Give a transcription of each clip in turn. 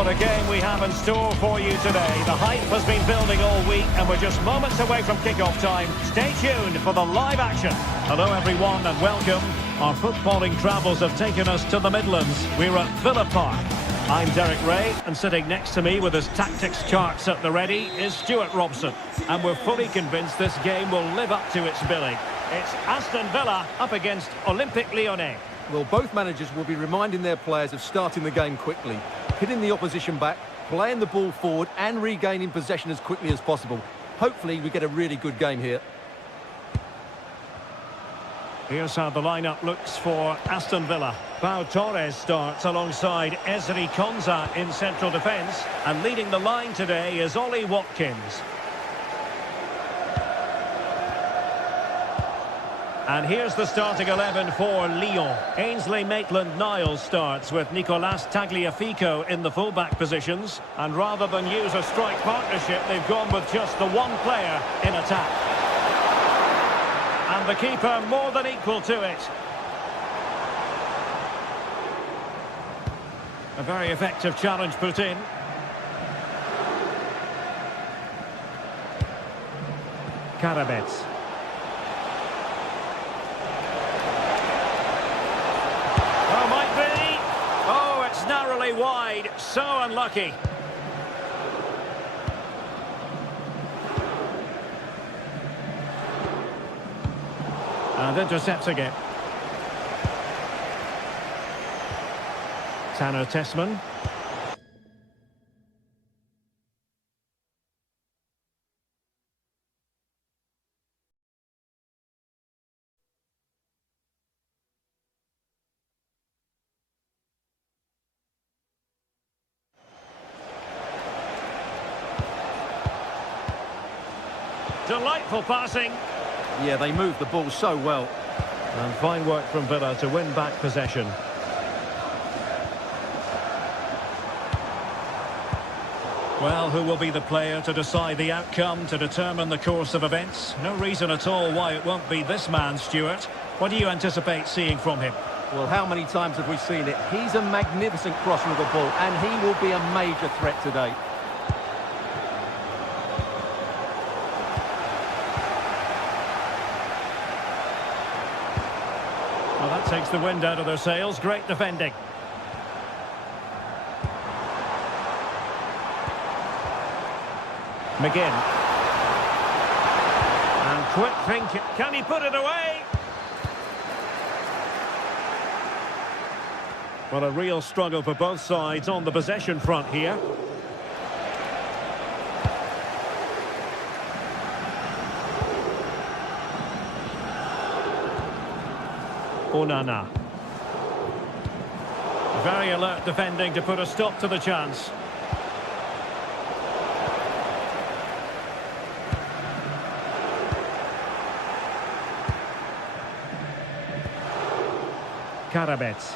what a game we have in store for you today. The hype has been building all week and we're just moments away from kick-off time. Stay tuned for the live action. Hello everyone and welcome. Our footballing travels have taken us to the Midlands. We're at Villa Park. I'm Derek Ray, and sitting next to me with his tactics charts at the ready is Stuart Robson. And we're fully convinced this game will live up to its billing. It's Aston Villa up against Olympique Lyonnais. Well, both managers will be reminding their players of starting the game quickly, hitting the opposition back, playing the ball forward and regaining possession as quickly as possible. Hopefully we get a really good game here. Here's how the lineup looks for Aston Villa. Pau Torres starts alongside Ezri Konsa in central defence. And leading the line today is Ollie Watkins. And here's the starting 11 for Lyon. Ainsley Maitland-Niles starts with Nicolas Tagliafico in the full-back positions. And rather than use a strike partnership, they've gone with just the one player in attack. And the keeper more than equal to it. A very effective challenge put in. Karabets. Oh, might be. Oh, it's narrowly wide. So unlucky. And intercepts again. Tanner Tessman. Delightful passing. Yeah, they moved the ball so well. And fine work from Villa to win back possession. Well, who will be the player to decide the outcome, to determine the course of events? No reason at all why it won't be this man, Stuart. What do you anticipate seeing from him? Well, how many times have we seen it? He's a magnificent crosser of the ball, and he will be a major threat today. Well, that takes the wind out of their sails. Great defending. McGinn. And quick think. Can he put it away? Well, a real struggle for both sides on the possession front here. Onana. Very alert defending to put a stop to the chance. Karabets.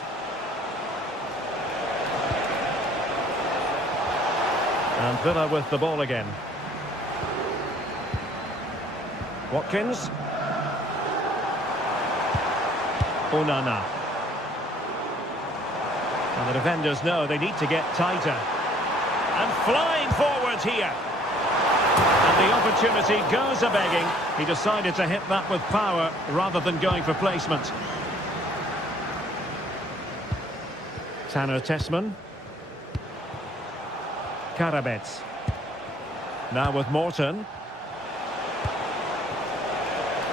And Villa with the ball again. Watkins. Onana. And the defenders know they need to get tighter. And flying forwards here. And the opportunity goes a-begging. He decided to hit that with power rather than going for placement. Tanner Tessman. Karabets. Now with Morton.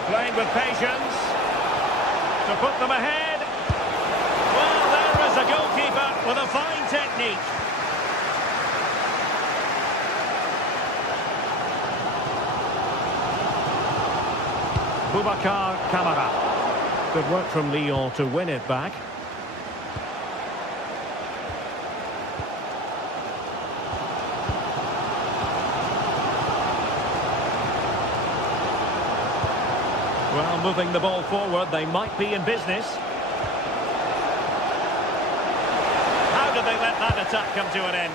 Playing with patience. To put them ahead. Well, there is a goalkeeper with a fine technique. Boubacar Kamara. Good work from Lyon to win it back. Well, moving the ball forward, they might be in business. How did they let that attack come to an end?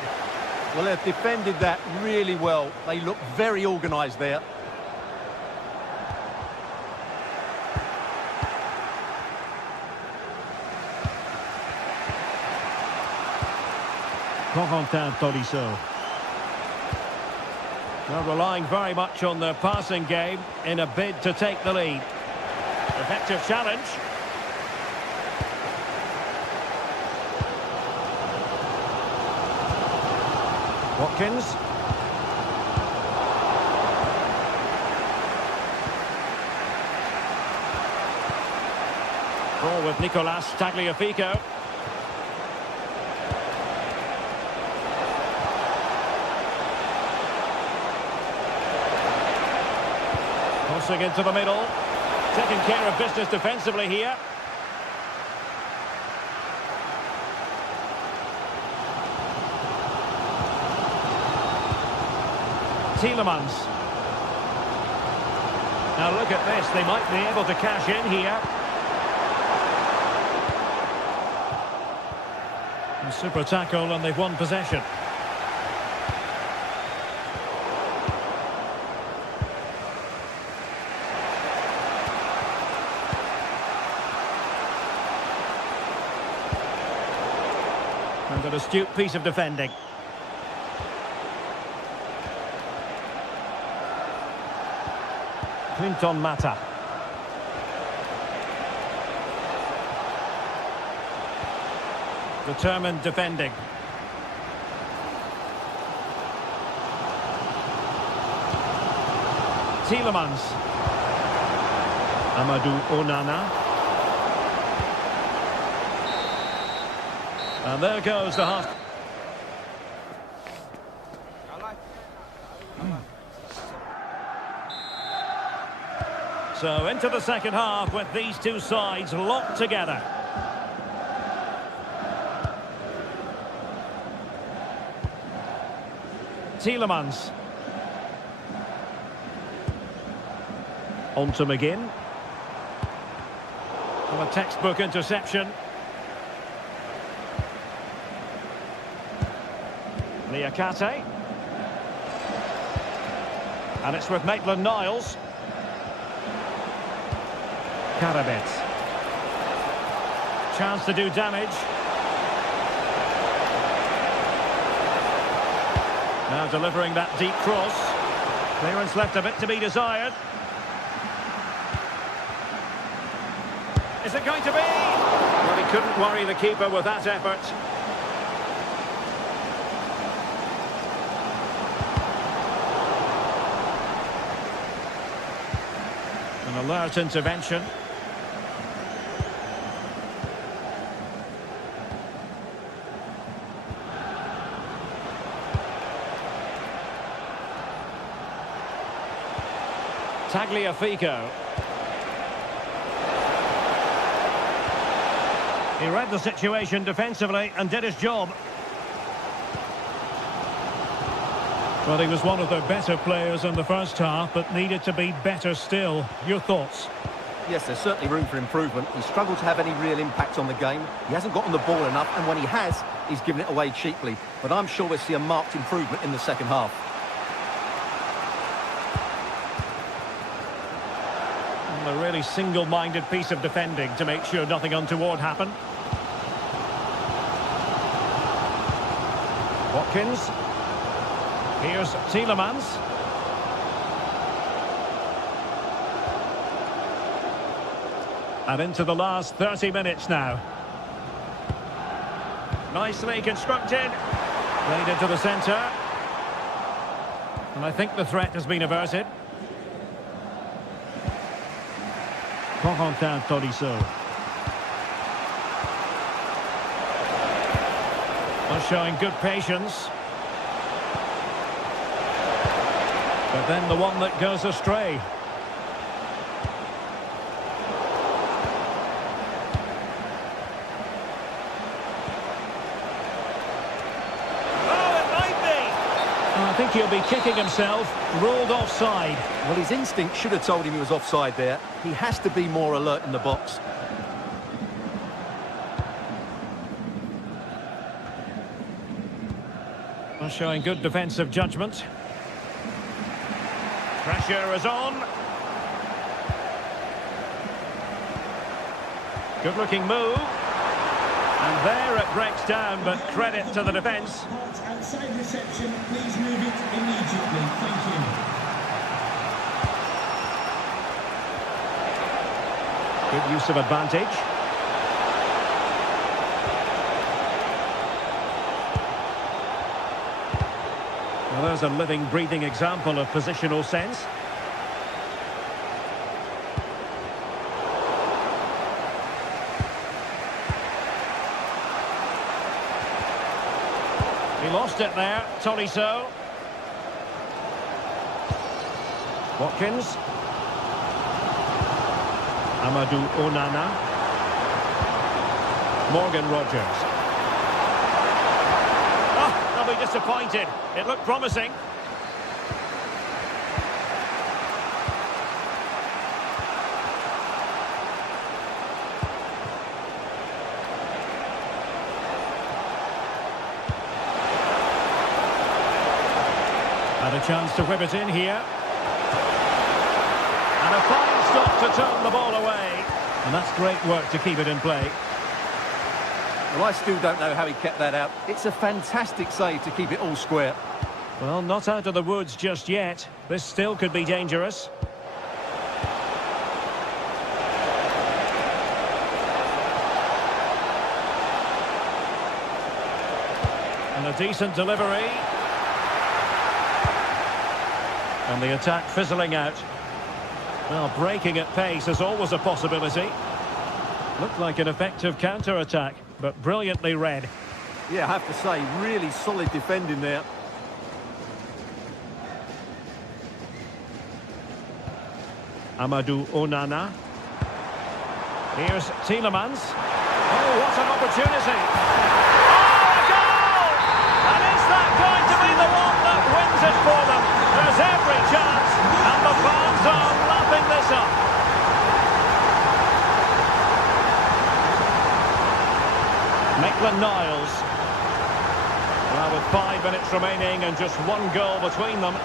Well, they've defended that really well. They look very organised there. Tolisso. They're relying very much on their passing game in a bid to take the lead. Effective challenge. Watkins. Ball with Nicolas Tagliafico. Crossing into the middle. Taking care of business defensively here. Tielemans. Now look at this, they might be able to cash in here. A super tackle and they've won possession. And an astute piece of defending. Clinton Mata. Determined defending. Tielemans. Amadou Onana. And there goes the half. So into the second half with these two sides locked together. Tielemans. On to McGinn. Well, a textbook interception. Niakate. And it's with Maitland-Niles. Karabet. Chance to do damage. Now delivering that deep cross. Clearance left a bit to be desired. Is it going to be? Well, he couldn't worry the keeper with that effort. An alert intervention. Tagliafico. He read the situation defensively and did his job. Well, he was one of the better players in the first half, but needed to be better still. Your thoughts? Yes, there's certainly room for improvement. He struggled to have any real impact on the game. He hasn't gotten the ball enough, and when he has, he's given it away cheaply. But I'm sure we'll see a marked improvement in the second half. A really single-minded piece of defending to make sure nothing untoward happened. Watkins. Here's Tielemans. And into the last 30 minutes now. Nicely constructed. Played into the centre. And I think the threat has been averted. Tolisso. Well, showing good patience. But then the one that goes astray. I think he'll be kicking himself, ruled offside. Well, his instinct should have told him he was offside there. He has to be more alert in the box. Well, showing good defensive judgment. Pressure is on. Good-looking move. And there it breaks down, but credit to the defence. Outside reception, please move it immediately. Thank you. Good use of advantage. Well, there's a living, breathing example of positional sense. He lost it there, Tolisso. Watkins. Amadou Onana. Morgan Rogers. Oh, they'll be disappointed. It looked promising. Had a chance to whip it in here. And a fine stop to turn the ball away. And that's great work to keep it in play. Well, I still don't know how he kept that out. It's a fantastic save to keep it all square. Well, not out of the woods just yet. This still could be dangerous. And a decent delivery. And the attack fizzling out. Well, breaking at pace is always a possibility. Looked like an effective counter-attack, but brilliantly read. Yeah, I have to say, really solid defending there. Amadou Onana. Here's Tielemans. Oh, what an opportunity! Oh, a goal! And is that going to be the one that wins it for them? There's every chance, and the fans are lapping this up. Maitland-Niles. Well, with 5 minutes remaining and just one goal between them,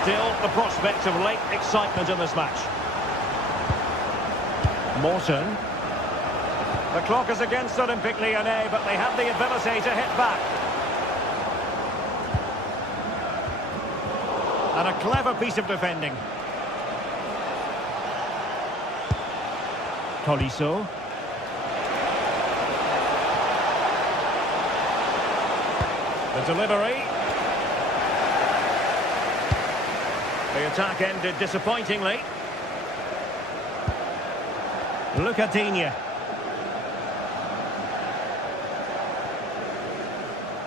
still the prospect of late excitement in this match. Morton. The clock is against Olympique Lyonnais, but they have the ability to hit back. And a clever piece of defending. Tolisso. The delivery. The attack ended disappointingly. Lucadinha.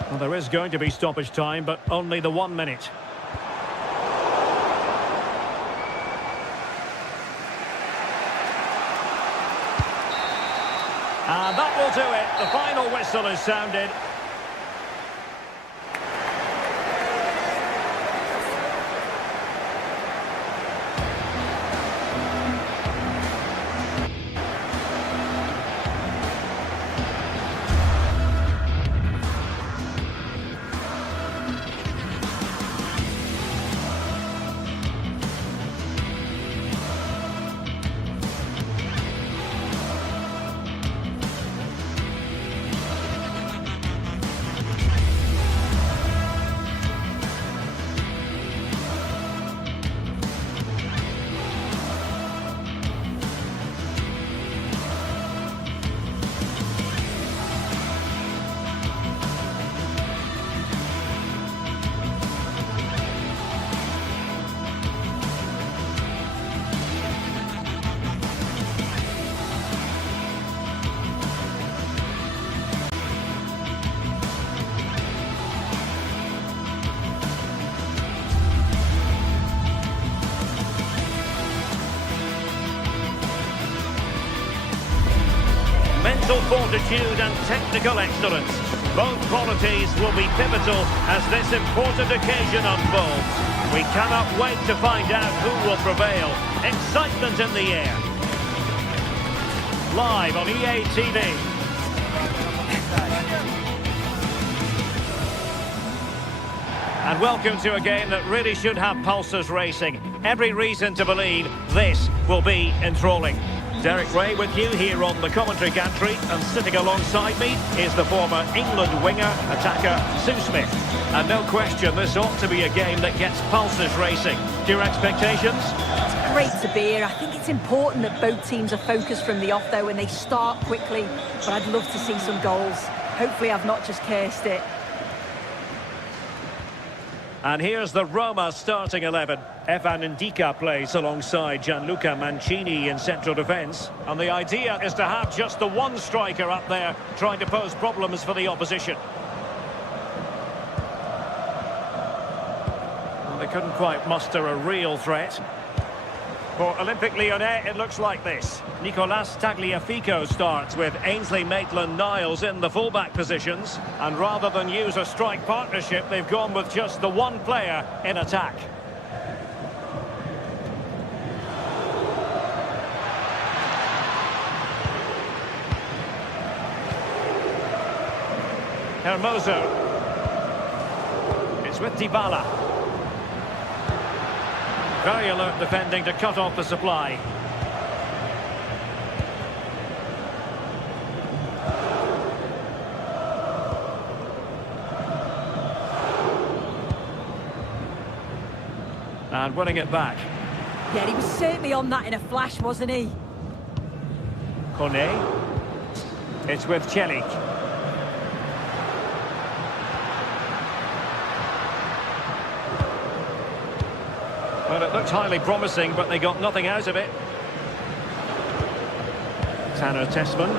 Well, there is going to be stoppage time, but only the 1 minute. And that will do it. The final whistle is sounded. Mental fortitude and technical excellence. Both qualities will be pivotal as this important occasion unfolds. We cannot wait to find out who will prevail. Excitement in the air. Live on EA TV. And welcome to a game that really should have pulses racing. Every reason to believe this will be enthralling. Derek Ray with you here on the commentary gantry, and sitting alongside me is the former England winger, attacker Sue Smith. And no question, this ought to be a game that gets pulses racing. To your expectations? It's great to be here. I think it's important that both teams are focused from the off, though, and they start quickly. But I'd love to see some goals. Hopefully I've not just cursed it. And here's the Roma starting 11. Evan Ndika plays alongside Gianluca Mancini in central defence. And the idea is to have just the one striker up there trying to pose problems for the opposition. And they couldn't quite muster a real threat. For Olympique Lyonnais, it looks like this. Nicolas Tagliafico starts with Ainsley Maitland-Niles in the fullback positions. And rather than use a strike partnership, they've gone with just the one player in attack. Hermoso. It's with Dybala. Very alert defending to cut off the supply. And winning it back. Yeah, he was certainly on that in a flash, wasn't he? Kone. It's with Celik. Well, it looked highly promising, but they got nothing out of it. Tanner Tessman.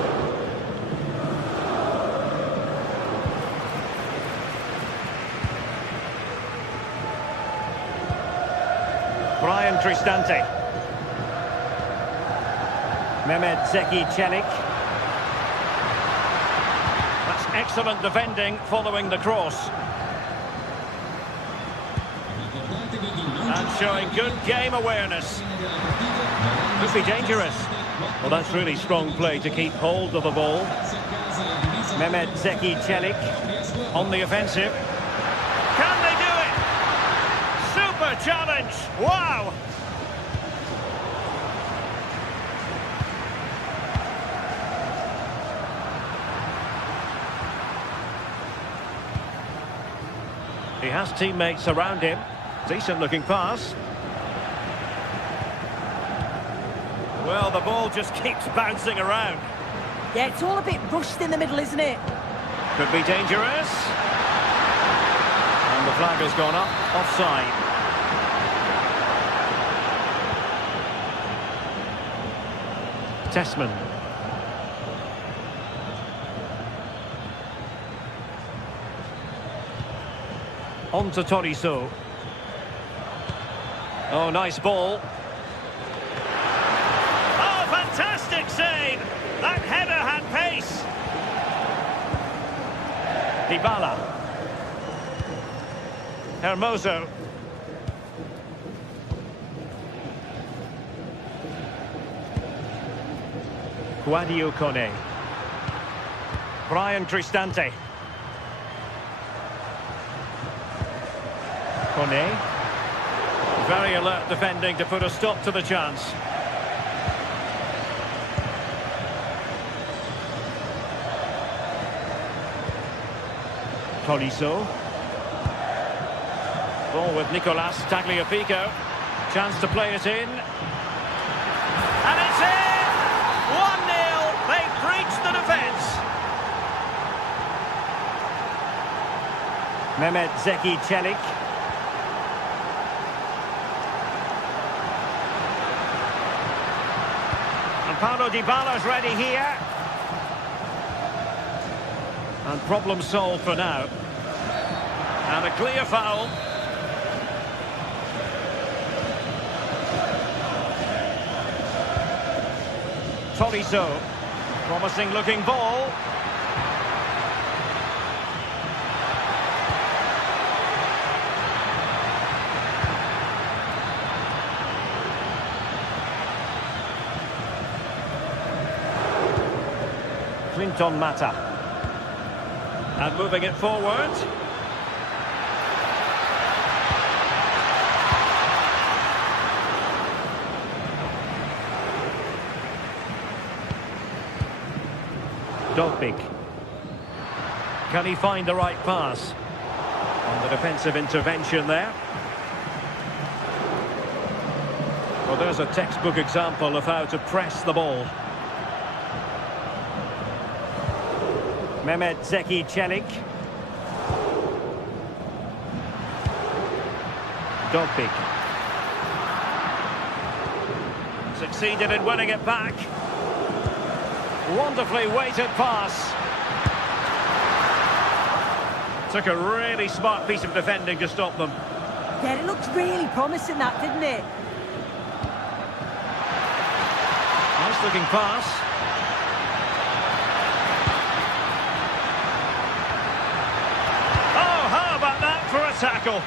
Brian Cristante. Mehmet Zeki Celik. That's excellent defending following the cross. And showing good game awareness. Could be dangerous. Well, that's really strong play to keep hold of the ball. Mehmet Zeki Celik on the offensive. Can they do it? Super challenge. Wow. He has teammates around him. Decent looking pass. Well, the ball just keeps bouncing around. Yeah, it's all a bit rushed in the middle, isn't it? Could be dangerous. And the flag has gone up, offside. Tessman. On to Tolisso. Oh, nice ball. Oh, fantastic save! That header had pace. Dybala. Hermoso. Guadio Kone. Brian Cristante. Kone. Very alert defending to put a stop to the chance. Tolisso. Ball with Nicolas Tagliafico. Chance to play it in. And it's in! 1-0. They've breached the defence. Mehmet Zeki Celik. And Paulo Dybala's ready here. And problem solved for now. And a clear foul. Tolisso. Promising looking ball. Clinton Mata. And moving it forward. Dogbik. Can he find the right pass? On the defensive intervention there. Well, there's a textbook example of how to press the ball. Mehmet Zeki Çelik. Dogbik. Succeeded in winning it back. Wonderfully weighted pass. Took a really smart piece of defending to stop them. Yeah, it looked really promising, that, didn't it? Nice looking pass. Oh, how about that for a tackle?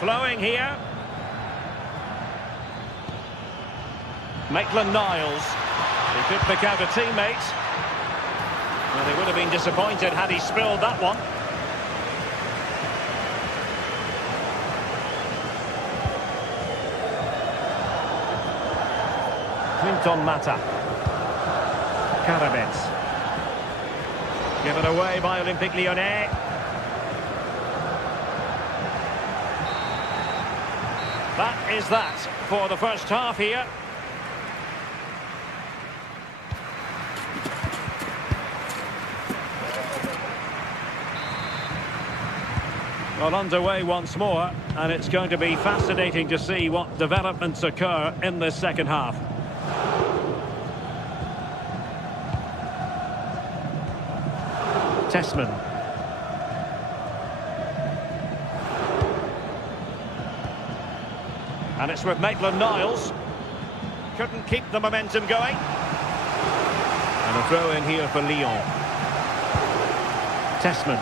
Flowing here. Maitland-Niles. He could pick out a teammate. Well, they would have been disappointed had he spilled that one. Clinton Mata. Karabets. Given away by Olympique Lyonnais. That is that for the first half here. Well, underway once more, and it's going to be fascinating to see what developments occur in this second half. Tessman. And it's with Maitland-Niles. Couldn't keep the momentum going. And a throw in here for Lyon. Tessman.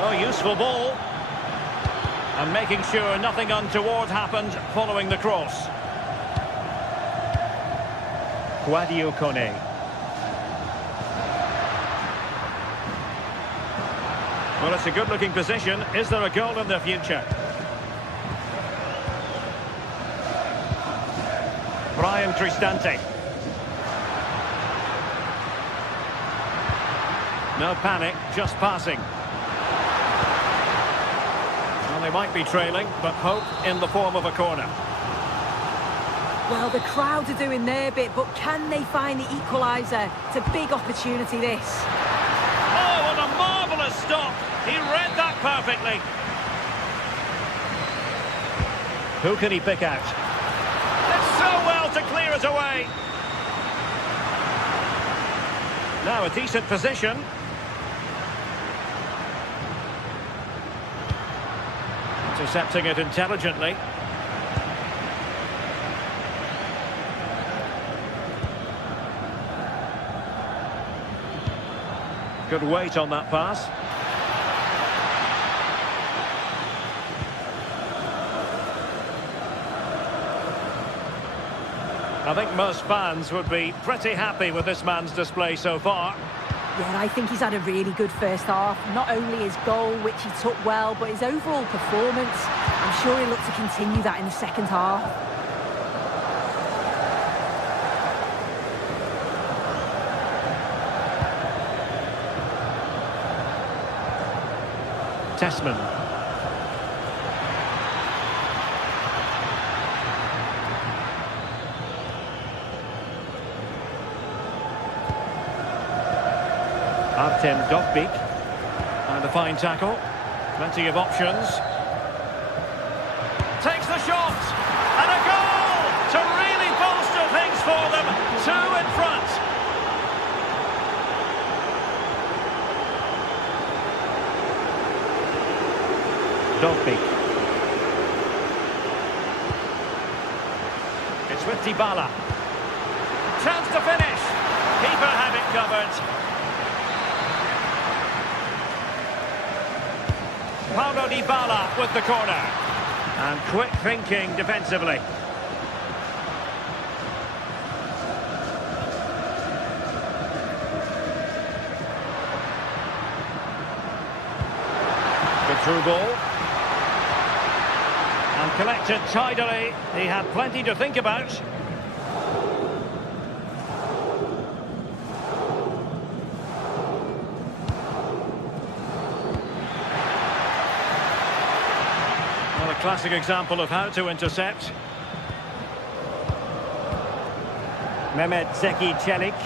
Oh, useful ball. And making sure nothing untoward happened following the cross. Guadio Kone. Well, it's a good-looking position. Is there a goal in the future? Brian Cristante. No panic, just passing. Well, they might be trailing, but hope in the form of a corner. Well, the crowd are doing their bit, but can they find the equaliser? It's a big opportunity, this. Oh, what a marvellous stop! He read that perfectly. Who can he pick out? It's so well to clear it away. Now a decent position. Intercepting it intelligently. Good weight on that pass. I think most fans would be pretty happy with this man's display so far. Yeah, I think he's had a really good first half. Not only his goal, which he took well, but his overall performance. I'm sure he'll look to continue that in the second half. Tessman. Artem Dogbik. And a fine tackle. Plenty of options. Takes the shot. And a goal to really bolster things for them. Two in front. Dogbik. It's with Dybala. Chance to finish. Keeper had it covered. Paulo Dybala with the corner. And quick thinking defensively. Good through ball. And Collected tidily. He had plenty to think about. Well, a classic example of how to intercept. Mehmet Zeki Çelik.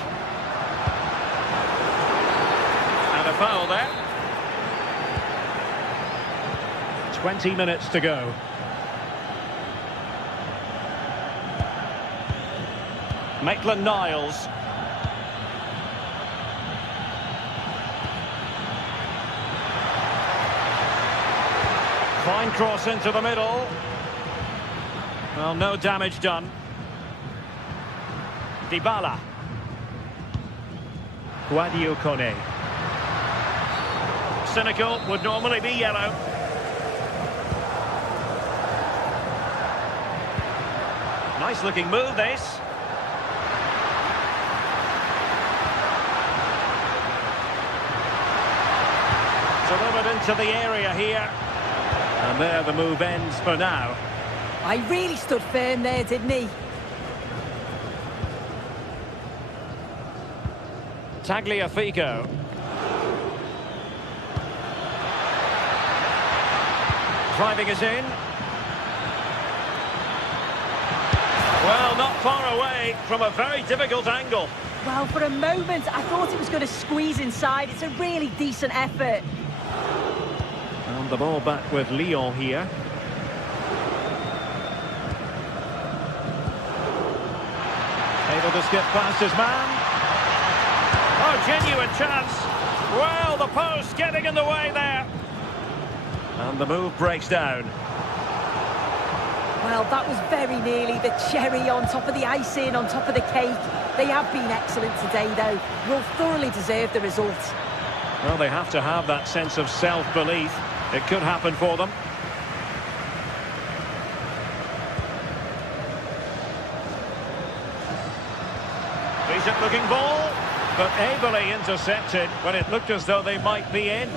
And a foul there. 20 minutes to go. Maitland-Niles. Fine cross into the middle. Well, no damage done. Dybala. Guadio Kone. Cynical, would normally be yellow. Nice looking move, this. Delivered into the area here. And there the move ends for now. I really stood firm there, didn't he? Tagliafico. Driving us in. Well, not far away from a very difficult angle. Well, for a moment, I thought it was going to squeeze inside. It's a really decent effort. And the ball back with Lyon here. Able to skip past his man. Oh, genuine chance. Well, the post getting in the way there. And the move breaks down. Well, that was very nearly the cherry on top of the icing, on top of the cake. They have been excellent today, though. Will thoroughly deserve the result. Well, they have to have that sense of self-belief. It could happen for them. Decent looking ball, but ably intercepted when it looked as though they might be in.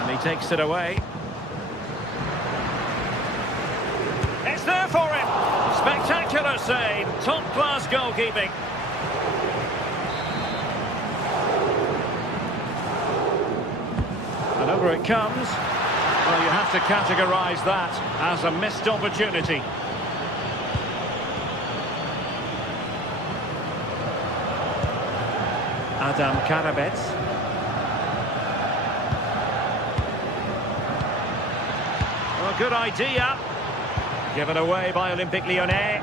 And he takes it away. It's there for him. Spectacular save. Top-class goalkeeping. And over it comes. Well, you have to categorise that as a missed opportunity. Adam Karabets. Well, good idea. Given away by Olympique Lyonnais.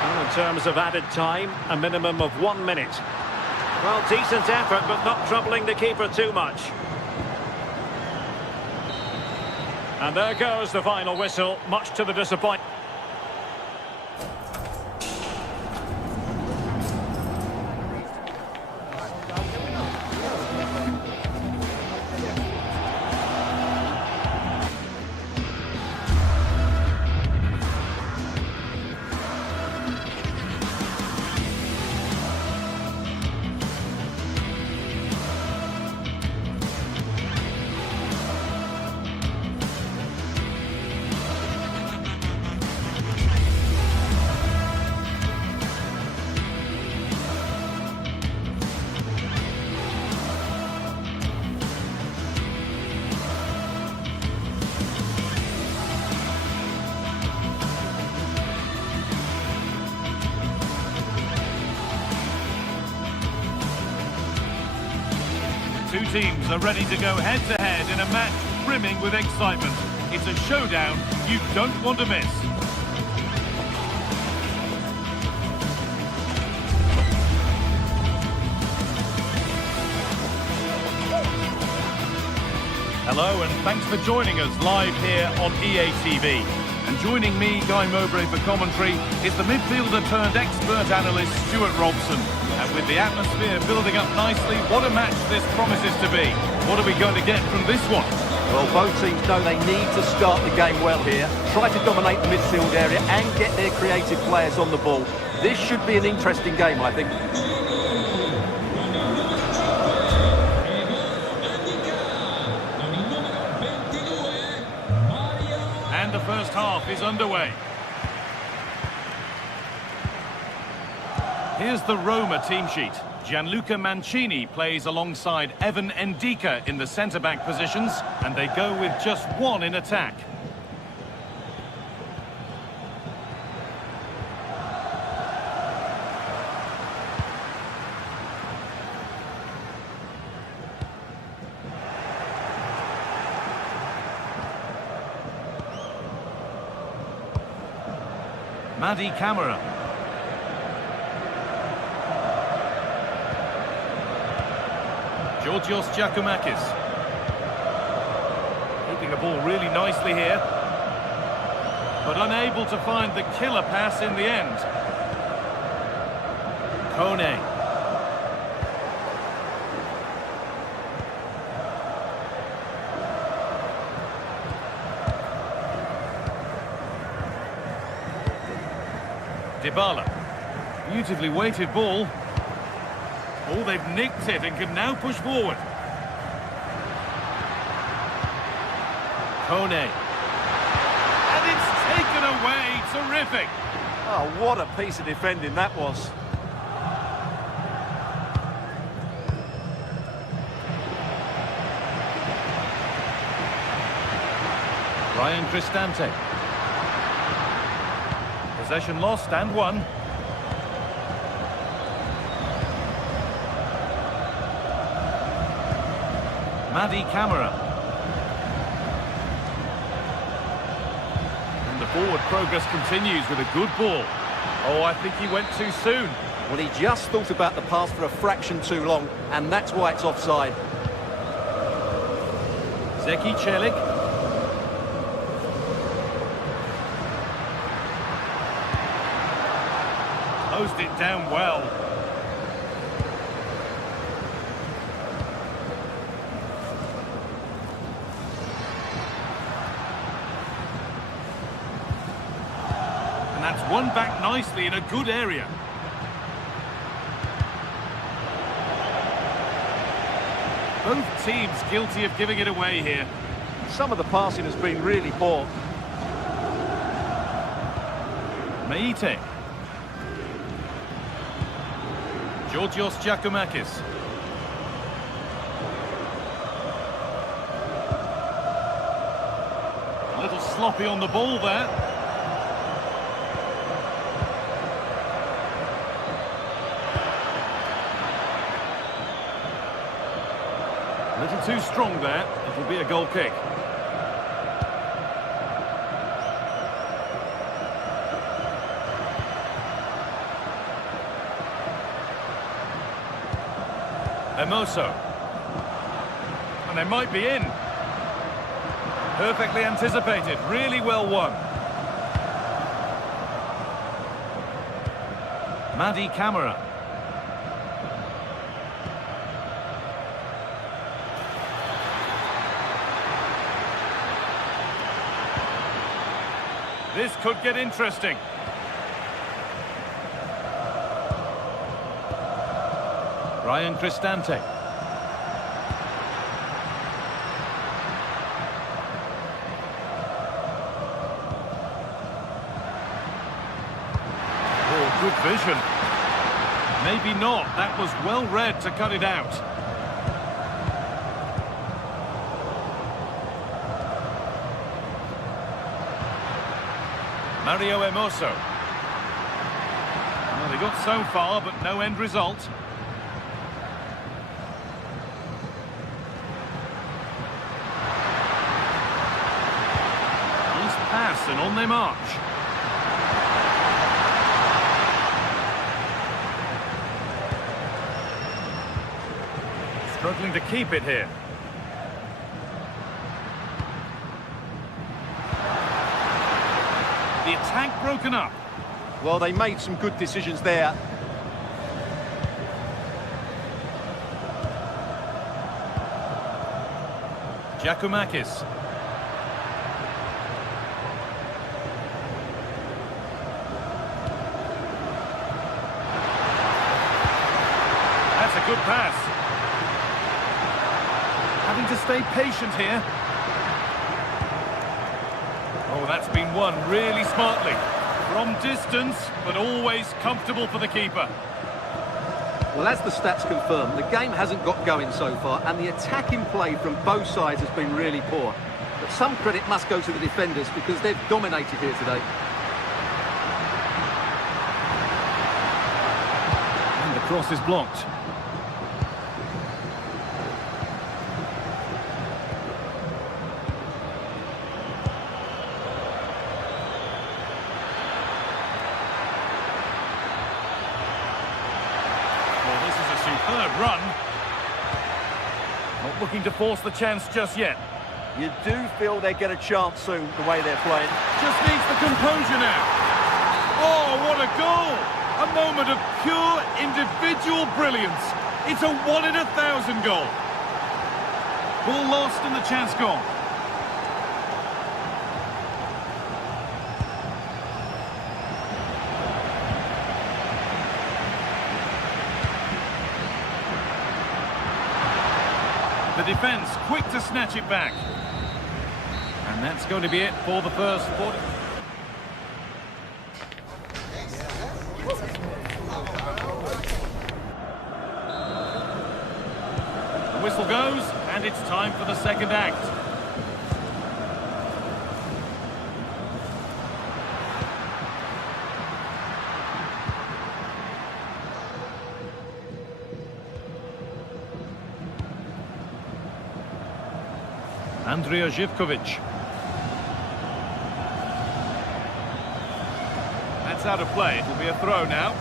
Well, in terms of added time, a minimum of 1 minute. Well, decent effort, but not troubling the keeper too much. And there goes the final whistle, much to the disappointment. Two teams are ready to go head-to-head in a match brimming with excitement. It's a showdown you don't want to miss. Hello and thanks for joining us live here on EA TV. And joining me, Guy Mowbray, for commentary is the midfielder turned expert analyst Stuart Robson. And with the atmosphere building up nicely, what a match this promises to be. What are we going to get from this one? Well, both teams know they need to start the game well here. Try to dominate the midfield area and get their creative players on the ball. This should be an interesting game, I think. And the first half is underway. Here's the Roma team sheet. Gianluca Mancini plays alongside Evan Ndika in the centre-back positions, and they go with just one in attack. Madi Camara. Georgios Giacomakis. Keeping the ball really nicely here, but unable to find the killer pass in the end. Kone. Dybala. Beautifully weighted ball. Oh, they've nicked it and can now push forward. Kone. And it's taken away. Terrific. Oh, what a piece of defending that was. Ryan Cristante. Possession lost and won. Madi Camara. And the forward progress continues with a good ball. Oh, I think he went too soon. Well, he just thought about the pass for a fraction too long, and that's why it's offside. Zeki Celik. Closed it down well. And that's won back nicely in a good area. Both teams guilty of giving it away here. Some of the passing has been really poor. Meite. Georgios Giacomakis. A little sloppy on the ball there. A little too strong there. It'll be a goal kick. Emoso. And they might be in. Perfectly anticipated, really well won. Madi Camara. This could get interesting. Ryan Cristante. Oh, good vision. Maybe not. That was well read to cut it out. Mario Emoso. Well, they got so far, but no end result. Pass and on they march. Struggling to keep it here. The attack broken up. Well, they made some good decisions there. Giacomakis. That's a good pass. Having to stay patient here. Oh, that's been won really smartly. From distance, but always comfortable for the keeper. Well, as the stats confirm, the game hasn't got going so far, and the attacking play from both sides has been really poor. But some credit must go to the defenders because they've dominated here today. And the cross is blocked. Superb run. Not looking to force the chance just yet. You do feel they get a chance soon, the way they're playing. Just needs the composure now. Oh, what a goal! A moment of pure individual brilliance. It's a 1 in 1,000 goal. Ball lost and the chance gone. The defence quick to snatch it back. And that's going to be it for the first 40. The whistle goes, and it's time for the second act. Andrija Živković. That's out of play. It'll be a throw now.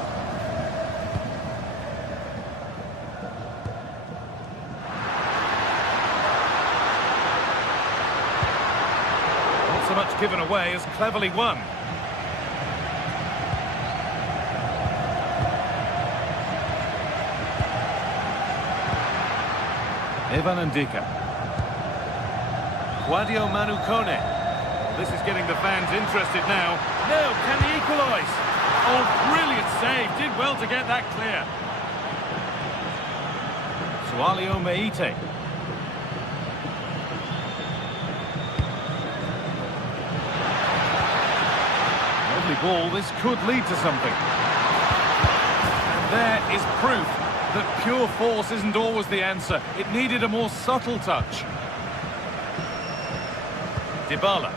Not so much given away as cleverly won. Ivan Ndika. Guadio Manukone. This is getting the fans interested now. No, can he equalise? Oh, brilliant save. Did well to get that clear. Sualio Meite. Lovely ball. This could lead to something. And there is proof that pure force isn't always the answer. It needed a more subtle touch. Dybala.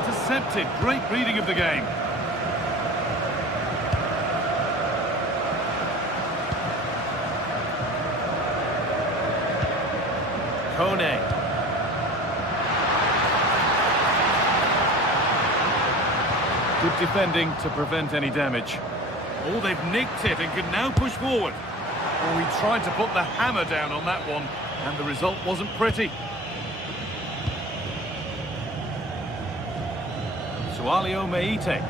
Intercepted. Great reading of the game. Kone. Good defending to prevent any damage. Oh, they've nicked it and can now push forward. Oh, he tried to put the hammer down on that one, and the result wasn't pretty. Sualio Meite.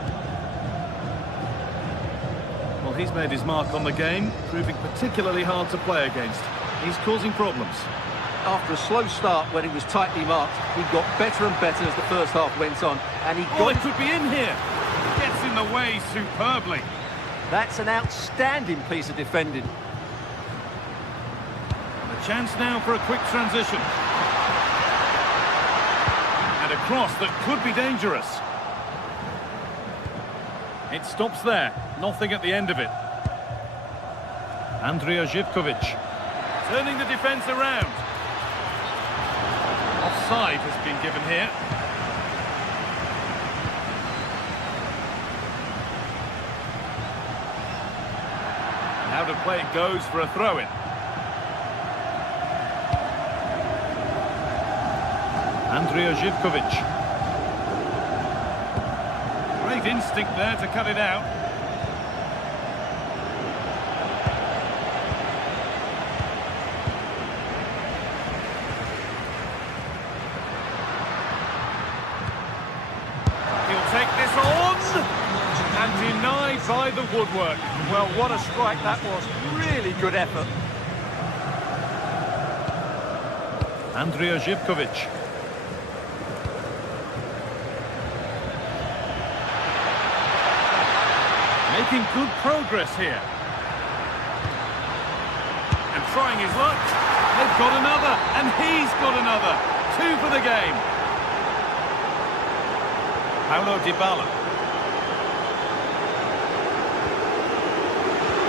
Well, he's made his mark on the game, proving particularly hard to play against. He's causing problems. After a slow start when he was tightly marked, he got better and better as the first half went on. And he got... it could be in here. Gets in the way superbly. That's an outstanding piece of defending. A chance now for a quick transition. And a cross that could be dangerous. It stops there. Nothing at the end of it. Andrija Živković. Turning the defence around. Offside has been given here. Out of play it goes for a throw-in. Andrija Živković. Great instinct there to cut it out. He'll take this on and denied by the woodwork. Well, what a strike that was. Really good effort. Andrija Zivkovic. Making good progress here. And trying his luck. They've got another, and he's got another. 2 for the game. Paulo Dybala.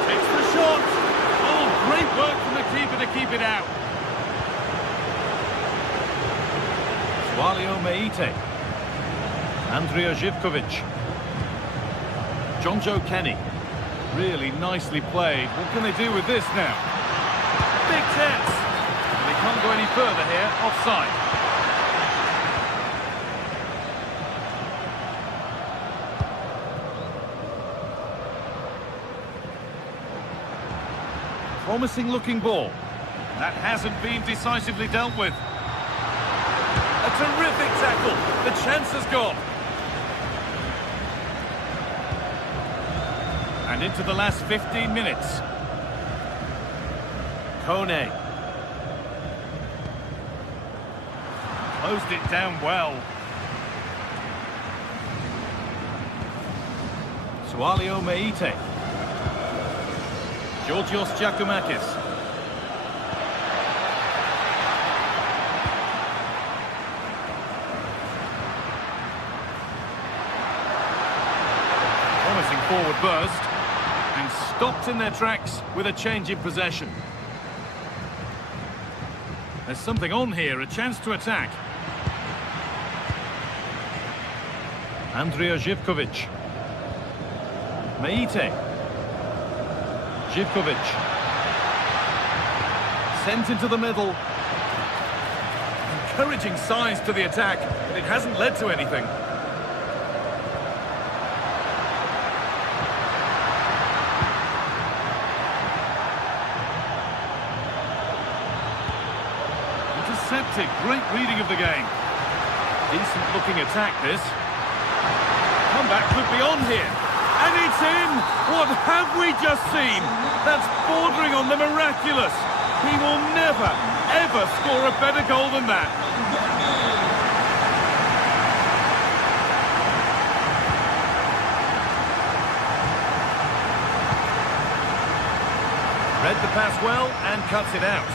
Takes the shot. Oh, great work from the keeper to keep it out. Sualio Meite. Andrija Zivkovic. Jonjo Kenny. Really nicely played. What can they do with this now? Big chance. They can't go any further here. Offside. Promising looking ball. That hasn't been decisively dealt with. A terrific tackle. The chance has gone. And into the last 15 minutes. Kone. Closed it down well. Sualio Meite. Georgios Giacomakis. Promising forward burst. And stopped in their tracks with a change in possession. There's something on here, a chance to attack. Andrija Zivkovic. Meite. Zivkovic. Sent into the middle. Encouraging signs to the attack, but it hasn't led to anything. Intercepted, great reading of the game. Decent looking attack this. Comeback could be on here. And it's in! What have we just seen? That's bordering on the miraculous. He will never, ever score a better goal than that. Read the pass well and cuts it out.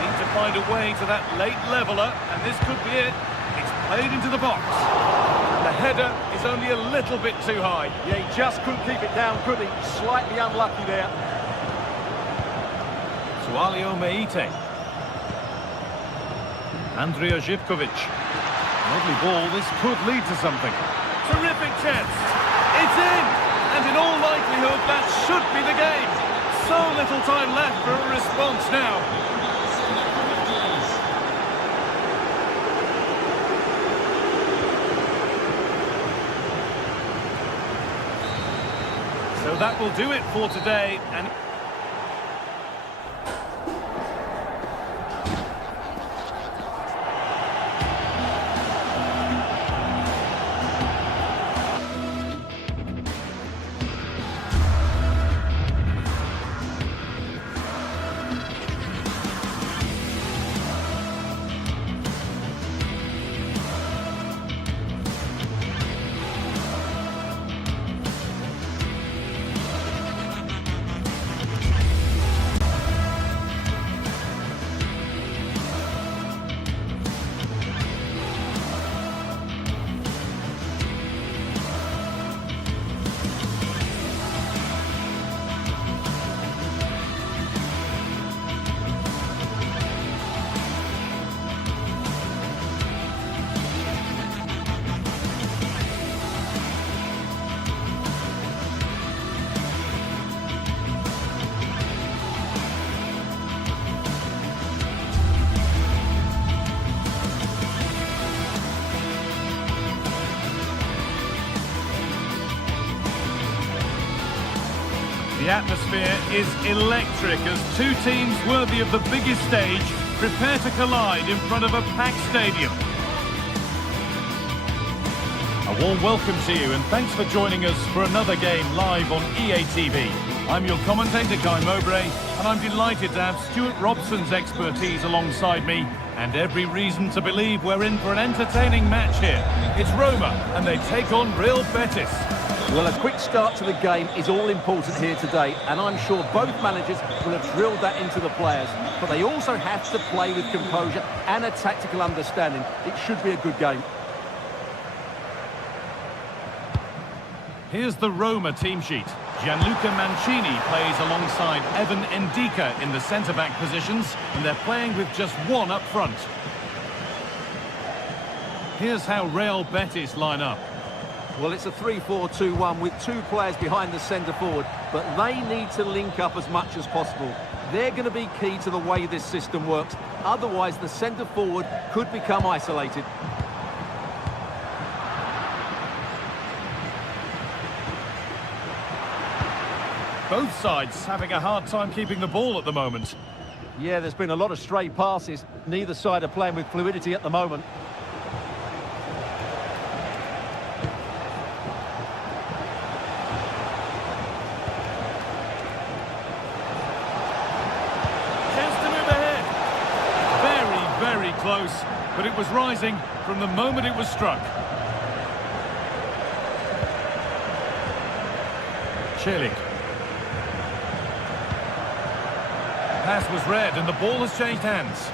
Need to find a way to that late leveller, and this could be it. It's played into the box. The header is only a little bit too high. Yeah, he just couldn't keep it down, could he? Slightly unlucky there. Sualio Meite. Andrija Zivkovic. Lovely ball, this could lead to something. Terrific chance. It's in! And in all likelihood, that should be the game. So little time left for a response now. So that will do it for today. And the atmosphere is electric as two teams worthy of the biggest stage prepare to collide in front of a packed stadium. A warm welcome to you and thanks for joining us for another game live on EA TV. I'm your commentator, Guy Mowbray, and I'm delighted to have Stuart Robson's expertise alongside me, and every reason to believe we're in for an entertaining match here. It's Roma, and they take on Real Betis. Well, a quick start to the game is all important here today, and I'm sure both managers will have drilled that into the players, but they also have to play with composure and a tactical understanding. It should be a good game. Here's the Roma team sheet. Gianluca Mancini plays alongside Evan Ndika in the centre-back positions, and they're playing with just one up front. Here's how Real Betis line up. Well, it's a 3-4-2-1 with two players behind the centre forward, but they need to link up as much as possible. They're going to be key to the way this system works. Otherwise, the centre forward could become isolated. Both sides having a hard time keeping the ball at the moment. Yeah, there's been a lot of stray passes. Neither side are playing with fluidity at the moment. Chance to move ahead. Very, very close, but it was rising from the moment it was struck. Celik. Pass was read and the ball has changed hands.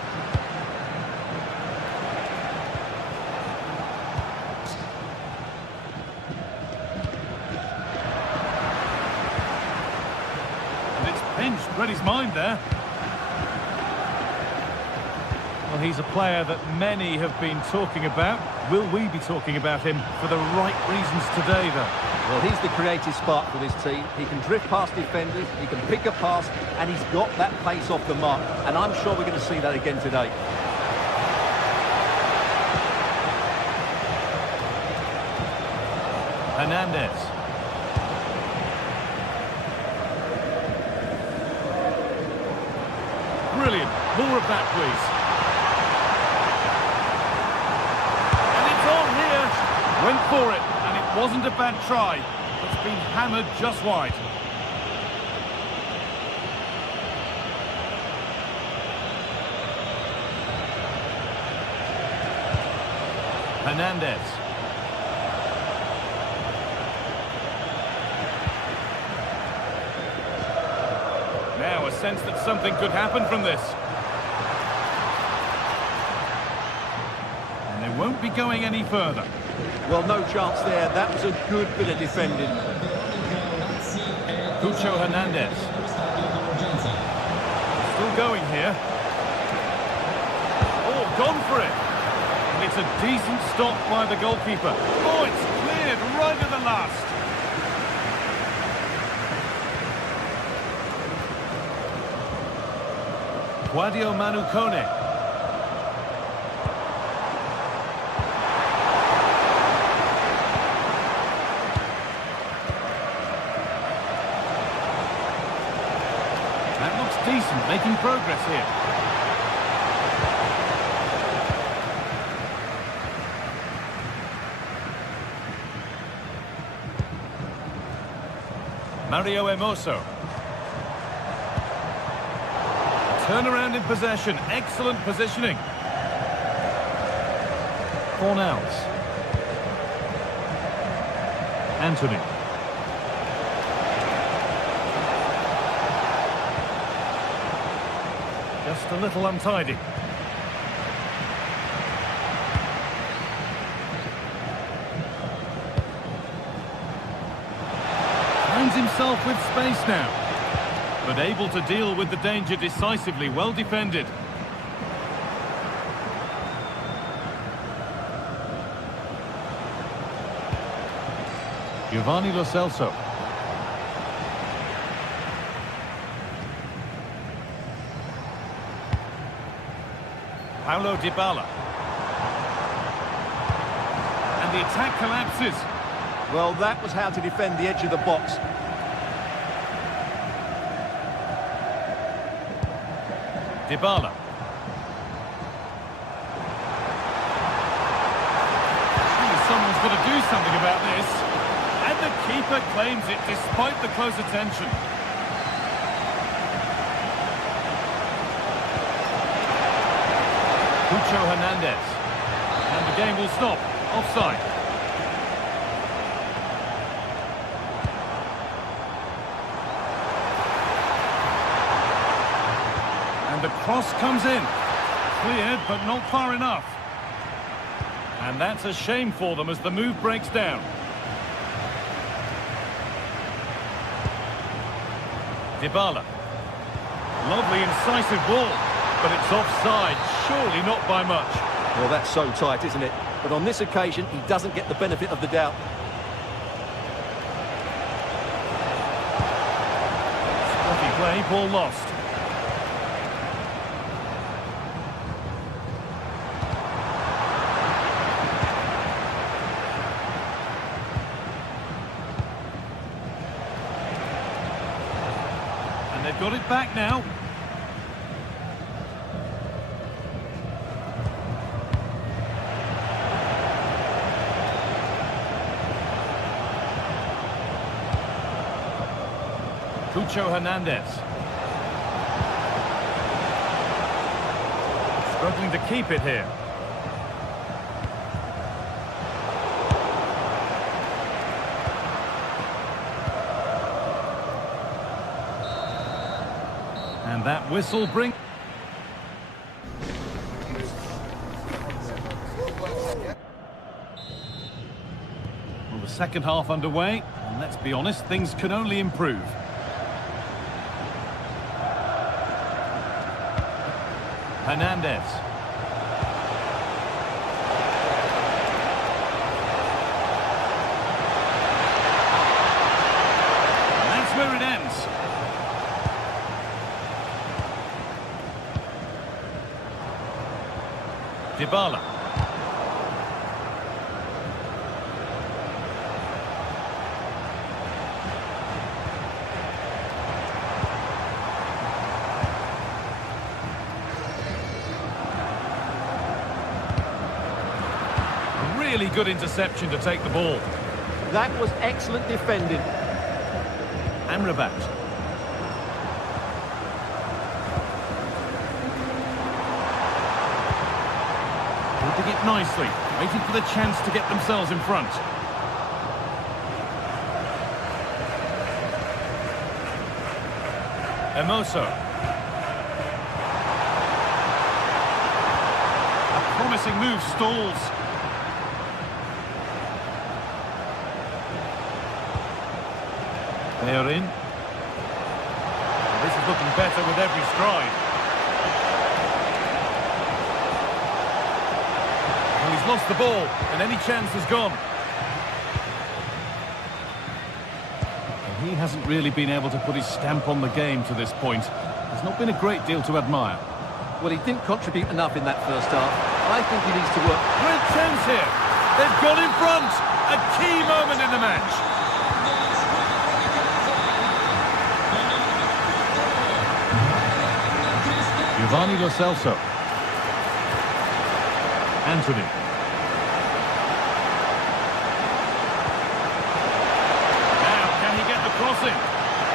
And it's pinched Reddy's mind there. Well, he's a player that many have been talking about. Will we be talking about him for the right reasons today, though? Well, he's the creative spark for this team. He can drift past defenders, he can pick a pass, and he's got that pace off the mark. And I'm sure we're going to see that again today. Hernandez. Brilliant. More of that, please. And it's on here. Went for it. It wasn't a bad try. It's been hammered just wide. Hernandez. Now a sense that something could happen from this. And they won't be going any further. Well, no chance there. That was a good bit of defending. Cucho Hernandez. Still going here. Oh, gone for it. And it's a decent stop by the goalkeeper. Oh, it's cleared right at the last. Guadio Manu Kone. Decent, making progress here. Mario Hermoso. Turnaround in possession, excellent positioning. Fornals. Anthony. Just a little untidy. Finds himself with space now, but able to deal with the danger decisively, well defended. Giovanni Lo Celso. Paulo Dybala. And the attack collapses. Well, that was how to defend the edge of the box. Dybala. Someone's got to do something about this. And the keeper claims it despite the close attention. Hernandez. And the game will stop. Offside. And the cross comes in. Cleared, but not far enough. And that's a shame for them as the move breaks down. Dybala. Lovely incisive ball, but it's offside, surely not by much. Well, that's so tight, isn't it? But on this occasion, he doesn't get the benefit of the doubt. Spotty play, ball lost. And they've got it back now. Hernandez. Struggling to keep it here. And that whistle brings... Well, the second half underway, and let's be honest, things can only improve. Hernandez. And that's where it ends. Dybala. Really good interception to take the ball. That was excellent defending. Amrabat. Holding it nicely, waiting for the chance to get themselves in front. Hermoso. A promising move stalls. They're in. This is looking better with every stride. Well, he's lost the ball, and any chance is gone. And he hasn't really been able to put his stamp on the game to this point. There's not been a great deal to admire. Well, he didn't contribute enough in that first half. I think he needs to work. Great chance here. They've gone in front. A key moment in the match. Giovanni Lo Celso. Anthony. Now, can he get the cross in?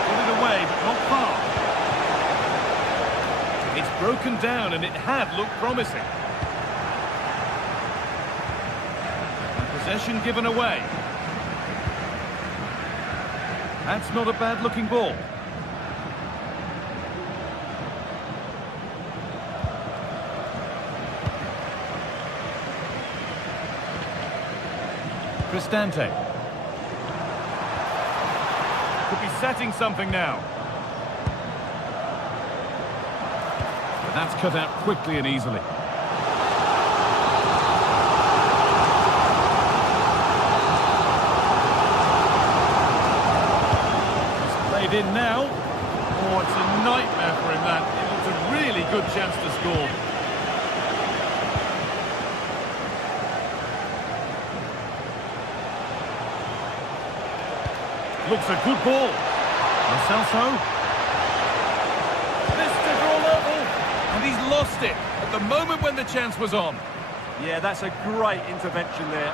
Put it away, but not far. It's broken down, and it had looked promising. And possession given away. That's not a bad-looking ball. Cristante. Could be setting something now. But that's cut out quickly and easily. It's played in now. Oh, it's a nightmare for him, that. It was a really good chance to score. Looks a good ball. Lo Celso. This to draw level. And he's lost it at the moment when the chance was on. Yeah, that's a great intervention there.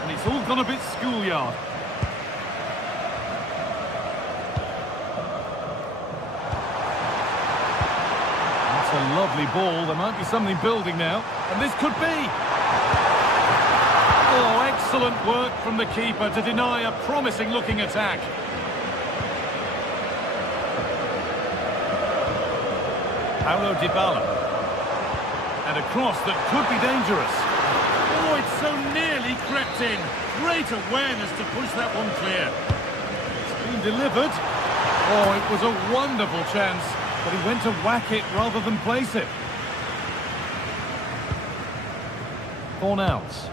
And it's all gone a bit schoolyard. That's a Lovely ball. There might be something building now. And this could be. Oh, excellent work from the keeper to deny a promising-looking attack. Paulo Dybala. And a cross that could be dangerous. Oh, it's so nearly crept in. Great awareness to push that one clear. It's been delivered. Oh, it was a wonderful chance, but he went to whack it rather than place it. Fornals.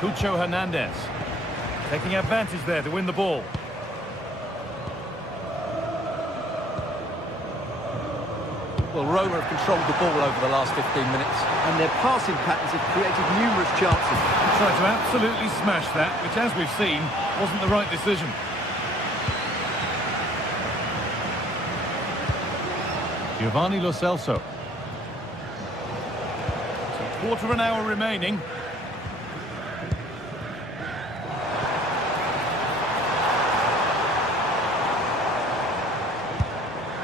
Cucho Hernandez. Taking advantage there to win the ball. Well, Roma have controlled the ball over the last 15 minutes, and their passing patterns have created numerous chances. He tried to absolutely smash that, which, as we've seen, wasn't the right decision. Giovanni Lo Celso. So, quarter of an hour remaining.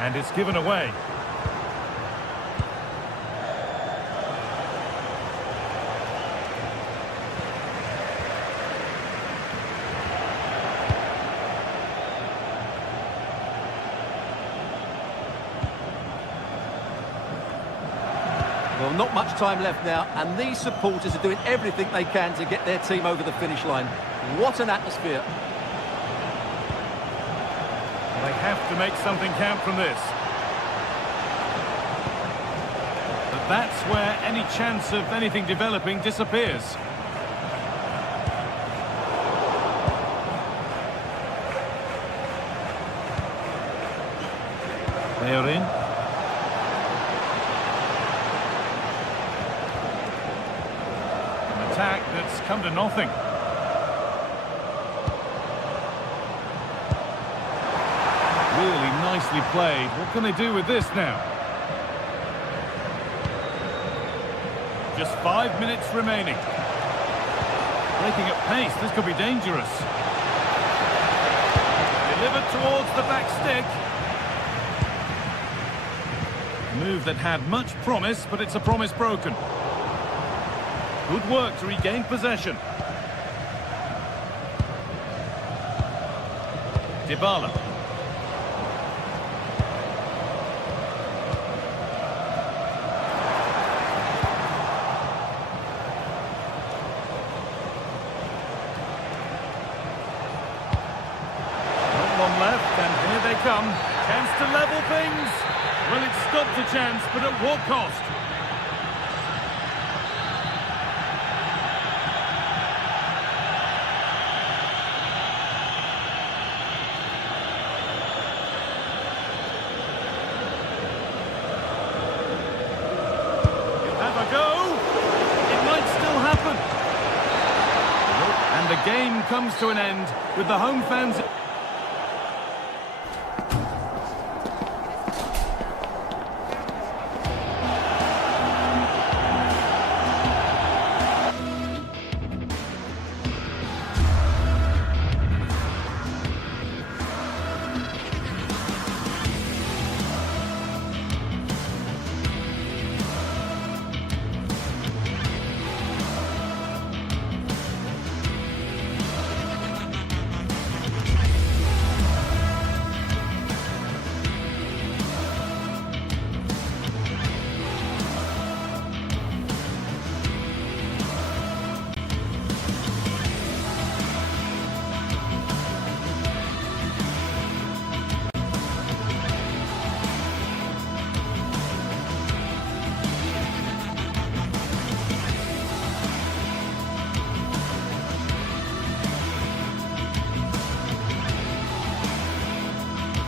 And it's given away. Well, not much time left now, and these supporters are doing everything they can to get their team over the finish line. What an atmosphere. They have to make something count from this. But that's where any chance of anything developing disappears. They are in. An attack that's come to nothing. Really nicely played. What can they do with this now? Just 5 minutes remaining. Breaking at pace, this could be dangerous. Delivered towards the back stick. A move that had much promise, but it's a promise broken. Good work to regain possession. Dybala. Left, and here they come. Chance to level things. Well, it stopped the chance, but at what cost? He'll have a go. It might still happen. And the game comes to an end with the home fans.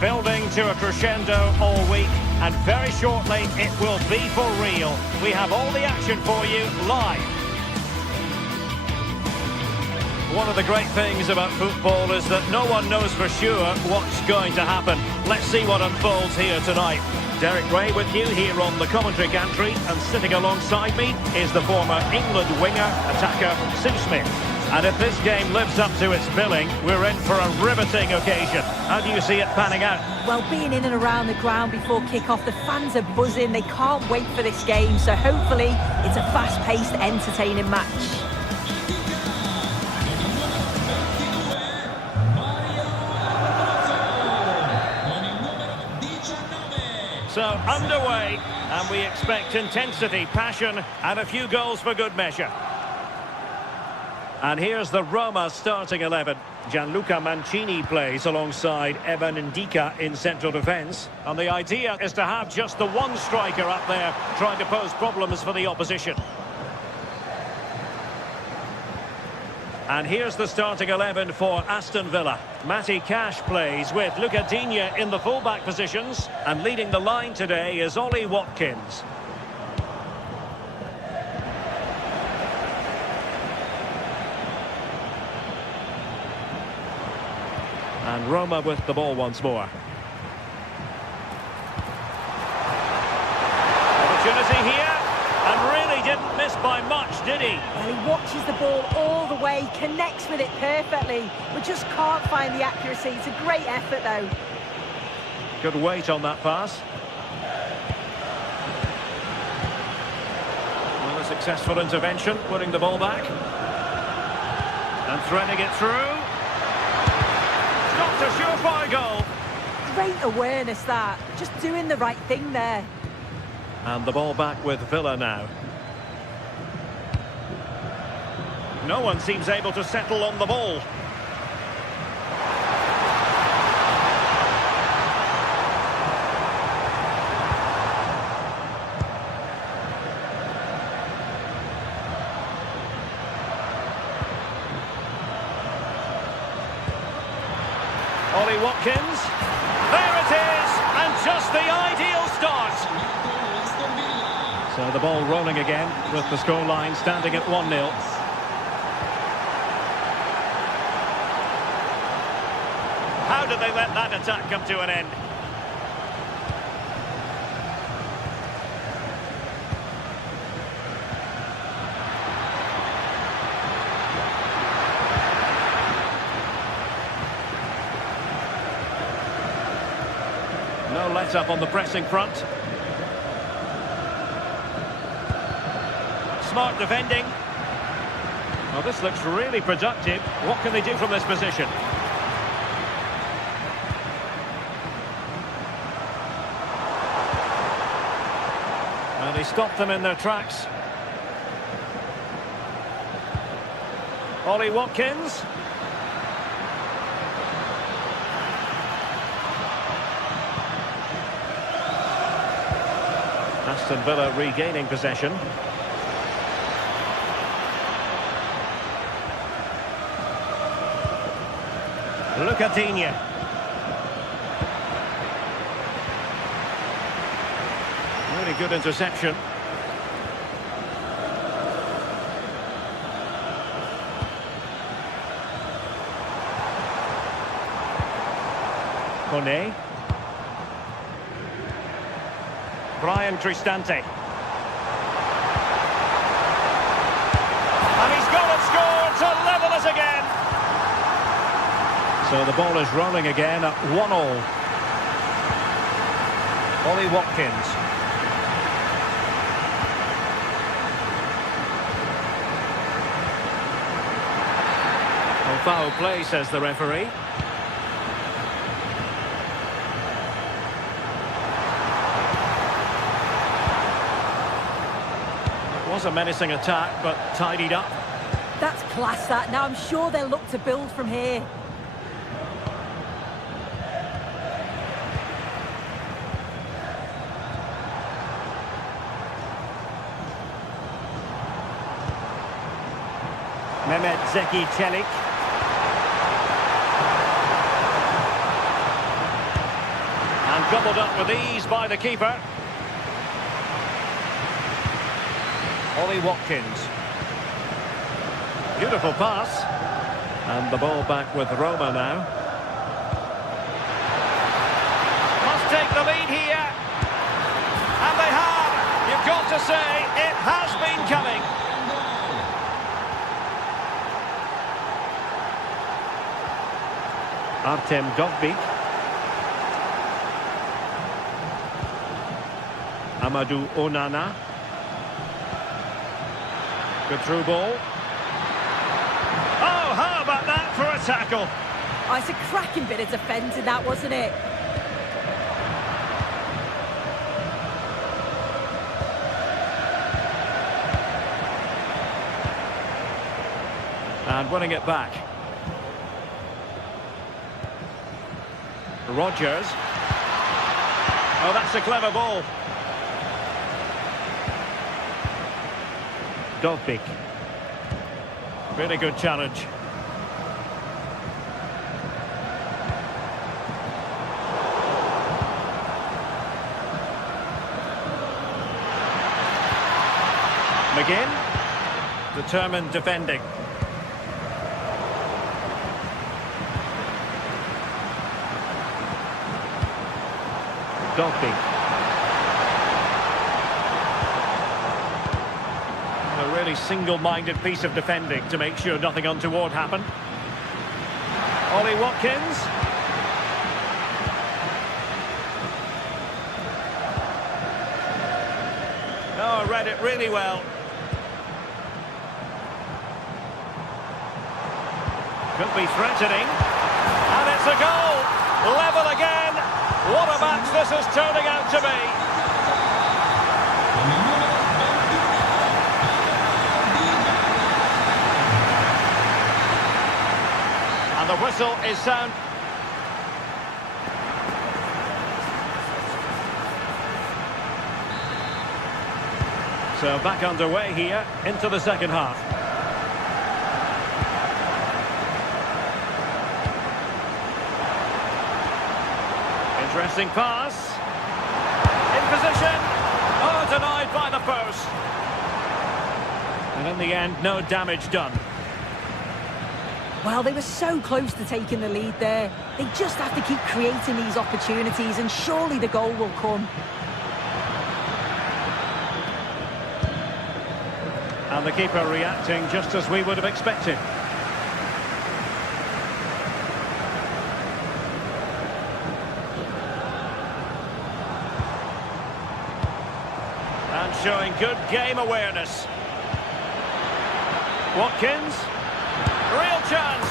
Building to a crescendo all week, and very shortly it will be for real. We have all the action for you live. One of the great things about football is that no one knows for sure what's going to happen. Let's see what unfolds here tonight. Derek Ray with you here on the commentary gantry, and sitting alongside me is the former England winger, attacker Sue Smith. And if this game lives up to its billing, we're in for a riveting occasion. How do you see it panning out? Well, being in and around the ground before kick-off, the fans are buzzing. They can't wait for this game. So hopefully it's a fast-paced, entertaining match. So underway, and we expect intensity, passion, and a few goals for good measure. And here's the Roma starting 11. Gianluca Mancini plays alongside Evan Ndika in central defence. And the idea is to have just the one striker up there trying to pose problems for the opposition. And here's the starting 11 for Aston Villa. Matty Cash plays with Luca Digne in the full-back positions. And leading the line today is Ollie Watkins. And Roma with the ball once more. Opportunity here. And really didn't miss by much, did he? Well, he watches the ball all the way, connects with it perfectly, but just can't find the accuracy. It's a great effort, though. Good weight on that pass. Well, a successful intervention, winning the ball back. And threading it through. Not a surefire goal. Great awareness, that. Just doing the right thing there. And the ball back with Villa now. No one seems able to settle on the ball. Ollie Watkins. There it is, and just the ideal start. So the ball rolling again with the scoreline standing at 1-0. How did they let that attack come to an end? No let-up on the pressing front. Smart defending. Well, this looks really productive. What can they do from this position? Well, he stopped them in their tracks. Ollie Watkins. Aston Villa regaining possession. Luca Digne. Really good interception. Kone. Brian Cristante. And he's gone and scored to level us again. So the ball is rolling again at 1-1. Ollie Watkins. Well, foul play, says the referee. It was a menacing attack, but tidied up. That's class, that. Now I'm sure they'll look to build from here. Mehmet Zeki Çelik. And gobbled up with ease by the keeper. Ollie Watkins. Beautiful pass. And the ball back with Roma now. Must take the lead here. And they have. You've got to say, it has been coming. Artem Dovbyk. Amadou Onana. Good through ball. Oh, how about that for a tackle? Oh, it's a cracking bit of defending, that, wasn't it? And winning it back. Rodgers. Oh, that's a clever ball. Dovbyk. Really good challenge. McGinn. Determined defending. Dovbyk. A really single-minded piece of defending to make sure nothing untoward happened. Ollie Watkins. Oh, read it really well. Could be threatening. And it's a goal! Level again! What a match this is turning out to be! And the whistle is sound. So back underway here into the second half. Interesting pass. In position. Oh, denied by the post. And in the end, no damage done. Well, they were so close to taking the lead there. They just have to keep creating these opportunities and surely the goal will come. And the keeper reacting just as we would have expected. And showing good game awareness. Watkins. Real chance.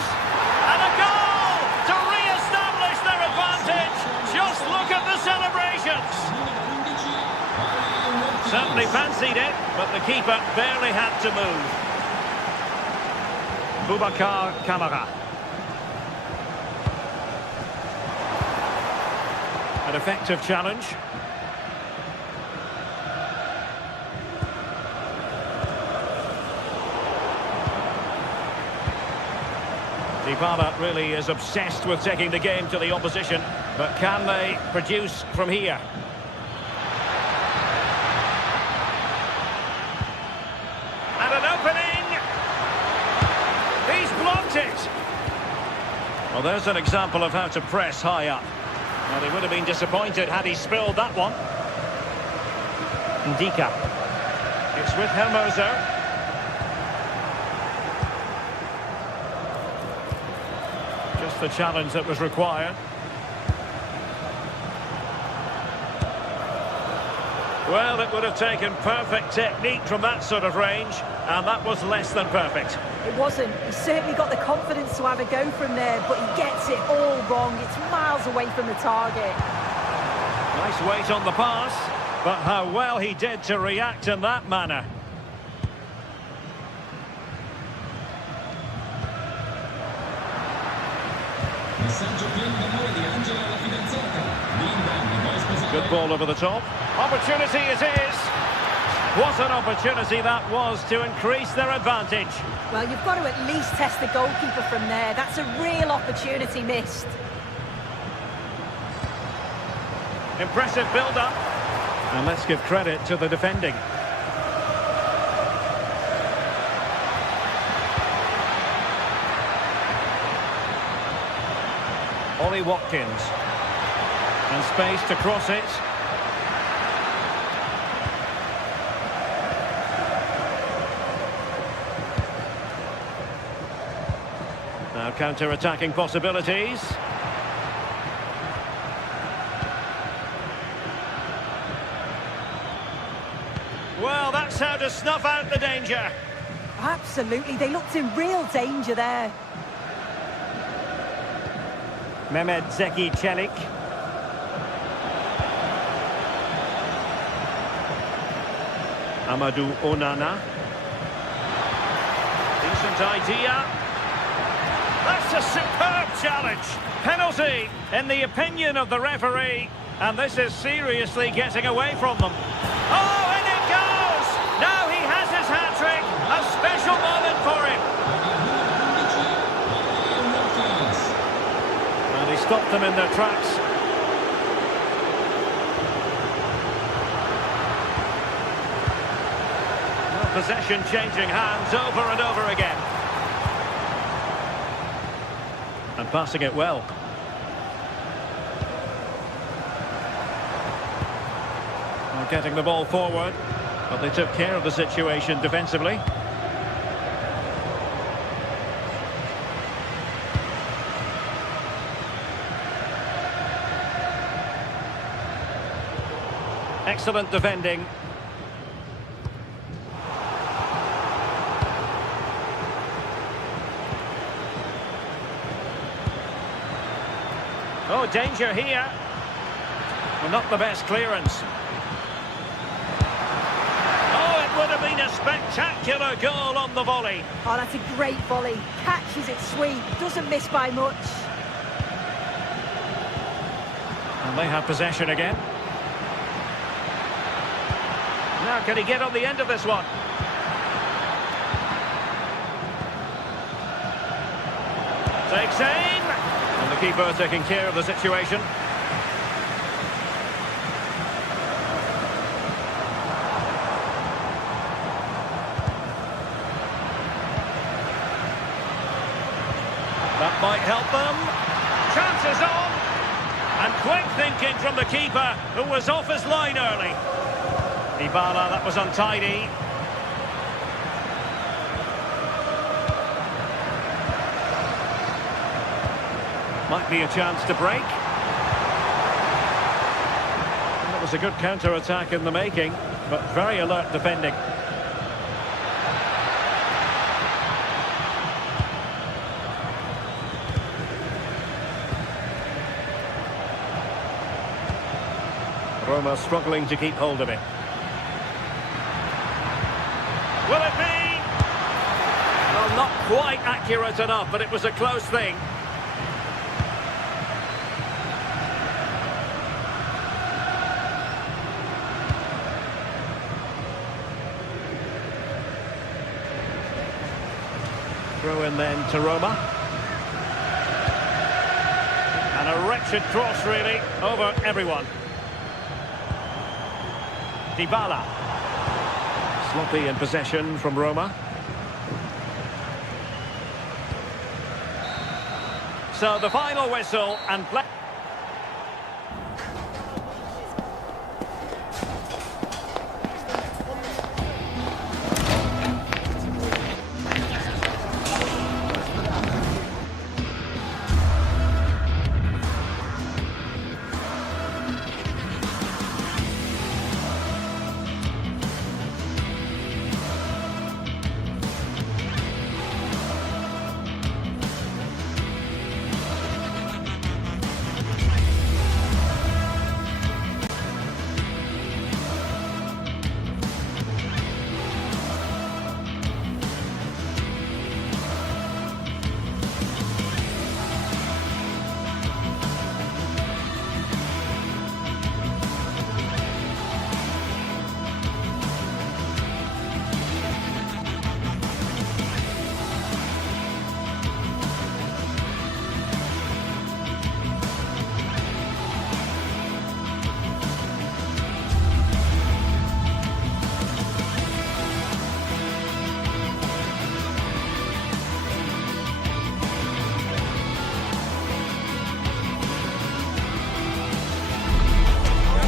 And a goal to re-establish their advantage. Just look at the celebrations. Certainly fancied it, but the keeper barely had to move. Boubacar Kamara. An effective challenge. Dybala really is obsessed with taking the game to the opposition, but can they produce from here? And an opening! He's blocked it! Well, there's an example of how to press high up. Well, he would have been disappointed had he spilled that one. Ndika. It's with Hermoso. The challenge that was required. Well, it would have taken perfect technique from that sort of range, and that was less than perfect. It wasn't. He certainly got the confidence to have a go from there, but he gets it all wrong. It's miles away from the target. Nice weight on the pass, but how well he did to react in that manner. Good ball over the top. Opportunity it is. What an opportunity that was to increase their advantage. Well, you've got to at least test the goalkeeper from there. That's a real opportunity missed. Impressive build-up. And let's give credit to the defending. Ollie Watkins. And space to cross it. Now counter-attacking possibilities. to snuff out the danger. Absolutely, they looked in real danger there. Mehmet Zeki Çelik. Amadou Onana. Decent idea. That's a superb challenge. Penalty, in the opinion of the referee. And this is seriously getting away from them. Oh, in it goes! Now he has his hat-trick. A special moment for him. And he stopped them in their tracks. Well, possession changing hands over and over again. And passing it well. Getting the ball forward, but they took care of the situation defensively. Excellent defending. Oh, danger here. Well, not the best clearance. Would have been a spectacular goal on the volley. Oh, that's a great volley. Catches it sweet, doesn't miss by much. And they have possession again. Now, can he get on the end of this one? Takes aim. And the keeper taking care of the situation. That might help them. Chances on. And quick thinking from the keeper, who was off his line early. Dybala, that was untidy. Might be a chance to break. That was a good counter-attack in the making, but very alert defending. Roma struggling to keep hold of it. Will it be? Well, not quite accurate enough, but it was a close thing. Throw in then to Roma. And a wretched cross, really, over everyone. Dybala. Sloppy in possession from Roma. So the final whistle and play.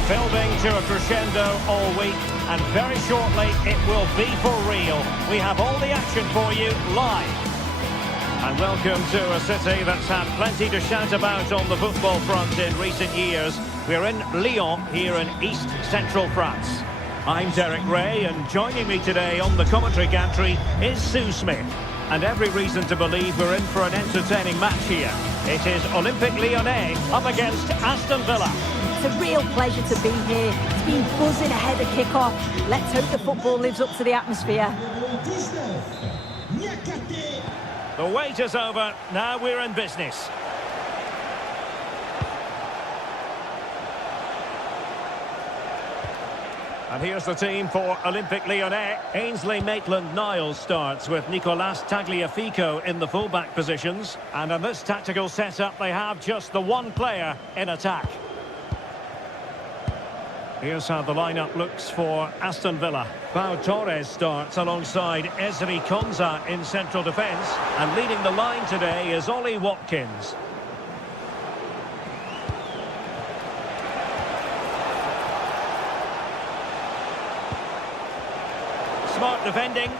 Building to a crescendo all week, and very shortly it will be for real. We have all the action for you live. And welcome to a city that's had plenty to shout about on the football front in recent years. We're in Lyon, here in East Central France. I'm Derek Ray, and joining me today on the commentary gantry is Sue Smith. And every reason to believe we're in for an entertaining match here. It is Olympique Lyonnais up against Aston Villa. It's a real pleasure to be here. It's been buzzing ahead of kick-off. Let's hope the football lives up to the atmosphere. The wait is over, now we're in business. And here's the team for Olympique Lyonnais. Ainsley Maitland-Niles starts with Nicolas Tagliafico in the full-back positions. And in this tactical setup, they have just the one player in attack. Here's how the lineup looks for Aston Villa. Pau Torres starts alongside Ezri Konsa in central defence. And leading the line today is Ollie Watkins. Smart defending.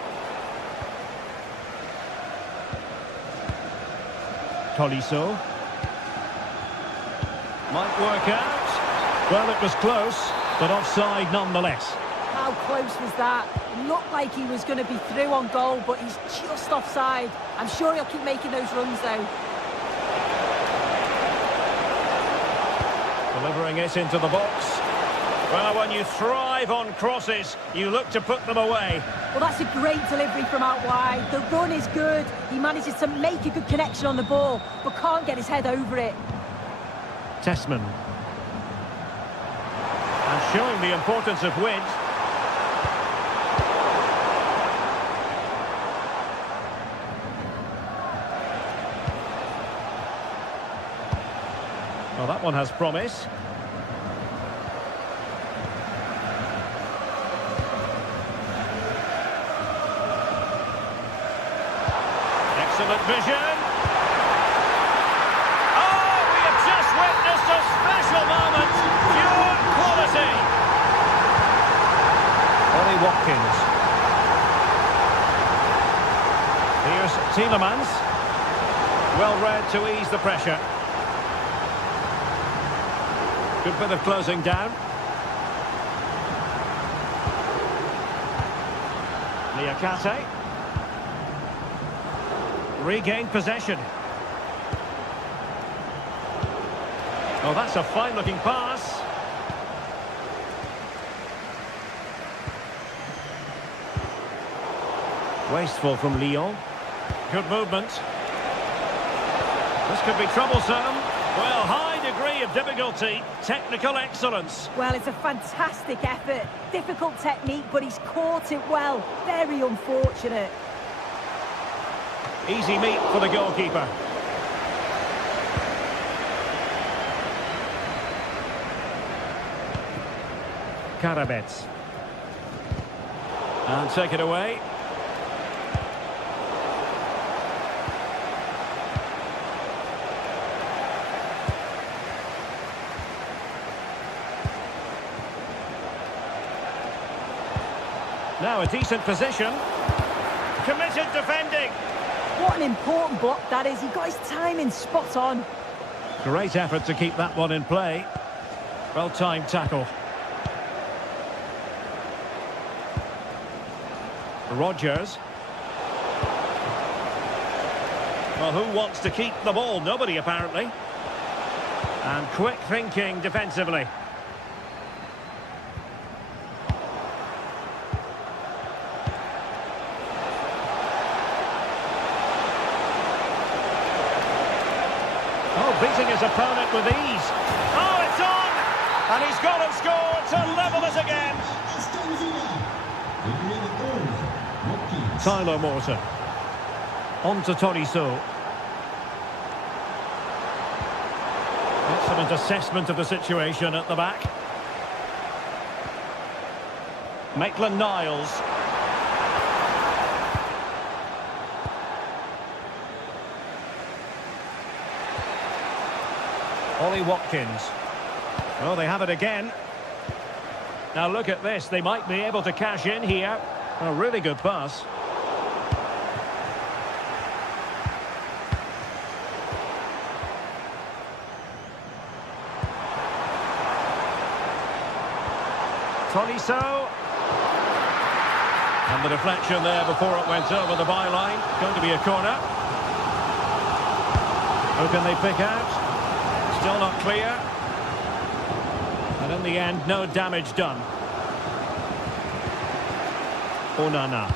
Tolisso. Might work out. Well, it was close, but offside nonetheless. How close was that? It looked like he was going to be through on goal, but he's just offside. I'm sure he'll keep making those runs, though. Delivering it into the box. Well, when you thrive on crosses, you look to put them away. Well, that's a great delivery from out wide. The run is good. He manages to make a good connection on the ball, but can't get his head over it. Tessman. And showing the importance of width. Well, that one has promise. Excellent vision. Oh, we have just witnessed a special moment. Pure quality. Ollie Watkins. Here's Tielemans. Well read to ease the pressure. Good bit of closing down. Liakate. Regained possession. Oh, that's a fine-looking pass. Wasteful from Lyon. Good movement. This could be troublesome. Well, high degree of difficulty. Technical excellence. Well, it's a fantastic effort. Difficult technique, but he's caught it well. Very unfortunate. Easy meat for the goalkeeper. Karabets. And take it away. Now a decent position. Committed defending. What an important block that is. He got his timing spot on. Great effort to keep that one in play. Well-timed tackle. Rodgers. Well, who wants to keep the ball? Nobody, apparently. And quick thinking defensively. Oh, beating his opponent with ease. Oh, it's on! And he's got and scored to level us again. Tyler Morton. On to Tolisso. Excellent assessment of the situation at the back. Maitland-Niles. Ollie Watkins. Well, they have it again. Now look at this. They might be able to cash in here. A really good pass. Tolisso. And the deflection there before it went over the byline. Going to be a corner. Who can they pick out? Still not clear. And in the end, no damage done. Onana.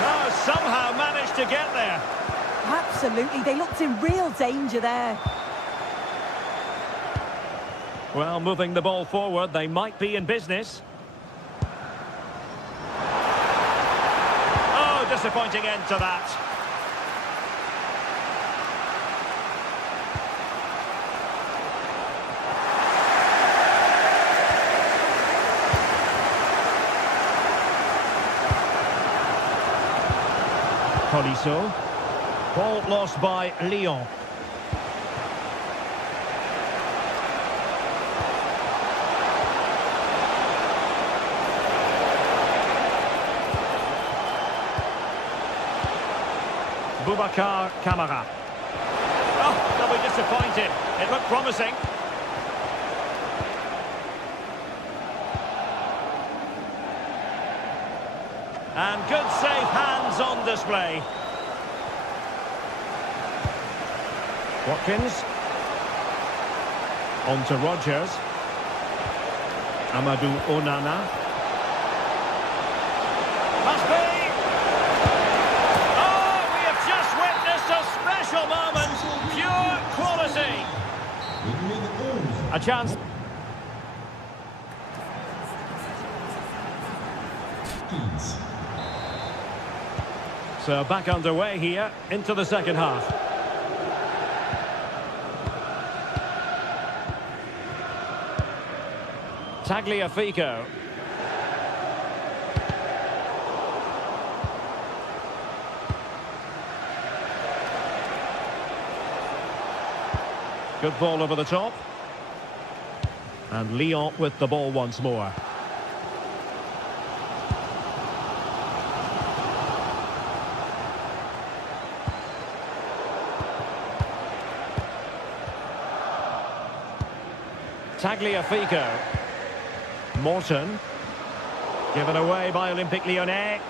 Oh, somehow managed to get there. Absolutely, they looked in real danger there. Well, moving the ball forward, they might be in business. Oh, disappointing end to that. Tolisso. Ball lost by Lyon. Boubacar Kamara. Oh, they'll be disappointed. It looked promising. And good safe hands on display. Watkins. On to Rodgers. Amadou Onana. Must be! Oh, we have just witnessed a special moment. Pure quality. A chance. So back underway here into the second half. Tagliafico. Good ball over the top. And Lyon with the ball once more. Tagliafico. Morton. Given away by Olympique Lyonnais.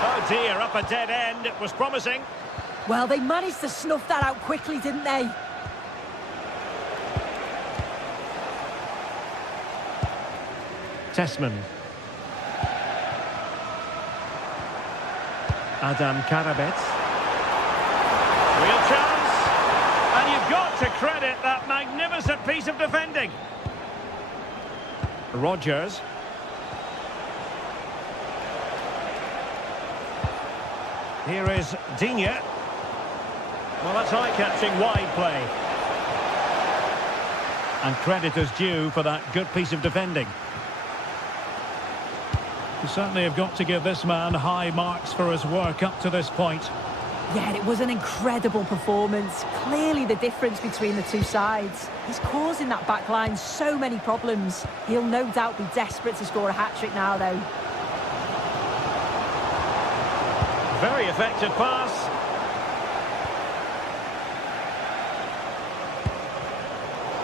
Oh dear, up a dead end. It was promising. Well, they managed to snuff that out quickly, didn't they? Tessman. Adam Karabets. Real chance. And you've got to credit that magnificent piece of defending. Rodgers. Here is Digne. Well, that's eye-catching wide play. And credit is due for that good piece of defending. You certainly have got to give this man high marks for his work up to this point. Yeah, it was an incredible performance. Clearly the difference between the two sides. He's causing that back line so many problems. He'll no doubt be desperate to score a hat-trick now, though. Very effective pass.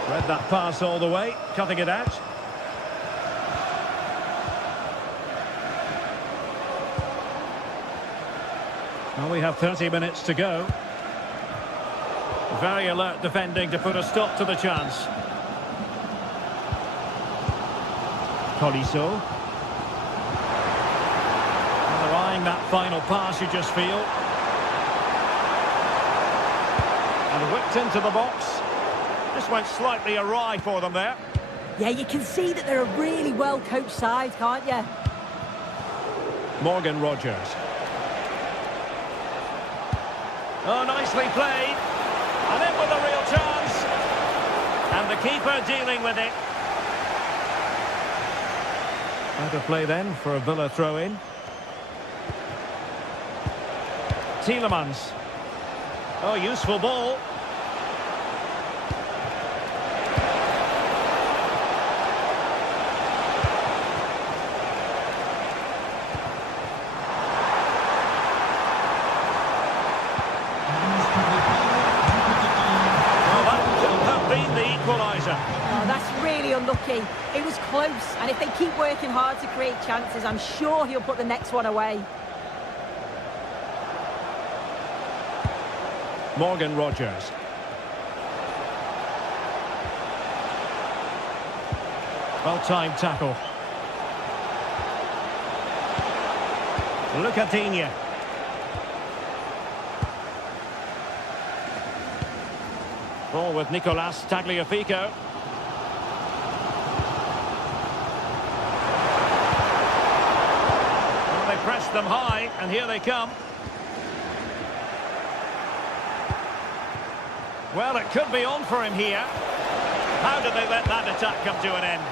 Read that pass all the way, cutting it out. Well, we have 30 minutes to go. Very alert defending to put a stop to the chance. Tolisso. And they're eyeing that final pass, you just feel. And whipped into the box. This went slightly awry for them there. Yeah, you can see that they're a really well-coached side, can't you? Morgan Rodgers. Oh, nicely played. And in with a real chance. And the keeper dealing with it. Out of play then for a Villa throw-in. Tielemans. Oh, useful ball. unlucky. It was close, and if they keep working hard to create chances, I'm sure he'll put the next one away. Morgan Rogers. Well-timed tackle. Lucadinha. Ball with Nicolas Tagliafico. Well, they pressed them high, and here they come. Well, it could be on for him here. How did they let that attack come to an end?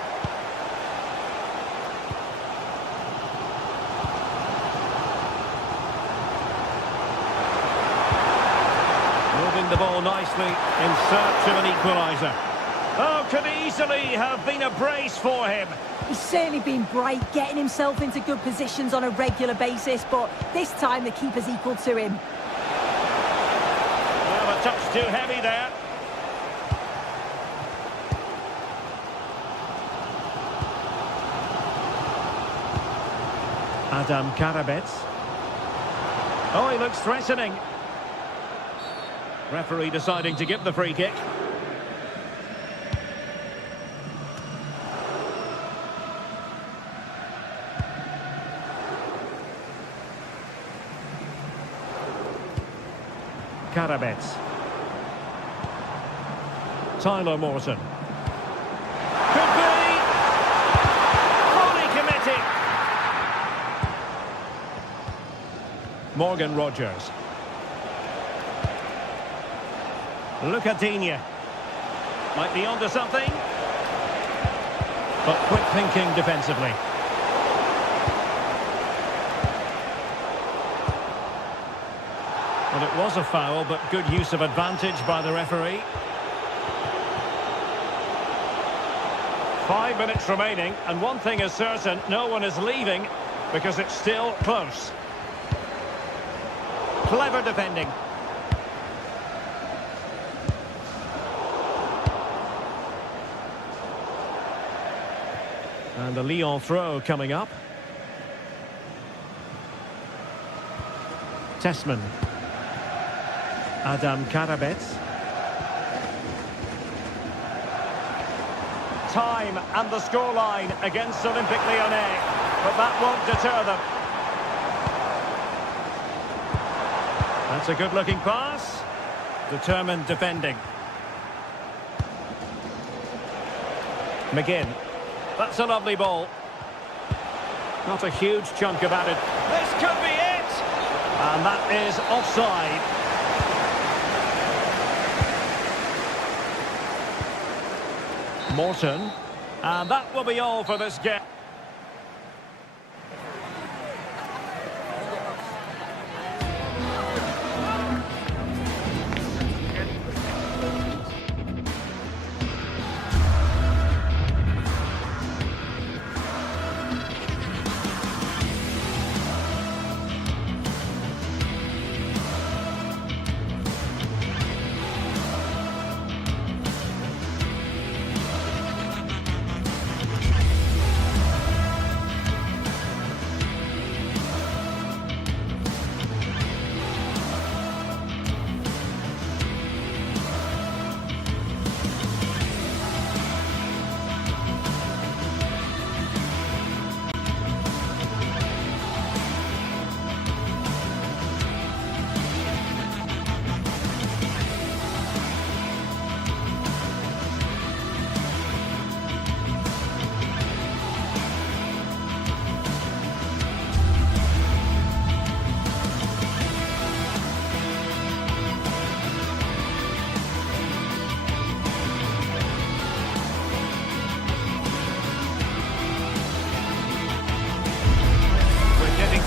Moving the ball nicely in search of an equaliser. Oh, could easily have been a brace for him. He's certainly been bright, getting himself into good positions on a regular basis, but this time the keeper's equal to him. Well, a touch too heavy there. Adam Karabets. Oh, he looks threatening. Referee deciding to give the free kick. Karabets. Tyler Morton. Could be! Fully committed! Morgan Rogers. Lucadinha. Might be onto something. But quick thinking defensively. Well, it was a foul, but good use of advantage by the referee. 5 minutes remaining, and one thing is certain, no one is leaving because it's still close. Clever defending. And the Lyon throw coming up. Tessman. Adam Karabets. Time and the scoreline against Olympique Lyonnais, but that won't deter them. That's a good-looking pass. Determined defending. McGinn. That's a lovely ball. Not a huge chunk of added. This could be it! And that is offside. Morton. And that will be all for this game.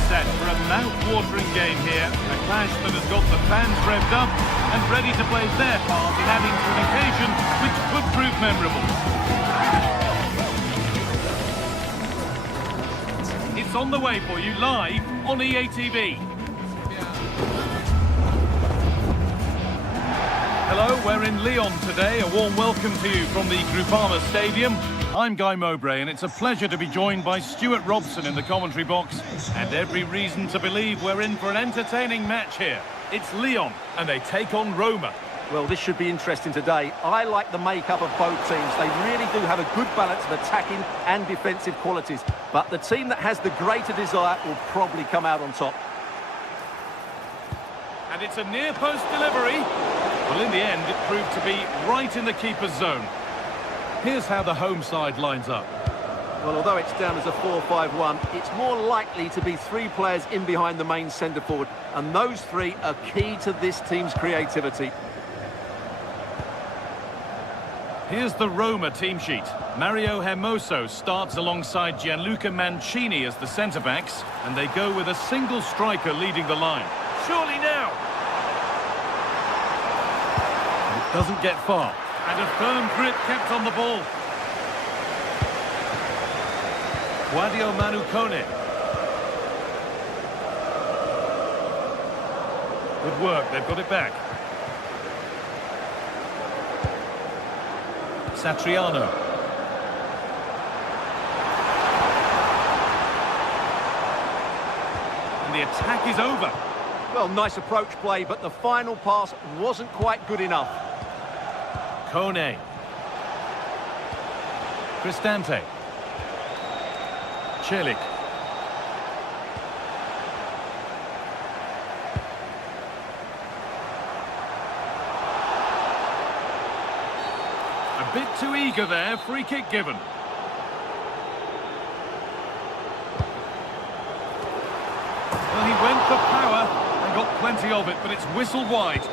Set for a mouth-watering game here, a clash that has got the fans revved up and ready to play their part in adding to an occasion which could prove memorable. It's on the way for you live on EA TV. Hello, we're in Lyon today. A warm welcome to you from the Groupama Stadium. I'm Guy Mowbray, and it's a pleasure to be joined by Stuart Robson in the commentary box. And every reason to believe we're in for an entertaining match here. It's Lyon, and they take on Roma. Well, this should be interesting today. I like the makeup of both teams. They really do have a good balance of attacking and defensive qualities. But the team that has the greater desire will probably come out on top. And it's a near-post delivery. Well, in the end, it proved to be right in the keeper's zone. Here's how the home side lines up. Well, although it's down as a 4-5-1, it's more likely to be 3 players in behind the main centre-forward. And those 3 are key to this team's creativity. Here's the Roma team sheet. Mario Hermoso starts alongside Gianluca Mancini as the centre-backs, and they go with a single striker leading the line. Surely now! It doesn't get far. And a firm grip kept on the ball. Guadio Manu Kone. Good work, they've got it back. Satriano. And the attack is over. Well, nice approach play, but the final pass wasn't quite good enough. Kone. Cristante. Celik. A bit too eager there, free kick given. Well, he went for power and got plenty of it, but it's whistled wide.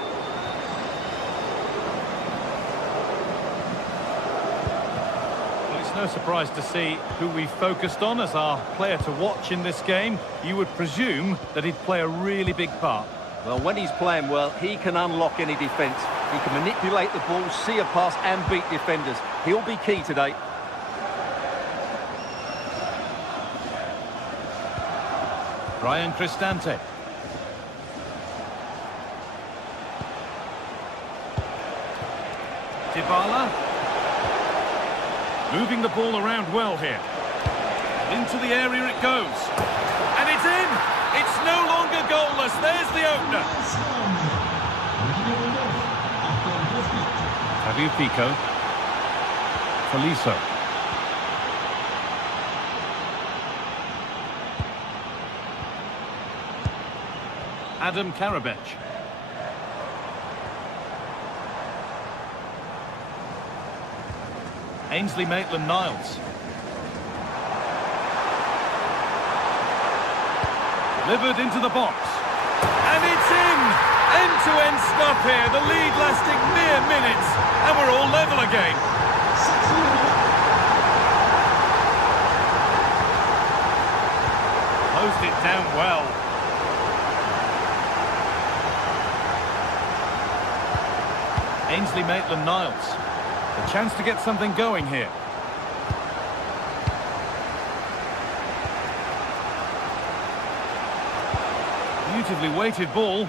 Well, it's no surprise to see who we focused on as our player to watch in this game. You would presume that he'd play a really big part. Well, when he's playing well, he can unlock any defence. He can manipulate the ball, see a pass and beat defenders. He'll be key today. Ryan Cristante. Dybala. Moving the ball around well here. Into the area it goes. And it's in! It's no longer goalless. There's the opener. Tagliafico. Tolisso. Adam Karabech. Ainsley Maitland-Niles. Delivered into the box. And it's in! End-to-end stuff here. The lead lasting mere minutes. And we're all level again. Closed it down well. Ainsley Maitland-Niles. A chance to get something going here. Beautifully weighted ball.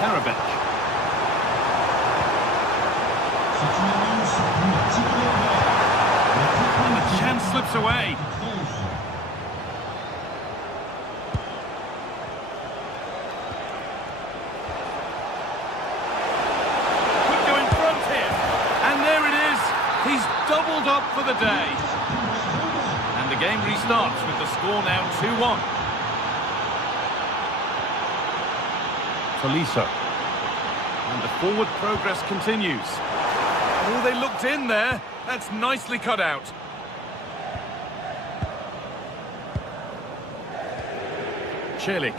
Karabech. And the chance slips away. Could go in front here. And there it is. He's doubled up for the day. And the game restarts with the score now 2-1. Tolisso. And the forward progress continues. Oh, they looked in there. That's nicely cut out. Celik.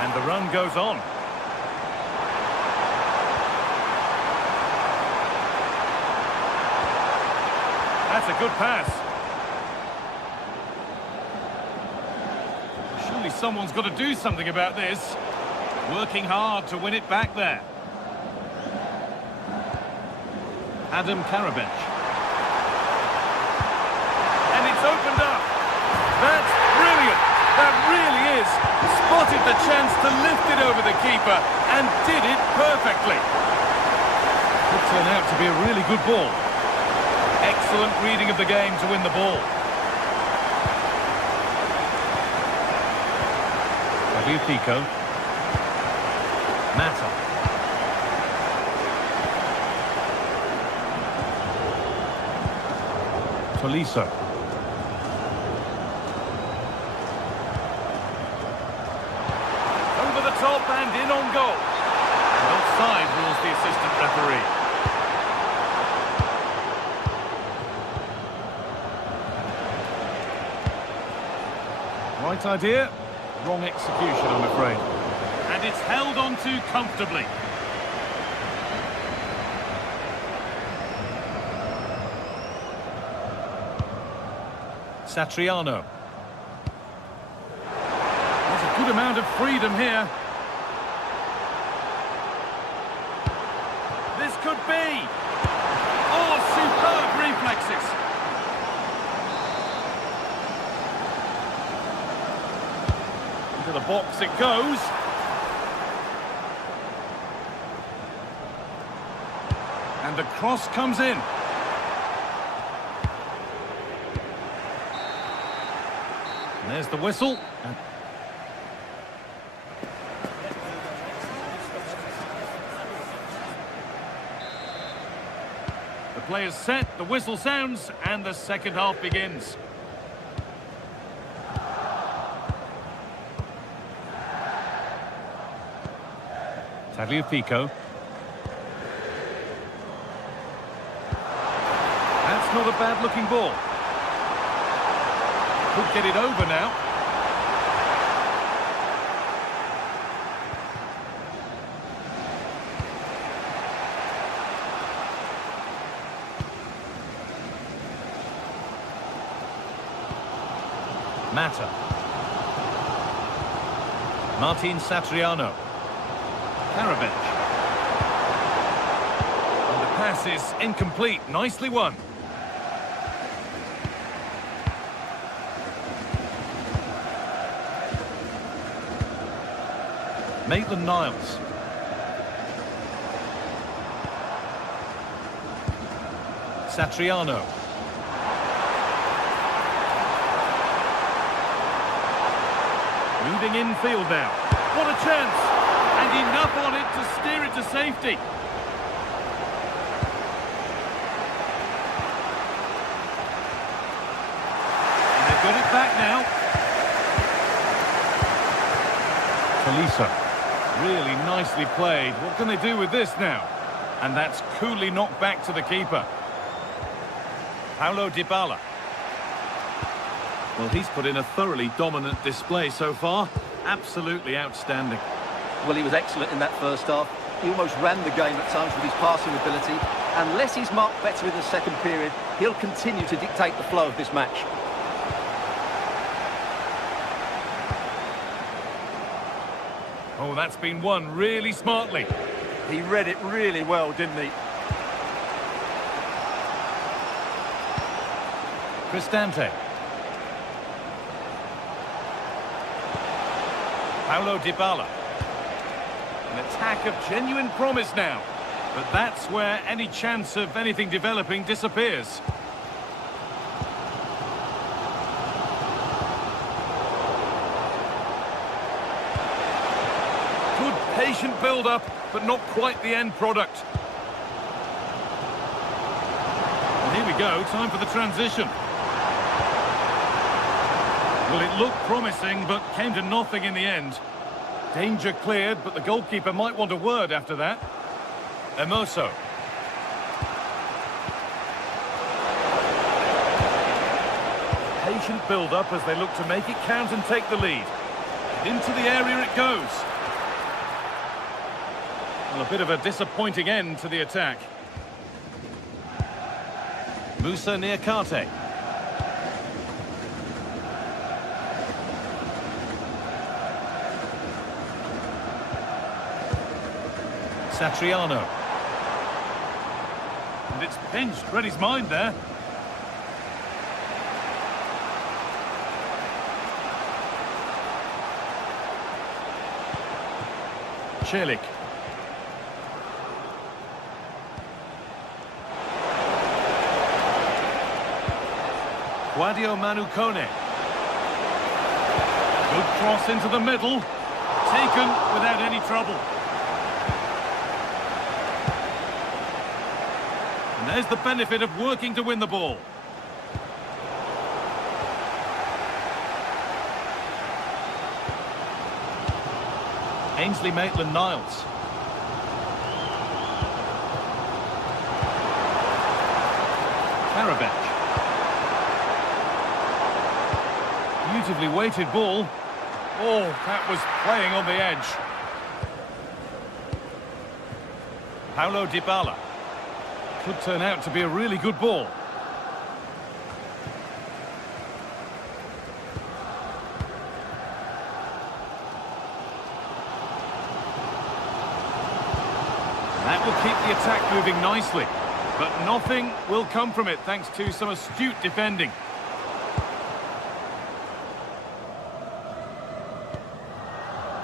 And the run goes on. That's a good pass. Surely someone's got to do something about this. Working hard to win it back there. Adam Karabech. And it's opened up. That's brilliant. That really is. Spotted the chance to lift it over the keeper and did it perfectly. Could turn out to be a really good ball. Excellent reading of the game to win the ball. Pico. Mata. Tolisso. Over the top and in on goal. And offside rules the assistant referee. Right idea. Wrong execution, I'm afraid. And it's held on to comfortably. Satriano. There's a good amount of freedom here. This could be. Oh, superb reflexes. To the box it goes. And the cross comes in. And there's the whistle. The player's set, the whistle sounds, and the second half begins. Pico. That's not a bad looking ball. Could get it over now. Mata. Martin Satriano. Karabech. And the pass is incomplete. Nicely won. Maitland-Niles. Satriano. Moving infield now. What a chance! And enough on it to steer it to safety. And they've got it back now. Tolisso. Really nicely played. What can they do with this now? And that's coolly knocked back to the keeper. Paulo Dybala. Well, he's put in a thoroughly dominant display so far. Absolutely outstanding. Well, he was excellent in that first half. He almost ran the game at times with his passing ability. Unless he's marked better in the second period, he'll continue to dictate the flow of this match. Oh, that's been won really smartly. He read it really well, didn't he? Cristante. Paulo Dybala. An attack of genuine promise now. But that's where any chance of anything developing disappears. Good patient build-up, but not quite the end product. And here we go, time for the transition. Well, it looked promising, but came to nothing in the end. Danger cleared, but the goalkeeper might want a word after that. Hermoso. Patient build-up as they look to make it count and take the lead. Into the area it goes. Well, a bit of a disappointing end to the attack. Musa Niakate. Satriano. And it's pinched, read his mind there. Celik. Guadio Manukone. Good cross into the middle. Taken without any trouble. And there's the benefit of working to win the ball. Ainsley Maitland-Niles. Karabech. Beautifully weighted ball. Oh, that was playing on the edge. Paulo Dybala. Could turn out to be a really good ball. That will keep the attack moving nicely. But nothing will come from it thanks to some astute defending.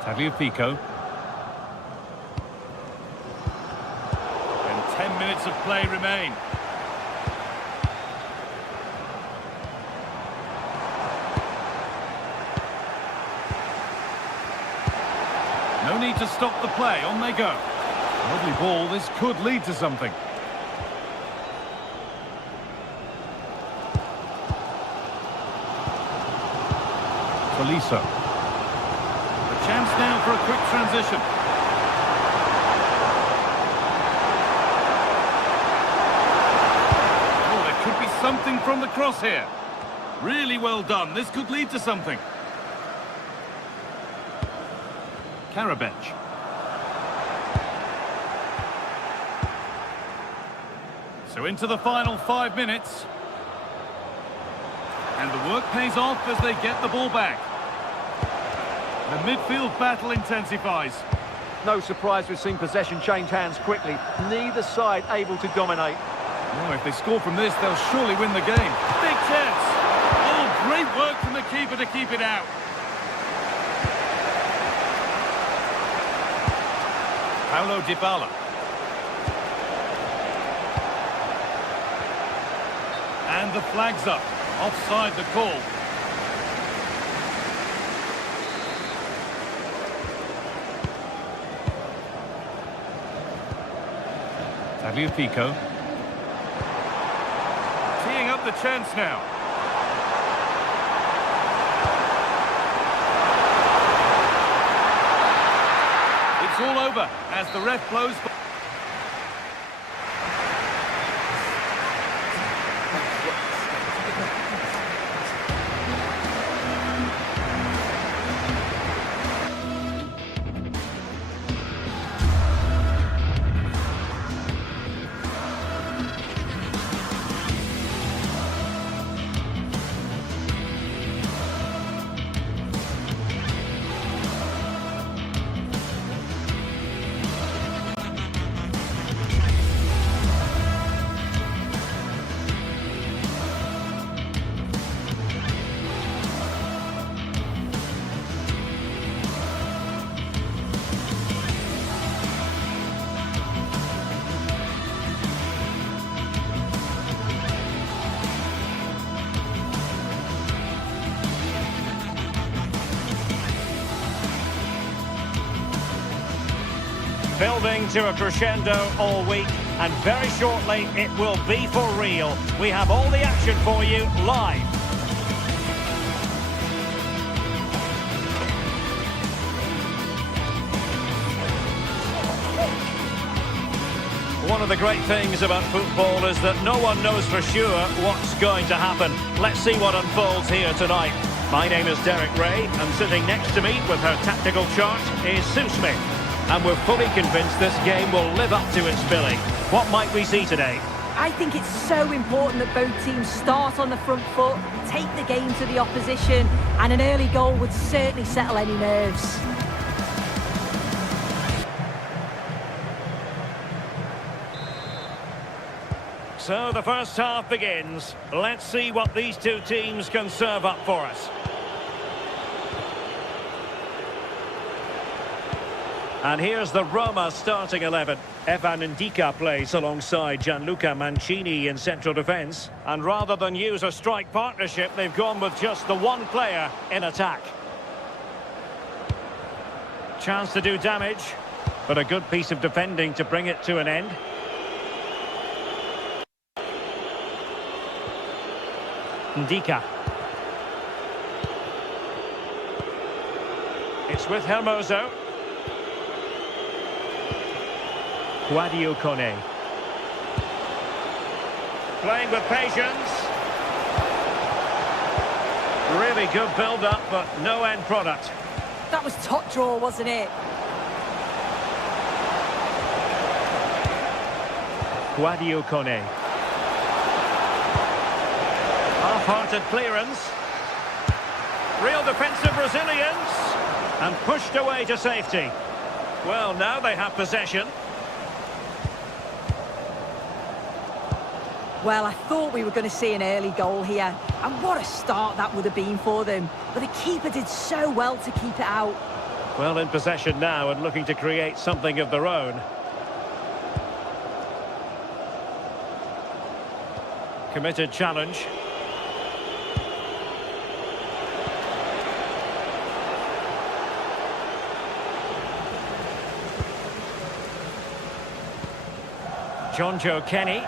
Tagliafico. And 10 minutes of play remain. No need to stop the play, on they go. Lovely ball, this could lead to something. Tolisso. A chance now for a quick transition. Oh, there could be something from the cross here. Really well done, this could lead to something. Karabech. So into the final 5 minutes. And the work pays off as they get the ball back. The midfield battle intensifies. No surprise we've seen possession change hands quickly. Neither side able to dominate. Oh, if they score from this, they'll surely win the game. Big chance. Oh, great work from the keeper to keep it out. Paulo Dybala. And the flag's up. Offside the call. Tagliafico. Teeing up the chance now. It's all over as the ref blows. Building to a crescendo all week, and very shortly it will be for real. We have all the action for you live. One of the great things about football is that no one knows for sure what's going to happen. Let's see what unfolds here tonight. My name is Derek Ray, and sitting next to me with her tactical chart is Sue Smith. And we're fully convinced this game will live up to its billing. What might we see today? I think it's so important that both teams start on the front foot, take the game to the opposition, and an early goal would certainly settle any nerves. So the first half begins. Let's see what these two teams can serve up for us. And here's the Roma starting 11. Evan Ndika plays alongside Gianluca Mancini in central defence. And rather than use a strike partnership, they've gone with just the one player in attack. Chance to do damage, but a good piece of defending to bring it to an end. Ndika. It's with Hermoso. Guadio Kone. Playing with patience. Really good build-up, but no end product. That was top draw, wasn't it? Guadio Kone. Half-hearted clearance. Real defensive resilience. And pushed away to safety. Well, now they have possession. Well, I thought we were going to see an early goal here. And what a start that would have been for them. But the keeper did so well to keep it out. Well, in possession now and looking to create something of their own. Committed challenge. Jonjo Kenny.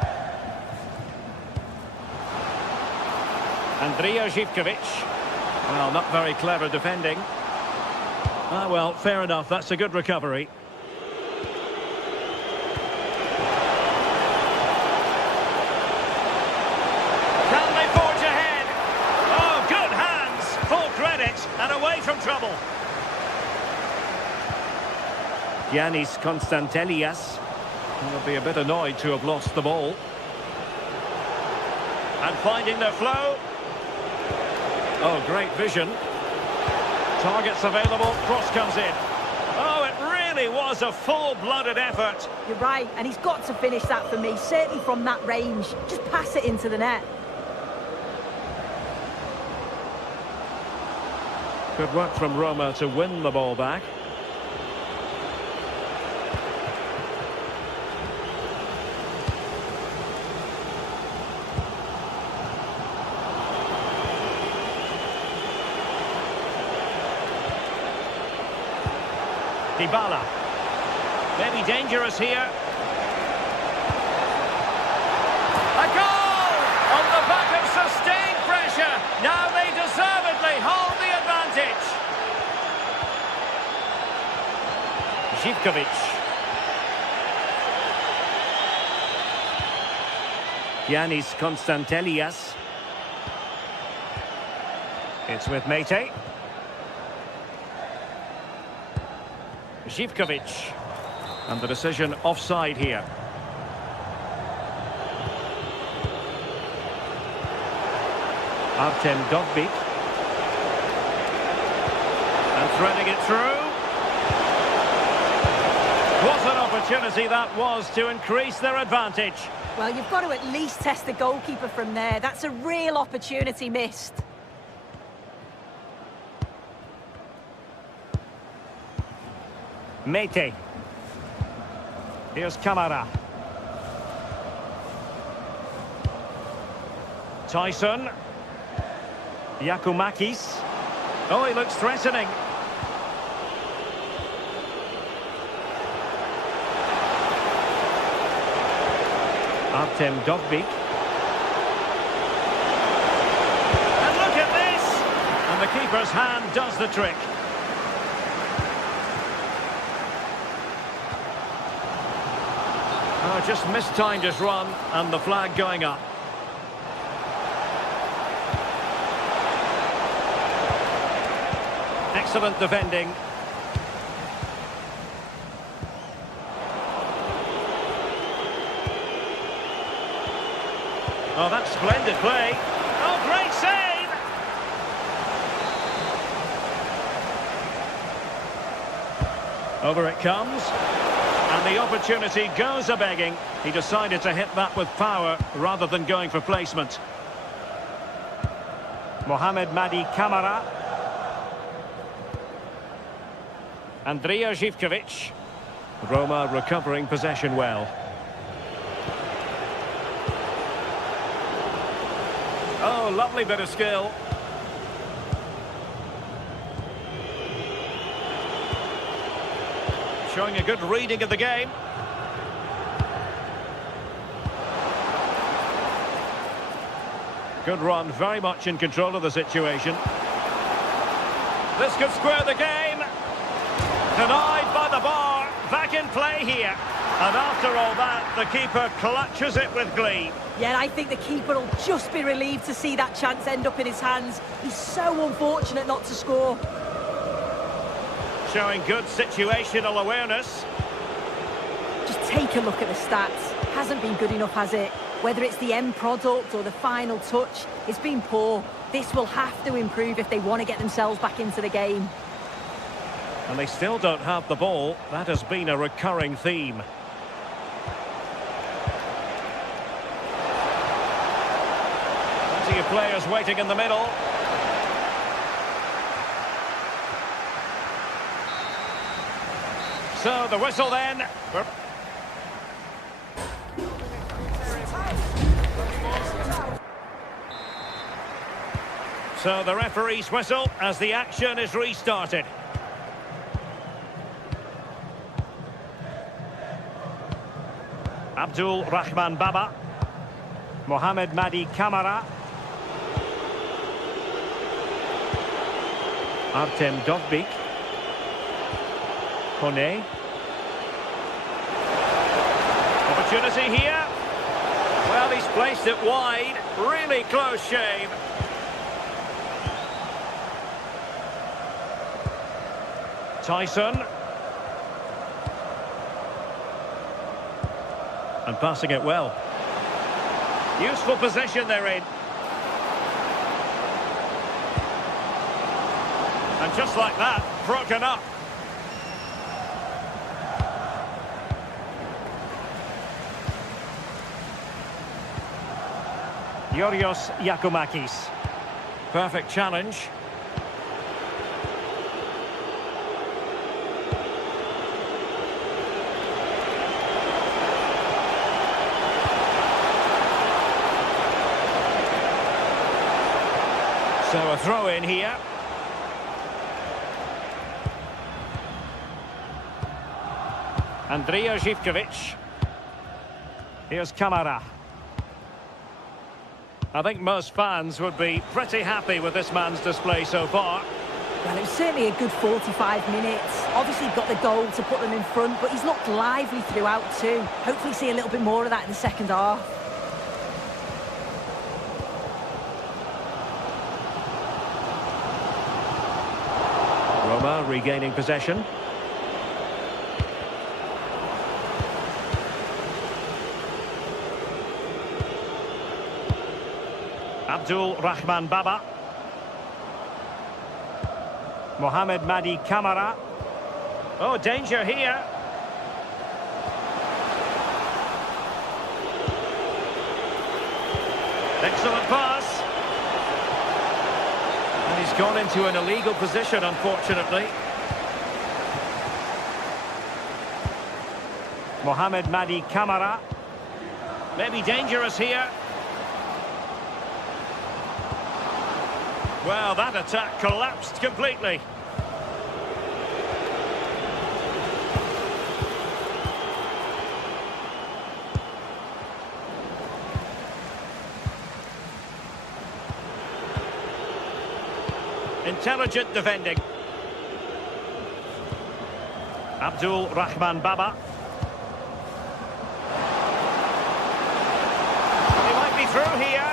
Andrija Živković. Well, not very clever defending. Ah, well, fair enough. That's a good recovery. Can they forge ahead? Oh, good hands. Full credit and away from trouble. Giannis Konstantelias. Will be a bit annoyed to have lost the ball. And finding their flow. Oh, great vision. Targets available, cross comes in. Oh, it really was a full-blooded effort. You're right, and he's got to finish that for me, certainly from that range. Just pass it into the net. Good work from Roma to win the ball back. Dybala. Maybe dangerous here. A goal! On the back of sustained pressure. Now they deservedly hold the advantage. Živković. Giannis Konstantelias. It's with Mete. Živković. And the decision offside here. Artem Dovbyk. And threading it through. What an opportunity that was to increase their advantage. Well, you've got to at least test the goalkeeper from there. That's a real opportunity missed. Mete. Here's Kamara. Tyson. Yakumakis. Oh, he looks threatening. Artem Dovbyk. And look at this! And the keeper's hand does the trick. Oh, just mistimed his run, and the flag going up. Excellent defending. Oh, that's splendid play. Oh, great save! Over it comes. And the opportunity goes a-begging. He decided to hit that with power rather than going for placement. Mohamed Madi Camara. Andrija Živković. Roma recovering possession well. Oh, lovely bit of skill. Showing a good reading of the game. Good run, very much in control of the situation. This could square the game. Denied by the bar. Back in play here. And after all that, the keeper clutches it with glee. Yeah, I think the keeper will just be relieved to see that chance end up in his hands. He's so unfortunate not to score. Showing good situational awareness. Just take a look at the stats. Hasn't been good enough, has it? Whether it's the end product or the final touch, it's been poor. This will have to improve if they want to get themselves back into the game. And they still don't have the ball. That has been a recurring theme. Plenty of players waiting in the middle. So the whistle then. So the referee's whistle as the action is restarted. Abdul Rahman Baba. Mohamed Madi Camara. Artem Dovbik. Kone. Opportunity here. Well, he's placed it wide. Really close shave. Tyson. And passing it well. Useful position they're in. And just like that, broken up. Yorios Yakumakis. Perfect challenge. So a throw in here. Andrija Živković. Here's Camara. I think most fans would be pretty happy with this man's display so far. Well, it was certainly a good 45 minutes. Obviously got the goal to put them in front, but he's looked lively throughout too. Hopefully see a little bit more of that in the second half. Roma regaining possession. Abdul Rahman Baba. Mohamed Madi Camara. Oh, danger here. Excellent pass. And he's gone into an illegal position, unfortunately. Mohamed Madi Camara. Maybe dangerous here. Well, that attack collapsed completely. Intelligent defending. Abdul Rahman Baba. He might be through here.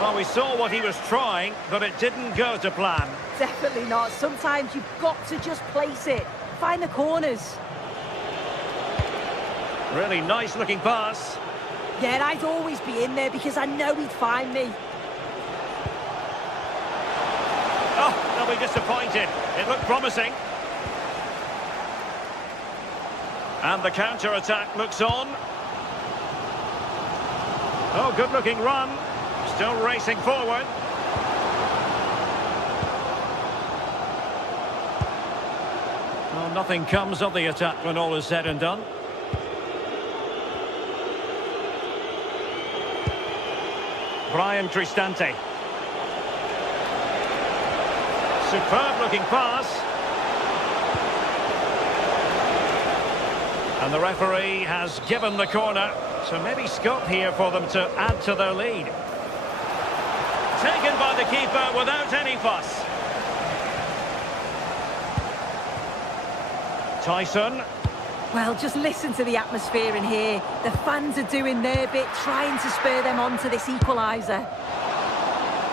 Well, we saw what he was trying, but it didn't go to plan. Definitely not. Sometimes you've got to just place it. Find the corners. Really nice looking pass. Yeah, I'd always be in there because I know he'd find me. Oh, they'll be disappointed. It looked promising. And the counter-attack looks on. Oh, good-looking run. Still racing forward. Well, nothing comes of the attack when all is said and done. Brian Cristante. Superb-looking pass. And the referee has given the corner, so maybe scope here for them to add to their lead. Taken by the keeper without any fuss. Tyson. Well, just listen to the atmosphere in here. The fans are doing their bit, trying to spur them on to this equaliser.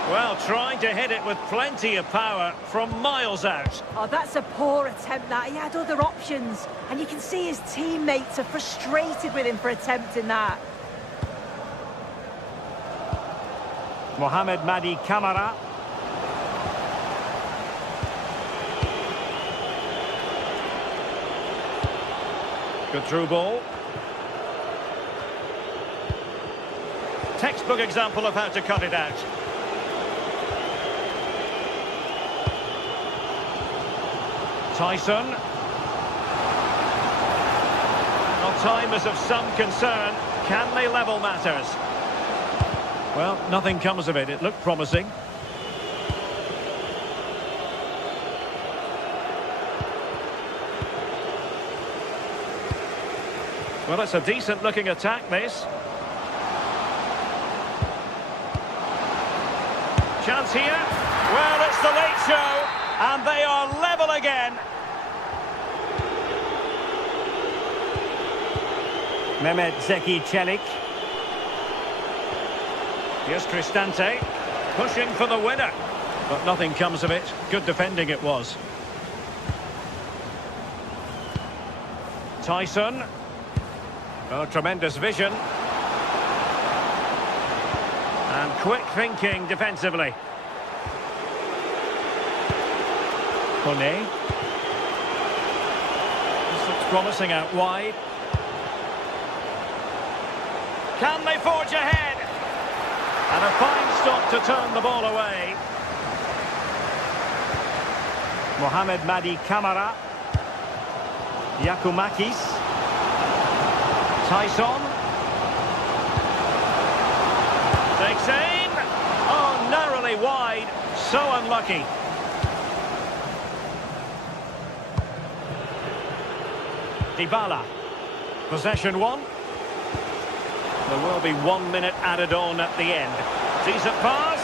Well, trying to hit it with plenty of power from miles out. Oh, that's a poor attempt, that. He had other options. And you can see his teammates are frustrated with him for attempting that. Mohamed Madi Camara. Good through ball. Textbook example of how to cut it out. Tyson. Well, time is of some concern. Can they level matters? Well, nothing comes of it. It looked promising. Well, it's a decent-looking attack, this. Chance here. Well, it's the late show, and they are level again. Mehmet Zeki Çelik. Here's Cristante, pushing for the winner. But nothing comes of it. Good defending it was. Tyson. Oh, tremendous vision. And quick thinking defensively. Kone. This looks promising out wide. Can they forge ahead? And a fine stop to turn the ball away. Mohamed Madi Camara. Yakumakis. Tyson. Takes aim. Oh, narrowly wide. So unlucky. Dybala. Possession one. There will be 1 minute added on at the end. Decent pass.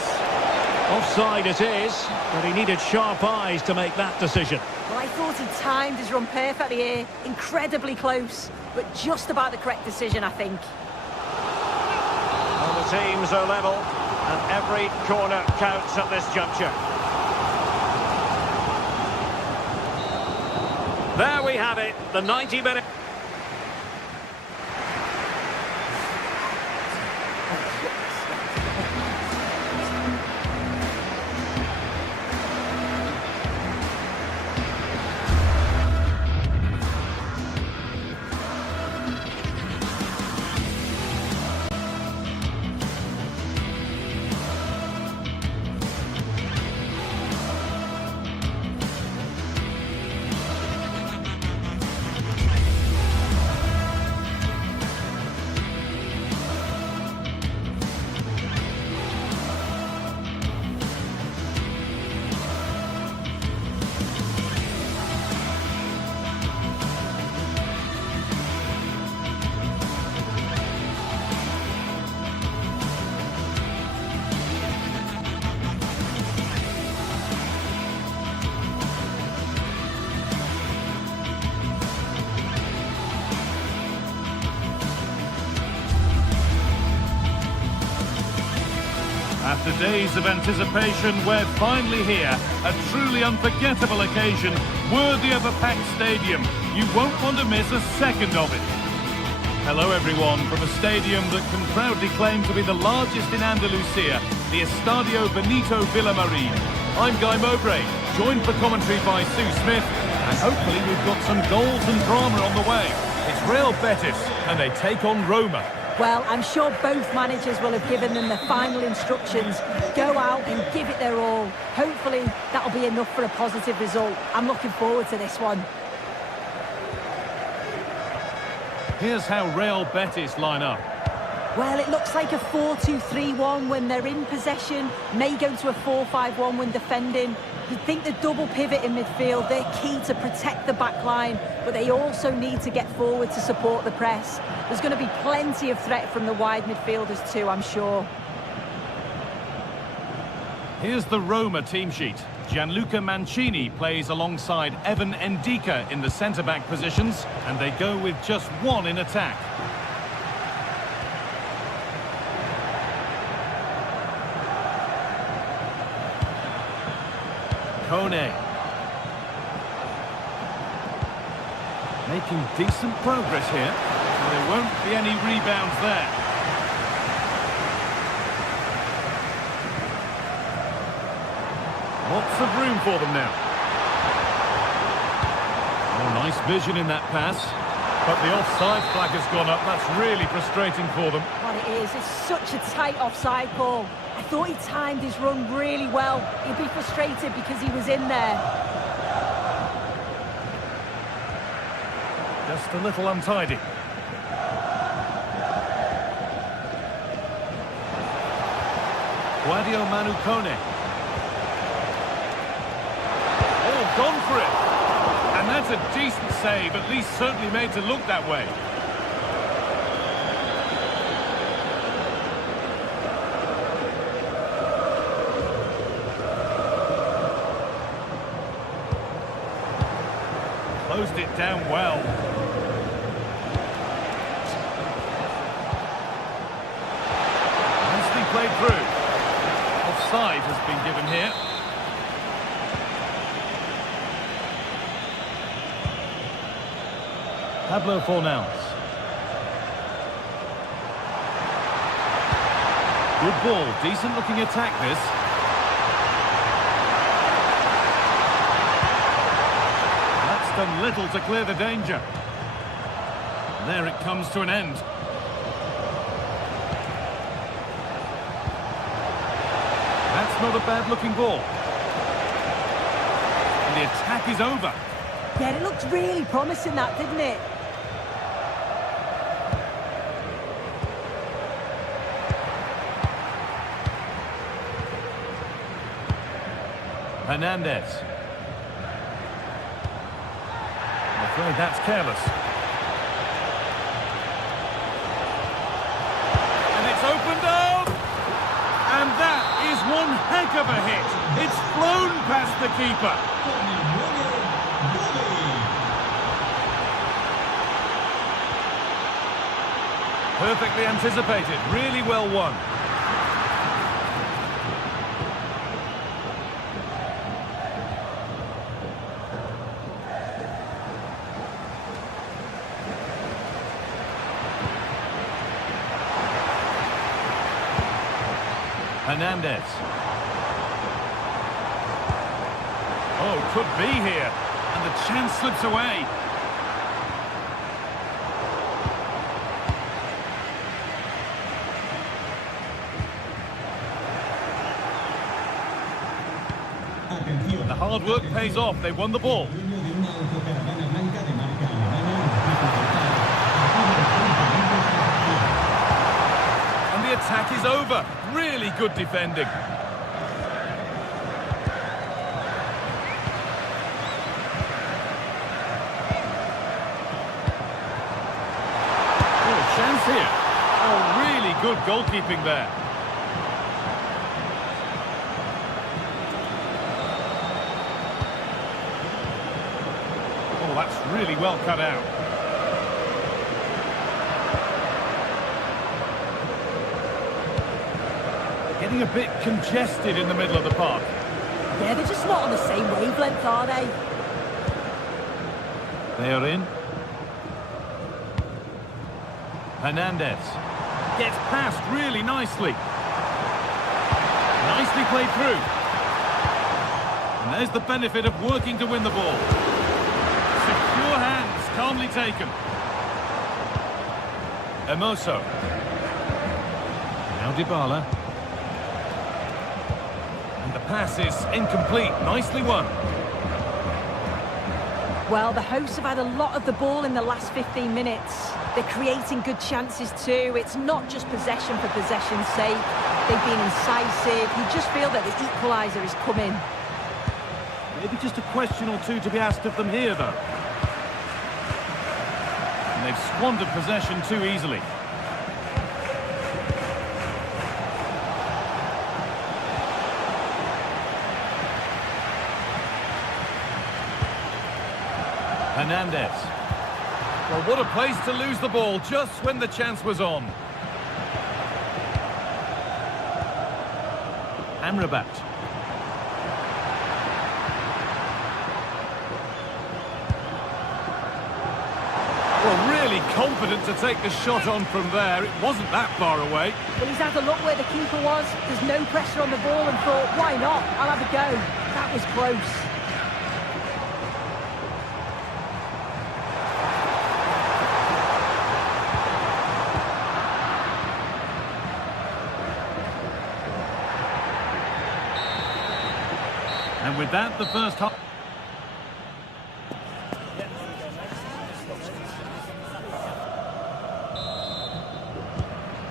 Offside it is, but he needed sharp eyes to make that decision. Well, I thought he timed his run perfectly here. Incredibly close, but just about the correct decision, I think. Well, the teams are level, and every corner counts at this juncture. There we have it, the 90-minute... After days of anticipation, we're finally here. A truly unforgettable occasion, worthy of a packed stadium. You won't want to miss a second of it. Hello everyone, from a stadium that can proudly claim to be the largest in Andalusia, the Estadio Benito Villamarín. I'm Guy Mowbray, joined for commentary by Sue Smith, and hopefully we've got some goals and drama on the way. It's Real Betis, and they take on Roma. Well, I'm sure both managers will have given them the final instructions. Go out and give it their all. Hopefully, that'll be enough for a positive result. I'm looking forward to this one. Here's how Real Betis line up. Well, it looks like a 4-2-3-1 when they're in possession. May go to a 4-5-1 when defending. You'd think the double pivot in midfield, they're key to protect the back line, but they also need to get forward to support the press. There's going to be plenty of threat from the wide midfielders too, I'm sure. Here's the Roma team sheet. Gianluca Mancini plays alongside Evan Ndika in the centre-back positions, and they go with just one in attack. Kone. Making decent progress here. There won't be any rebounds there. Lots of room for them now. Oh, nice vision in that pass. But the offside flag has gone up. That's really frustrating for them. What it is, it's such a tight offside call. I thought he timed his run really well. He'd be frustrated because he was in there. Just a little untidy. Guadio Manu Kone. Oh, gone for it. And that's a decent save, at least certainly made to look that way. Closed it down well. Nicely played through. Offside has been given here. Pablo Fornals. Good ball, decent looking attack this. That's done little to clear the danger. There it comes to an end. That's not a bad looking ball. And the attack is over. Yeah, it looked really promising that, didn't it? Hernandez. I'm afraid that's careless. And it's opened up! And that is one heck of a hit. It's flown past the keeper. Perfectly anticipated, really well won. Hernandez. Oh, could be here. And the chance slips away. The hard work pays off. They won the ball. And the attack is over. Really good defending. Oh, chance here. Oh, really good goalkeeping there. Oh, that's really well cut out. Getting a bit congested in the middle of the park. Yeah, they're just not on the same wavelength, are they? They are in. Hernandez gets past really nicely. Nicely played through. And there's the benefit of working to win the ball. Secure hands, calmly taken. Emoso. Now Dybala. And the pass is incomplete. Nicely won. Well, the hosts have had a lot of the ball in the last 15 minutes. They're creating good chances too. It's not just possession for possession's sake. They've been incisive. You just feel that the equaliser is coming. Maybe just a question or two to be asked of them here, though. And they've squandered possession too easily. Hernandez. Well, what a place to lose the ball just when the chance was on. Amrabat. Well, really confident to take the shot on from there. It wasn't that far away. Well, he's had a look where the keeper was. There's no pressure on the ball and thought, why not? I'll have a go. That was close. And with that, the first half.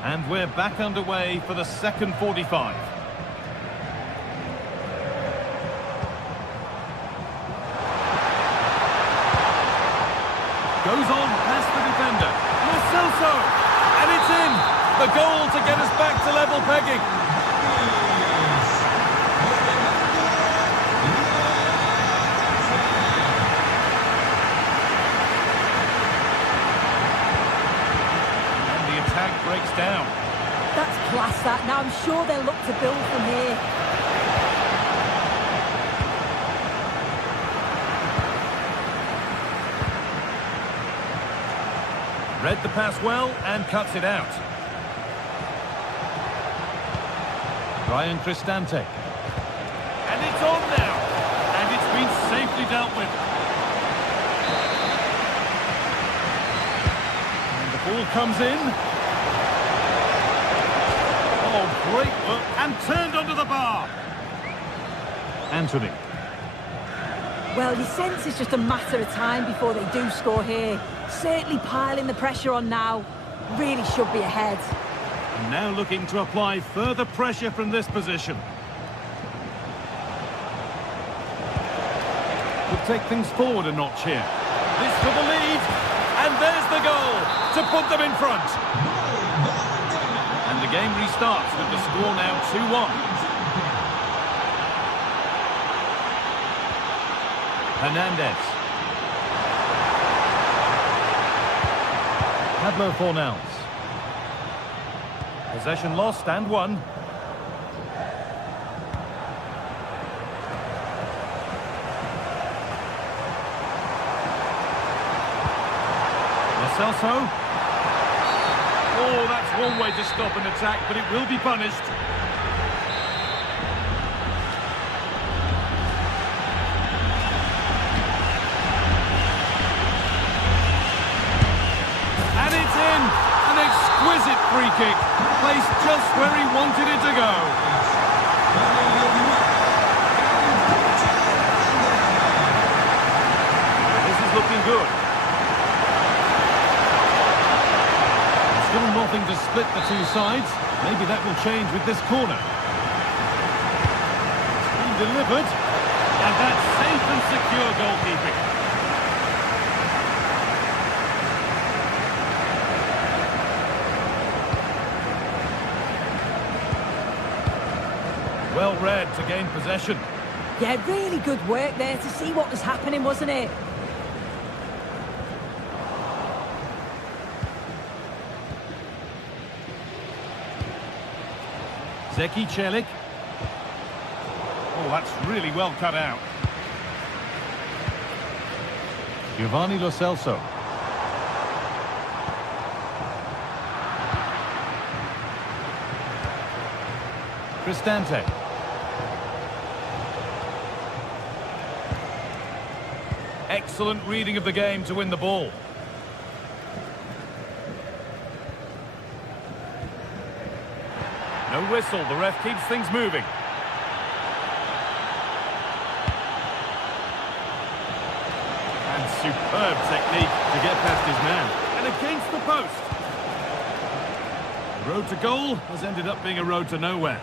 And we're back underway for the second 45. Goes on past the defender. Lo Celso! And it's in! The goal to get us back to level pegging. Breaks down. That's class, that. Now I'm sure they'll look to build from here. Read the pass well and cuts it out. Ryan Cristante. And it's on now. And it's been safely dealt with. And the ball comes in. Oh, great work, and turned under the bar. Anthony. Well, you sense it's just a matter of time before they do score here. Certainly piling the pressure on now. Really should be ahead. And now looking to apply further pressure from this position. Could take things forward a notch here. This for the lead, and there's the goal to put them in front. And the game restarts with the score now 2-1. Hernandez. Pablo Fornals. Possession lost and won. Lo Celso. Oh, that's one way to stop an attack, but it will be punished. And it's in! An exquisite free kick, placed just where he wanted it to go. This is looking good. Still nothing to split the two sides. Maybe that will change with this corner. It's been delivered. And that's safe and secure goalkeeping. Well read to gain possession. Yeah, really good work there to see what was happening, wasn't it? Zeki Celik. Oh, that's really well cut out. Giovanni Lo Celso. Cristante. Excellent reading of the game to win the ball. No whistle, the ref keeps things moving. And superb technique to get past his man. And against the post. The road to goal has ended up being a road to nowhere.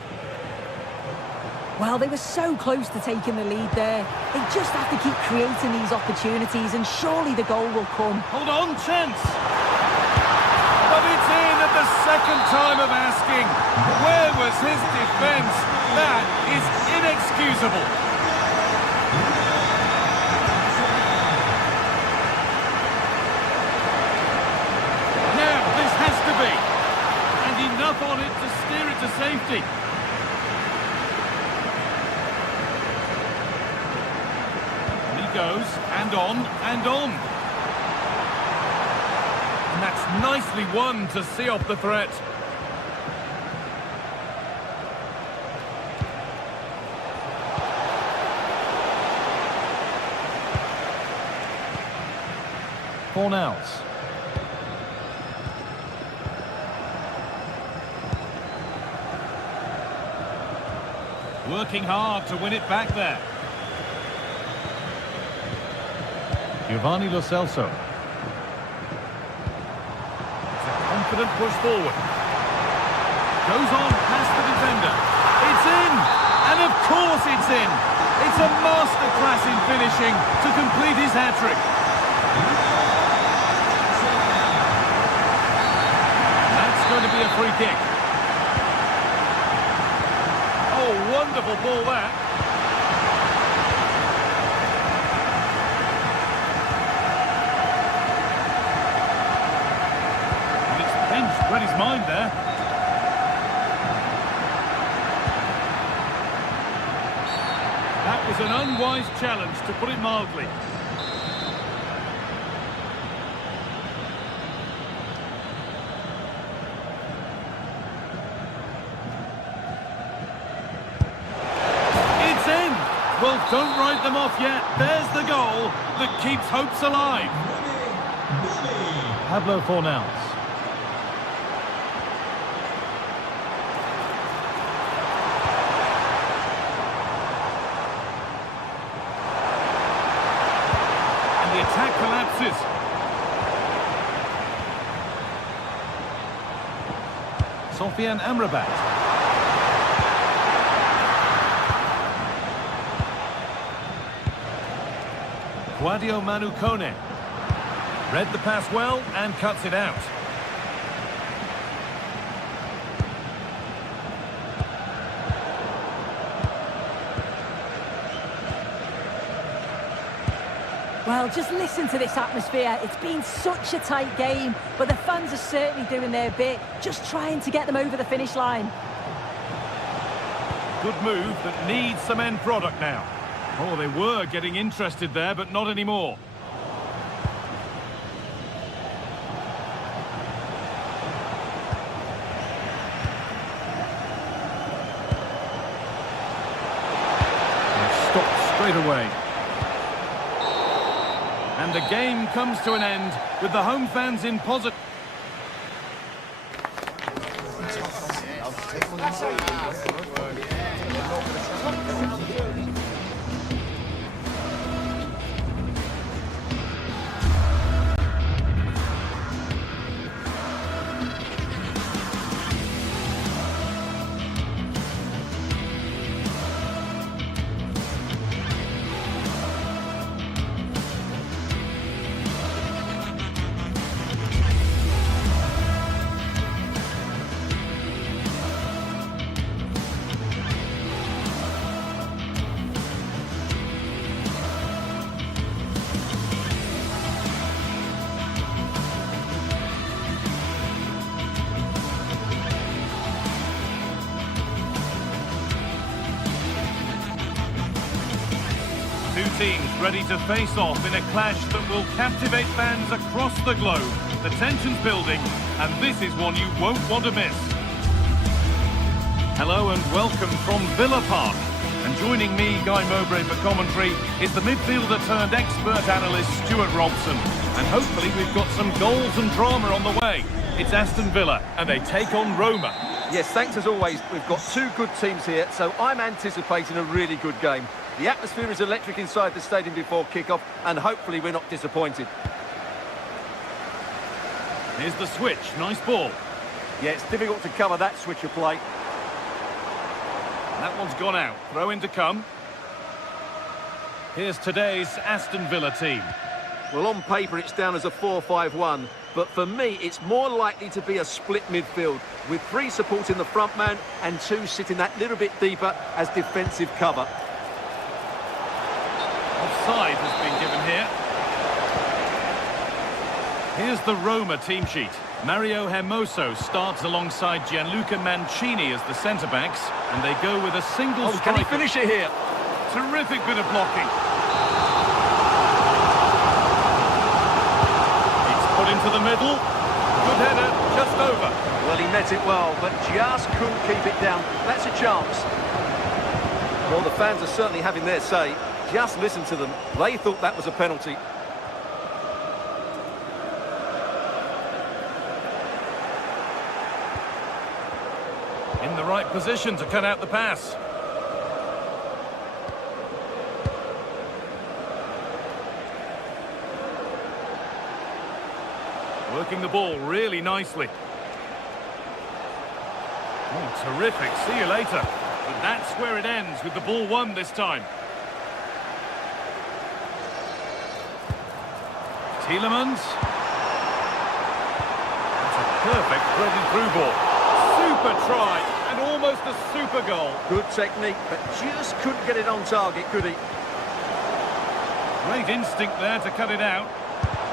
Well, they were so close to taking the lead there. They just have to keep creating these opportunities and surely the goal will come. Hold on, chance! But it's in at the second time of asking. Where was his defence? That is inexcusable. Now, this has to be. And enough on it to steer it to safety. Goes, and on, and on. And that's nicely won to see off the threat. Fornals. Working hard to win it back there. Giovanni Lo Celso. It's a confident push forward. Goes on past the defender. It's in! And of course it's in! It's a masterclass in finishing to complete his hat-trick. That's going to be a free kick. Oh, wonderful ball that. Read his mind there. That was an unwise challenge, to put it mildly. It's in! Well, don't write them off yet. There's the goal that keeps hopes alive. Pablo Fornals. The attack collapses. Sofian Amrabat. Guadio Manu Kone. Read the pass well and cuts it out. Well, just listen to this atmosphere. It's been such a tight game, but the fans are certainly doing their bit, just trying to get them over the finish line. Good move that needs some end product now. Oh, they were getting interested there, but not anymore. Stopped straight away. And the game comes to an end with the home fans in positive. Two teams ready to face off in a clash that will captivate fans across the globe. The tension's building, and this is one you won't want to miss. Hello and welcome from Villa Park. And joining me, Guy Mowbray, for commentary is the midfielder turned expert analyst Stuart Robson. And hopefully we've got some goals and drama on the way. It's Aston Villa, and they take on Roma. Yes, thanks as always. We've got two good teams here, so I'm anticipating a really good game. The atmosphere is electric inside the stadium before kick-off, and hopefully we're not disappointed. Here's the switch. Nice ball. Yeah, it's difficult to cover that switch of play. That one's gone out. Throw in to come. Here's today's Aston Villa team. Well, on paper it's down as a 4-5-1, but for me it's more likely to be a split midfield, with 3 supporting the front man and 2 sitting that little bit deeper as defensive cover. Offside has been given here. Here's the Roma team sheet. Mario Hermoso starts alongside Gianluca Mancini as the centre-backs, and they go with a single striker. Can he finish it here? Terrific bit of blocking. It's put into the middle. Good header, just over. Well, he met it well, but just couldn't keep it down. That's a chance. Well, the fans are certainly having their say. Just listen to them. They thought that was a penalty. In the right position to cut out the pass. Working the ball really nicely. Oh, terrific. See you later. But that's where it ends, with the ball won this time. Tielemans. That's a perfect threaded through ball. Super try, and almost a super goal. Good technique, but just couldn't get it on target, could he? Great instinct there to cut it out.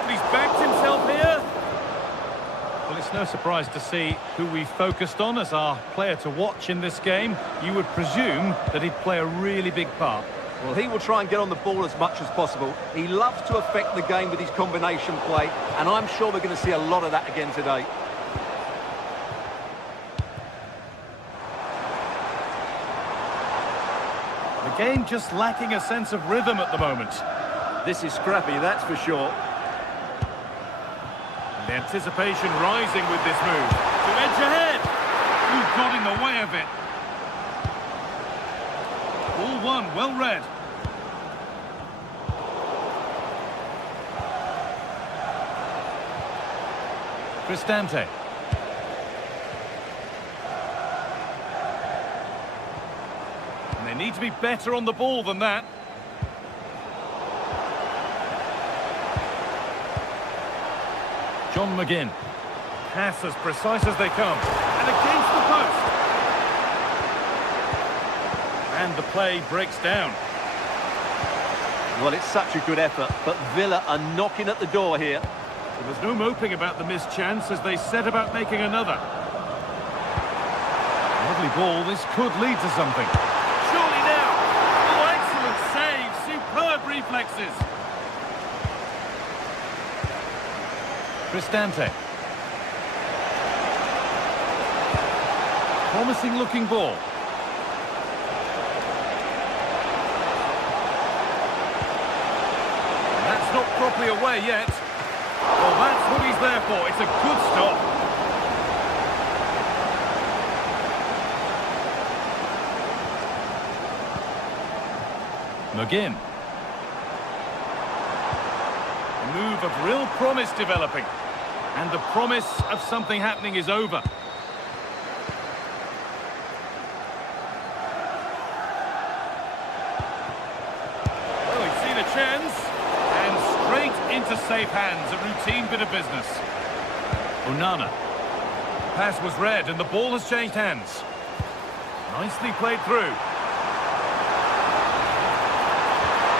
But he's backed himself here. Well, it's no surprise to see who we focused on as our player to watch in this game. You would presume that he'd play a really big part. Well, he will try and get on the ball as much as possible. He loves to affect the game with his combination play, and I'm sure we're going to see a lot of that again today. The game just lacking a sense of rhythm at the moment. This is scrappy, that's for sure. The anticipation rising with this move. To edge ahead. Who got in the way of it? Ball one, well read. Cristante. And they need to be better on the ball than that. John McGinn. Pass as precise as they come. And against the post. And the play breaks down. Well, it's such a good effort, but Villa are knocking at the door here. There was no moping about the missed chance as they set about making another. Lovely ball, this could lead to something. Surely now. Oh, excellent save. Superb reflexes. Cristante. Promising looking ball. That's not properly away yet. Well, that's what he's there for. It's a good stop. McGinn. A move of real promise developing. And the promise of something happening is over. Well, he's seen a chance. And straight into safe hands. A routine bit of business. Onana. Pass was read and the ball has changed hands. Nicely played through.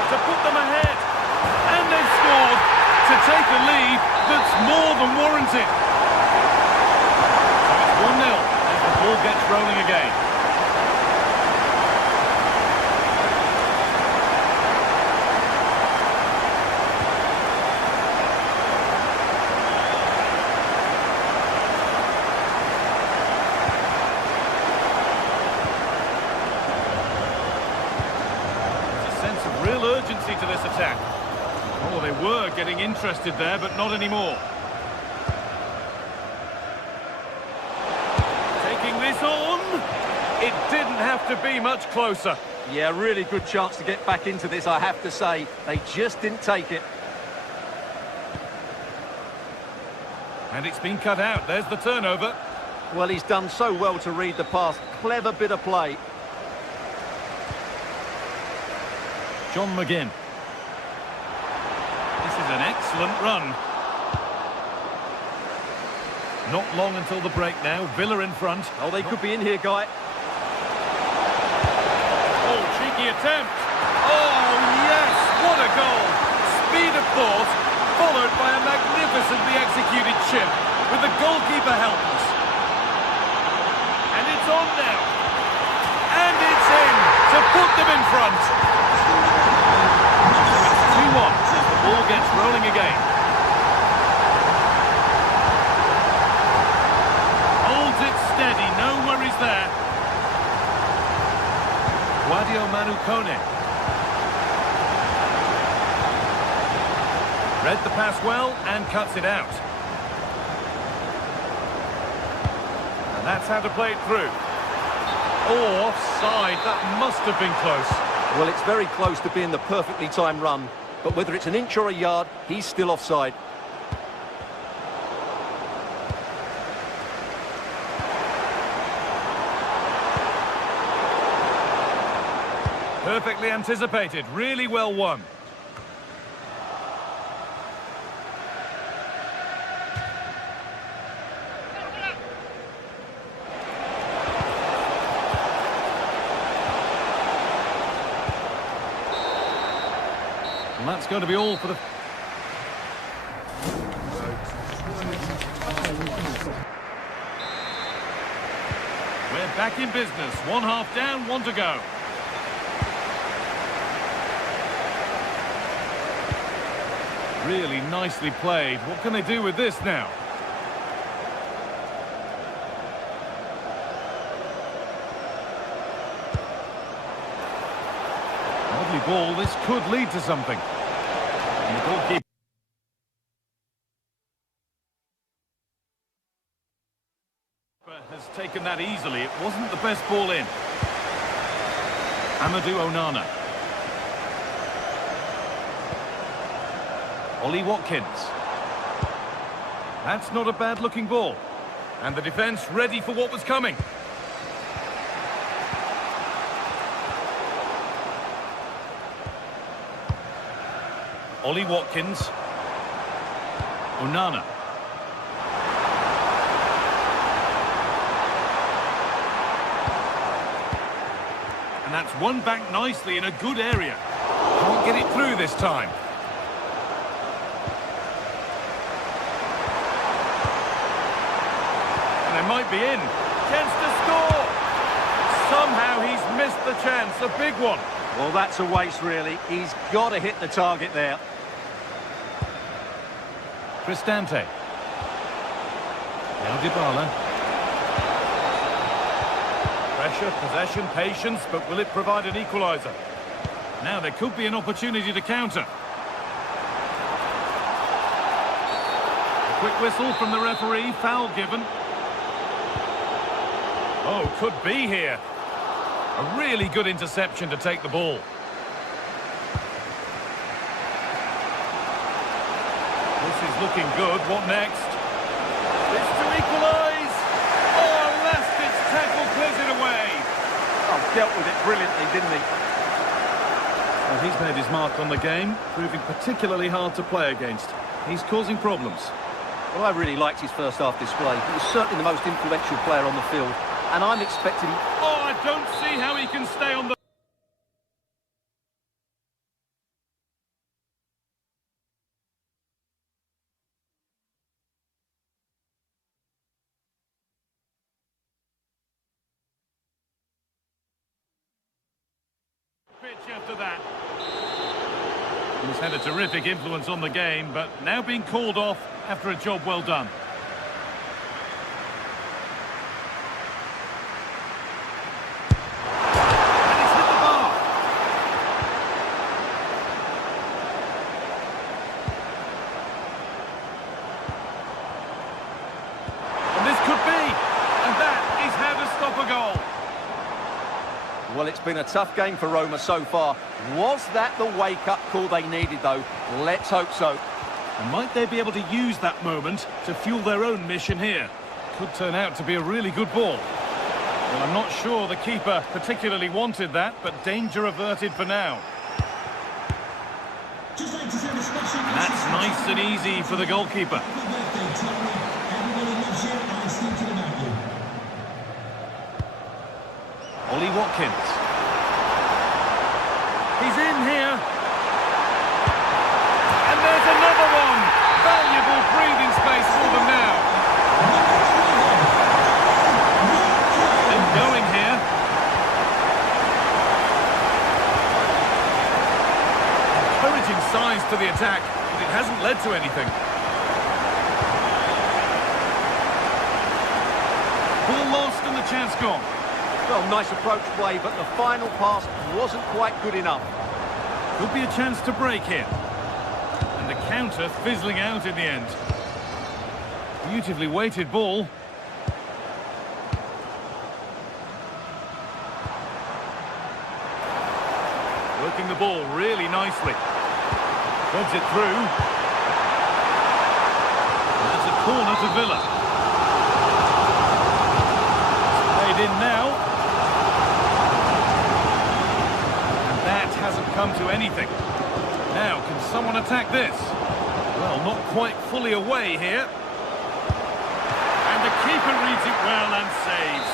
To put them ahead. And they've scored to take a lead that's more than warranted. So it's 1-0 as the ball gets rolling again. There's a sense of real urgency to this attack. Oh, they were getting interested there, but not anymore. Taking this on. didn't have to be much closer. Yeah, really good chance to get back into this, I have to say. They just didn't take it. And it's been cut out. There's the turnover. Well, he's done so well to read the pass. Clever bit of play. John McGinn. This is an excellent run. Not long until the break now. Villa in front. Oh, they could be in here, Guy. Oh, cheeky attempt. Oh, yes, what a goal. Speed of thought, followed by a magnificently executed chip, with the goalkeeper helpless. And it's on now. And it's in to put them in front. It's 2-1 as the ball gets rolling again. Holds it steady, no worries there. Wadio Manu Kone. Read the pass well and cuts it out. And that's how to play it through. Oh, offside. That must have been close. Well, it's very close to being the perfectly timed run. But whether it's an inch or a yard, he's still offside. Perfectly anticipated, really well won. And that's going to be all for the... We're back in business. 1 half down, 1 to go. Really nicely played. What can they do with this now? Lovely ball. This could lead to something. And the goalkeeper has taken that easily. It wasn't the best ball in. Amadou Onana. Ollie Watkins. That's not a bad-looking ball. And the defence ready for what was coming. Ollie Watkins. Onana. And that's won back nicely in a good area. Can't get it through this time. Might be in. Chance to score. Somehow he's missed the chance. A big one. Well, that's a waste, really. He's got to hit the target there. Cristante. Now Dybala. Pressure, possession, patience, but will it provide an equaliser? Now there could be an opportunity to counter. A quick whistle from the referee. Foul given. Oh, could be here. A really good interception to take the ball. This is looking good. What next? It's to equalise. Oh, last-ditch tackle clears it away. Oh, dealt with it brilliantly, didn't he? Well, he's made his mark on the game, proving particularly hard to play against. He's causing problems. Well, I really liked his first half display. He was certainly the most influential player on the field. And I'm expecting... Oh, I don't see how he can stay on the... Pitch after that. He's had a terrific influence on the game, but now being called off after a job well done. it's been a tough game for Roma so far. Was that the wake-up call they needed, though? Let's hope so. And might they be able to use that moment to fuel their own mission here? Could turn out to be a really good ball. Well, I'm not sure the keeper particularly wanted that, but danger averted for now. Just like to send a special That's nice and easy for the goalkeeper. Happy birthday, Tony. Everybody loves you and is thinking about you. Ollie Watkins. He's in here. And there's another one. Valuable breathing space for them now. And going here. Encouraging signs to the attack, but it hasn't led to anything. Ball lost and the chance gone. Well, nice approach play, but the final pass wasn't quite good enough. Could be a chance to break here. And the counter fizzling out in the end. Beautifully weighted ball. Working the ball really nicely. Threads it through. And that's a corner to Villa. It's played in now. And that hasn't come to anything. Now, can someone attack this? Well, not quite fully away here. And the keeper reads it well and saves.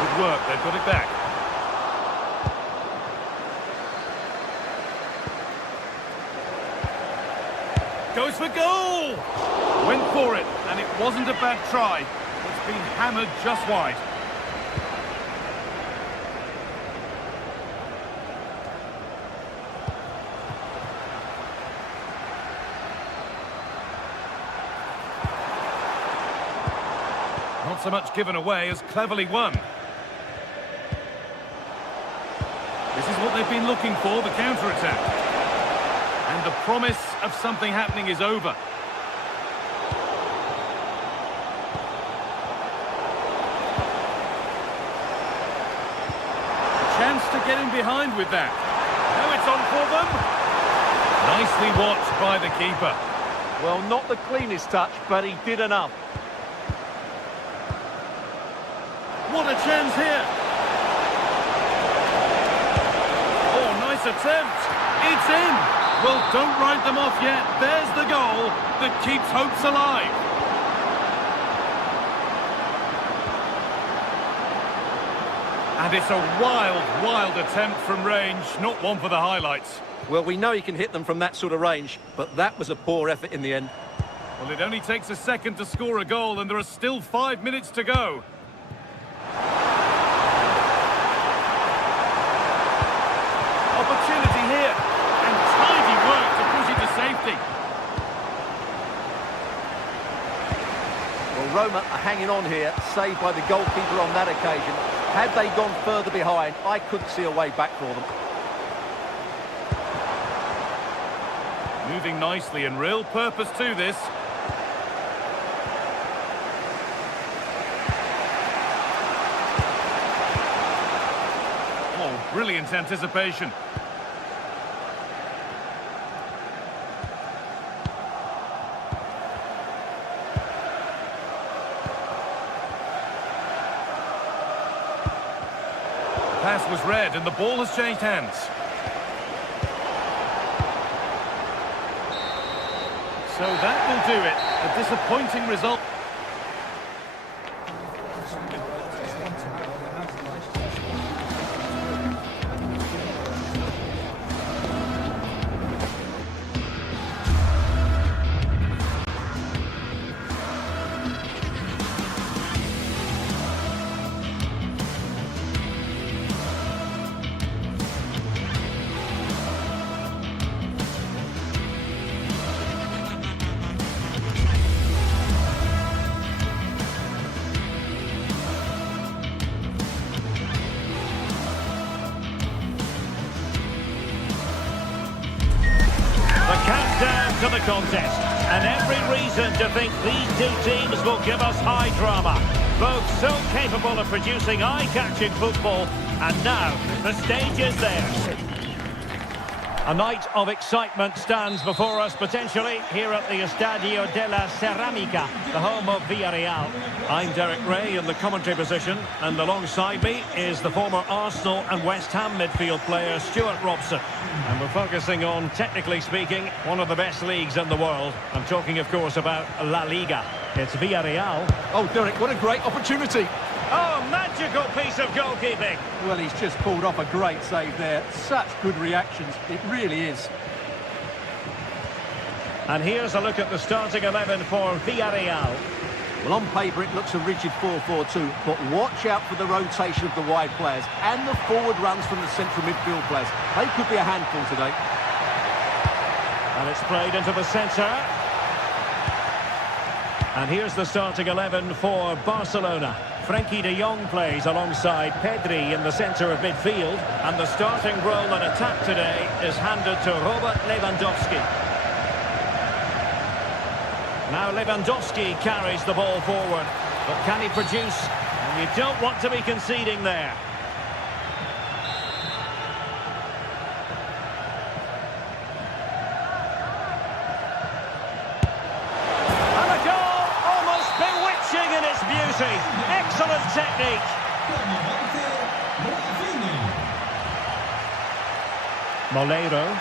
Good work, they've got it back. Goes for goal! Went for it, and it wasn't a bad try. It's been hammered just wide. Not so much given away as cleverly won. This is what they've been looking for, the counter-attack. And the promise of something happening is over. Chance to get in behind with that. Now it's on for them. Nicely watched by the keeper. Well, not the cleanest touch, but he did enough. What a chance here. Oh, nice attempt. It's in. Well, don't write them off yet. There's the goal that keeps hopes alive. And it's a wild, wild attempt from range. Not one for the highlights. Well, we know he can hit them from that sort of range, but that was a poor effort in the end. Well, it only takes a second to score a goal, and there are still 5 minutes to go. Opportunity here, and tidy work to push it to safety. Well, Roma are hanging on here, saved by the goalkeeper on that occasion. Had they gone further behind, I couldn't see a way back for them. Moving nicely and real purpose to this. Oh, brilliant anticipation. Pass was read and the ball has changed hands. So that will do it. A disappointing result. Countdown to the contest. And every reason to think these two teams will give us high drama. Both so capable of producing eye-catching football, and now the stage is theirs. A night of excitement stands before us potentially here at the Estadio de la Ceramica, the home of Villarreal. I'm Derek Ray in the commentary position, and alongside me is the former Arsenal and West Ham midfield player Stuart Robson. And we're focusing on, technically speaking, one of the best leagues in the world. I'm talking, of course, about La Liga. It's Villarreal. Oh, Derek, what a great opportunity. Oh, magical piece of goalkeeping. Well, he's just pulled off a great save there. Such good reactions. It really is. And here's a look at the starting 11 for Villarreal. Well, on paper, it looks a rigid 4-4-2, but watch out for the rotation of the wide players and the forward runs from the central midfield players. They could be a handful today. And it's played into the centre. And here's the starting 11 for Barcelona. Frenkie de Jong plays alongside Pedri in the centre of midfield. And the starting role in attack today is handed to Robert Lewandowski. Now Lewandowski carries the ball forward. But can he produce? And you don't want to be conceding there. Excellent technique. Molero.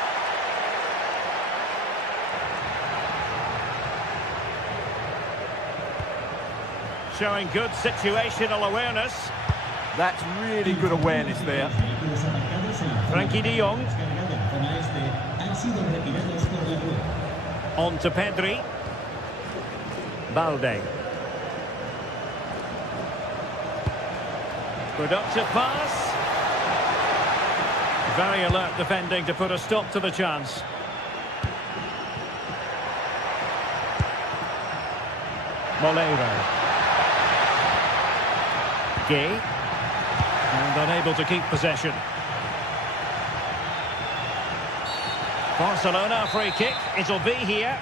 Showing good situational awareness. That's really good awareness there. Frenkie de Jong. On to Pedri. Balde. Productive pass. Very alert defending to put a stop to the chance. Molero. Gay. And unable to keep possession. Barcelona free kick. It'll be here.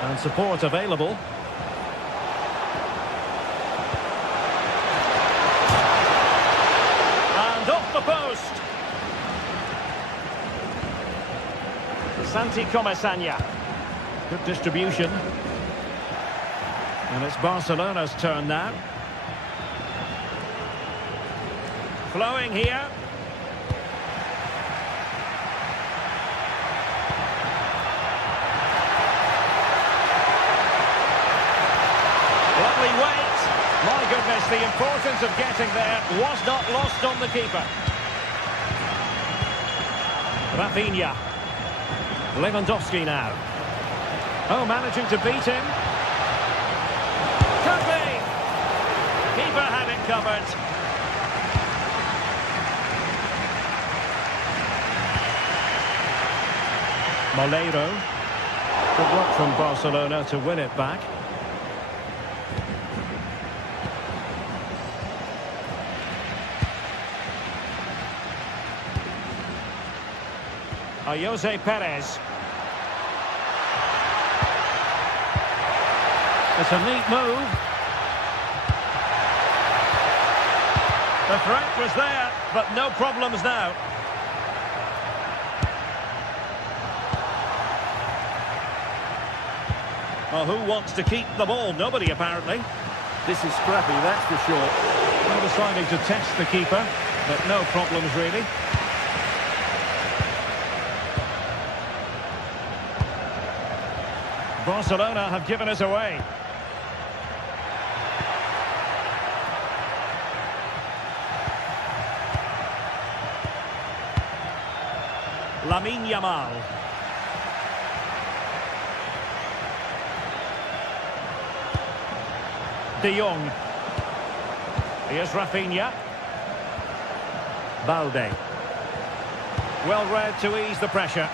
And support available. The post. Santi Comesaña. Good distribution. And it's Barcelona's turn now. Flowing here. Lovely weight. My goodness, the importance of getting there was not lost on the keeper. Rafinha. Lewandowski now. Oh, managing to beat him. Could be. Keeper had it covered. Molero. Good work from Barcelona to win it back. Jose Perez. It's a neat move. The threat was there, but no problems now. Well, who wants to keep the ball? Nobody, apparently. This is scrappy, that's for sure. Well, deciding to test the keeper, but no problems, really. Barcelona have given us away. Lamine Yamal. De Jong. Here's Rafinha. Balde. Well read to ease the pressure.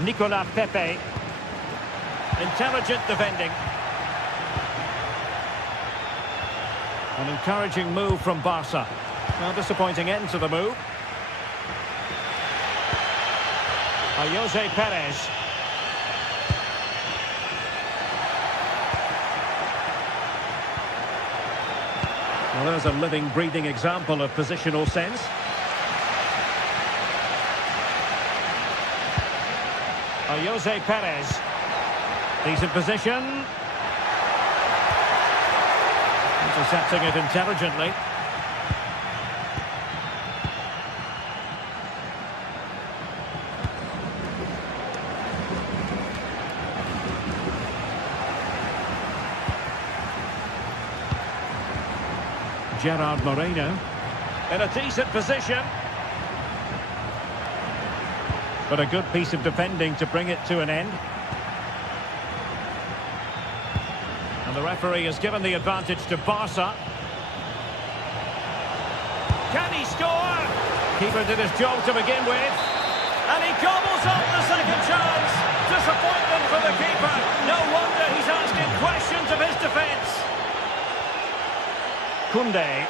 Nicolas Pepe. Intelligent defending. An encouraging move from Barca. Well, disappointing end to the move. Jose Perez. Well, there's a living, breathing example of positional sense. Jose Perez. Decent position. Intercepting it intelligently. Gerard Moreno in a decent position, but a good piece of defending to bring it to an end. And the referee has given the advantage to Barca. Can he score? Keeper did his job to begin with, and he gobbles up the second chance. Disappointment for the keeper. No wonder he's asking questions of his defence. Koundé.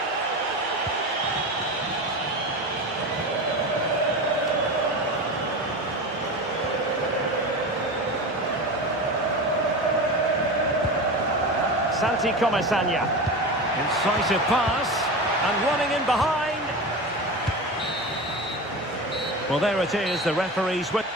Santi Comesaña. Incisive pass and running in behind. Well, there it is, the referee's with.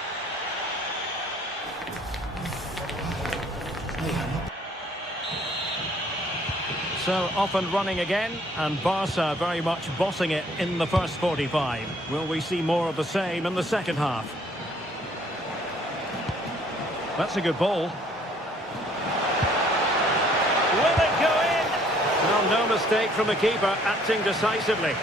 So off and running again, and Barca very much bossing it in the first 45. Will we see more of the same in the second half? That's a good ball. Will it go in? Well, no mistake from the keeper, acting decisively.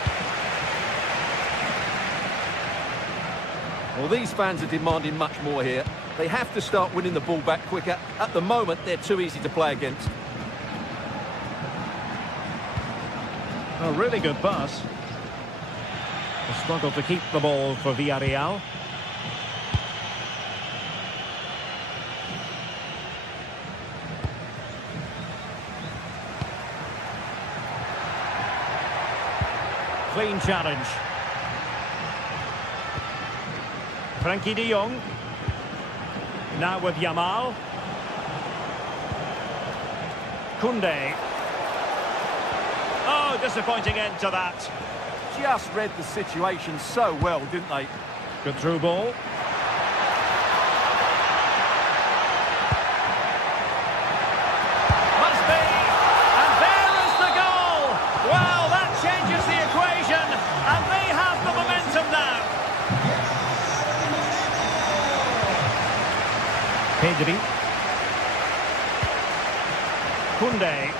Well, these fans are demanding much more here. They have to start winning the ball back quicker. At the moment, they're too easy to play against. A really good pass. A struggle to keep the ball for Villarreal. Clean challenge. Frankie de Jong. Now with Yamal. Koundé. Oh, disappointing end to that. Just read the situation so well, didn't they? Good through ball. Must be. And there is the goal. Well, that changes the equation. And they have the momentum now. Pedri. Koundé.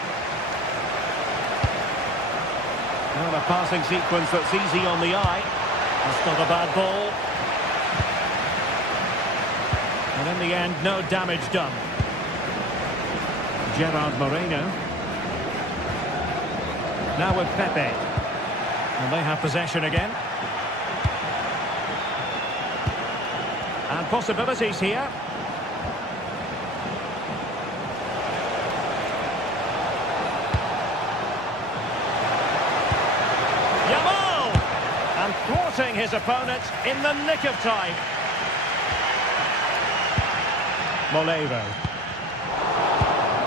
Well, a passing sequence that's easy on the eye. That's not a bad ball. And in the end, no damage done. Gerard Moreno. Now with Pepe. And they have possession again. And possibilities here. Thwarting his opponent in the nick of time. Molero.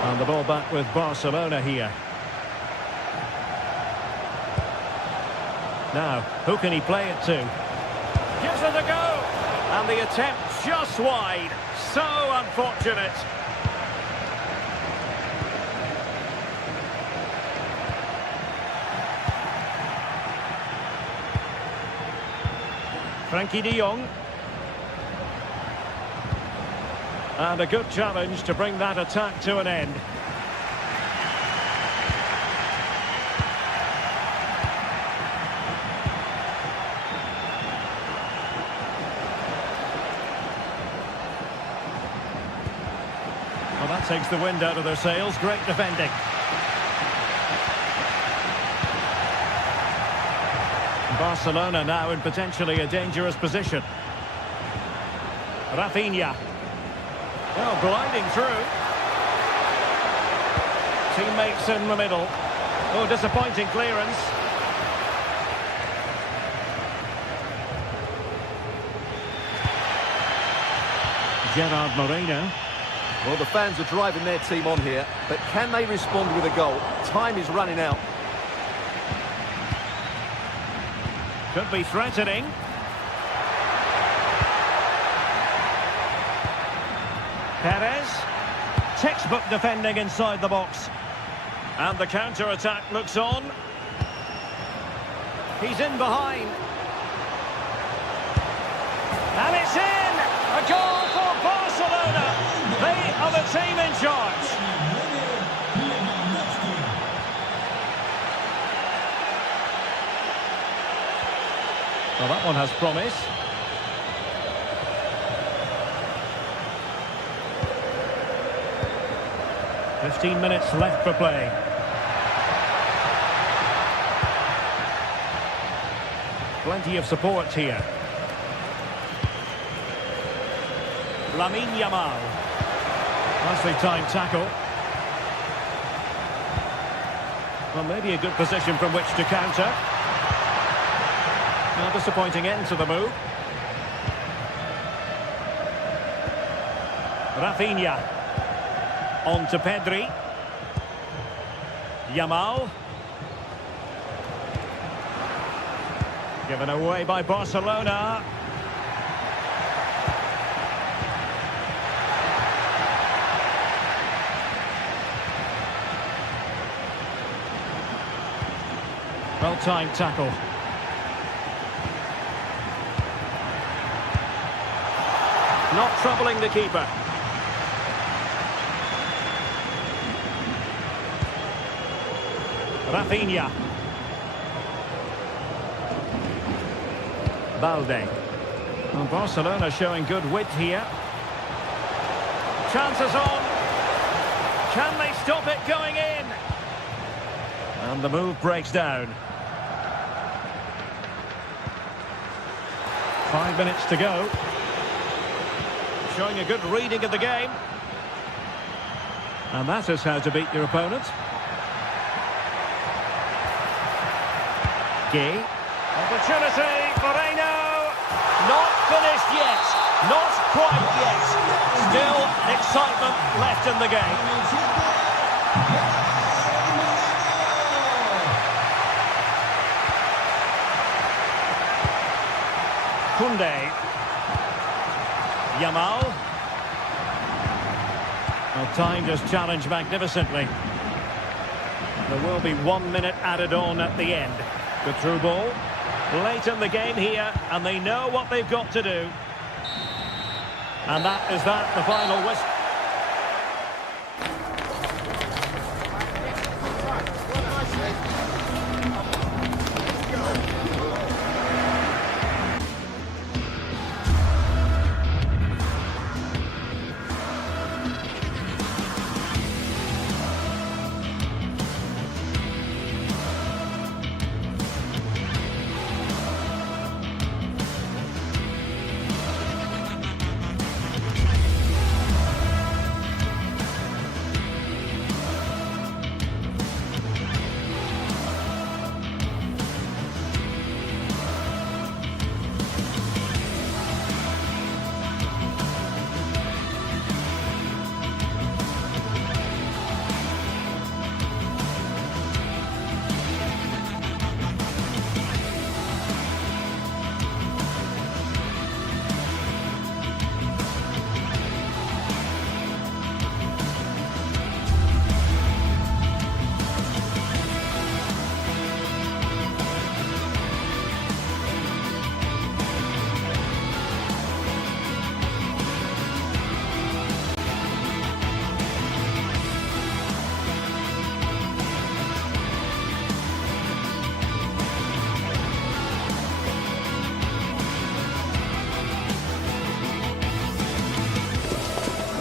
And the ball back with Barcelona here. Now, who can he play it to? Gives it a go. And the attempt just wide. So unfortunate. Frankie de Jong. And a good challenge to bring that attack to an end. Well, that takes the wind out of their sails. Great defending. Barcelona now in potentially a dangerous position. Rafinha. Well, blinding through. Teammates in the middle. Oh, disappointing clearance. Gerard Moreno. Well, the fans are driving their team on here, but can they respond with a goal? Time is running out. Could be threatening. Perez. Textbook defending inside the box. And the counter-attack looks on. He's in behind. And it's in! A goal for Barcelona! They are the team in charge. Well, that one has promise. "15 minutes left for play. Plenty of support here. Lamine Yamal. Nicely timed tackle. Well, maybe a good position from which to counter. A disappointing end to the move. Rafinha. On to Pedri. Yamal. Given away by Barcelona. Well-timed tackle. Not troubling the keeper. Rafinha. Balde. Well, Barcelona showing good width here. Chances on. Can they stop it going in? And the move breaks down. 5 minutes to go. Showing a good reading of the game. And that is how to beat your opponent. Gay. Opportunity, Moreno. Not finished yet. Not quite yet. Still excitement left in the game. Koundé. Yamal. Well, time just challenged magnificently. There will be 1 minute added on at the end. The through ball. Late in the game here, and they know what they've got to do. And that is the final whistle.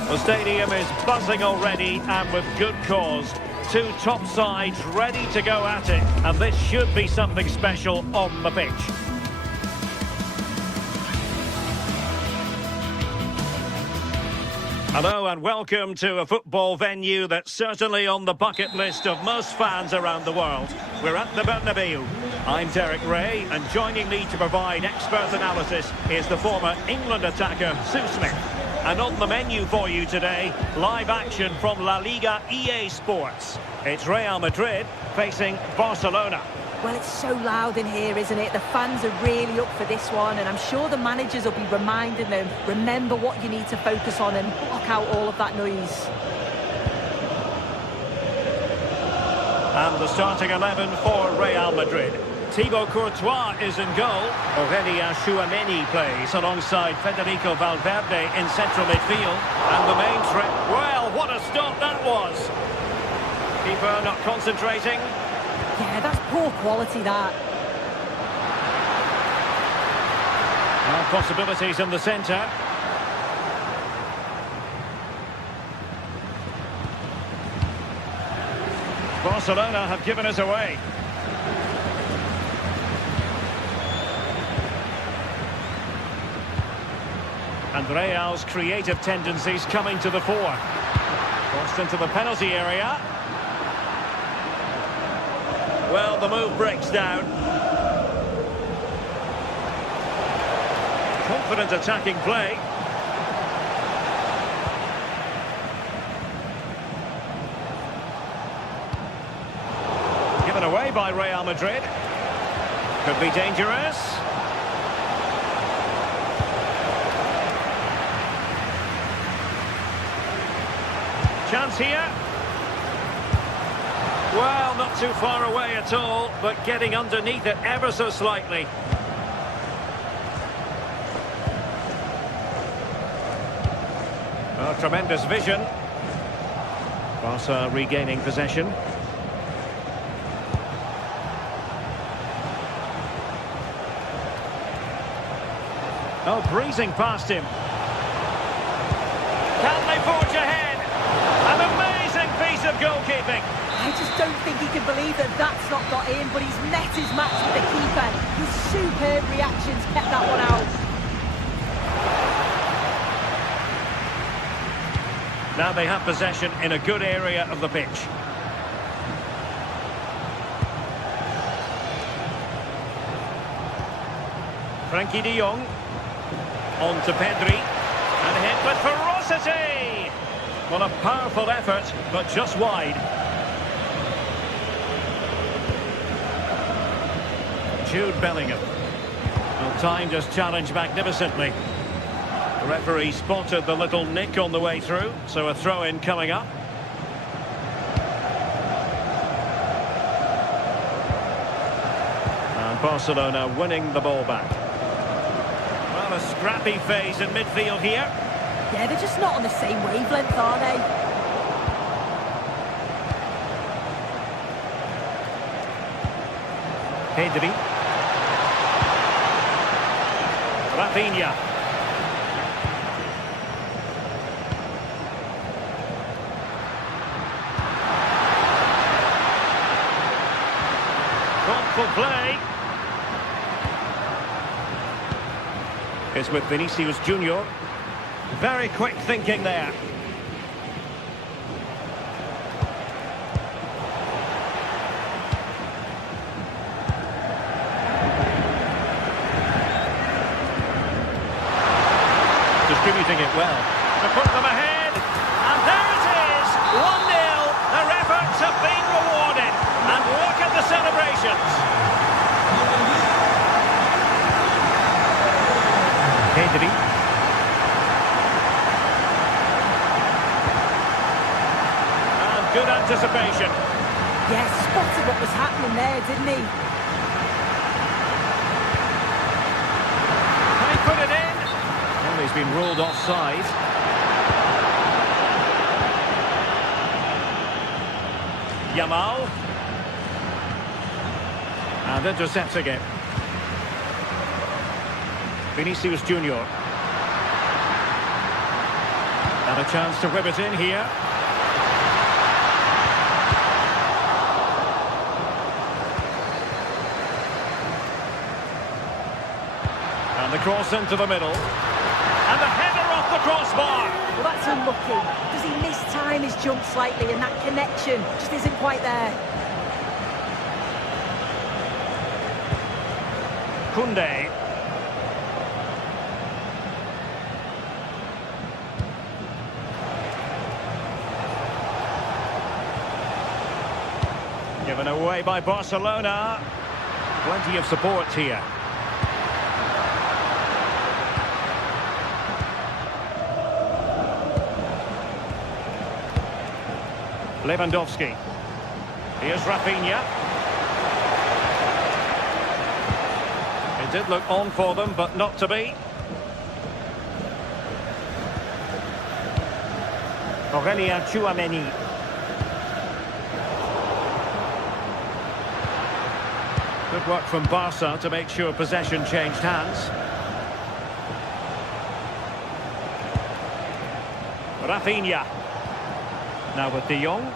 The stadium is buzzing already, and with good cause. Two top sides ready to go at it, and this should be something special on the pitch. Hello and welcome to a football venue that's certainly on the bucket list of most fans around the world. We're at the Bernabeu. I'm Derek Ray, and joining me to provide expert analysis is the former England attacker, Sue Smith. And on the menu for you today, live action from La Liga EA Sports. It's Real Madrid facing Barcelona. Well, it's so loud in here, isn't it? The fans are really up for this one, and I'm sure the managers will be reminding them, remember what you need to focus on and block out all of that noise. And the starting 11 for Real Madrid. Thibaut Courtois is in goal. Aurélien Tchouameni plays alongside Federico Valverde in central midfield. And the main threat, well, what a stop that was. Keeper not concentrating. Yeah, that's poor quality, that. Well, possibilities in the centre. Barcelona have given us away. And Real's creative tendencies coming to the fore. Crossed into the penalty area. Well, the move breaks down. Confident attacking play. Given away by Real Madrid. Could be dangerous. Chance here. Well, not too far away at all, but getting underneath it ever so slightly. Oh, tremendous vision. Barca regaining possession. Oh, breezing past him. Can they forge ahead? An amazing piece of goalkeeping. I just don't think he can believe that that's not got in, but he's met his match with the keeper. His superb reactions kept that one out. Now they have possession in a good area of the pitch. Frankie de Jong. On to Pedri. And hit with ferocity. Well, a powerful effort, but just wide. Jude Bellingham. Well, timed his challenge magnificently. The referee spotted the little nick on the way through, so a throw-in coming up. And Barcelona winning the ball back. Well, a scrappy phase in midfield here. Yeah, they're just not on the same wavelength, are they? Pedri. Rafinha. Thoughtful play. It's with Vinicius Junior. Very quick thinking there. Distributing it well to put them ahead, and there it is, 1-0. Their efforts have been rewarded, and look at the celebrations. Pedri. And good anticipation. Yeah, spotted what was happening there, didn't he? Can he put it in? Well, he's been ruled offside. Yamal. And intercepting it. Vinicius Junior. And a chance to whip it in here. And the cross into the middle. And the header off the crossbar. Well, that's unlucky. Does he miss-time his jump slightly, and that connection just isn't quite there? Koundé. Given away by Barcelona. Plenty of support here. Lewandowski. Here's Rafinha. It did look on for them, but not to be. Aurélien Tchouaméni. Good work from Barca to make sure possession changed hands. Rafinha. Now with De Jong.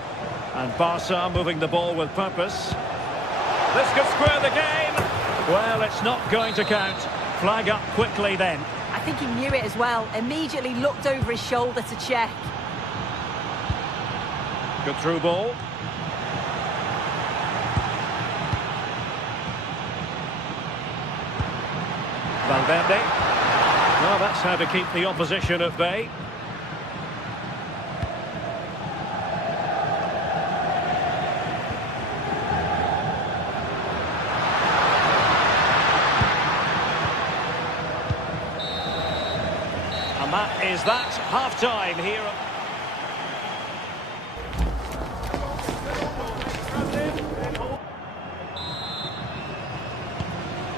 And Barca moving the ball with purpose. This could square the game. Well, it's not going to count. Flag up quickly then. I think he knew it as well. Immediately looked over his shoulder to check. Good through ball. Valverde. Well, that's how to keep the opposition at bay. And that is that. Half-time here.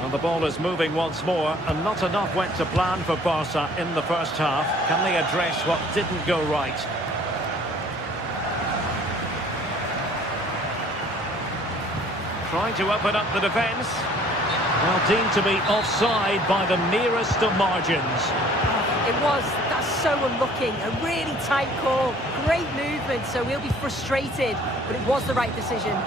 And the ball is moving once more, and not enough went to plan for Barca in the first half. Can they address what didn't go right? Trying to open up the defence. Well, deemed to be offside by the merest of margins. It was. That's so unlucky. A really tight call. Great movement, so he'll be frustrated, but it was the right decision.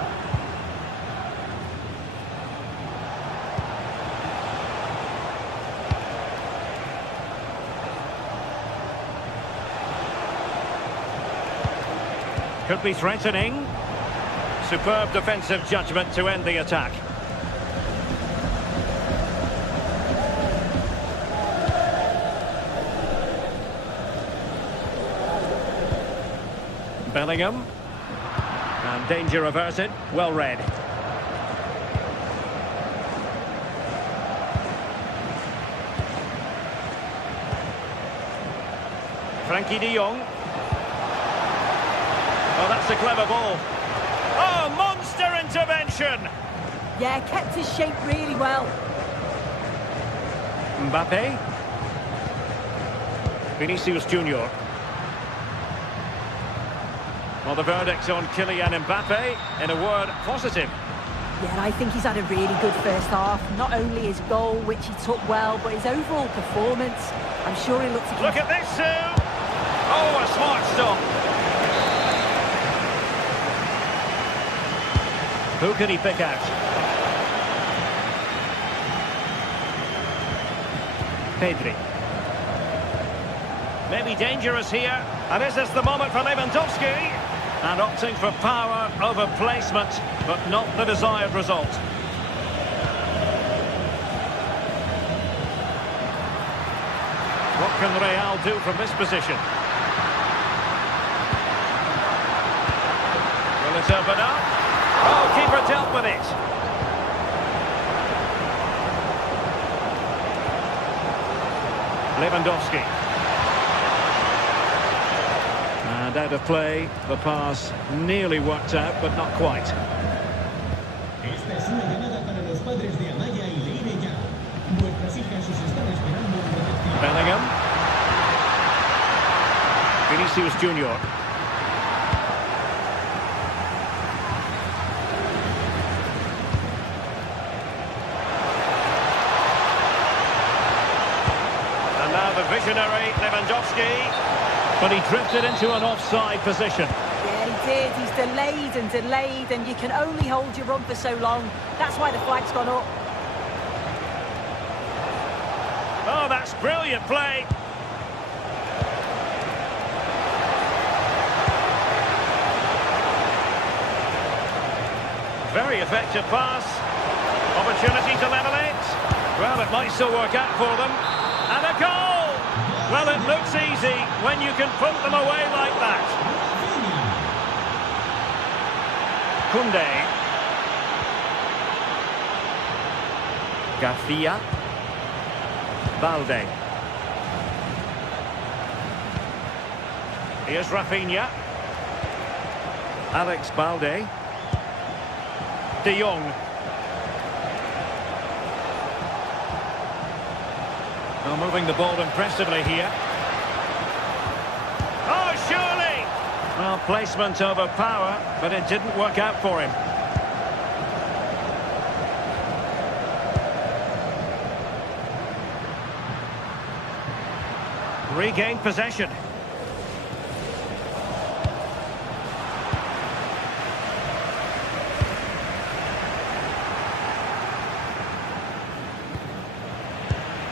Could be threatening. Superb defensive judgment to end the attack. Bellingham. And danger averted. Well read. Frankie de Jong. Oh, that's a clever ball. Oh, monster intervention! Yeah, kept his shape really well. Mbappe. Vinicius Junior. Well, the verdict on Kylian Mbappe, in a word, positive. Yeah, I think he's had a really good first half. Not only his goal, which he took well, but his overall performance. I'm sure he looks to... Look at this, Sue! Oh, a smart stop. Who can he pick out? Pedri. Maybe dangerous here. And is this the moment for Lewandowski? And opting for power over placement, but not the desired result. What can Real do from this position? Will it open up? Oh, keeper dealt with it. Lewandowski. And out of play, the pass nearly worked out, but not quite. Esta es una llamada para los padres de Amaya y de Ibeya. Vuestras hijas os están esperando en recepción. Bellingham. Vinicius Junior. And now the visionary Lewandowski. But he drifted into an offside position. Yeah, he did. He's delayed, and you can only hold your run for so long. That's why the flag's gone up. Oh, that's brilliant play. Very effective pass. Opportunity to level it. Well, it might still work out for them. And a goal! Well, it looks easy when you can put them away like that. Koundé. Garcia. Balde. Here's Rafinha. Alex Balde. De Jong. Well, moving the ball impressively here. Oh, surely! Well, placement over power, but it didn't work out for him. Regained possession.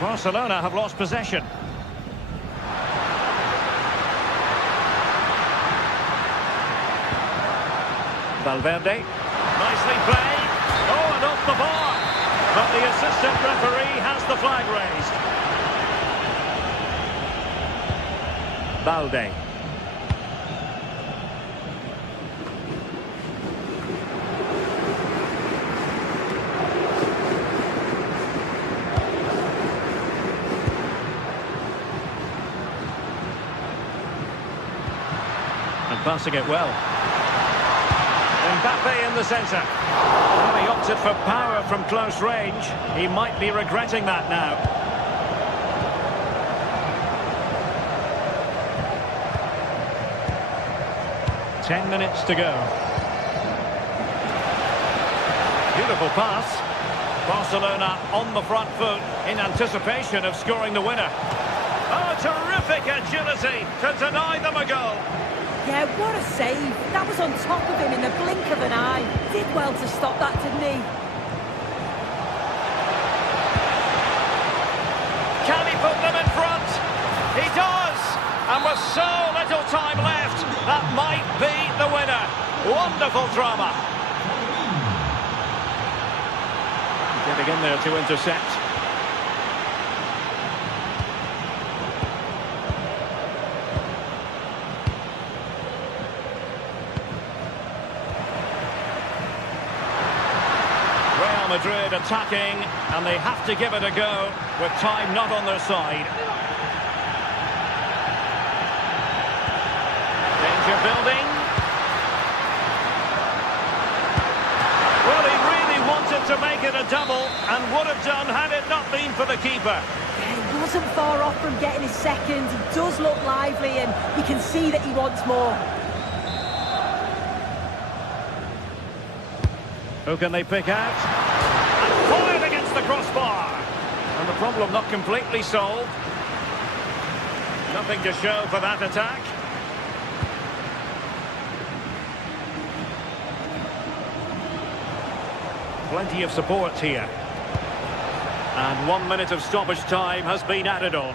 Barcelona have lost possession. Valverde. Nicely played. Oh, and off the bar. But the assistant referee has the flag raised. Balde. And passing it well. Mbappe in the centre. Well, he opted for power from close range. He might be regretting that now. Ten minutes to go. Beautiful pass. Barcelona on the front foot in anticipation of scoring the winner. Oh, terrific agility to deny them a goal. Yeah, what a save. That was on top of him in the blink of an eye. Did well to stop that, didn't he? Can he put them in front? He does! And with so little time left, that might be the winner. Wonderful drama. Getting in there to intercept. Real Madrid attacking, and they have to give it a go with time not on their side. Danger building. Well, he really wanted to make it a double and would have done had it not been for the keeper. He wasn't far off from getting his second. He does look lively, and you can see that he wants more. Who can they pick out? And fired against the crossbar. And the problem not completely solved. Nothing to show for that attack. Plenty of support here. And 1 minute of stoppage time has been added on.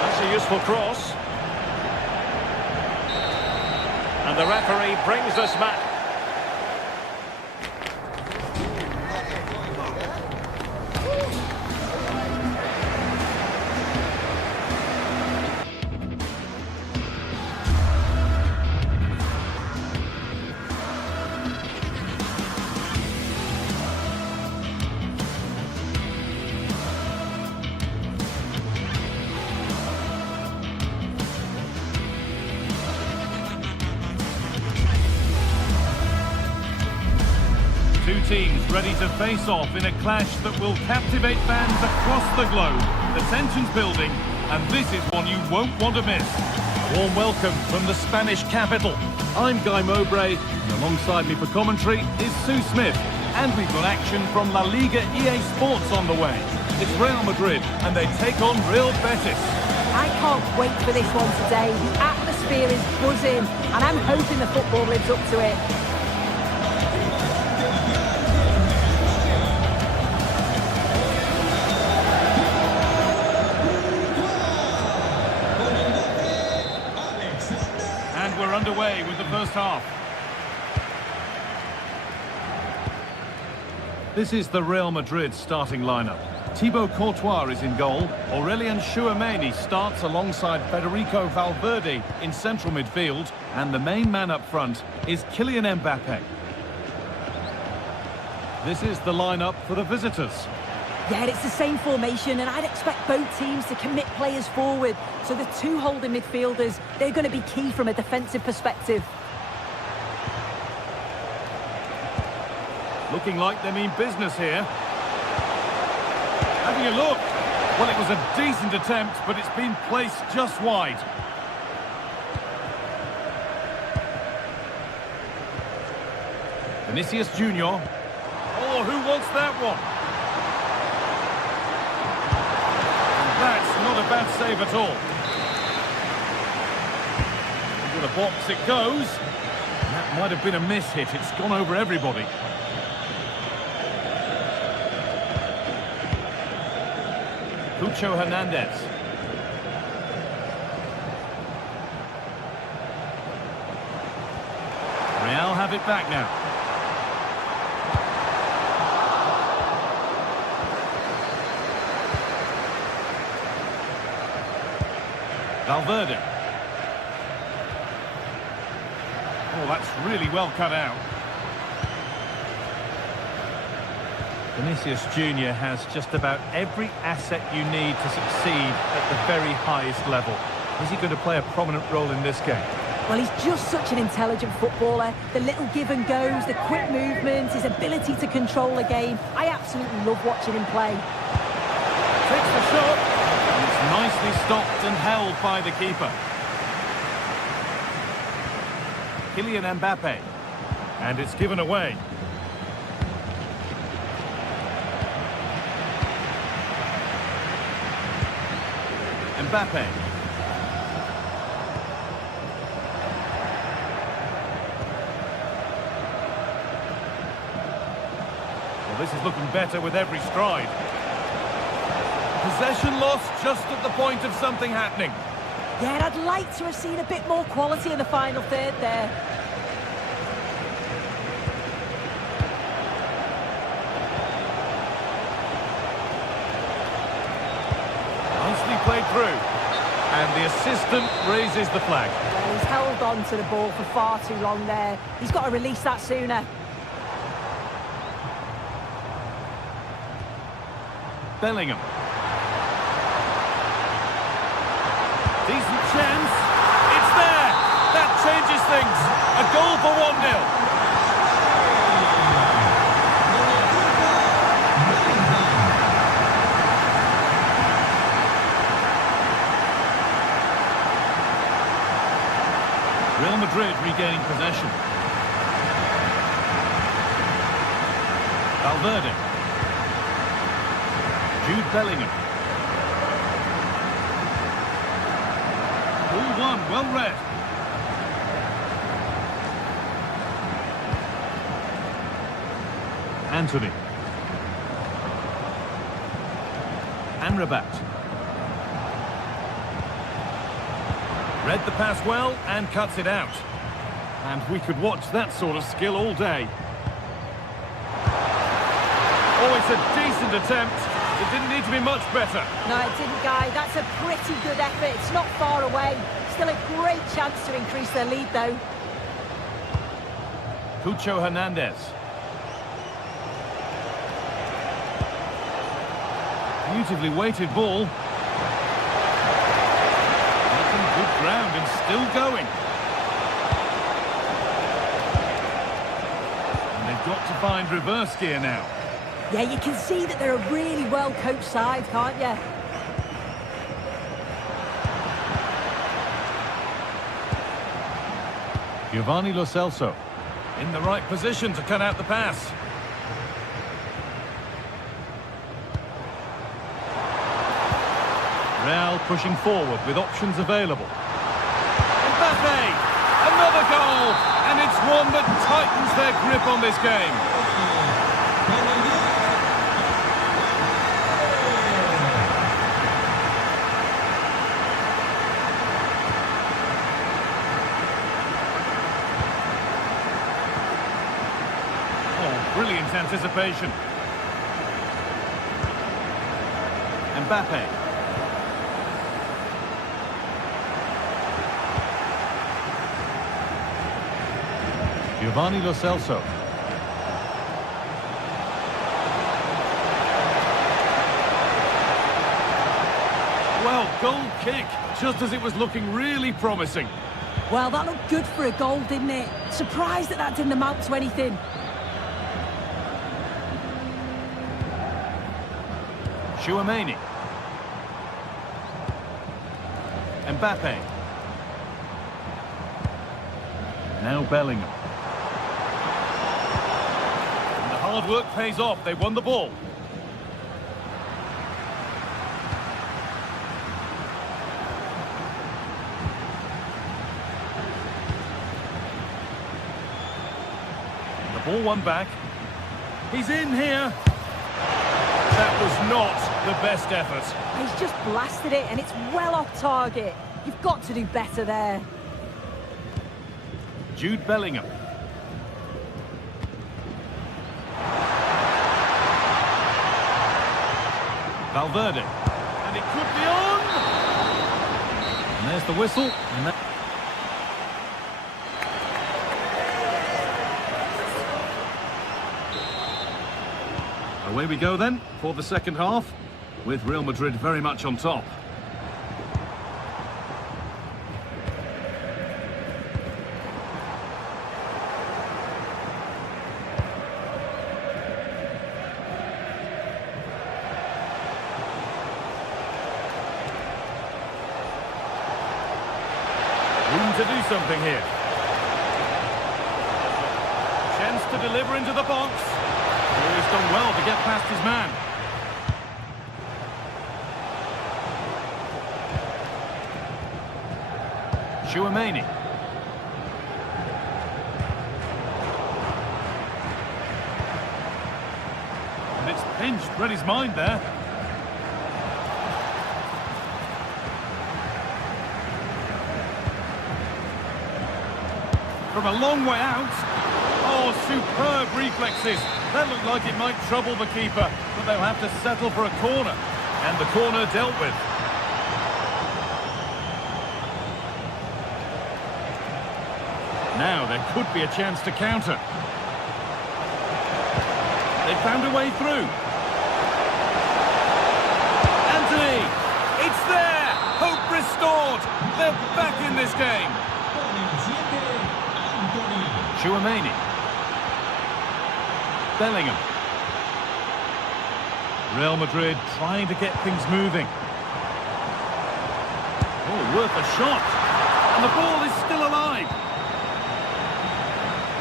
That's a useful cross. And the referee brings us back. Two teams ready to face off in a clash that will captivate fans across the globe. The tension's building, and this is one you won't want to miss. Warm welcome from the Spanish capital. I'm Guy Mowbray, and alongside me for commentary is Sue Smith. And we've got action from La Liga EA Sports on the way. It's Real Madrid, and they take on Real Betis. I can't wait for this one today. The atmosphere is buzzing, and I'm hoping the football lives up to it. first half. This is the Real Madrid starting lineup. Thibaut Courtois is in goal. Aurelien Tchouameni starts alongside Federico Valverde in central midfield. And the main man up front is Kylian Mbappe. This is the lineup for the visitors. Yeah, it's the same formation, and I'd expect both teams to commit players forward. So the two holding midfielders, they're going to be key from a defensive perspective. Looking like they mean business here. Having a look. Well, it was a decent attempt, but it's been placed just wide. Vinicius Junior. Oh, who wants that one? And that's not a bad save at all. Into the box it goes. That might have been a miss hit. It's gone over everybody. Cucho Hernandez. Real have it back now. Valverde. Oh, that's really well cut out. Vinicius Junior has just about every asset you need to succeed at the very highest level. Is he going to play a prominent role in this game? Well, he's just such an intelligent footballer. The little give and goes, the quick movements, his ability to control the game. I absolutely love watching him play. Takes the shot. And it's nicely stopped and held by the keeper. Kylian Mbappe. And it's given away. Mbappe. Well, this is looking better with every stride. Possession lost just at the point of something happening. Yeah, and I'd like to have seen a bit more quality in the final third there. Nicely played through. And the assistant raises the flag. Yeah, he's held on to the ball for far too long there. He's got to release that sooner. Bellingham. Decent chance. It's there. That changes things. A goal for 1-0. Real Madrid regaining possession. Valverde. Jude Bellingham. Ball one, well read. Anthony. Amrabat. Read the pass well and cuts it out. And we could watch that sort of skill all day. Oh, it's a decent attempt. It didn't need to be much better. No, it didn't, Guy. That's a pretty good effort. It's not far away. Still a great chance to increase their lead, though. Cucho Hernandez. Beautifully weighted ball. Making good ground and still going. And they've got to find reverse gear now. Yeah, you can see that they're a really well-coached side, can't you? Giovanni Lo Celso in the right position to cut out the pass. Real pushing forward with options available. Mbappe! Another goal! And it's one that tightens their grip on this game. anticipation. Mbappe. Giovanni Lo Celso. Well, goal kick, just as it was looking really promising. Well, that looked good for a goal, didn't it? Surprised that that didn't amount to anything. Tchouaméni. Mbappe. Now Bellingham. And the hard work pays off. They won the ball. The ball won back. He's in here. That was not the best effort. He's just blasted it, and it's well off target. You've got to do better there. Jude Bellingham. Valverde. And it could be on! And there's the whistle. And that... Away we go then for the second half, with Real Madrid very much on top. Room to do something here. Chance to deliver into the box. Oh, he's done well to get past his man. Tchouaméni. And it's pinched, read his mind there. From a long way out. Oh, superb reflexes. That looked like it might trouble the keeper, but they'll have to settle for a corner. And the corner dealt with. Now there could be a chance to counter. They found a way through. Anthony! It's there! Hope restored! They're back in this game! Tchouaméni. Bellingham. Real Madrid trying to get things moving. Oh, worth a shot. And the ball is still alive.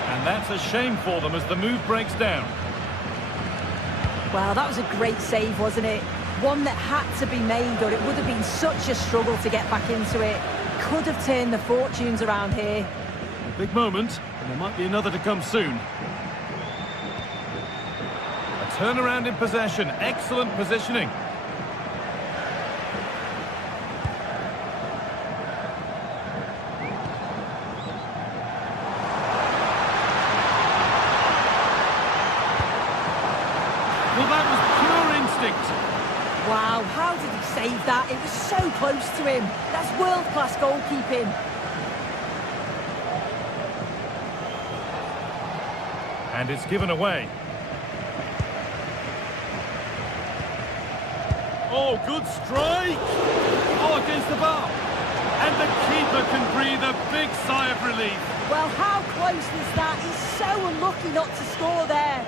And that's a shame for them as the move breaks down. Well, that was a great save, wasn't it? One that had to be made, or it would have been such a struggle to get back into it. Could have turned the fortunes around here. Big moment, and there might be another to come soon. A turnaround in possession, excellent positioning. Well, that was pure instinct. Wow, how did he save that? It was so close to him. That's world-class goalkeeping. And it's given away. Oh, good strike! Oh, against the bar. And the keeper can breathe a big sigh of relief. Well, how close was that? He's so unlucky not to score there.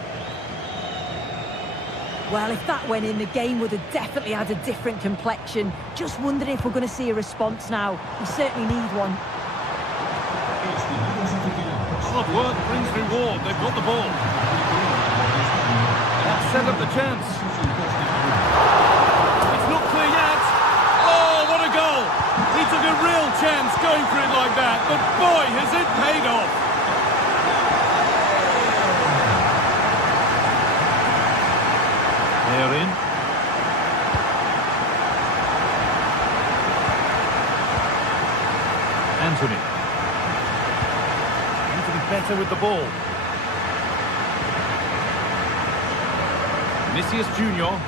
Well, if that went in, the game would have definitely had a different complexion. Just wondering if we're going to see a response now. We certainly need one. Hard work brings reward. They've got the ball. That set up the chance. It's not clear yet. Oh, what a goal! He took a real chance going for it like that, but boy, has it paid off. They're in. Anthony. Better with the ball. Vinicius Junior.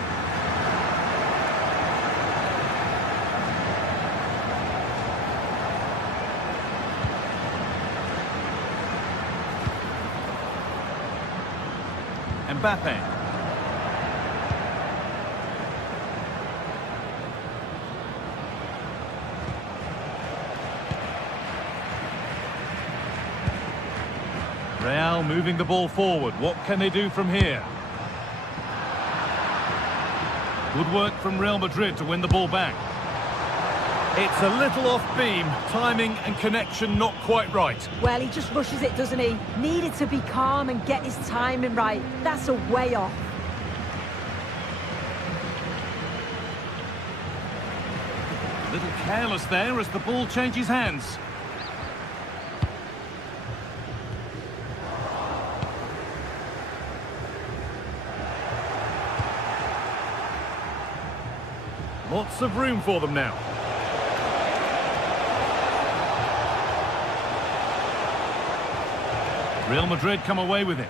Mbappe. Real moving the ball forward. What can they do from here? Good work from Real Madrid to win the ball back. It's a little off beam. Timing and connection not quite right. Well, he just rushes it, doesn't he? Needed to be calm and get his timing right. That's a way off. A little careless there as the ball changes hands. Lots of room for them now. Real Madrid come away with it.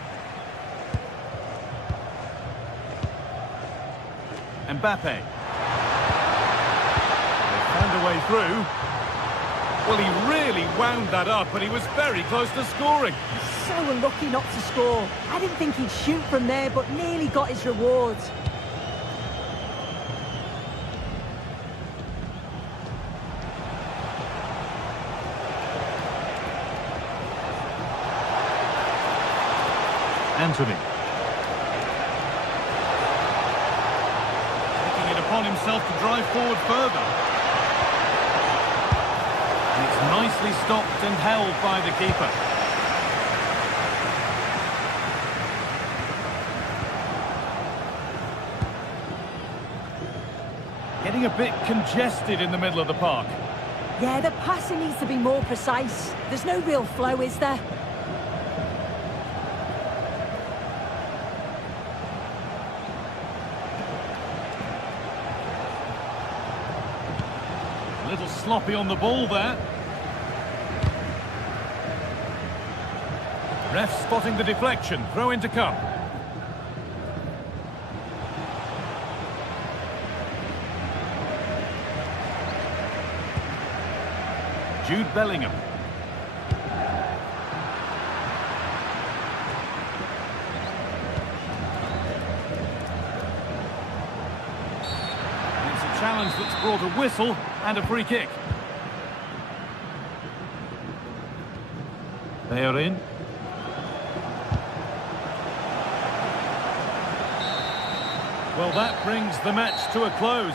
Mbappe. They found a way through. Well, he really wound that up, and he was very close to scoring. So unlucky not to score. I didn't think he'd shoot from there, but nearly got his rewards. Anthony. Taking it upon himself to drive forward further. And it's nicely stopped and held by the keeper. Getting a bit congested in the middle of the park. Yeah, the passing needs to be more precise. There's no real flow, is there? A little sloppy on the ball there. Ref spotting the deflection. Throw in to come. Jude Bellingham. It's a challenge that's brought a whistle and a free kick. They are in. Well, that brings the match to a close.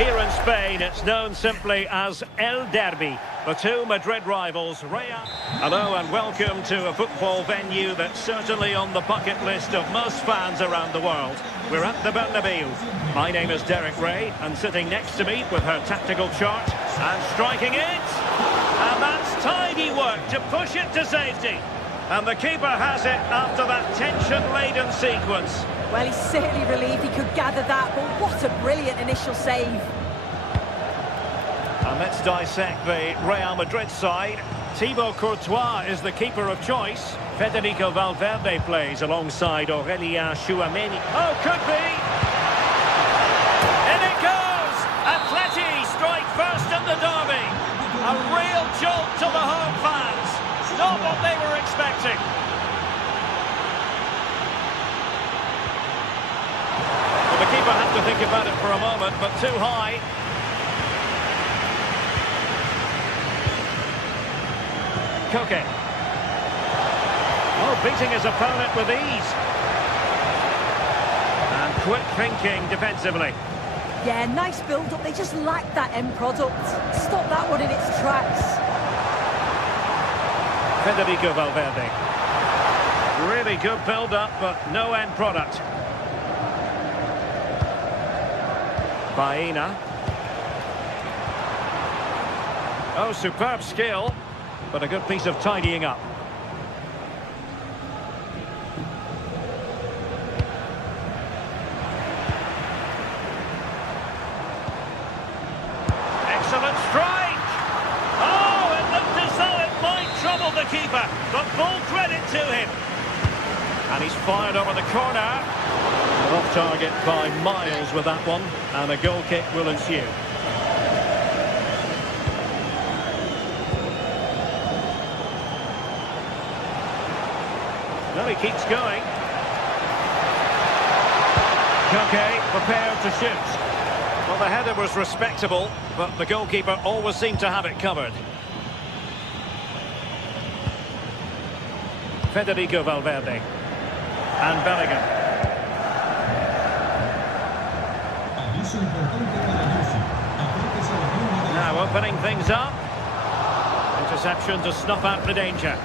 Here in Spain, it's known simply as El Derby. The two Madrid rivals, Real. Hello and welcome to a football venue that's certainly on the bucket list of most fans around the world. We're at the Bernabeu. My name is Derek Ray, and sitting next to me with her tactical chart and striking it. And that's tidy work to push it to safety. And the keeper has it after that tension-laden sequence. Well, he's certainly relieved he could gather that, but what a brilliant initial save. And let's dissect the Real Madrid side. Thibaut Courtois is the keeper of choice. Federico Valverde plays alongside Aurélien Tchouameni. Oh, could be! In it goes! Atleti strike first in the derby. A real jolt to the home fans. Not what they were expecting. Well, the keeper had to think about it for a moment, but too high. Koke. Oh, beating his opponent with ease. And quick thinking defensively. Yeah, nice build-up. They just lacked that end product. Stop that one in its tracks. Federico Valverde. Really good build-up, but no end product. Baena. Oh, superb skill, but a good piece of tidying up. Excellent strike! Oh, it looked as though it might trouble the keeper, but full credit to him. And he's fired over the corner. Off target by miles with that one, and a goal kick will ensue. Well, he keeps going. Koke prepared to shoot. Well, the header was respectable, but the goalkeeper always seemed to have it covered. Federico Valverde. And Bellingham. Now opening things up. Interception to snuff out the danger.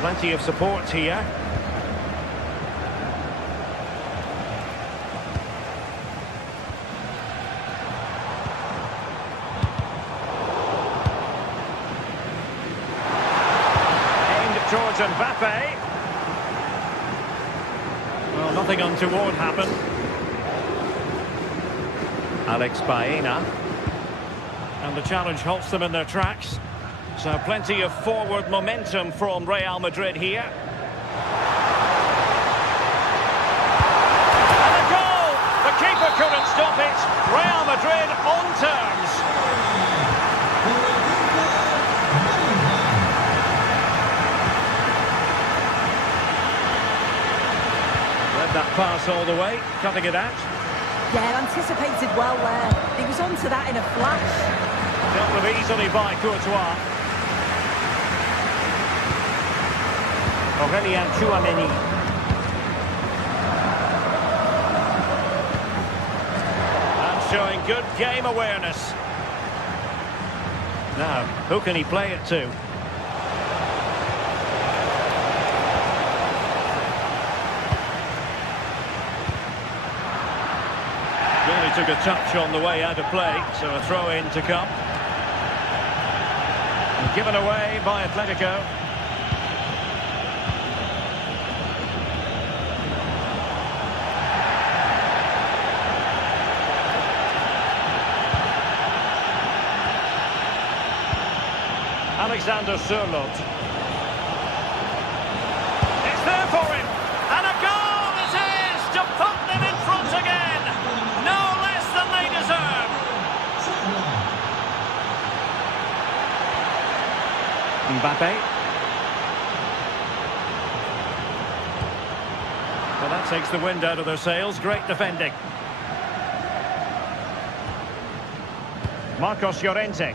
Plenty of support here. Aimed towards Mbappe. Well, nothing untoward happened. Alex Baena. And the challenge halts them in their tracks. So plenty of forward momentum from Real Madrid here. And a goal! The keeper couldn't stop it. Real Madrid on terms. Read that pass all the way, cutting it out. Yeah, anticipated well there. He was onto that in a flash. Dealt with easily by Courtois. Aurélien Tchouameni. And showing good game awareness. Now, who can he play it to? Really took a touch on the way out of play, so a throw-in to come. And given away by Atletico. Alexander Sørloth. It's there for him. And a goal it is to put them in front again. No less than they deserve. Mbappe. Well, that takes the wind out of their sails. Great defending. Marcos Llorente.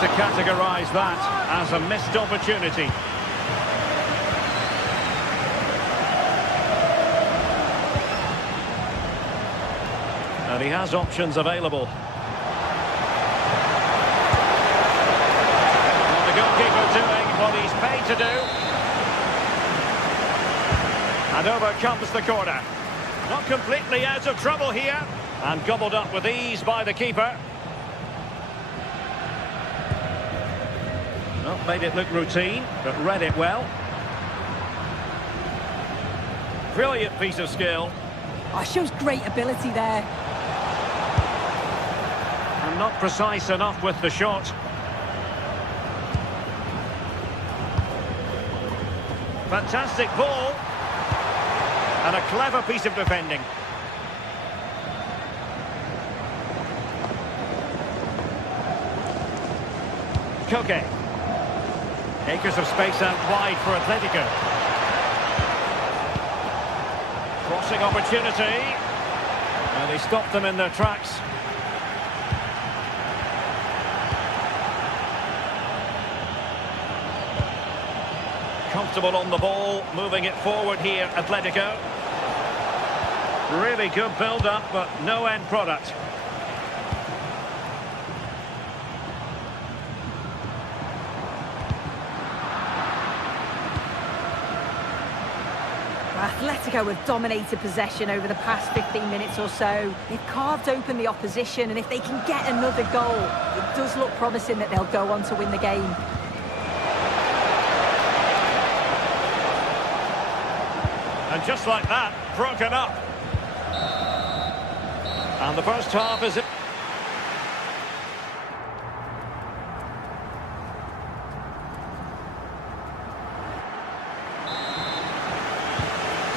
To categorise that as a missed opportunity. And he has options available. Well, the goalkeeper doing what he's paid to do. And over comes the corner. Not completely out of trouble here. And gobbled up with ease by the keeper. Well, made it look routine, but read it well. Brilliant piece of skill. Oh, shows great ability there. And not precise enough with the shot. Fantastic ball. And a clever piece of defending. Koke. Acres of space out wide for Atletico. Crossing opportunity. And they stopped them in their tracks. Comfortable on the ball, moving it forward here, Atletico. Really good build-up, but no end product. Atletico have dominated possession over the past 15 minutes or so. They've carved open the opposition, and if they can get another goal, it does look promising that they'll go on to win the game. And just like that, broken up. And the first half is...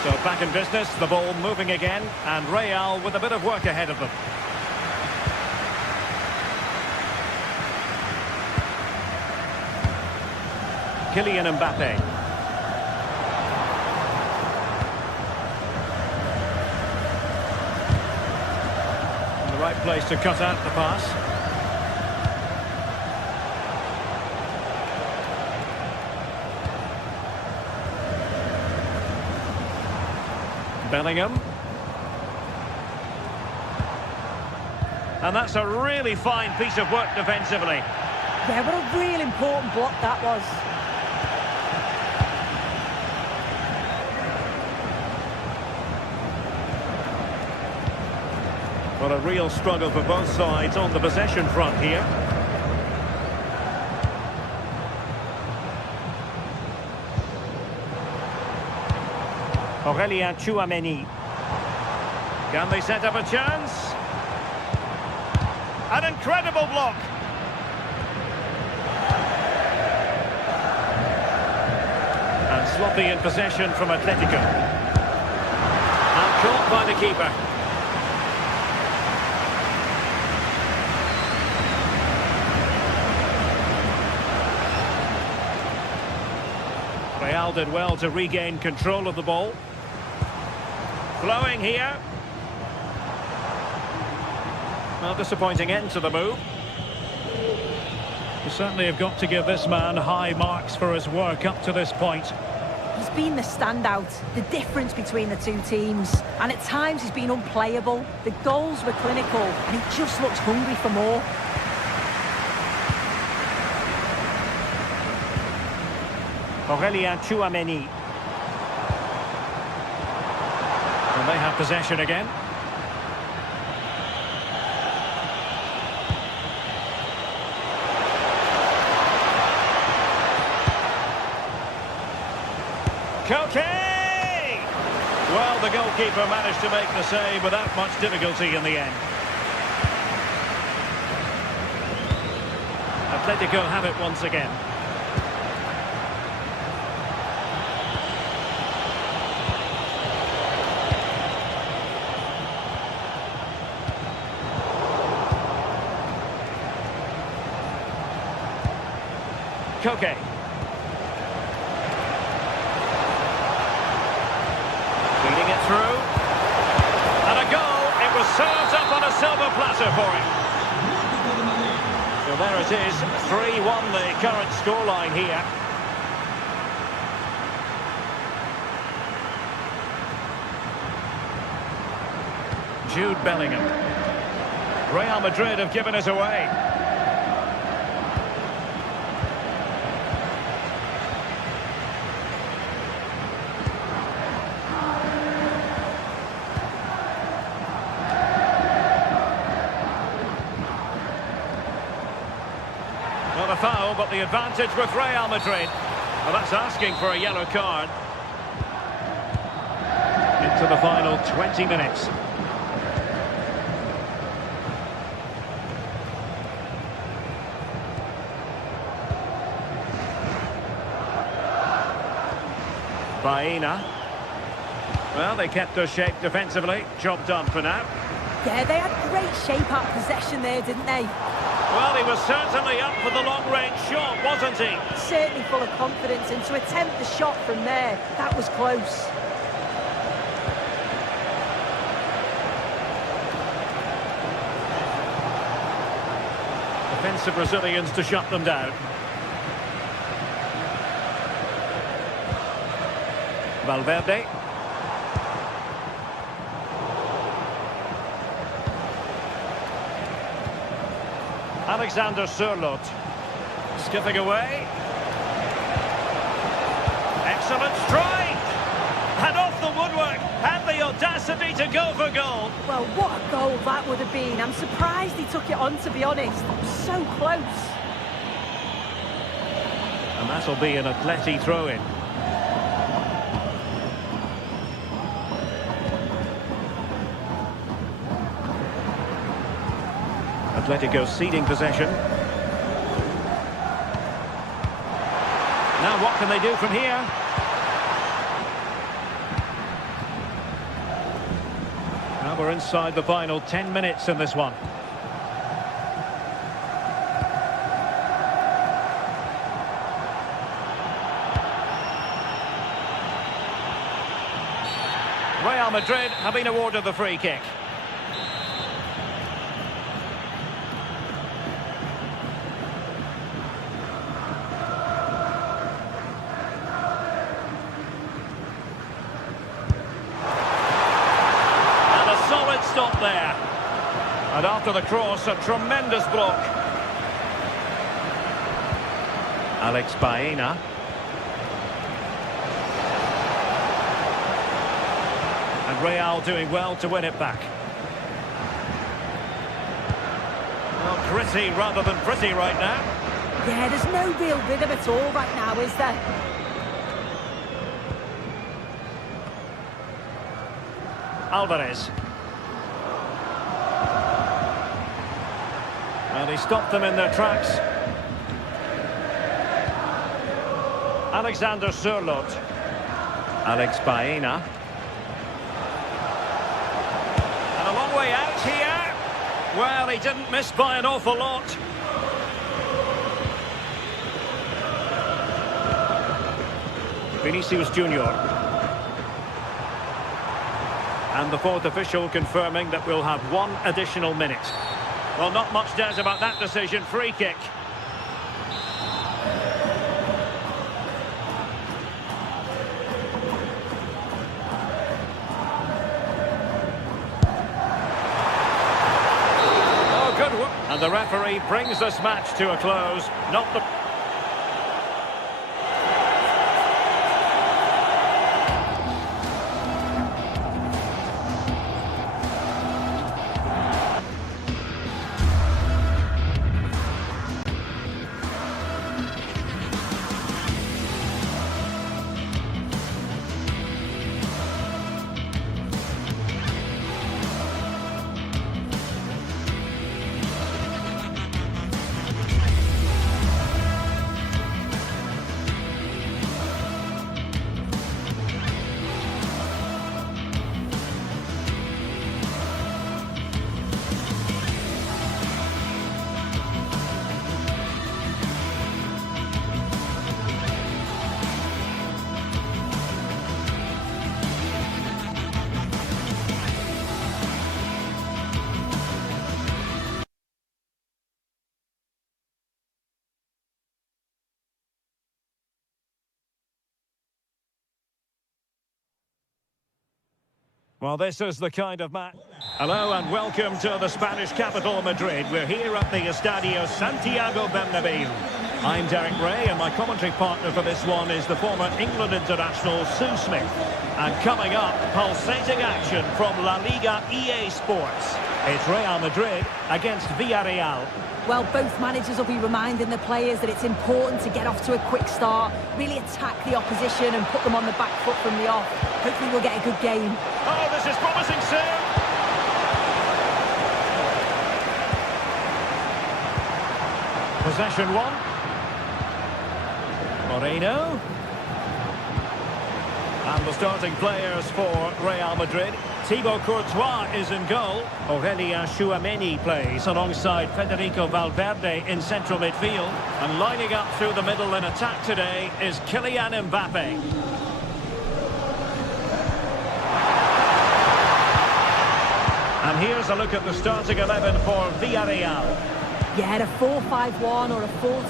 So back in business, the ball moving again, and Real with a bit of work ahead of them. Kylian Mbappe. In the right place to cut out the pass. Bellingham. And that's a really fine piece of work defensively. Yeah, what a real important block that was. What a real struggle for both sides on the possession front here. Aurélien Tchouaméni. Can they set up a chance? An incredible block. And sloppy in possession from Atletico. And caught by the keeper. Real did well to regain control of the ball. Flowing here. Well, disappointing end to the move. You certainly have got to give this man high marks for his work up to this point. He's been the standout, the difference between the two teams. And at times he's been unplayable. The goals were clinical, and he just looks hungry for more. Aurélien Tchouaméni. And they have possession again. Koke! Well, the goalkeeper managed to make the save without much difficulty in the end. Atletico have it once again. Koke. Feeding it through. And a goal. It was served up on a silver platter for him. So there it is. 3-1 the current scoreline here. Jude Bellingham. Real Madrid have given it away. Not a foul, but the advantage with Real Madrid. Well, that's asking for a yellow card. Into the final 20 minutes. Baena. Well, they kept their shape defensively. Job done for now. Yeah, they had great shape out possession there, didn't they? Well, he was certainly up for the long-range shot, wasn't he? Certainly full of confidence, and to attempt the shot from there, that was close. Defensive Brazilians to shut them down. Valverde. Alexander Sørloth. Skipping away. Excellent strike! And off the woodwork, had the audacity to go for goal. Well, what a goal that would have been. I'm surprised he took it on, to be honest. So close. And that'll be an Atleti throw-in. Atletico ceding possession. Now what can they do from here? Now we're inside the final 10 minutes in this one. Real Madrid have been awarded the free kick. Stop there. And after the cross, a tremendous block. Alex Baena. And Real doing well to win it back. Well, gritty rather than pretty right now. Yeah, there's no real rhythm at all right now, is there? Alvarez. And he stopped them in their tracks. Alexander Sørloth. Alex Baena. And a long way out here. Well, he didn't miss by an awful lot. Vinicius Junior. And the fourth official confirming that we'll have one additional minute. Well, not much doubt about that decision. Free kick. Oh, good work. And the referee brings this match to a close. Not the... Well, this is the kind of match. Hello and welcome to the Spanish capital, Madrid. We're here at the Estadio Santiago Bernabéu. I'm Derek Ray, and my commentary partner for this one is the former England international Sue Smith. And coming up, pulsating action from La Liga EA Sports. It's Real Madrid against Villarreal. Well, both managers will be reminding the players that it's important to get off to a quick start, really attack the opposition and put them on the back foot from the off. Hopefully we'll get a good game. Oh, this is promising soon. Possession one. Moreno. And the starting players for Real Madrid. Thibaut Courtois is in goal. Aurelien Tchouameni plays alongside Federico Valverde in central midfield. And lining up through the middle in attack today is Kylian Mbappe. And here's a look at the starting 11 for Villarreal. Yeah, a 4-5-1 or a 4-2-3-1. A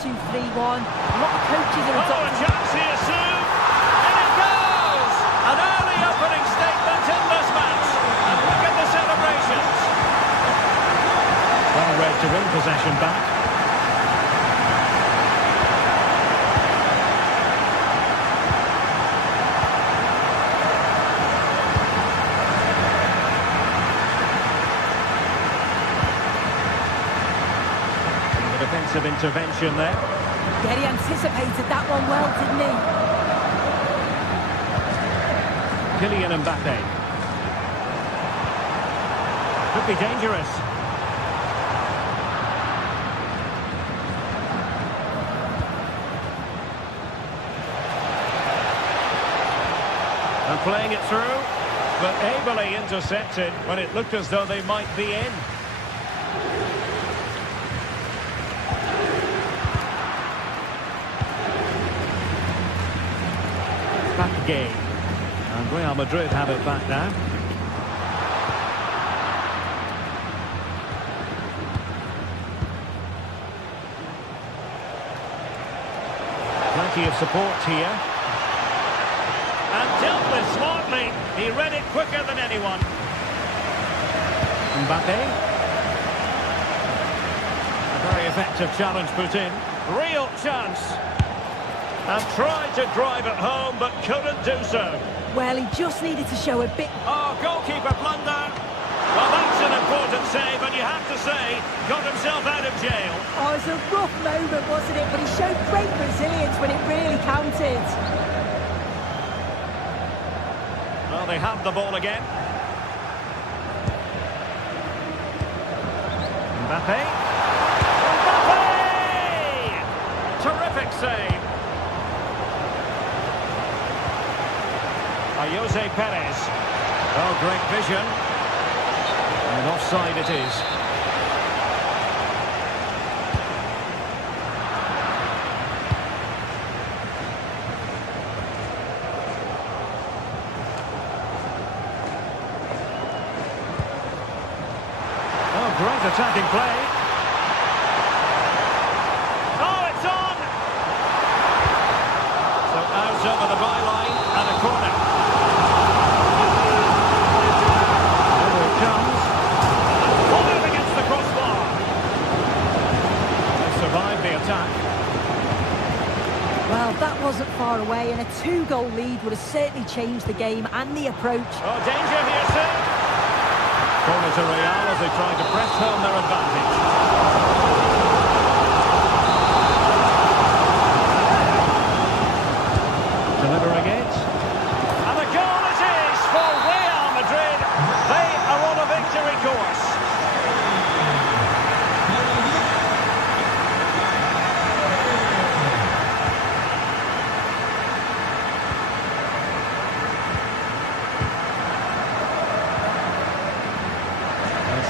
lot of coaches are a chance here soon. And it goes! An early opening statement in this match. And look at the celebrations. Well read to win possession back. Defensive intervention there. Yeah, he anticipated that one well, didn't he? Kylian Mbappe. Could be dangerous. And playing it through, but ably intercepted when it looked as though they might be in. Back game. And Real Madrid have it back now. Plenty of support here. And dealt with smartly. He read it quicker than anyone. Mbappe. A very effective challenge put in. Real chance. And tried to drive it home, but couldn't do so. Well, he just needed to show a bit... Oh, goalkeeper blunder. Well, that's an important save, and you have to say, got himself out of jail. Oh, it was a rough moment, wasn't it? But he showed great resilience when it really counted. Well, they have the ball again. Mbappe. Mbappe! Terrific save. Jose Perez. Oh, great vision. And offside it is. Oh, great attacking play. Oh, it's on! So out over the byline and a corner. Well, that wasn't far away, and a 2-goal lead would have certainly changed the game and the approach. Oh, danger here, sir! Corner to Real as they try to press home their advantage. Delivering it. And the goal it is for Real Madrid. They are on a victory course.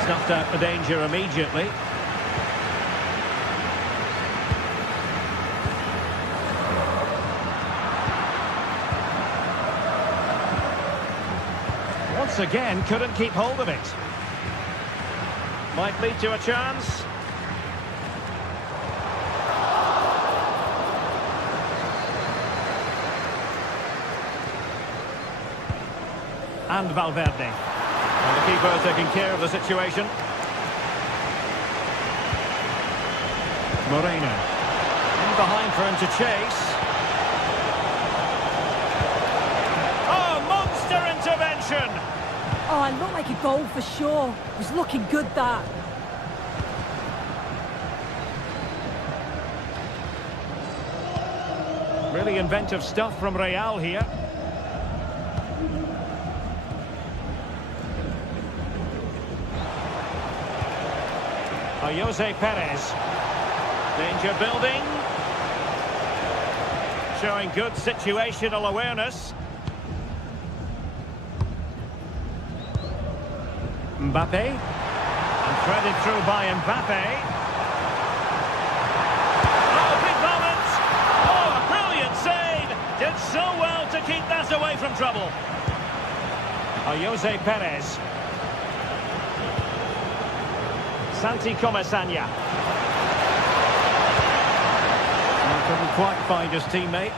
Snuffed out the danger immediately. Once again, couldn't keep hold of it. Might lead to a chance. and Valverde. And the keeper taking care of the situation. Moreno. In behind for him to chase. Oh, monster intervention! Oh, it looked like a goal for sure. It was looking good, that. Really inventive stuff from Real here. Jose Perez. Danger building. Showing good situational awareness. Mbappe. And threaded through by Mbappe. Oh, big moment! Oh, a brilliant save! Did so well to keep that away from trouble. Jose Perez. Santi Comesaña. Couldn't quite find his teammate.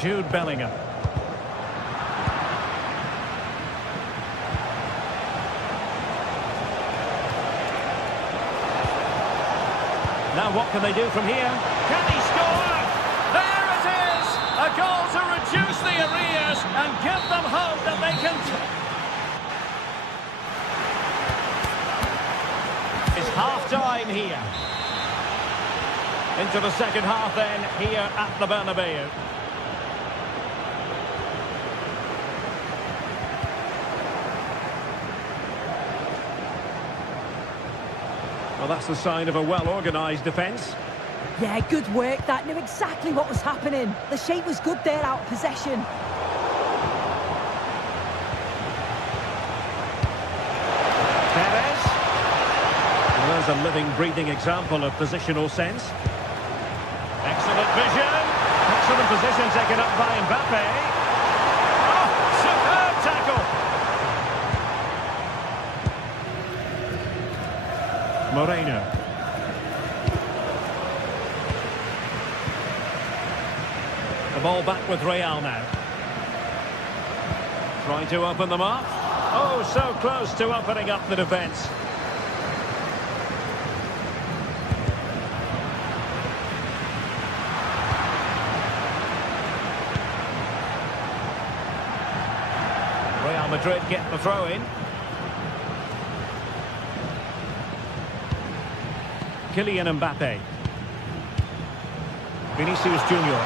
Jude Bellingham. Now what can they do from here? Can he score? There it is! A goal to reduce the arrears and give them hope that they can... It's half-time here. Into the second half then, here at the Bernabeu. Well, that's the sign of a well-organised defence. Yeah, good work. That knew exactly what was happening. The shape was good there out of possession. Perez. Well, there's a living, breathing example of positional sense. Excellent vision. Excellent position taken up by Mbappe. Oh, superb tackle. Moreno. The ball back with Real now. Trying to open them up. Oh, so close to opening up the defence. Real Madrid get the throw in. Kylian Mbappe. Vinicius Junior.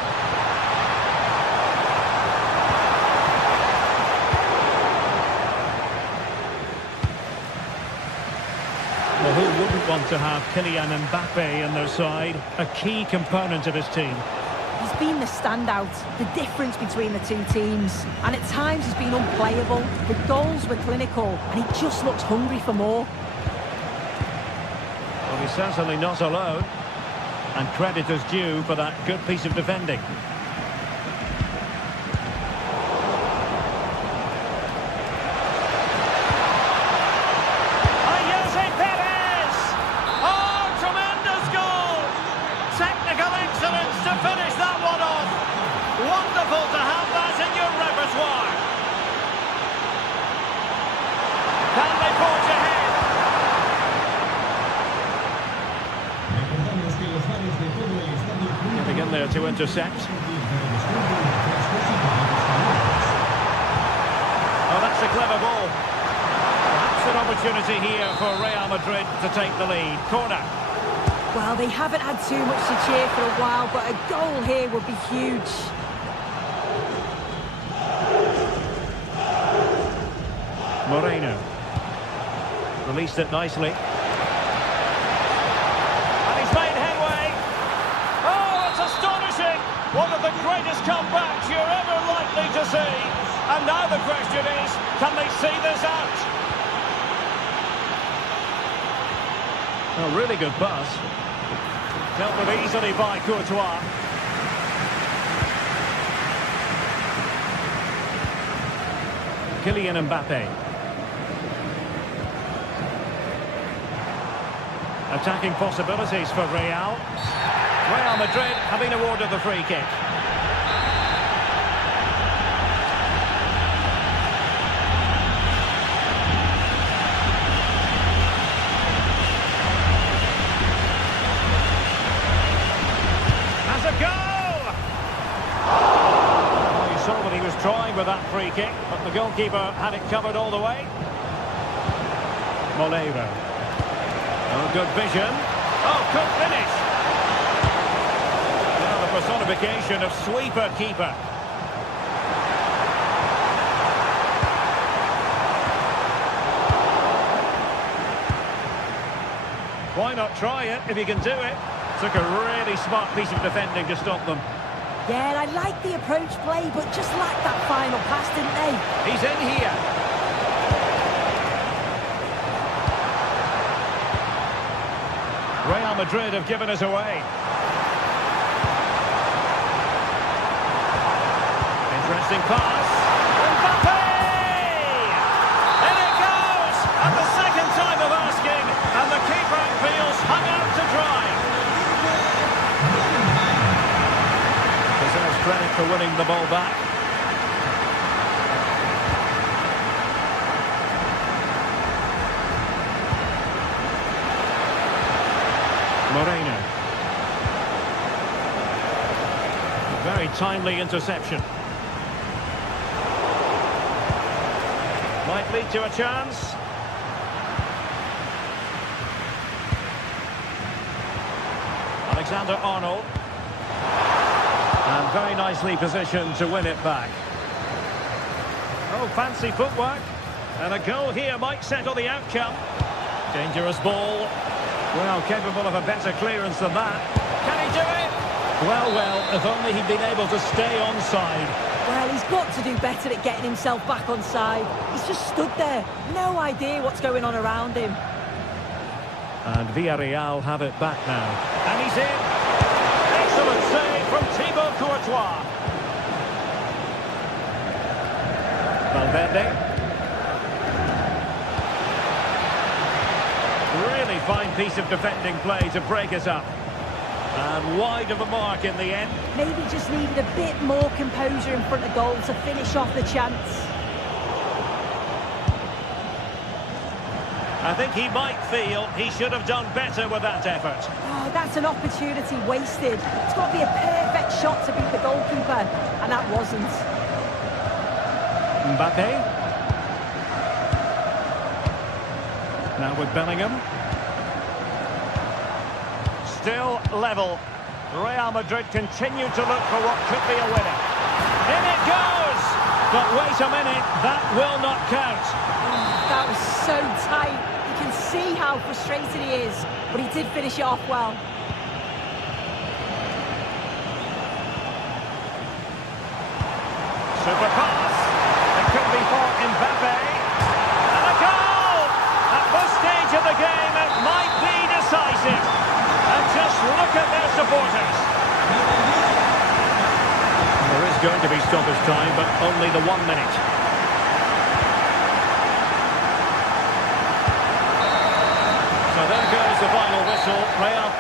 Well, who wouldn't want to have Kylian Mbappe in their side? A key component of his team. He's been the standout, the difference between the two teams. And at times he's been unplayable. The goals were clinical, and he just looks hungry for more. Well, he's certainly not alone. And credit is due for that good piece of defending. Jose Perez! Oh, tremendous goal! Technical excellence to finish that one off. Wonderful to have that in your repertoire. Can they forge ahead? Begin there to intercept. Oh, that's a clever ball. Perhaps an opportunity here for Real Madrid to take the lead. Corner. Well, they haven't had too much to cheer for a while, but a goal here would be huge. Moreno. Released it nicely. And he's made headway. Oh, it's astonishing. One of the greatest comebacks you're ever likely to see. And now the question is, can they see this out? A really good pass. Dealt with easily by Courtois. Kylian Mbappe. Attacking possibilities for Real. Real Madrid have been awarded the free kick. a go! Oh, you saw what he was trying with that free kick, but the goalkeeper had it covered all the way. Moleiro. Oh, good vision. Oh, good finish. Well, the personification of sweeper keeper. Why not try it if you can do it? Took a really smart piece of defending to stop them. Yeah, I like the approach play, but just lacked that final pass, didn't they? He's in here. Real Madrid have given us away. Interesting pass. Mbappe! In it goes! And the second time of asking, and the keeper feels hung out to dry. Deserves credit for winning the ball back. Moreno. Very timely interception. Might lead to a chance. Alexander-Arnold. And very nicely positioned to win it back. Oh, fancy footwork. And a goal here might settle the outcome. Dangerous ball. Well, capable of a better clearance than that. Can he do it? Well, if only he'd been able to stay onside. Well, he's got to do better at getting himself back onside. He's just stood there. No idea what's going on around him. And Villarreal have it back now. And he's in. Excellent save from Thibaut Courtois. Valverde. Really fine piece of defending play to break us up. And wide of the mark in the end. Maybe just needed a bit more composure in front of goal to finish off the chance. I think he might feel he should have done better with that effort. Oh, that's an opportunity wasted. It's got to be a perfect shot to beat the goalkeeper, and that wasn't. Mbappe. Now with Bellingham. Still level. Real Madrid continue to look for what could be a winner. In it goes! But wait a minute, that will not count. That was so tight. You can see how frustrated he is, but he did finish it off well. Super pass. It could be for Mbappe. And a goal! At this stage of the game, it might be decisive. And just look at their supporters. There is going to be stoppage time, but only the 1 minute. So there goes the final whistle. Real.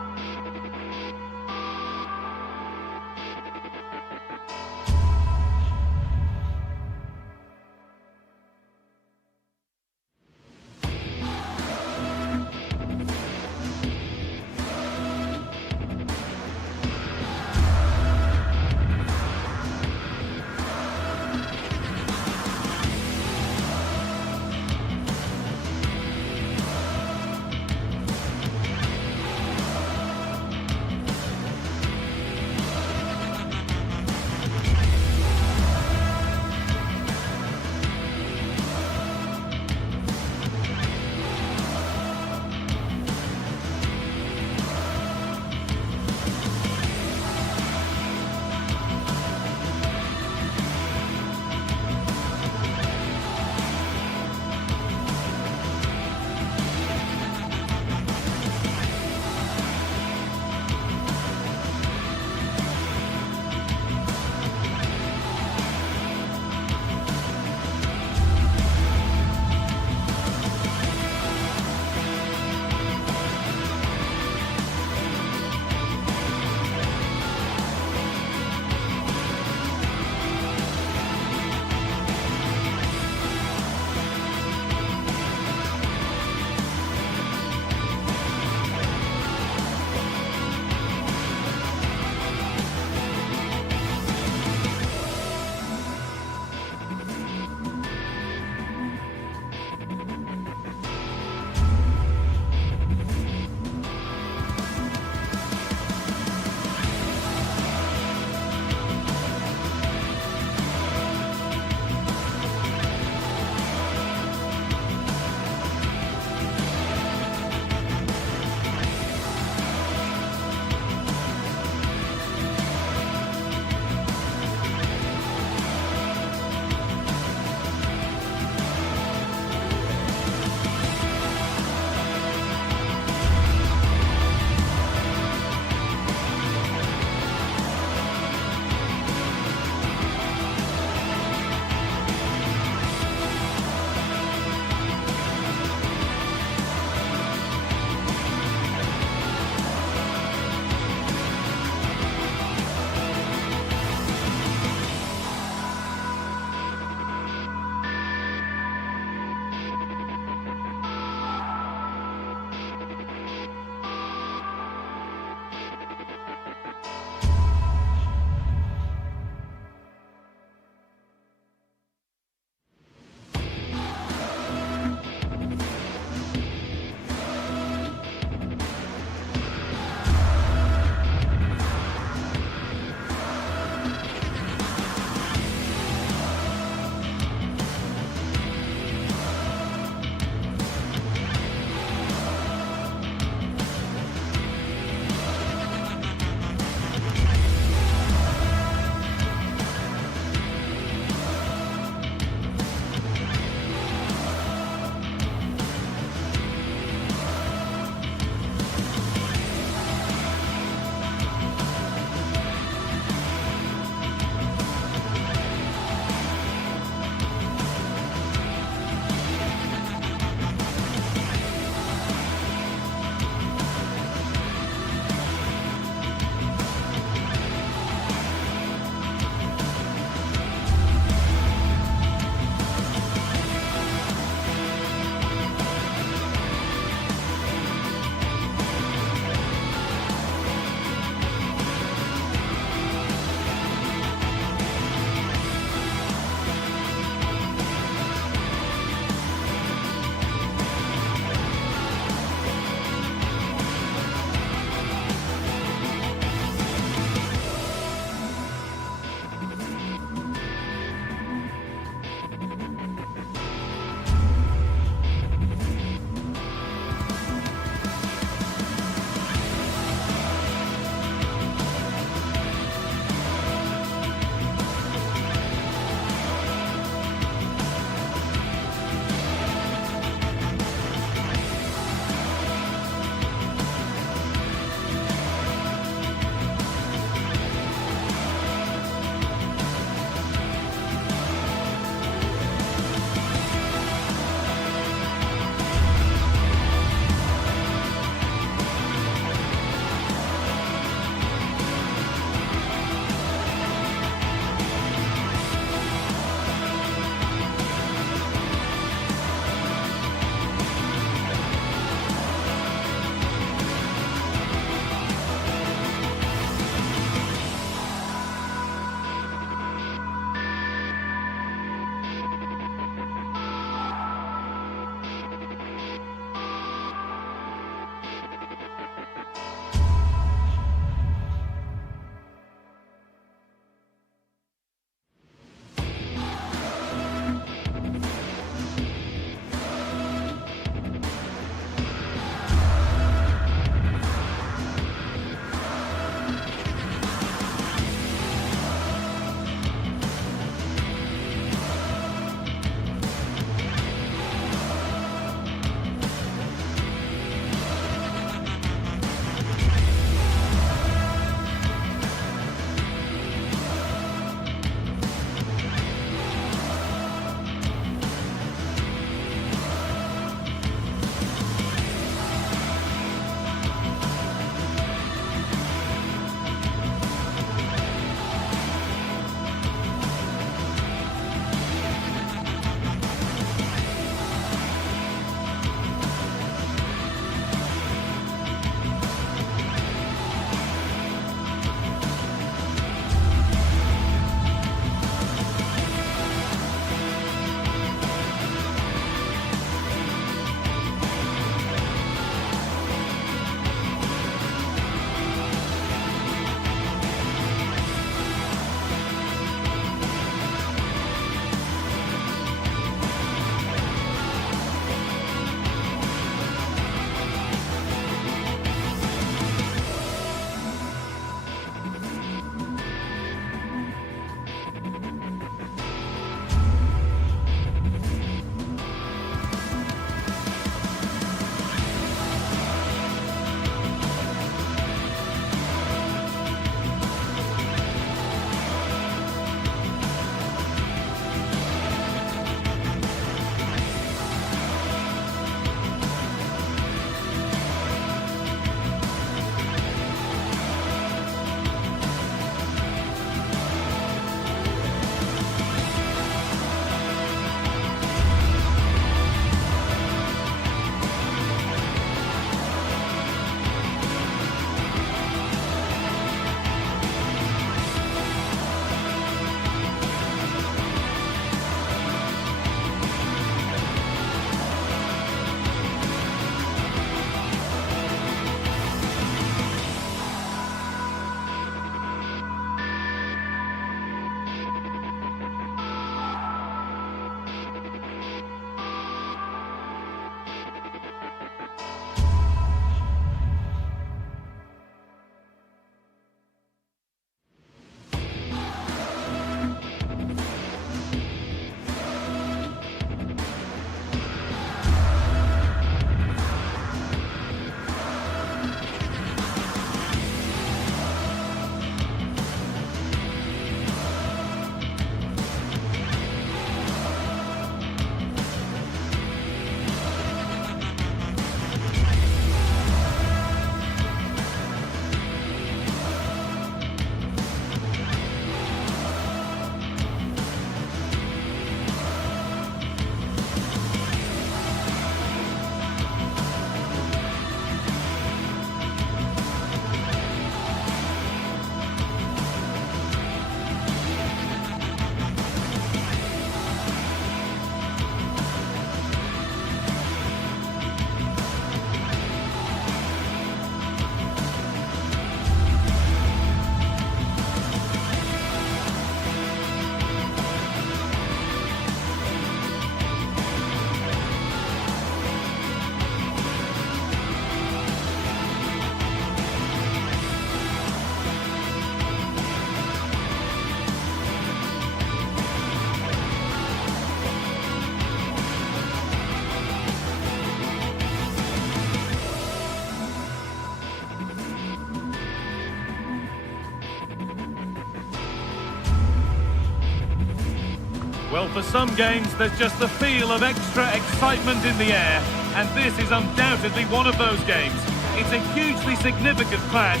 Well, for some games, there's just the feel of extra excitement in the air, and this is undoubtedly one of those games. It's a hugely significant clash,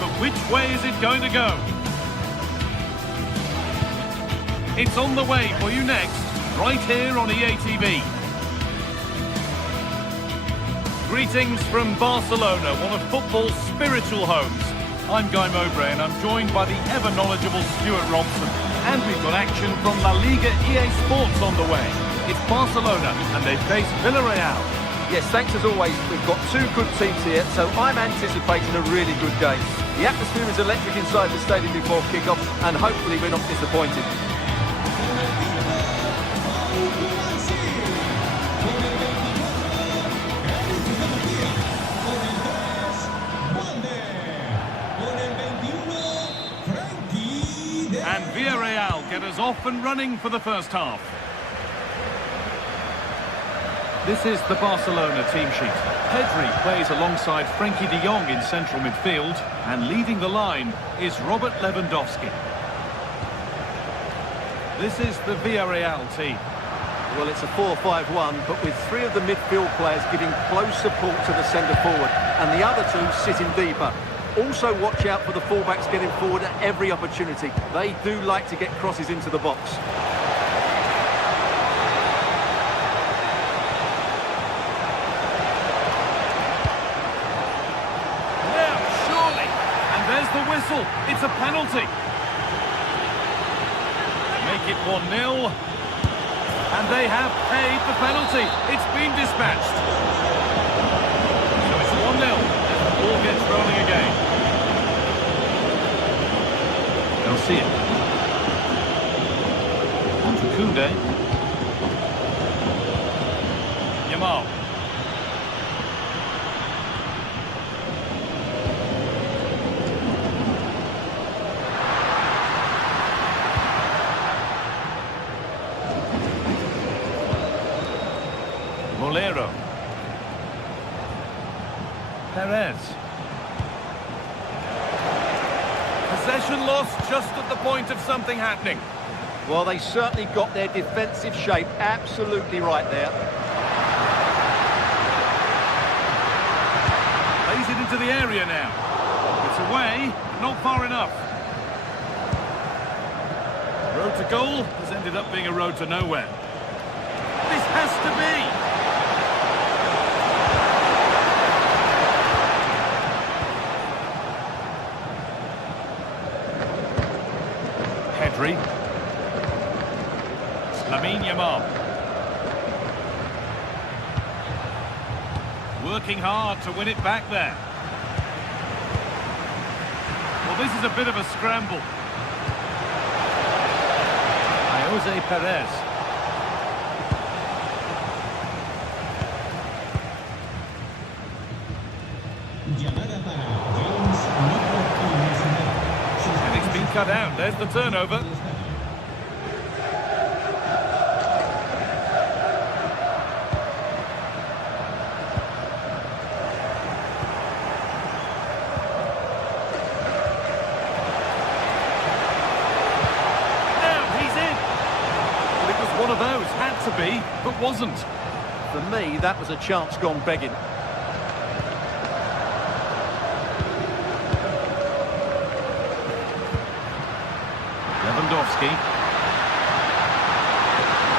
but which way is it going to go? It's on the way for you next, right here on EA TV. Greetings from Barcelona, one of football's spiritual homes. I'm Guy Mowbray and I'm joined by the ever-knowledgeable Stuart Robson. And we've got action from La Liga EA Sports on the way. It's Barcelona and they face Villarreal. Yes, thanks as always. We've got two good teams here, so I'm anticipating a really good game. The atmosphere is electric inside the stadium before kick-off, and hopefully we're not disappointed. And Villarreal get us off and running for the first half. This is the Barcelona team sheet. Pedri plays alongside Frenkie de Jong in central midfield, and leading the line is Robert Lewandowski. This is the Villarreal team. Well, it's a 4-5-1, but with three of the midfield players giving close support to the centre-forward, and the other two sitting deeper. Also watch out for the fullbacks getting forward at every opportunity. They do like to get crosses into the box. Now, surely! And there's the whistle. It's a penalty. Make it 1-0. And they have paid the penalty. It's been dispatched. So it's 1-0. Ball gets rolling again. They'll see it. On to Koundé. Yamal. Molero. Perez. Possession lost just at the point of something happening. Well, they certainly got their defensive shape absolutely right there. Plays it into the area now. It's away, but not far enough. Road to goal has ended up being a road to nowhere. This has to be. Pedri. Yamal. Working hard to win it back there. Well, this is a bit of a scramble. Jose Perez. And it's been cut out. There's the turnover. One of those had to be, but wasn't. For me, that was a chance gone begging. Lewandowski.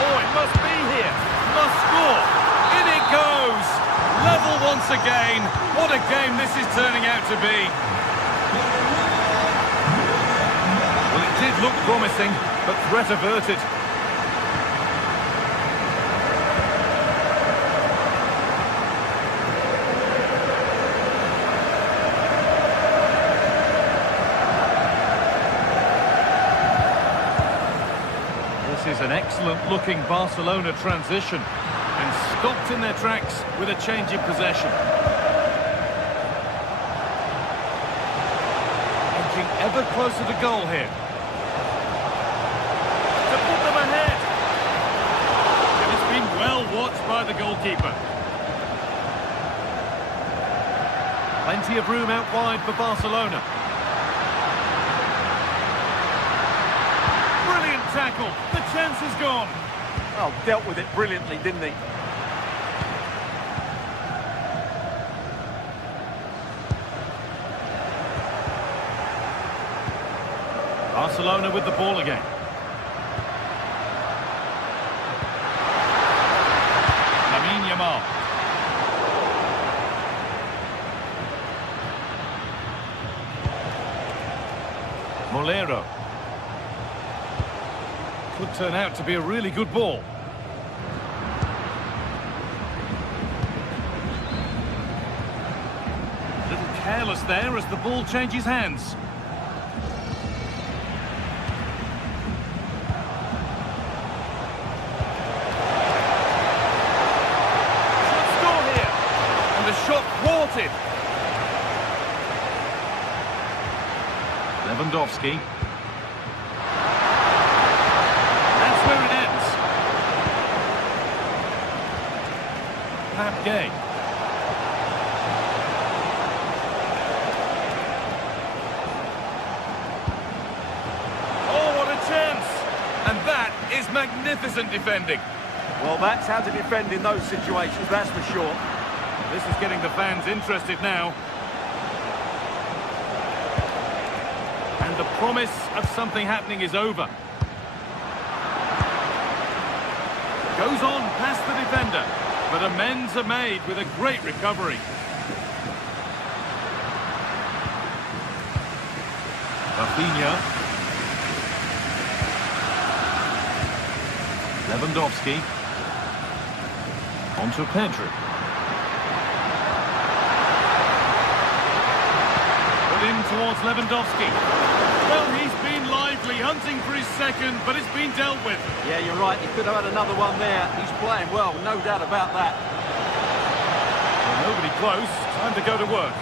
Oh, it must be here. Must score. In it goes. Level once again. What a game this is turning out to be. Well, it did look promising, but threat averted. This is an excellent-looking Barcelona transition, and stopped in their tracks with a change in possession. Edging ever closer to goal here. To put them ahead. And it's been well watched by the goalkeeper. Plenty of room out wide for Barcelona. Brilliant tackle. The chance is gone. Oh, dealt with it brilliantly, didn't he? Barcelona with the ball again. Lamine Yamal. Molero. Could turn out to be a really good ball. A little careless there as the ball changes hands. Shot thwarted. Lewandowski. That's where it ends. Gay. Oh, what a chance! And that is magnificent defending. Well, that's how to defend in those situations, that's for sure. This is getting the fans interested now. And the promise of something happening is over. Goes on past the defender, but amends are made with a great recovery. Rafinha. Lewandowski. On to Pedri. In towards Lewandowski. Well, he's been lively, hunting for his second, but it's been dealt with. Yeah, you're right. He could have had another one there. He's playing well, no doubt about that. Well, nobody close. Time to go to work.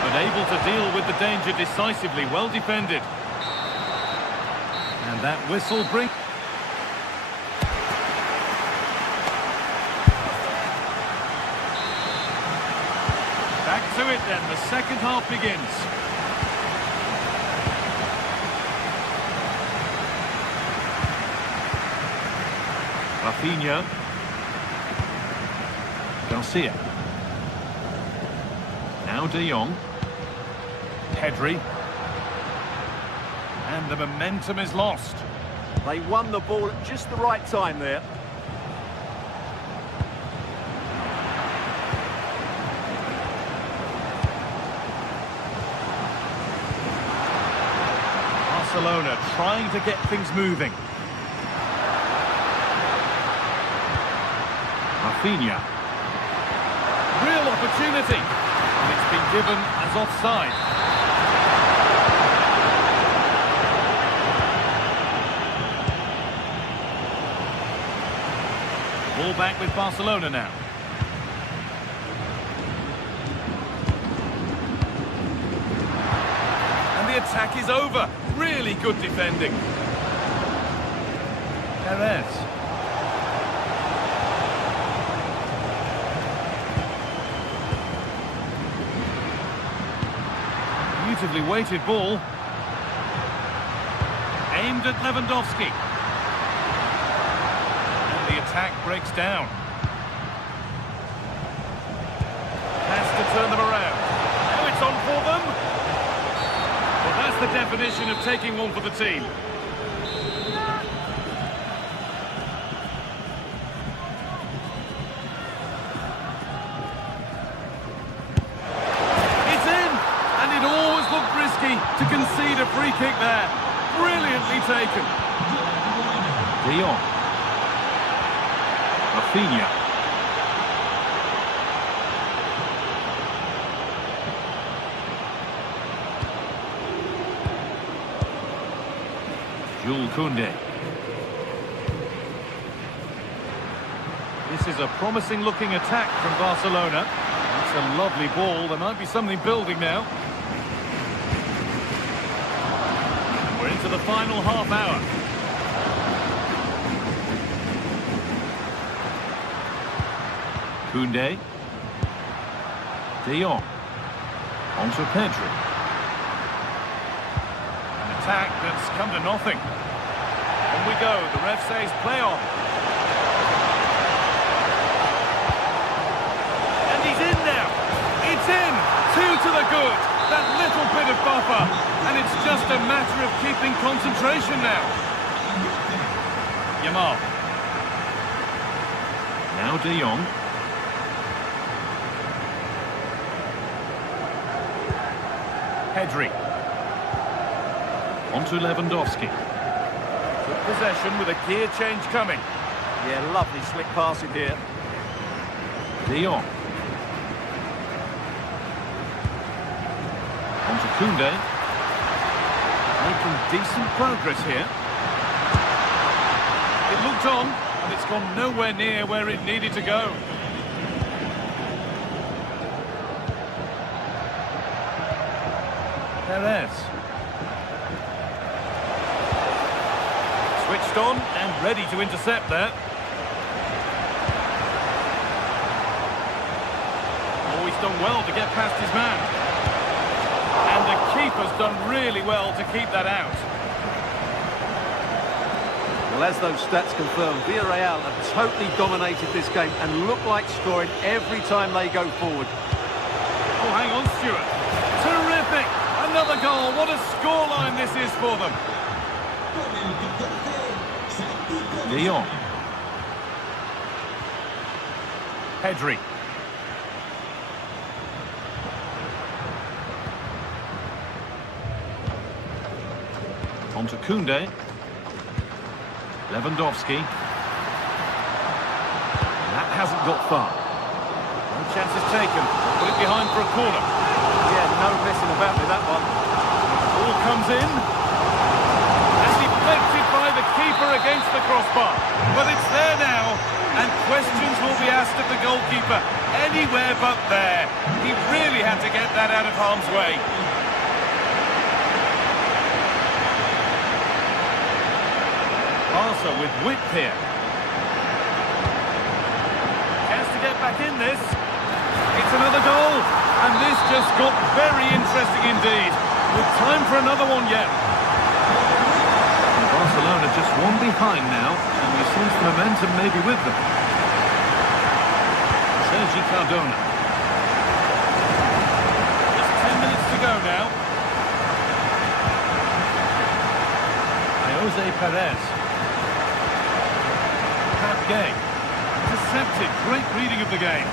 But able to deal with the danger decisively. Well defended. And that whistle brings... Back to it then, the second half begins. Rafinha. Garcia. Now De Jong. Pedri. And the momentum is lost. They won the ball at just the right time there. Barcelona trying to get things moving. Rafinha. Real opportunity. And it's been given as offside. Ball back with Barcelona now. And the attack is over. Really good defending. Perez. Beautifully weighted ball. Aimed at Lewandowski. And the attack breaks down. Has to turn them around. Now it's on for them. Well, that's the definition of taking one for the team. It's in! And it always looked risky to concede a free kick there. Brilliantly taken. De Jong. Rafinha. Jules Koundé. This is a promising looking attack from Barcelona. That's a lovely ball. There might be something building now. We're into the final half hour. Koundé. De Jong. On to Pedri. And the attack that's come to nothing. On we go, the ref says play on. And he's in now. It's in, 2 to the good. That little bit of buffer. And it's just a matter of keeping concentration now. Yamal. Now De Jong. Pedri. On to Lewandowski. Good possession with a gear change coming. Yeah, lovely slick passing here. De Jong. On to Koundé. Making decent progress here. It looked on, and it's gone nowhere near where it needed to go. Perez. Switched on and ready to intercept there. Oh, he's done well to get past his man. And the keeper's done really well to keep that out. Well, as those stats confirm, Villarreal have totally dominated this game and look like scoring every time they go forward. Oh, hang on, Stuart. Terrific! Another goal. What a scoreline this is for them. De Jong. Pedri. On to Koundé. Lewandowski. That hasn't got far. No chances taken. Put it behind for a corner. Yeah, no messing about with that one. Ball comes in. And deflected by the keeper against the crossbar. But it's there now. And questions will be asked of the goalkeeper. Anywhere but there. He really had to get that out of harm's way. Barca with width here. Chance to get back in this. It's another goal. And this just got very interesting indeed. With time for another one yet. Barcelona just one behind now. And you sense the momentum maybe with them. Sergi Cardona. Just 10 minutes to go now. Jose Perez. Game. Intercepted. Great reading of the game.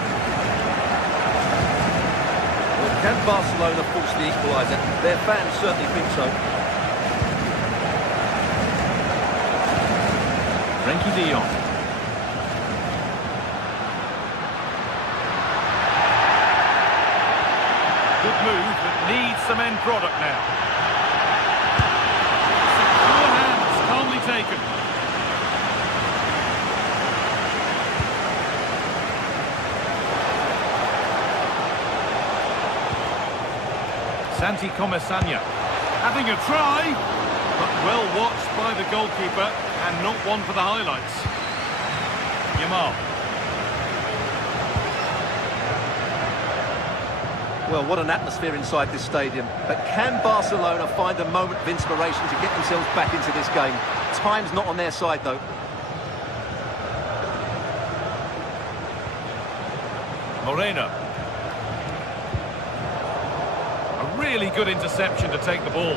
Well, can Barcelona force the equaliser? Their fans certainly think so. Frenkie de Jong. Good move, but needs some end product now. Secure hands, calmly taken. Santi Comesaña having a try, but well watched by the goalkeeper and not one for the highlights. Yamal. Well, what an atmosphere inside this stadium. But can Barcelona find a moment of inspiration to get themselves back into this game? Time's not on their side, though. Moreno. Really good interception to take the ball.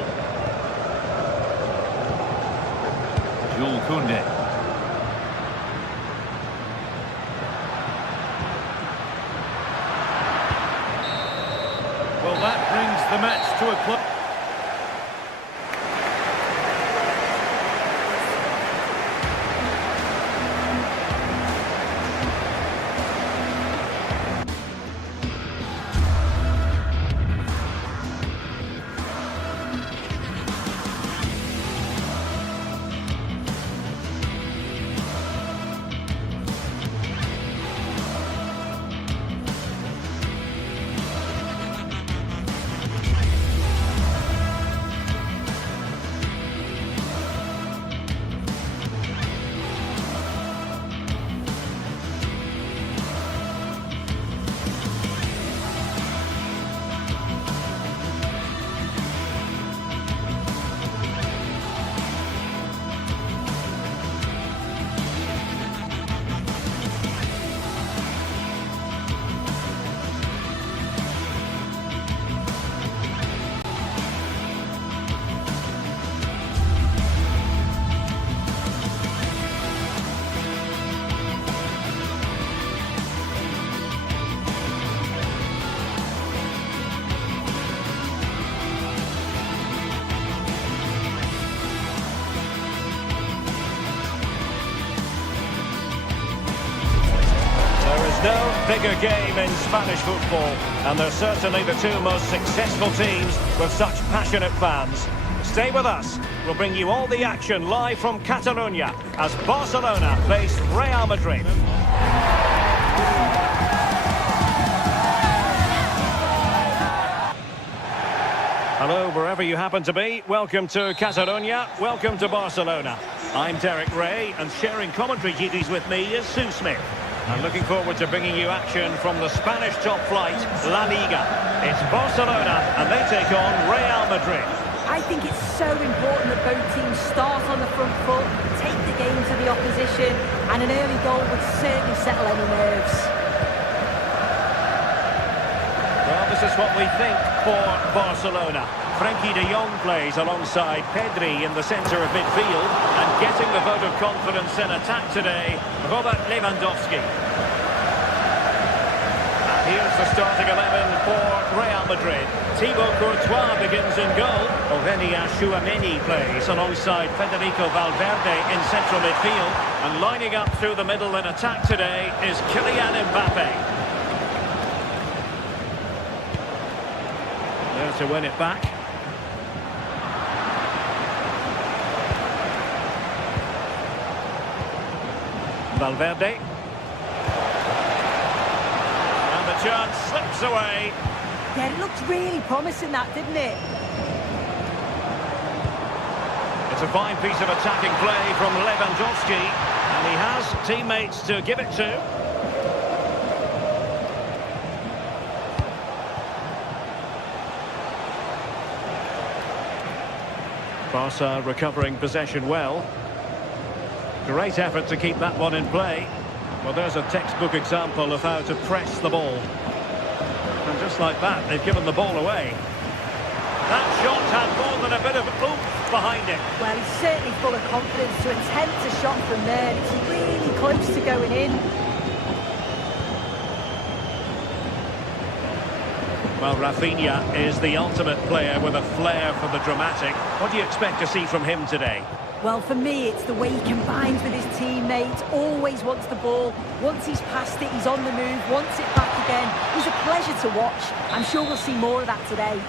Jules Koundé. Well, that brings the match to a close. no bigger game in Spanish football, and they're certainly the two most successful teams with such passionate fans. Stay with us. We'll bring you all the action live from Catalonia as Barcelona face Real Madrid. Hello, wherever you happen to be. Welcome to Catalonia. Welcome to Barcelona. I'm Derek Ray, and sharing commentary duties with me is Sue Smith. I'm looking forward to bringing you action from the Spanish top flight, La Liga. It's Barcelona, and they take on Real Madrid. I think it's so important that both teams start on the front foot, take the game to the opposition, and an early goal would certainly settle any nerves. Well, this is what we think for Barcelona. Frenkie de Jong plays alongside Pedri in the centre of midfield, and getting the vote of confidence in attack today, Robert Lewandowski. And here's the starting 11 for Real Madrid. Thibaut Courtois begins in goal. Aurélien Tchouameni plays alongside Federico Valverde in central midfield, and lining up through the middle in attack today is Kylian Mbappe. There to win it back. Valverde. And the chance slips away. Yeah, it looked really promising, that, didn't it? It's a fine piece of attacking play from Lewandowski, and he has teammates to give it to. Barca recovering possession well. Great effort to keep that one in play. Well, there's a textbook example of how to press the ball. And just like that, they've given the ball away. That shot had more than a bit of oomph behind it. Well, he's certainly full of confidence to attempt a shot from there. It's really close to going in. Well, Rafinha is the ultimate player with a flair for the dramatic. What do you expect to see from him today? Well, for me, it's the way he combines with his teammates, always wants the ball. Once he's passed it, he's on the move, wants it back again. He's a pleasure to watch. I'm sure we'll see more of that today.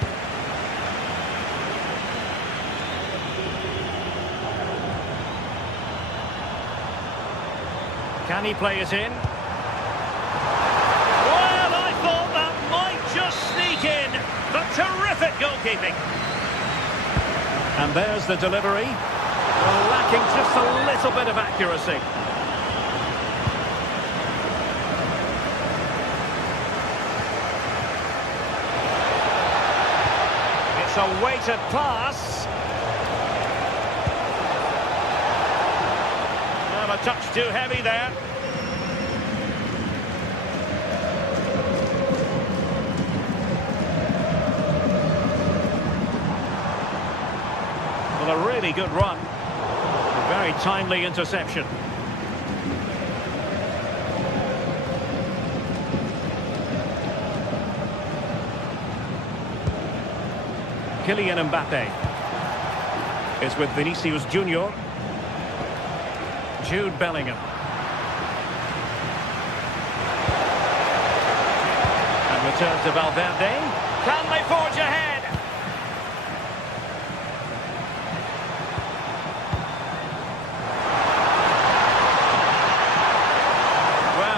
Can he play it in? Well, I thought that might just sneak in, but terrific goalkeeping. And there's the delivery. Well, lacking just a little bit of accuracy. It's a weighted pass. Well, a touch too heavy there. Well, a really good run. Very timely interception. Kylian Mbappe is with Vinicius Junior. Jude Bellingham. And return to Valverde. Can they forge ahead?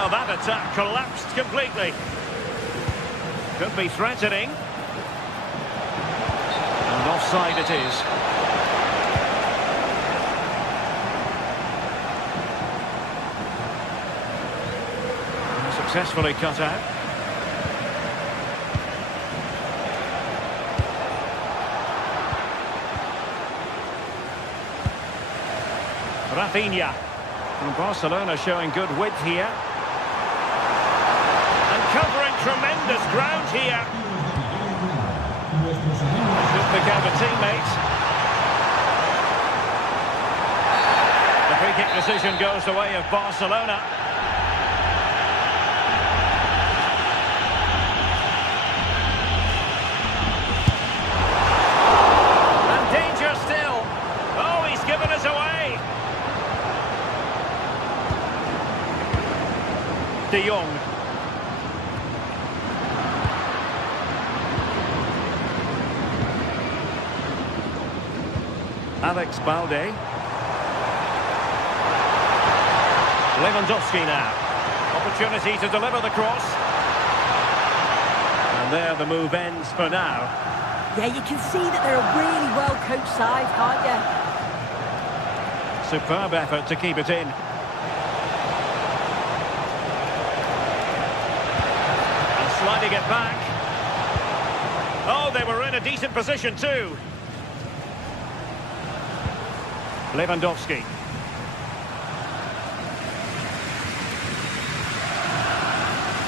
That attack collapsed completely. Could be threatening. And offside it is. And successfully cut out. Rafinha. And Barcelona showing good width here. Covering tremendous ground here. Should pick out a teammate. The free kick decision goes the way of Barcelona. And danger still. Oh, he's given us away. De Jong. Alex Balde. Lewandowski now. Opportunity to deliver the cross. And there the move ends for now. Yeah, you can see that they're a really well-coached side, can't you? Superb effort to keep it in. And sliding it back. Oh, they were in a decent position too. Lewandowski.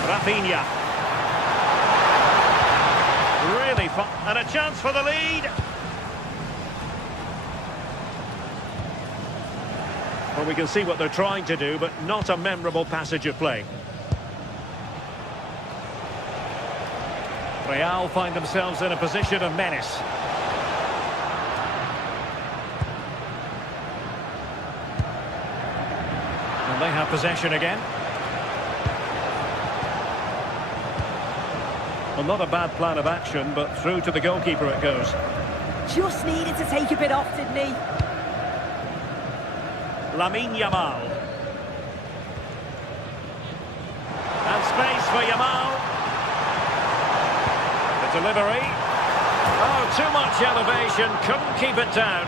Rafinha. Really fun. And a chance for the lead. Well, we can see what they're trying to do, but not a memorable passage of play. Real find themselves in a position of menace. And they have possession again. Well, not a bad plan of action, but through to the goalkeeper it goes. Just needed to take a bit off, didn't he? Lamine Yamal. And space for Yamal. The delivery. Oh, too much elevation. Couldn't keep it down.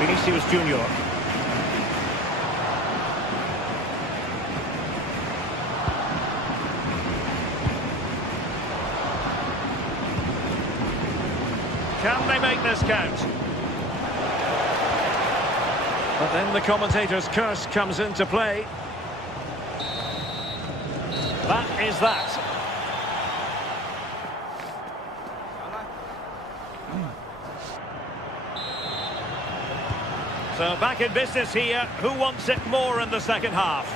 Vinicius Junior. Can they make this count? But then the commentator's curse comes into play. That is that. So back in business here. Who wants it more in the second half?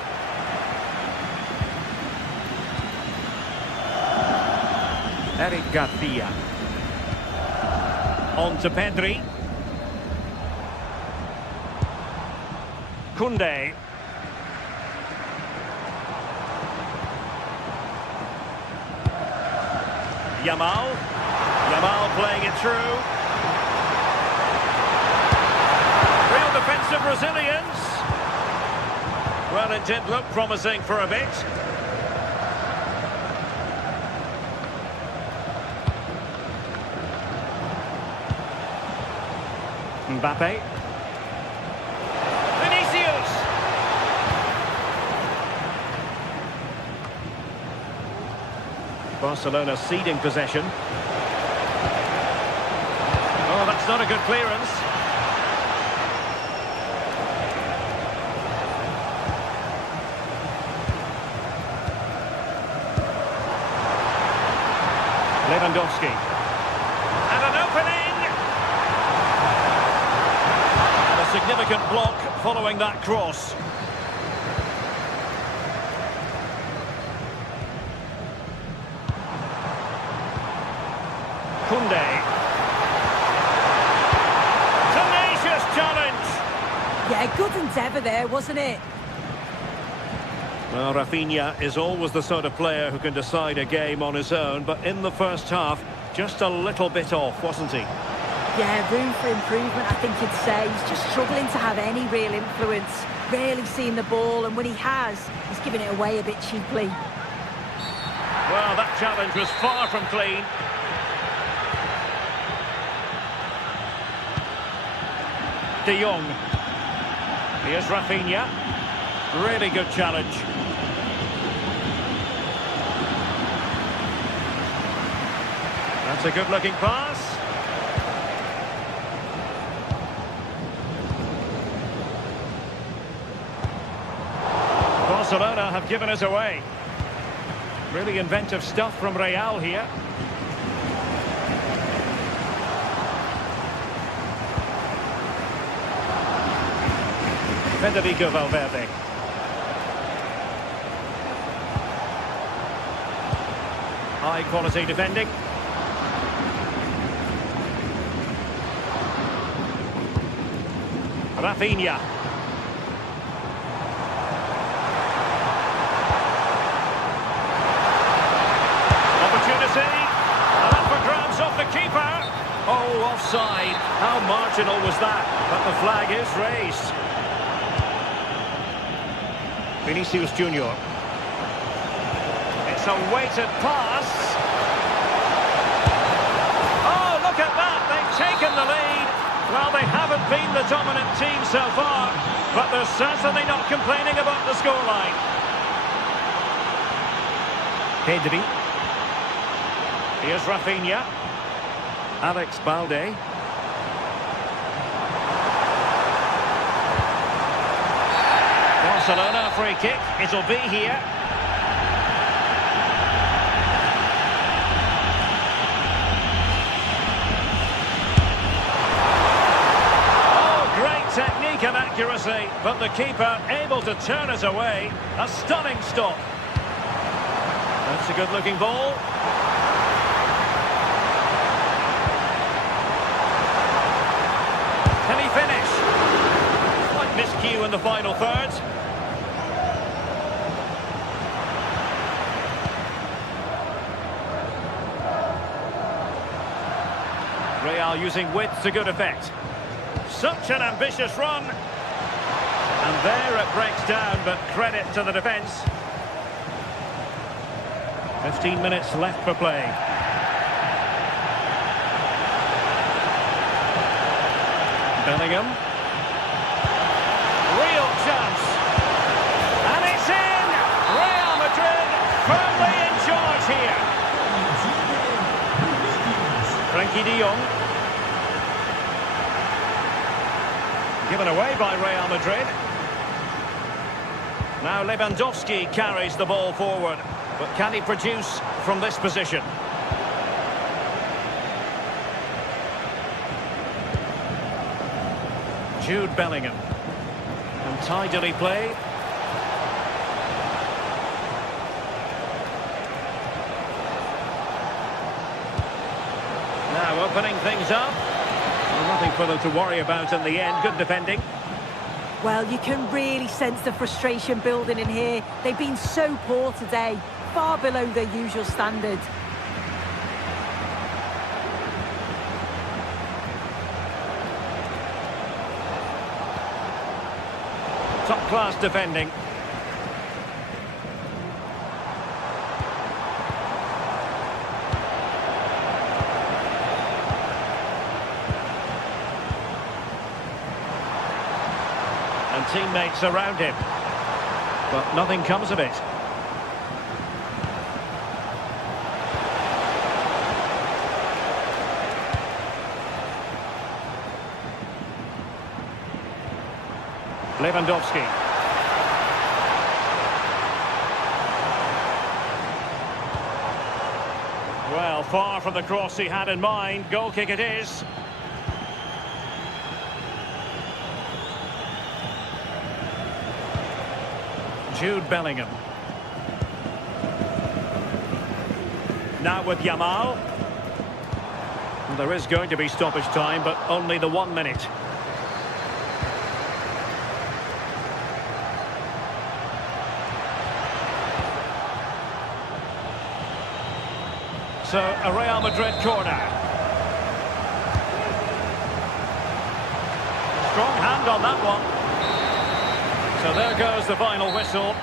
Eric Garcia. On to Pedri. Koundé. Yamal. Yamal playing it through. Real defensive resilience. Well, it did look promising for a bit. Mbappe. Vinicius. Barcelona ceding possession. Oh, that's not a good clearance. Lewandowski. And an opening. Significant block following that cross. Koundé. Tenacious challenge. Yeah, good endeavour there, wasn't it? Well, Rafinha is always the sort of player who can decide a game on his own, but in the first half, just a little bit off, wasn't he? Yeah, room for improvement, I think you'd say. He's just struggling to have any real influence, rarely seeing the ball, and when he has, he's giving it away a bit cheaply. Well, that challenge was far from clean. De Jong. Here's Rafinha. Really good challenge. That's a good-looking pass. Barcelona have given us away. Really inventive stuff from Real here. Federico Valverde. High quality defending. Rafinha. offside. How marginal was that? But the flag is raised. Vinicius Junior. It's a weighted pass. Oh, look at that! They've taken the lead. Well, they haven't been the dominant team so far, but they're certainly not complaining about the scoreline. Pedri. Here's Rafinha. Alex Balde. Barcelona free kick. It'll be here. Oh, great technique and accuracy, but the keeper able to turn it away. A stunning stop. That's a good-looking ball. Can he finish? Slight miscue in the final third. Real using width to good effect. Such an ambitious run. And there it breaks down, but credit to the defence. 15 minutes left for play. Bellingham. Real chance. And it's in! Real Madrid firmly in charge here. Frankie de Jong. Given away by Real Madrid. Now Lewandowski carries the ball forward. But can he produce from this position? Jude Bellingham. And tidily played. Now opening things up. Well, nothing for them to worry about in the end. Good defending. Well, you can really sense the frustration building in here. They've been so poor today, far below their usual standard. Top-class defending. And teammates around him. But nothing comes of it. Lewandowski. Well, far from the cross he had in mind. Goal kick it is. Jude Bellingham. Now with Yamal. And there is going to be stoppage time, but only the 1 minute. So, a Real Madrid corner. Strong hand on that one. So there goes the final whistle.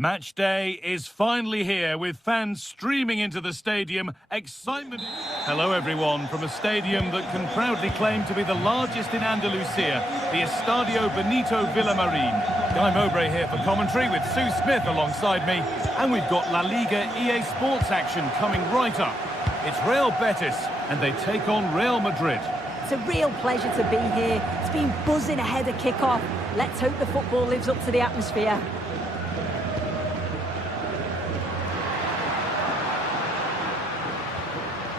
Match day is finally here with fans streaming into the stadium. Excitement. Hello everyone from a stadium that can proudly claim to be the largest in Andalusia, the Estadio Benito Villamarin. Guy Mowbray here for commentary with Sue Smith alongside me. And we've got La Liga EA Sports action coming right up. It's Real Betis and they take on Real Madrid. It's a real pleasure to be here. It's been buzzing ahead of kick-off. Let's hope the football lives up to the atmosphere.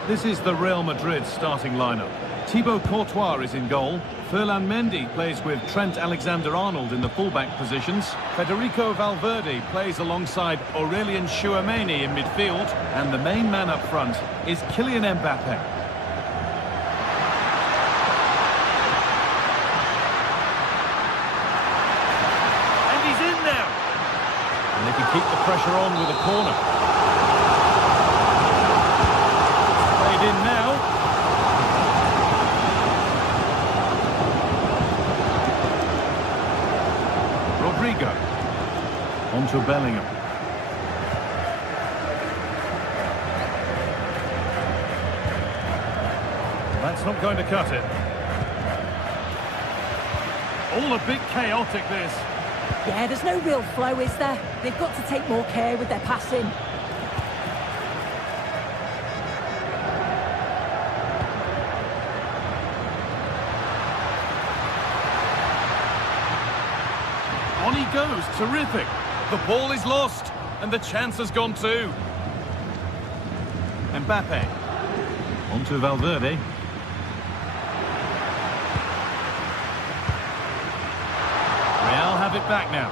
This is the Real Madrid starting lineup. Thibaut Courtois is in goal. Ferland Mendy plays with Trent Alexander-Arnold in the fullback positions. Federico Valverde plays alongside Aurelien Tchouameni in midfield. And the main man up front is Kylian Mbappe. And he's in now. And they can keep the pressure on with a corner. In now. Rodrigo. On to Bellingham. That's not going to cut it. All a bit chaotic, this. Yeah, there's no real flow, is there? They've got to take more care with their passing. On he goes, terrific. The ball is lost, and the chance has gone too. Mbappe. On to Valverde. Real have it back now.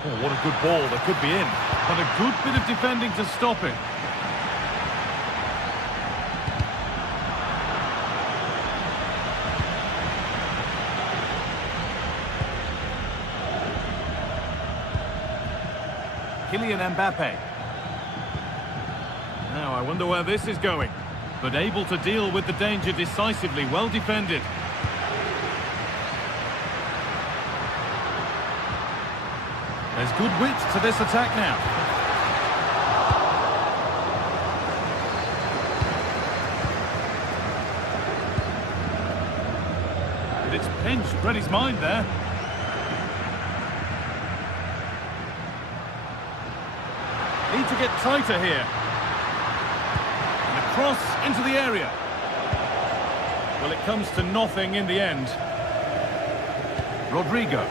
Oh, what a good ball, that could be in. But a good bit of defending to stop it. Kylian Mbappe. Now, I wonder where this is going. But able to deal with the danger decisively, well defended. There's good width to this attack now. And it's pinched, read his mind there. Need to get tighter here. And a cross into the area. Well, it comes to nothing in the end. Rodrigo.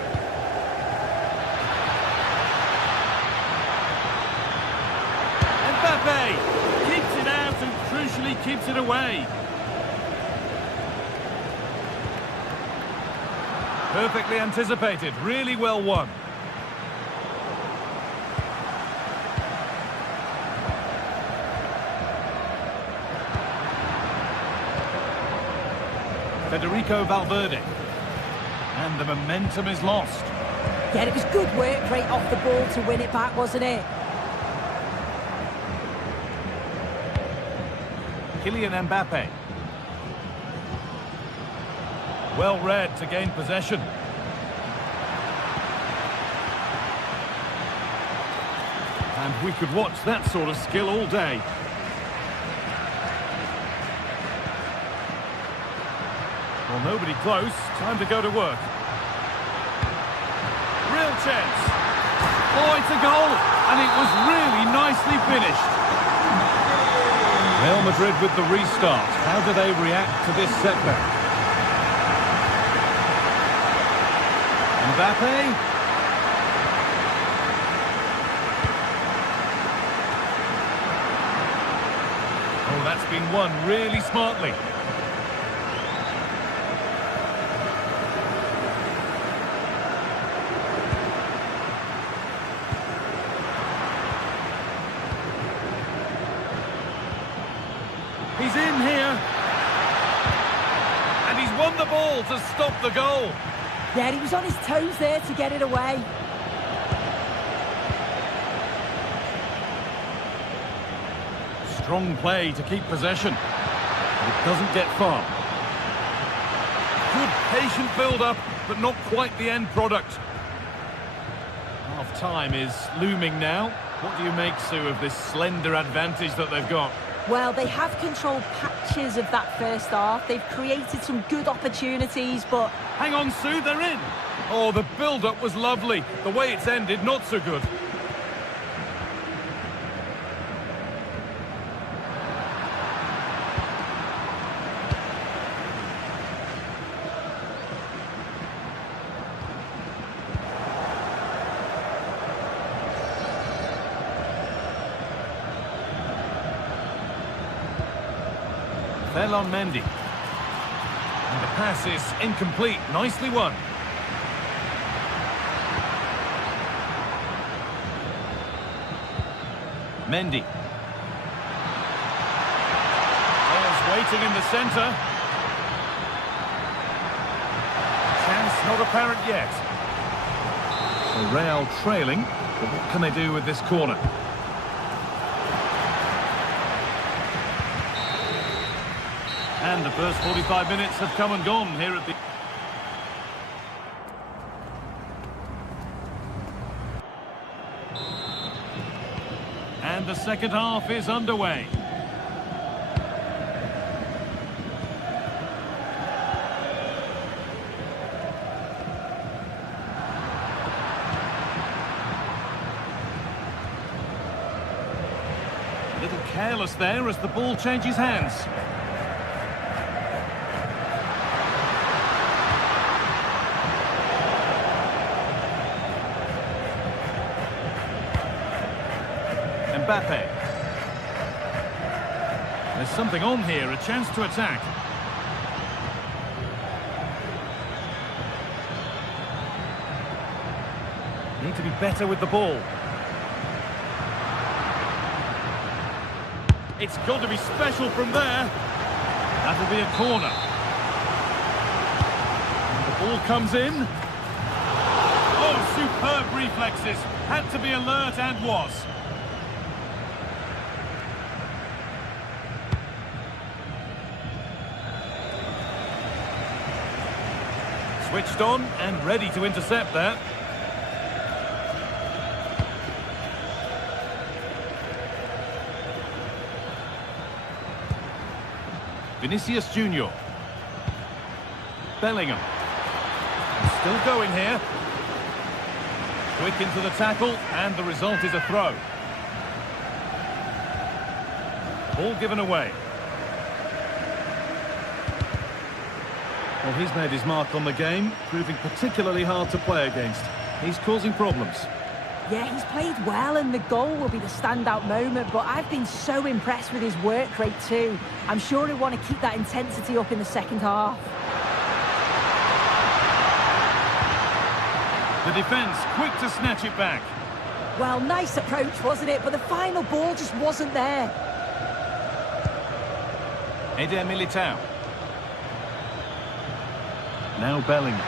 Mbappe keeps it out and crucially keeps it away. Perfectly anticipated, really well won. Federico Valverde. And the momentum is lost. Yeah, it was good work right off the ball to win it back, wasn't it? Kylian Mbappe. Well read to gain possession. And we could watch that sort of skill all day. Well, nobody close. Time to go to work. Real chance. Oh, it's a goal. And it was really nicely finished. Real Madrid with the restart. How do they react to this setback? Mbappe. Oh, that's been won really smartly. He's in here. the ball to stop the goal. Yeah, he was on his toes there to get it away. Strong play to keep possession. But it doesn't get far. Good patient build-up, but not quite the end product. Half-time is looming now. What do you make, Sue, of this slender advantage that they've got? Well, they have controlled patches of that first half. They've created some good opportunities, but... Hang on, Sue, they're in. Oh, the build-up was lovely. The way it's ended, not so good. Fell on Mendy. And the pass is incomplete. Nicely won. Mendy. Players waiting in the centre. Chance not apparent yet. So Real trailing, but what can they do with this corner? And the first 45 minutes have come and gone here at the... And the second half is underway. A little careless there as the ball changes hands. Mbappe. There's something on here, a chance to attack. Need to be better with the ball. It's got to be special from there. That'll be a corner. And the ball comes in. Oh, superb reflexes. Had to be alert and was. Switched on and ready to intercept that. Vinicius Junior. Bellingham. Still going here. Quick into the tackle, and the result is a throw. Ball given away. Well, he's made his mark on the game, proving particularly hard to play against. He's causing problems. Yeah, he's played well, and the goal will be the standout moment, but I've been so impressed with his work rate too. I'm sure he'll want to keep that intensity up in the second half. The defence quick to snatch it back. Well, nice approach, wasn't it? But the final ball just wasn't there. Eder Militao. Now Bellingham.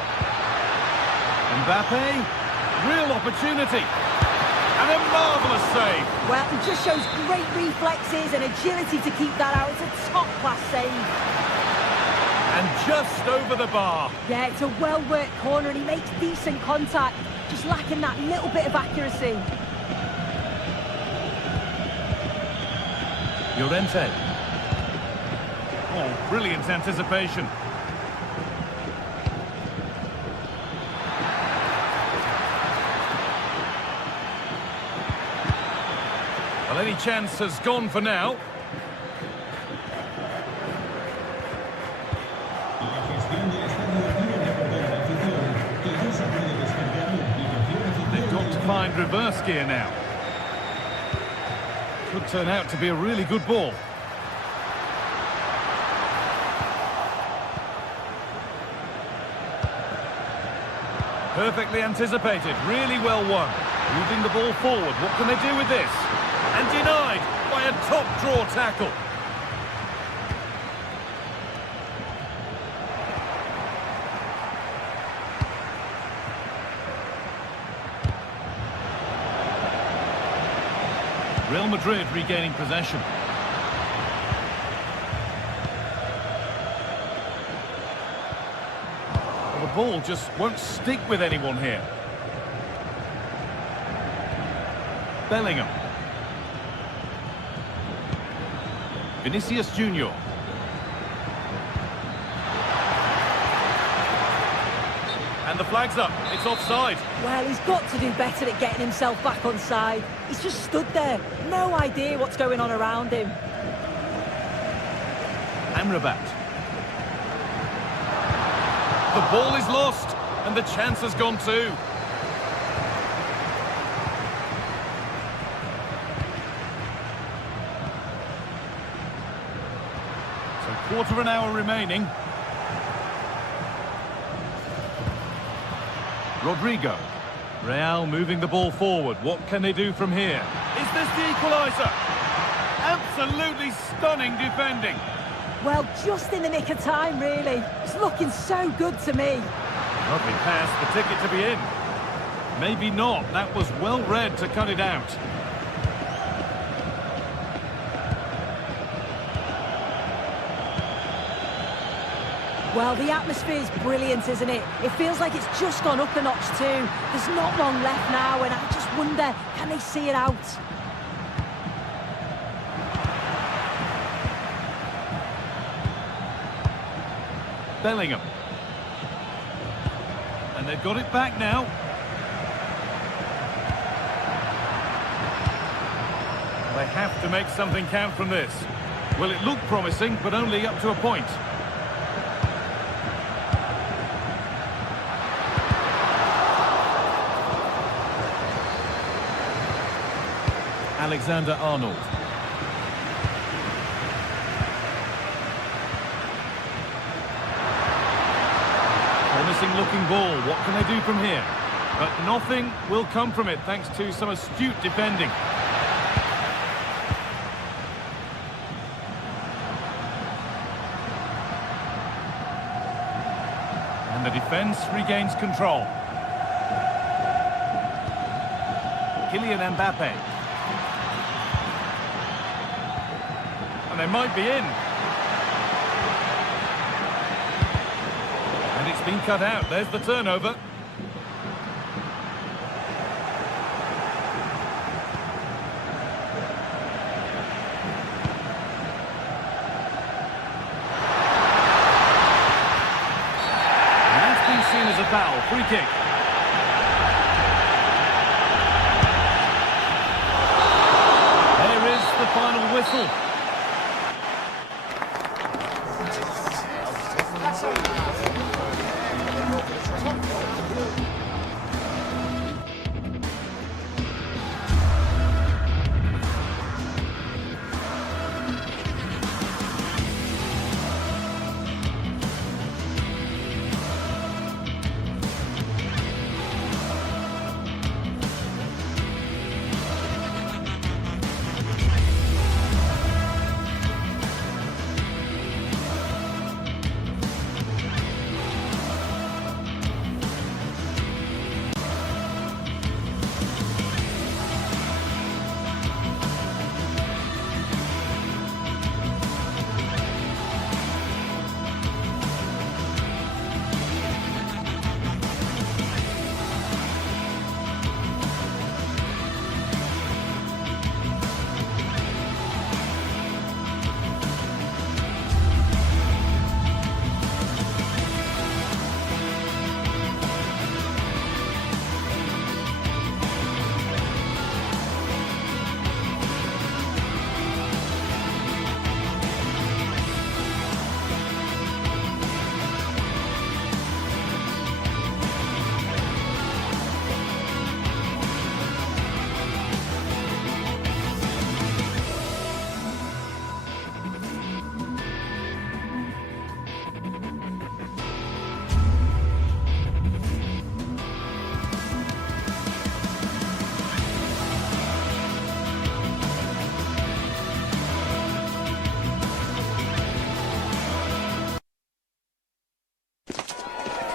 Mbappe, real opportunity. And a marvellous save. Well, it just shows great reflexes and agility to keep that out. It's a top-class save. And just over the bar. Yeah, it's a well-worked corner and he makes decent contact. Just lacking that little bit of accuracy. Llorente. Oh, brilliant anticipation. Well, any chance has gone for now. They've got to find reverse gear now. Could turn out to be a really good ball. Perfectly anticipated, really well won. Moving the ball forward, what can they do with this? And denied by a top-draw tackle. Real Madrid regaining possession. Well, the ball just won't stick with anyone here. Bellingham. Vinicius Junior. And the flag's up. It's offside. Well, he's got to do better at getting himself back on side. He's just stood there. No idea what's going on around him. Amrabat. The ball is lost, and the chance has gone too. So quarter of an hour remaining. Rodrigo. Real moving the ball forward. What can they do from here? Is this the equaliser? Absolutely stunning defending. Well, just in the nick of time, really. It's looking so good to me. Lovely pass, the ticket to be in. Maybe not. That was well read to cut it out. Well, the atmosphere's brilliant, isn't it? It feels like it's just gone up a notch too. There's not long left now, and I just wonder, can they see it out? Bellingham. And they've got it back now. They have to make something count from this. Well, it looked promising, but only up to a point. Alexander-Arnold. Promising looking ball. What can they do from here? But nothing will come from it thanks to some astute defending. And the defence regains control. Kylian Mbappe. And they might be in. And it's been cut out. There's the turnover. And that's been seen as a foul. Free kick. There is the final whistle.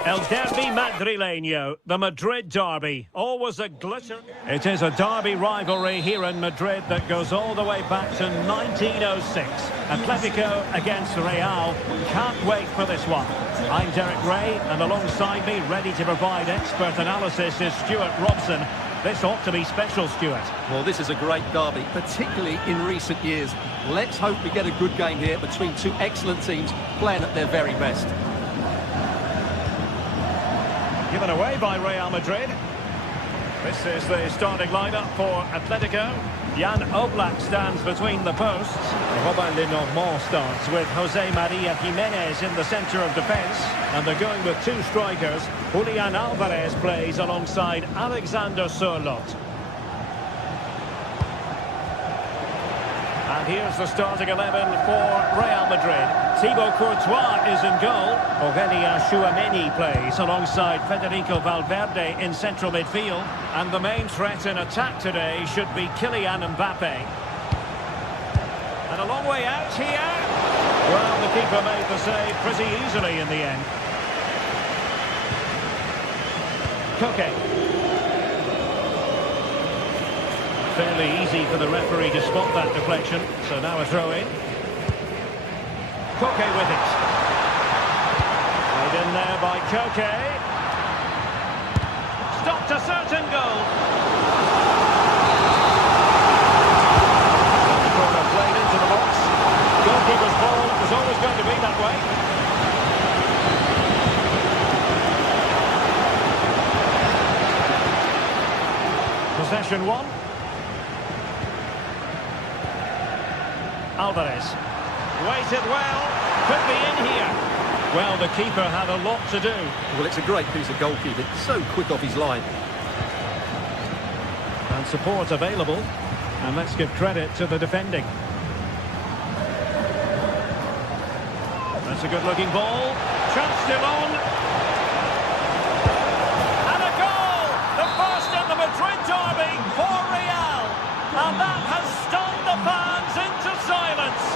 El Derby Madrileño, the Madrid derby, always a glitter. It is a derby rivalry here in Madrid that goes all the way back to 1906. Atletico against Real. Can't wait for this one. I'm Derek Ray, and alongside me, ready to provide expert analysis, is Stuart Robson. This ought to be special, Stuart. Well, this is a great derby, particularly in recent years. Let's hope we get a good game here between two excellent teams playing at their very best. Given away by Real Madrid. This is the starting lineup for Atletico. Jan Oblak stands between the posts. Robin Lenormand starts with Jose Maria Jimenez in the centre of defence. And they're going with two strikers. Julian Alvarez plays alongside Alexander Sørloth. And here's the starting 11 for Real Madrid. Thibaut Courtois is in goal. Aurélien Tchouameni plays alongside Federico Valverde in central midfield. And the main threat in attack today should be Kylian Mbappe. And a long way out here. Well, the keeper made the save pretty easily in the end. Koke. Fairly easy for the referee to spot that deflection. So now a throw in. Koke with it. Played in there by Koke. Stopped a certain goal. The corner played into the box. Goalkeeper's ball. It was always going to be that way. Possession one. Alvarez. Waited well. Could be in here. Well, the keeper had a lot to do. Well, it's a great piece of goalkeeping. So quick off his line. And support available. And let's give credit to the defending. That's a good-looking ball. Chance still on. And a goal! The first in the Madrid derby for Real. And that has stunned the fans into silence.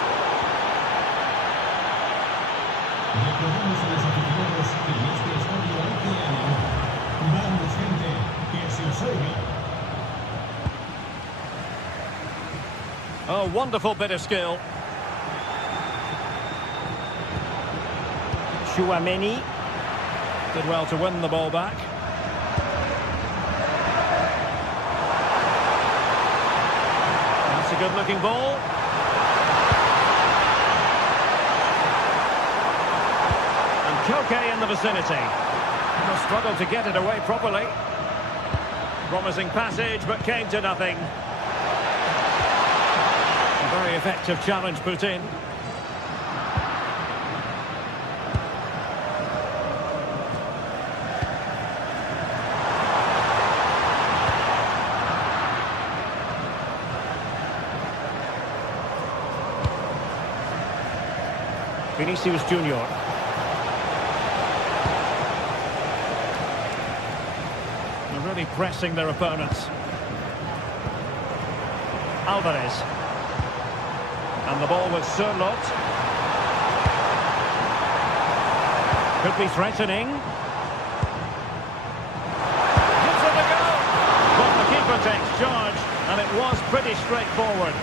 Recordamos a los aficionados que en este estadio hay que animar. Vamos, gente, que se os oiga. A wonderful bit of skill. Tchouameni did well to win the ball back. That's a good-looking ball. And Koke in the vicinity. Will struggle to get it away properly. Promising passage, but came to nothing. A very effective challenge put in. Vinicius Junior. They're really pressing their opponents. Alvarez. And the ball with Sørloth. Could be threatening. Gives it a go. But the keeper takes charge, and it was pretty straightforward.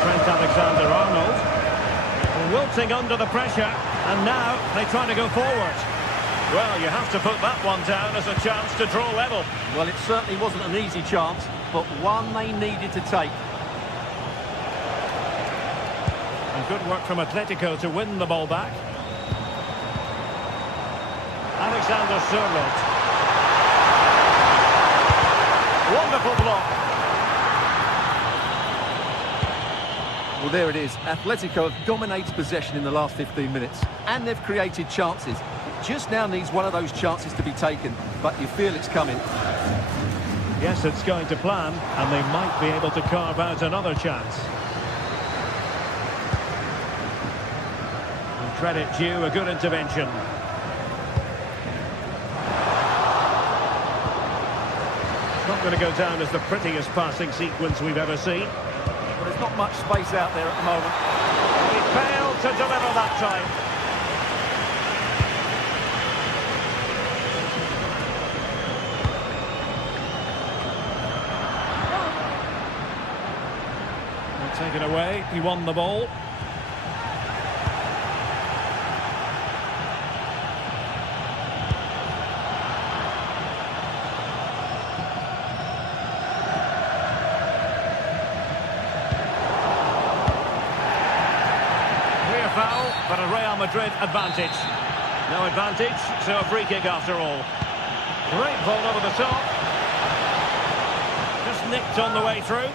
Trent Alexander-Arnold. Wilting under the pressure, and now they try to go forward. Well, you have to put that one down as a chance to draw level. Well, it certainly wasn't an easy chance, but one they needed to take. And good work from Atletico to win the ball back. Alexander Sørloth. Wonderful block. Well, there it is. Atletico have dominated possession in the last 15 minutes, and they've created chances. It just now needs one of those chances to be taken, but you feel it's coming. Yes, it's going to plan, and they might be able to carve out another chance. And credit due, a good intervention. It's not going to go down as the prettiest passing sequence we've ever seen. But there's not much space out there at the moment. He failed to deliver that time. Taken away, he won the ball. Clear foul, but a Real Madrid advantage. No advantage, so a free kick after all. Great ball over the top. Just nicked on the way through.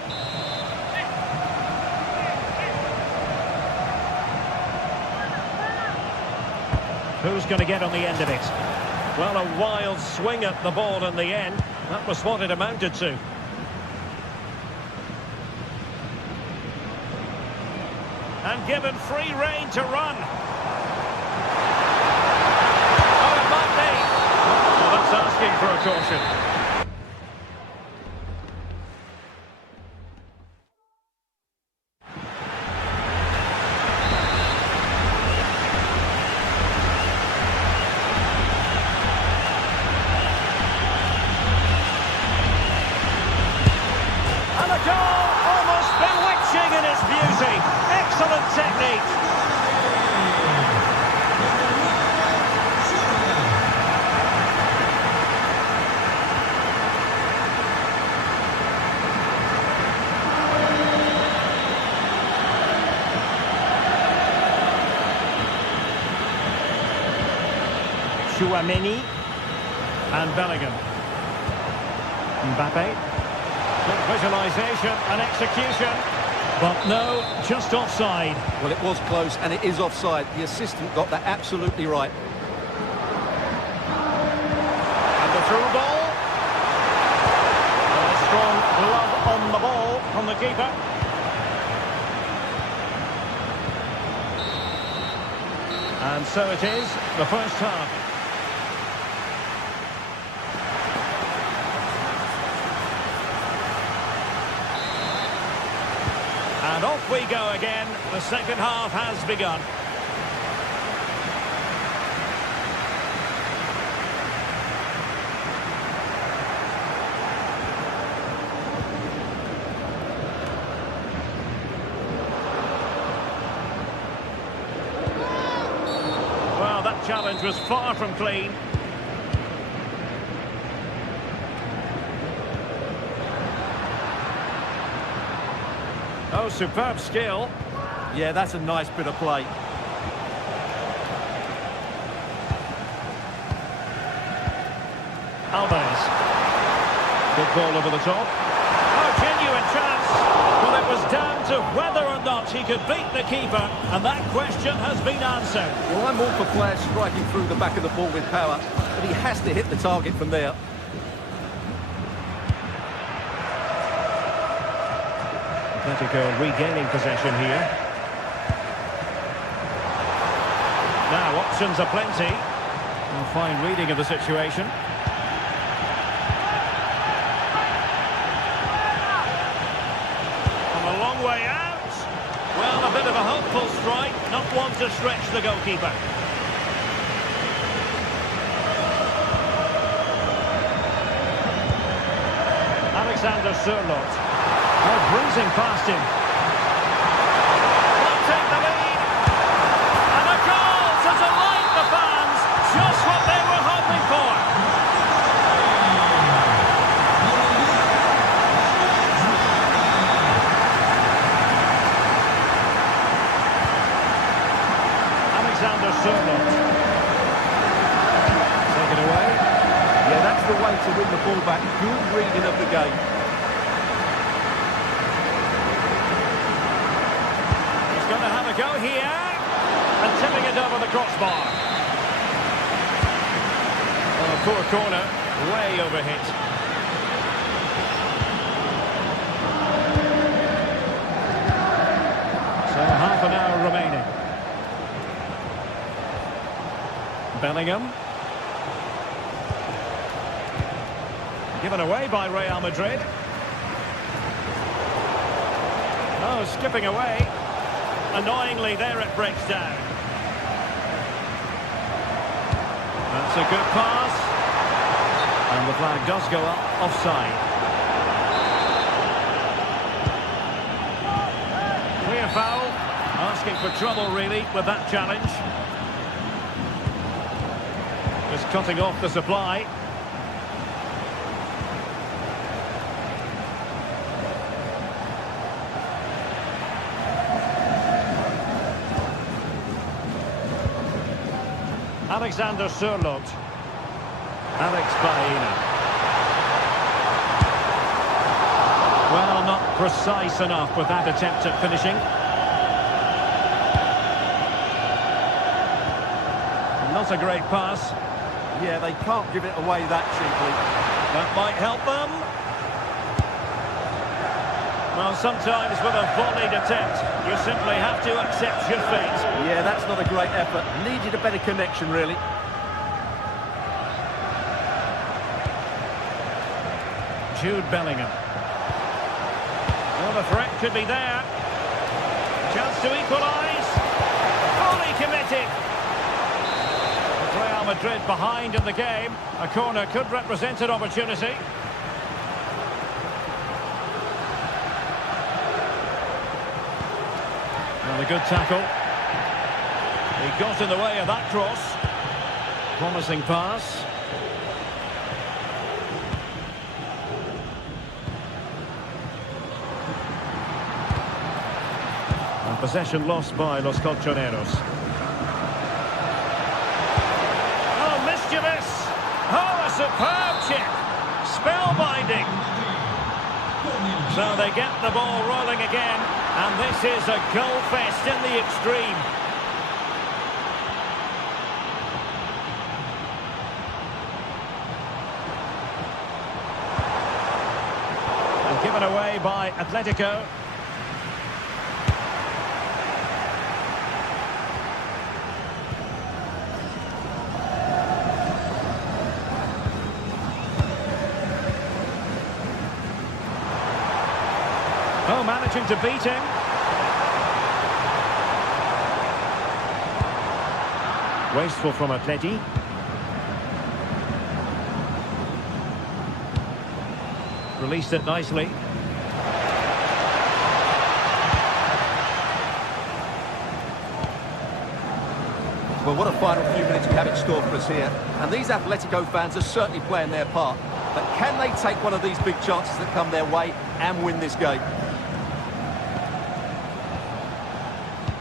Who's going to get on the end of it? Well, a wild swing at the ball in the end. That was what it amounted to. And given free rein to run. Oh, it might be. Well, that's asking for a caution. Excellent technique. Chouameni and Bellingham. Mbappe. Good visualisation and execution. But no, just offside. Well, it was close, and it is offside. The assistant got that absolutely right. And the through ball. A strong glove on the ball from the keeper. And so it is, the first half. And off we go again. The second half has begun. Well, that challenge was far from clean. Oh, superb skill. Yeah, that's a nice bit of play. Alvarez. Good ball over the top. Oh, genuine chance. Well, it was down to whether or not he could beat the keeper, and that question has been answered. Well, I'm all for players striking through the back of the ball with power, but he has to hit the target from there. Atletico regaining possession here. Now, options are plenty. A fine reading of the situation. From a long way out. Well, a bit of a hopeful strike. Not one to stretch the goalkeeper. Alexander Sørloth. Oh, breezing past him. Will take the lead. And a goal to delight the fans. Just what they were hoping for. Alexander Sørloth. Take it away. Yeah, that's the way to win the ball back. Good reading of the game. Going to have a go here, and tipping it over the crossbar. Oh, poor corner, way overhit. So half an hour remaining. Bellingham. Given away by Real Madrid. Oh, skipping away. Annoyingly, there it breaks down. That's a good pass. And the flag does go up, offside. foul. Asking for trouble, really, with that challenge. Just cutting off the supply. Alexander Sørloth. Alex Baena. Well, not precise enough with that attempt at finishing. Not a great pass. Yeah, they can't give it away that cheaply. That might help them. Well, sometimes with a volleyed attempt, you simply have to accept your fate. Yeah, that's not a great effort. Needed a better connection, really. Jude Bellingham. Well, the threat could be there. Chance to equalise. Fully committed. Real Madrid behind in the game. A corner could represent an opportunity. And a good tackle. He got in the way of that cross. Promising pass. And possession lost by Los Colchoneros. Oh, mischievous! Oh, a superb chip! Spellbinding! So they get the ball rolling again, and this is a goal fest in the extreme. And given away by Atletico. Oh, managing to beat him. Wasteful from Atleti. Released it nicely. Well, what a final few minutes we have in store for us here. And these Atletico fans are certainly playing their part. But can they take one of these big chances that come their way and win this game?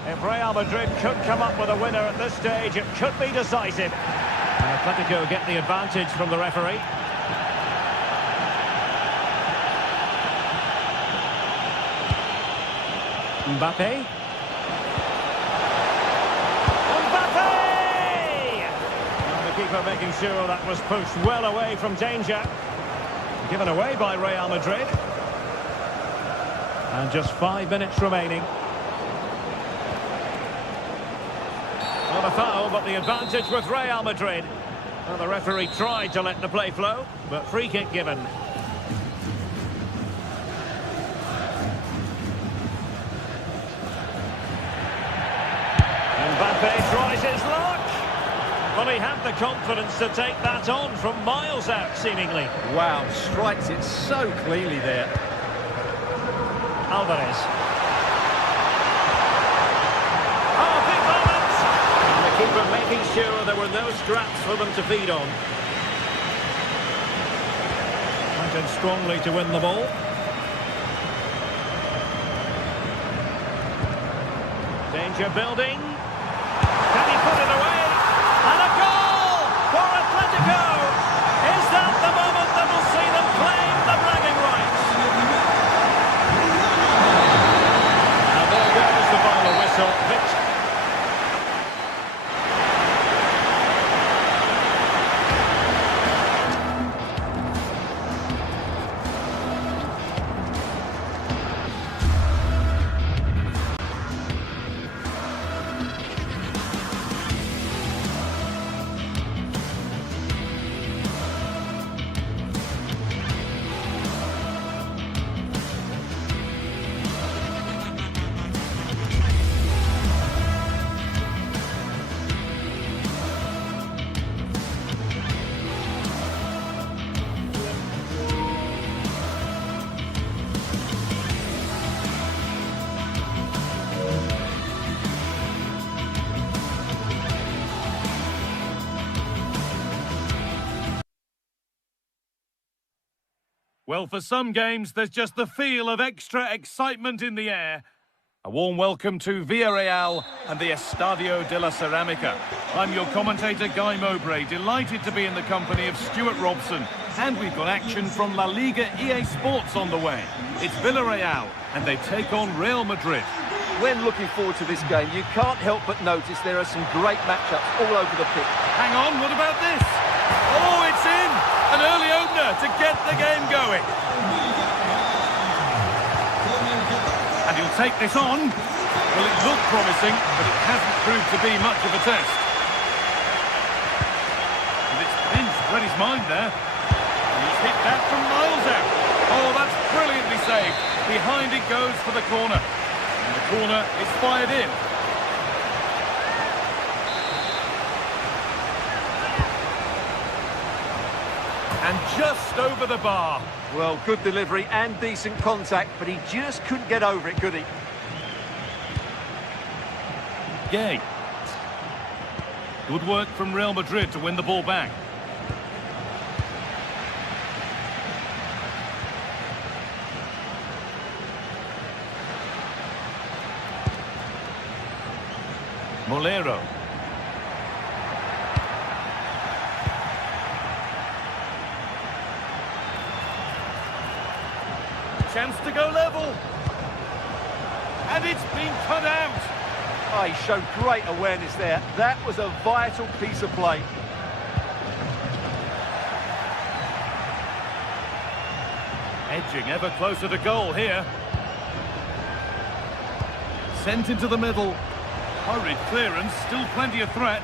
If Real Madrid could come up with a winner at this stage, it could be decisive. And Atletico get the advantage from the referee. Mbappe. And the keeper making sure that was pushed well away from danger. Given away by Real Madrid. And just 5 minutes remaining. Not a foul, but the advantage with Real Madrid. Well, the referee tried to let the play flow, but free kick given. Mbappe tries his luck. Well, he had the confidence to take that on from miles out, seemingly. Wow, strikes it so cleanly there. Alvarez. Oh, big moment! And the keeper making sure there were no scraps for them to feed on. Acted strongly to win the ball. Danger building. Can he put it away? And a goal for Atletico! Is that the moment that will see them claim the bragging rights? And there goes the final whistle. Well, for some games, there's just the feel of extra excitement in the air. A warm welcome to Villarreal and the Estadio de la Ceramica. I'm your commentator, Guy Mowbray, delighted to be in the company of Stuart Robson. And we've got action from La Liga Sports on the way. It's Villarreal, and they take on Real Madrid. When looking forward to this game, you can't help but notice there are some great matchups all over the pitch. Hang on, what about this? Oh, it's in! An early opener to get the game going. And he'll take this on. Well, it looked promising, but it hasn't proved to be much of a test. And it's pinched Reddy's mind there. And he's hit that from miles out. Oh, that's brilliantly saved. Behind it goes for the corner. And the corner is fired in. And just over the bar. Well, good delivery and decent contact, but he just couldn't get over it, could he? Gay. Good work from Real Madrid to win the ball back. Molero. Chance to go level. And it's been cut out. Oh, he showed great awareness there. That was a vital piece of play. Edging ever closer to goal here. Sent into the middle. Hurried clearance, still plenty of threat.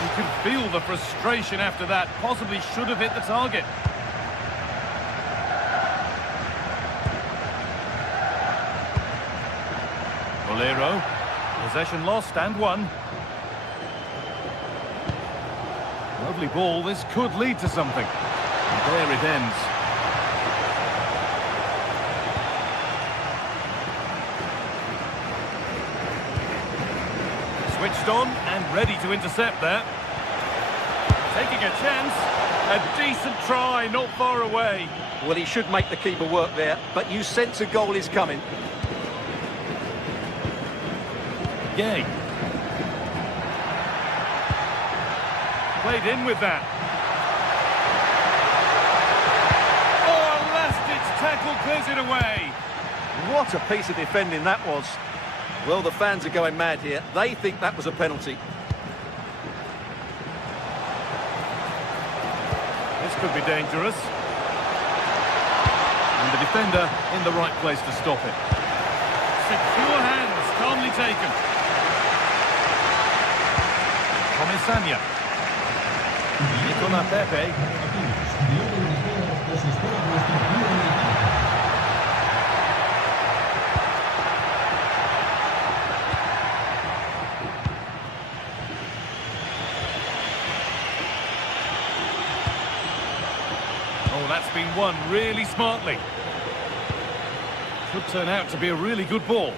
You can feel the frustration after that. Possibly should have hit the target. Molero, possession lost and won. Lovely ball, this could lead to something. And there it ends. Switched on and ready to intercept there. Taking a chance. A decent try, not far away. Well, he should make the keeper work there, but you sense a goal is coming. Gay. Played in with that. Oh, a last-ditch tackle clears it away. What a piece of defending that was. Well, the fans are going mad here. They think that was a penalty. This could be dangerous. And the defender in the right place to stop it. Secure hands, calmly taken. Comisania. Nicola Pepe. Oh, that's been won really smartly. Could turn out to be a really good ball.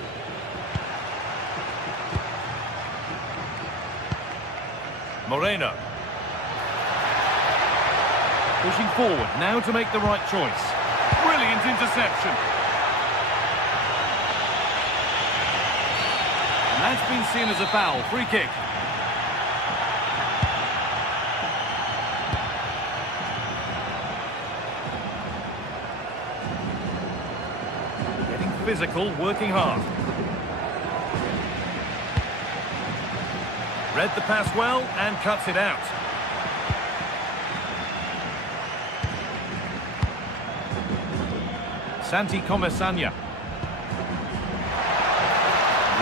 Moreno. Pushing forward, now to make the right choice. Brilliant interception. And that's been seen as a foul. Free kick. Getting physical, working hard. Read the pass well and cuts it out. Santi Comisania.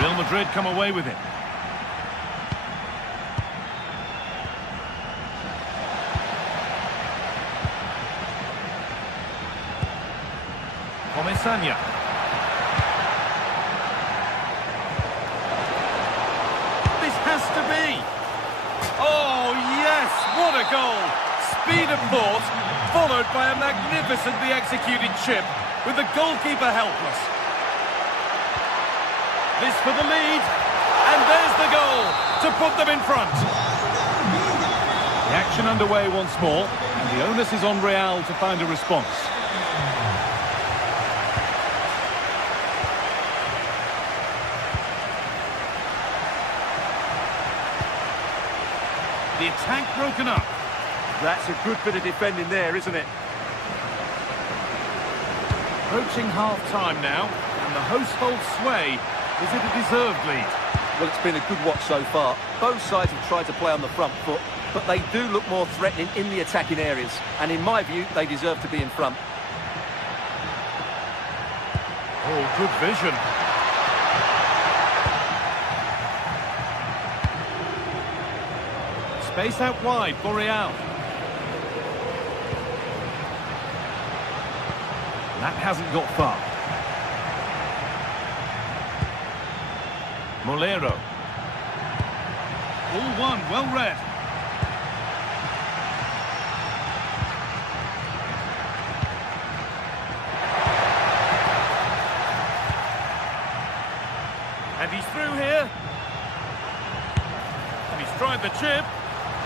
Real Madrid come away with it. Comisania. This has to be. Oh, yes, what a goal. Speed of thought, followed by a magnificently executed chip, with the goalkeeper helpless. This for the lead, and there's the goal to put them in front. The action underway once more. And the onus is on Real to find a response. The attack broken up. That's a good bit of defending there, isn't it? Approaching half-time now, and the hosts hold sway. Is it a deserved lead? Well, it's been a good watch so far. Both sides have tried to play on the front foot, but they do look more threatening in the attacking areas. And in my view, they deserve to be in front. Oh, good vision. Space out wide for Real. That hasn't got far. Molero. All one, well read. And he's through here. And he's tried the chip.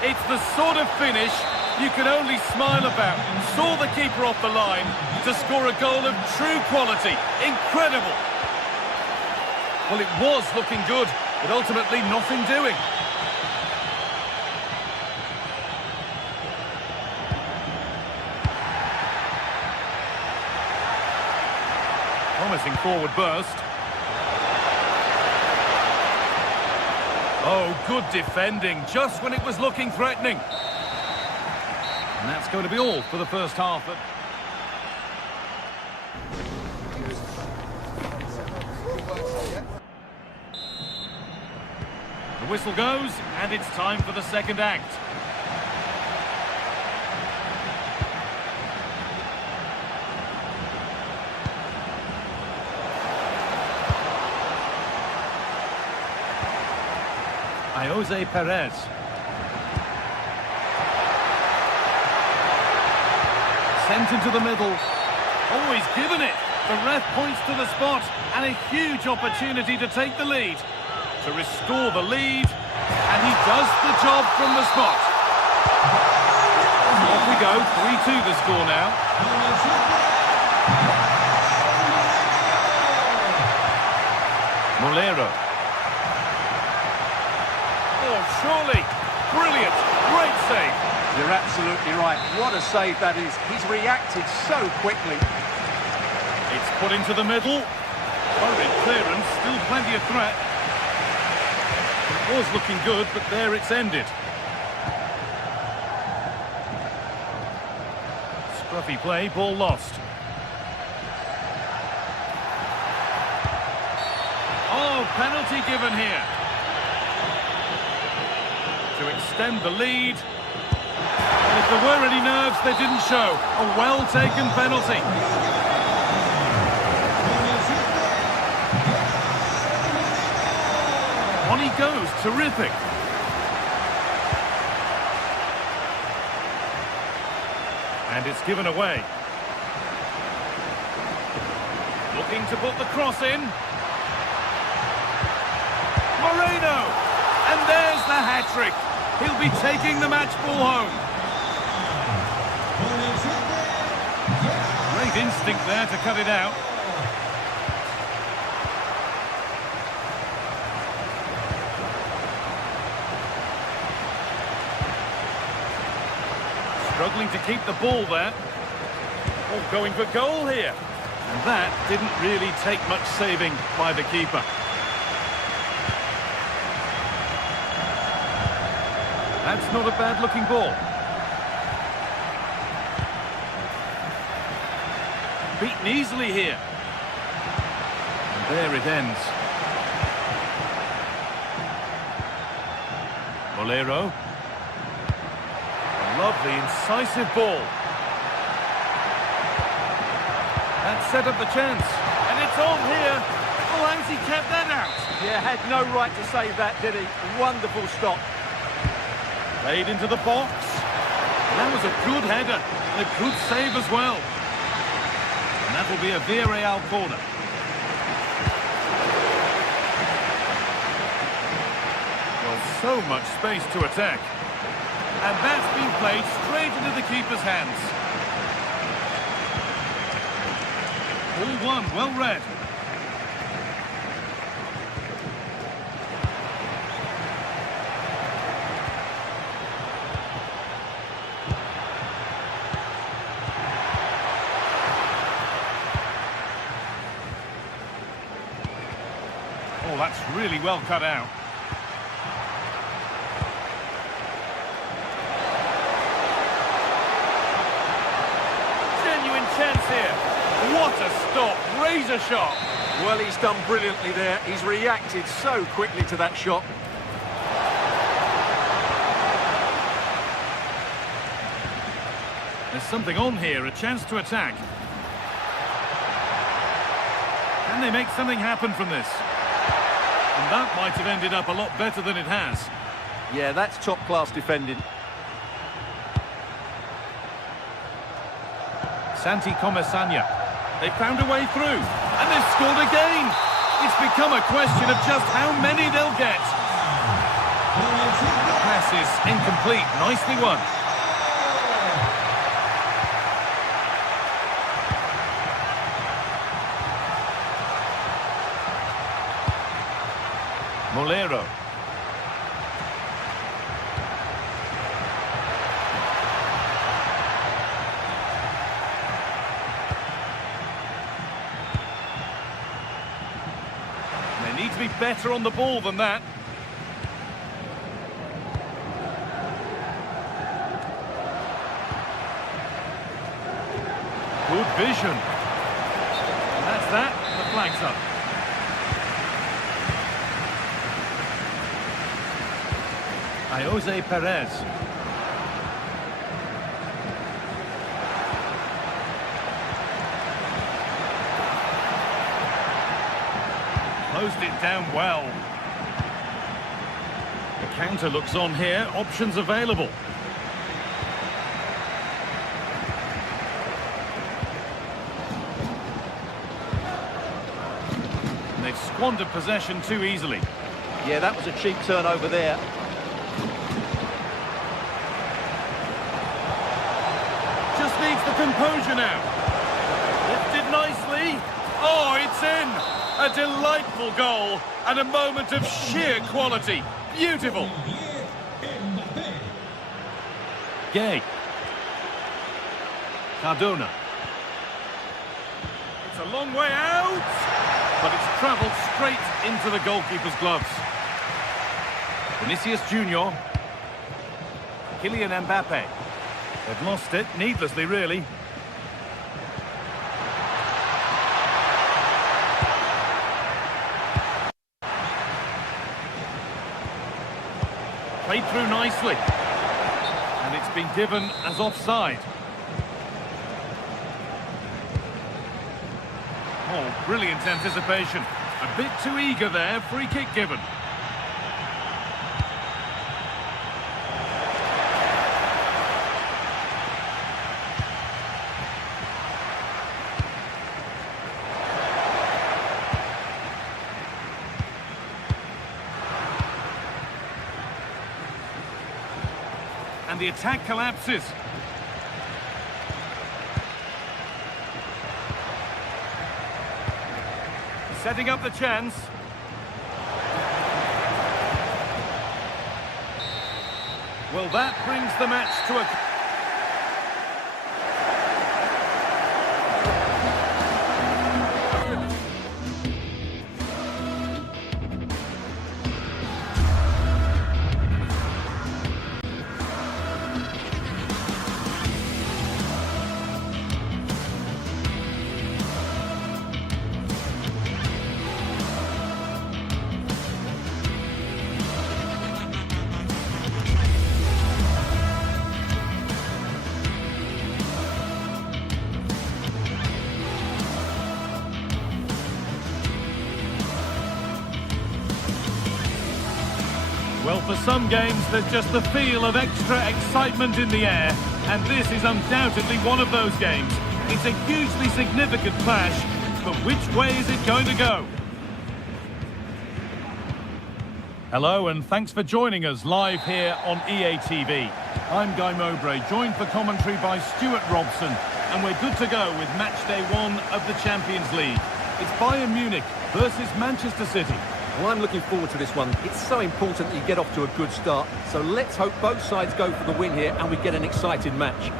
It's the sort of finish you can only smile about. Saw the keeper off the line to score a goal of true quality. Incredible. Well, it was looking good, but ultimately nothing doing. Promising forward burst. Oh, good defending, just when it was looking threatening. And that's going to be all for the first half. The whistle goes, and it's time for the second act. Jose Perez. Sent into the middle. Oh, he's given it. The ref points to the spot, and a huge opportunity to take the lead. To restore the lead, and he does the job from the spot. Off we go, 3-2 the score now. Molero. Oh, surely. Brilliant. Great save. You're absolutely right. What a save that is. He's reacted so quickly. It's put into the middle. Hurried clearance, still plenty of threat. It was looking good, but there it's ended. Scruffy play, ball lost. Oh, penalty given here. To extend the lead. And if there were any nerves, they didn't show. A well-taken penalty. On he goes, terrific. And it's given away. Looking to put the cross in. Moreno! And there's the hat-trick. He'll be taking the match ball home. Great instinct there to cut it out. Struggling to keep the ball there. Oh, going for goal here. And that didn't really take much saving by the keeper. That's not a bad-looking ball. Beaten easily here. And there it ends. Molero. A lovely, incisive ball. That set up the chance. And it's on here. Oh, how's he kept that out? Yeah, had no right to save that, did he? Wonderful stop. Played into the box. That was a good header and a good save as well. And that will be a Villarreal corner. Well, so much space to attack. And that's been played straight into the keeper's hands. All one, well read. Oh, that's really well cut out. Genuine chance here. What a stop. Razor shot. Well, he's done brilliantly there. He's reacted so quickly to that shot. There's something on here, a chance to attack. Can they make something happen from this? And that might have ended up a lot better than it has. Yeah, that's top-class defending. Santi Comesaña. They found a way through, and they've scored again. It's become a question of just how many they'll get. The pass is incomplete. Nicely won. Molero. They need to be better on the ball than that. Good vision. And that's that. The flag's up. Jose Perez. Closed it down well. The counter looks on here. Options available. And they've squandered possession too easily. Yeah, that was a cheap turnover there. Just needs the composure now. Lifted nicely. Oh, it's in. A delightful goal and a moment of sheer quality. Beautiful. Gay. Cardona. It's a long way out, but it's travelled straight into the goalkeeper's gloves. Vinicius Junior. Kylian Mbappe. They've lost it, needlessly really. Played through nicely. And it's been given as offside. Oh, brilliant anticipation. A bit too eager there, free kick given. And the attack collapses. Setting up the chance. Well, that brings the match to a... Well, for some games, there's just the feel of extra excitement in the air, and this is undoubtedly one of those games. It's a hugely significant clash, but which way is it going to go? Hello, and thanks for joining us live here on EA TV. I'm Guy Mowbray, joined for commentary by Stuart Robson, and we're good to go with match day 1 of the Champions League. It's Bayern Munich versus Manchester City. Well, I'm looking forward to this one. It's so important that you get off to a good start, so let's hope both sides go for the win here and we get an exciting match.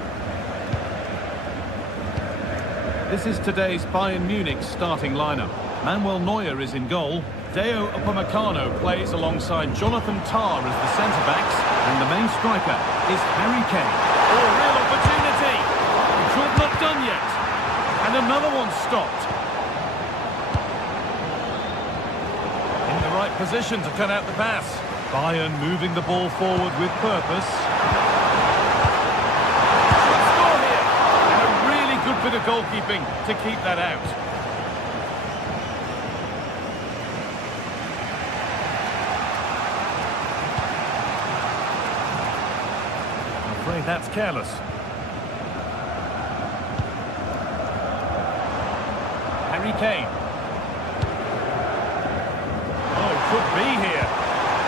This is today's Bayern Munich starting lineup. Manuel Neuer is in goal. Deo Upamecano plays alongside Jonathan Tah as the centre-backs, and the main striker is Harry Kane. Oh, real opportunity! The job not done yet. And another one stopped. In the right position to cut out the pass. Bayern moving the ball forward with purpose. Should score here! And a really good bit of goalkeeping to keep that out. That's careless. Harry Kane. Oh, could be here.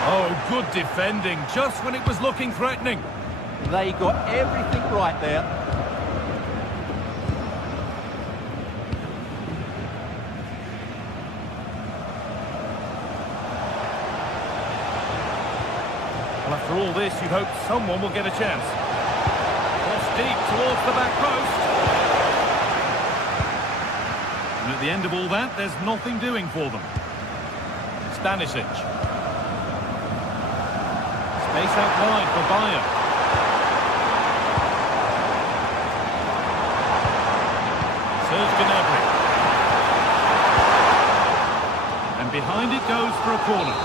Oh, good defending, just when it was looking threatening. They got everything right there. Well, after all this, you hope someone will get a chance. Deep towards the back post. And at the end of all that, there's nothing doing for them. Stanisic. Space out wide for Bayern. Serge Gnabry. And behind it goes for a corner.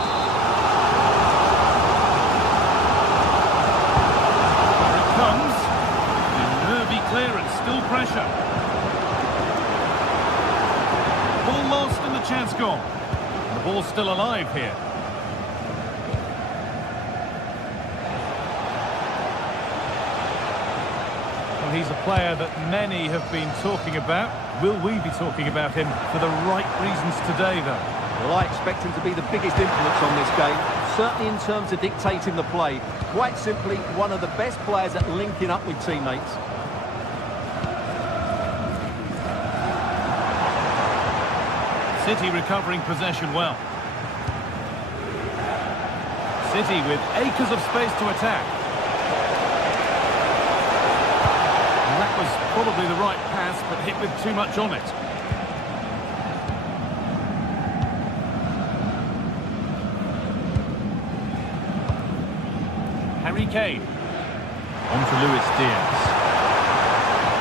Clearance, still pressure. Ball lost and the chance gone. The ball's still alive here. Well, he's a player that many have been talking about. Will we be talking about him for the right reasons today, though? Well, I expect him to be the biggest influence on this game, certainly in terms of dictating the play. Quite simply, one of the best players at linking up with teammates. City recovering possession well. City with acres of space to attack. And that was probably the right pass, but hit with too much on it. Harry Kane. On to Luis Diaz.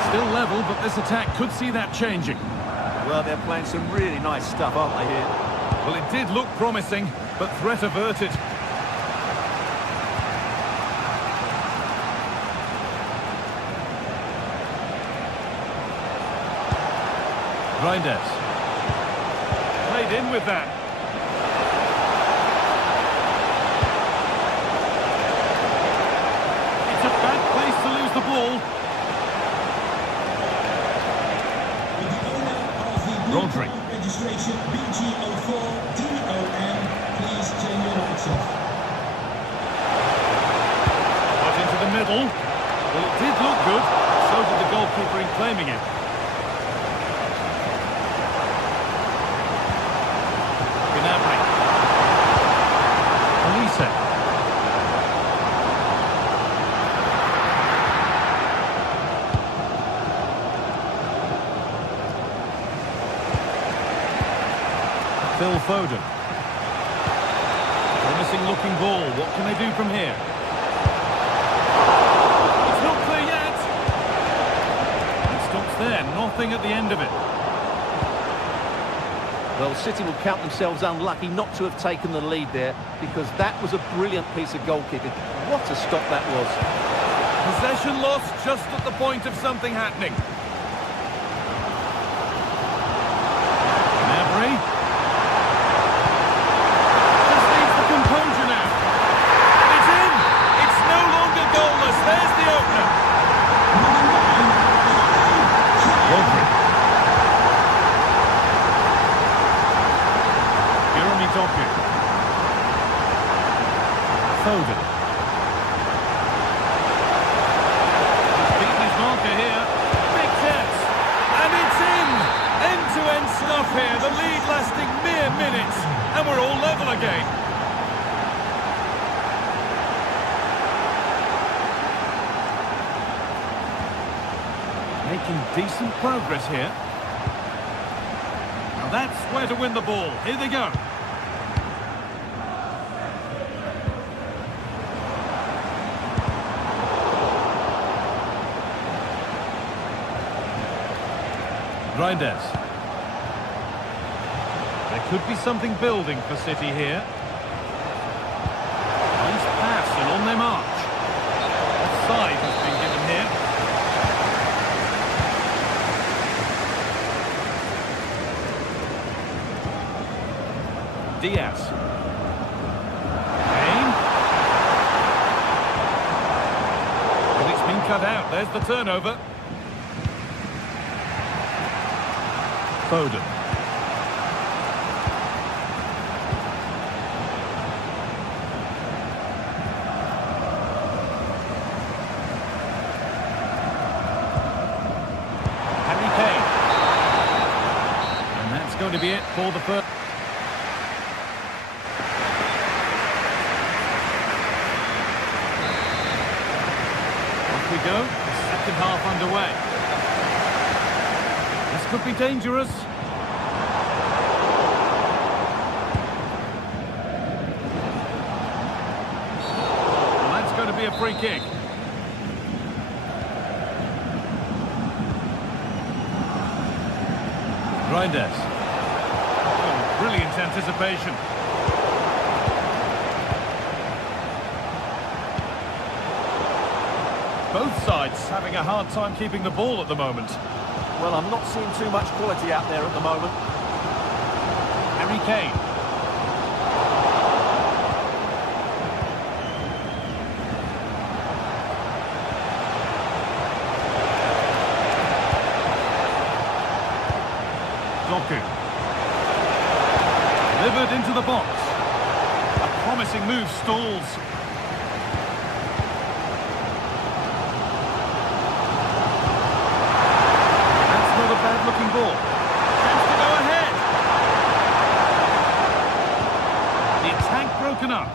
Still level, but this attack could see that changing. Well, they're playing some really nice stuff, aren't they, here? Well, it did look promising, but threat averted. Reinders. Played in with that. It's a bad place to lose the ball. Rodri. Registration BG04DOM. Please turn your lights off. Got into the middle. Well, it did look good. So did the goalkeeper in claiming it. Gnabry. Elise. Phil Foden. Promising looking ball. What can they do from here? It's not clear yet. It stops there. Nothing at the end of it. Well, City will count themselves unlucky not to have taken the lead there, because that was a brilliant piece of goalkeeping. What a stop that was. Possession lost just at the point of something happening. Gnabry. Foden. level again. Making decent progress here. Now that's where to win the ball. Here they go. Reinders. There could be something building for City here. Nice pass and on their march. Offside has been given here. Diaz. Kane. But it's been cut out. There's the turnover. Foden. Harry Kane. And that's going to be it for the first. Off we go. Second half underway. This could be dangerous. Well, that's going to be a free kick. Reinders. Oh, brilliant anticipation. Both sides having a hard time keeping the ball at the moment. Well, I'm not seeing too much quality out there at the moment. Harry Kane. Doku. Delivered into the box. A promising move stalls. That's not a bad-looking ball. Chance to go ahead. The attack broken up.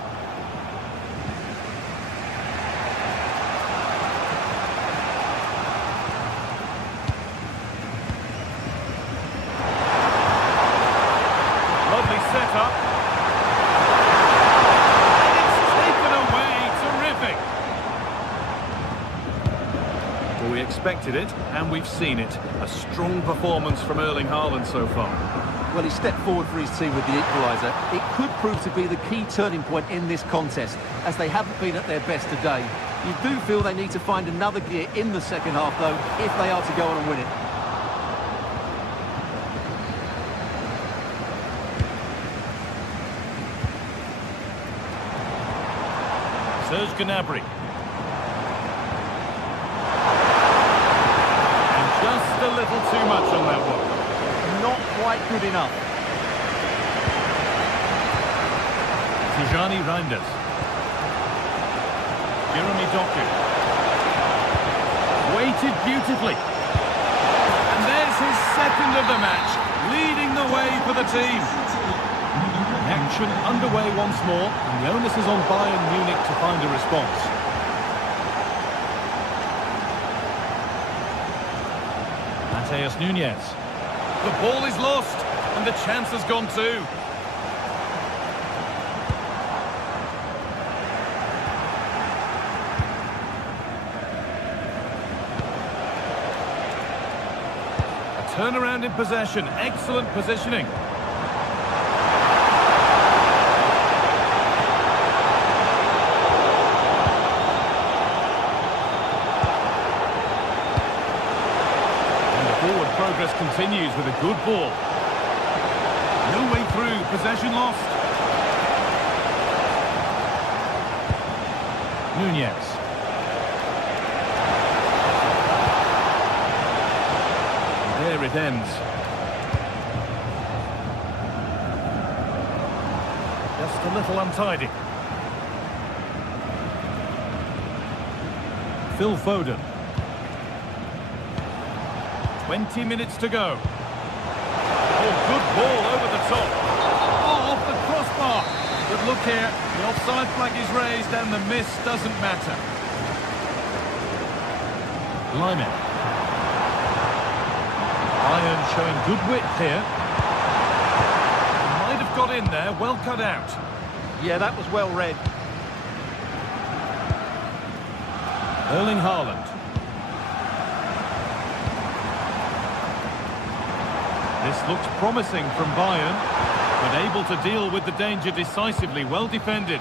Lovely setup. And it's taken away. Terrific. Well, we expected it, and we've seen it. A strong performance from Erling Haaland so far. Well, he stepped forward for his team with the equaliser. It could prove to be the key turning point in this contest, as they haven't been at their best today. You do feel they need to find another gear in the second half, though, if they are to go on and win it. Serge Gnabry. And just a little too much on that one. Not quite good enough. Tijani Reinders. Jeremy Doku. Waited beautifully. And there's his second of the match, leading the way for the team. Action underway once more, and the onus is on Bayern Munich to find a response. Mateus Nunes. The ball is lost, and the chance has gone too. A turnaround in possession, excellent positioning. Forward progress continues with a good ball. No way through, possession lost. Nunez. There it ends. Just a little untidy. Phil Foden. 20 minutes to go. Oh, good ball over the top. Oh, off the crossbar. look here. The offside flag is raised and the miss doesn't matter. Lyman. Bayern showing good width here. Might have got in there, well cut out. Yeah, that was well read. Erling Haaland. This looks promising from Bayern, but able to deal with the danger decisively, well defended.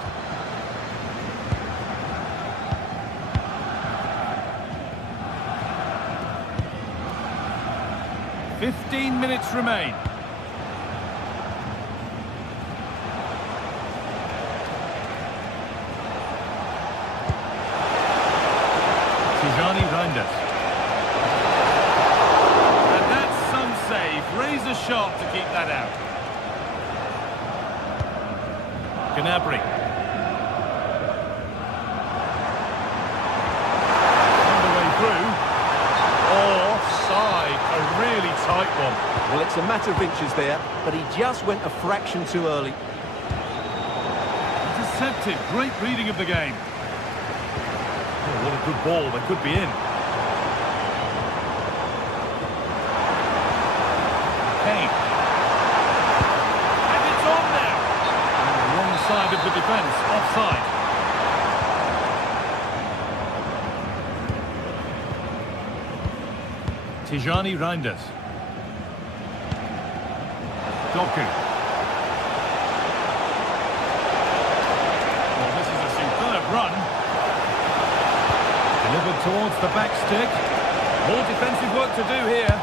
"15 minutes remain. Reinders. And that's some save. Razor sharp to keep that out. Gnabry. On the way through. Oh, offside. A really tight one. Well, it's a matter of inches there, but he just went a fraction too early. Intercepted. Great reading of the game. Oh, what a good ball. They could be in. Kane. And it's on now. On the wrong side of the defence. Offside. Tijani Reinders. Doku. Well, this is a superb run. Delivered towards the back stick. More defensive work to do here.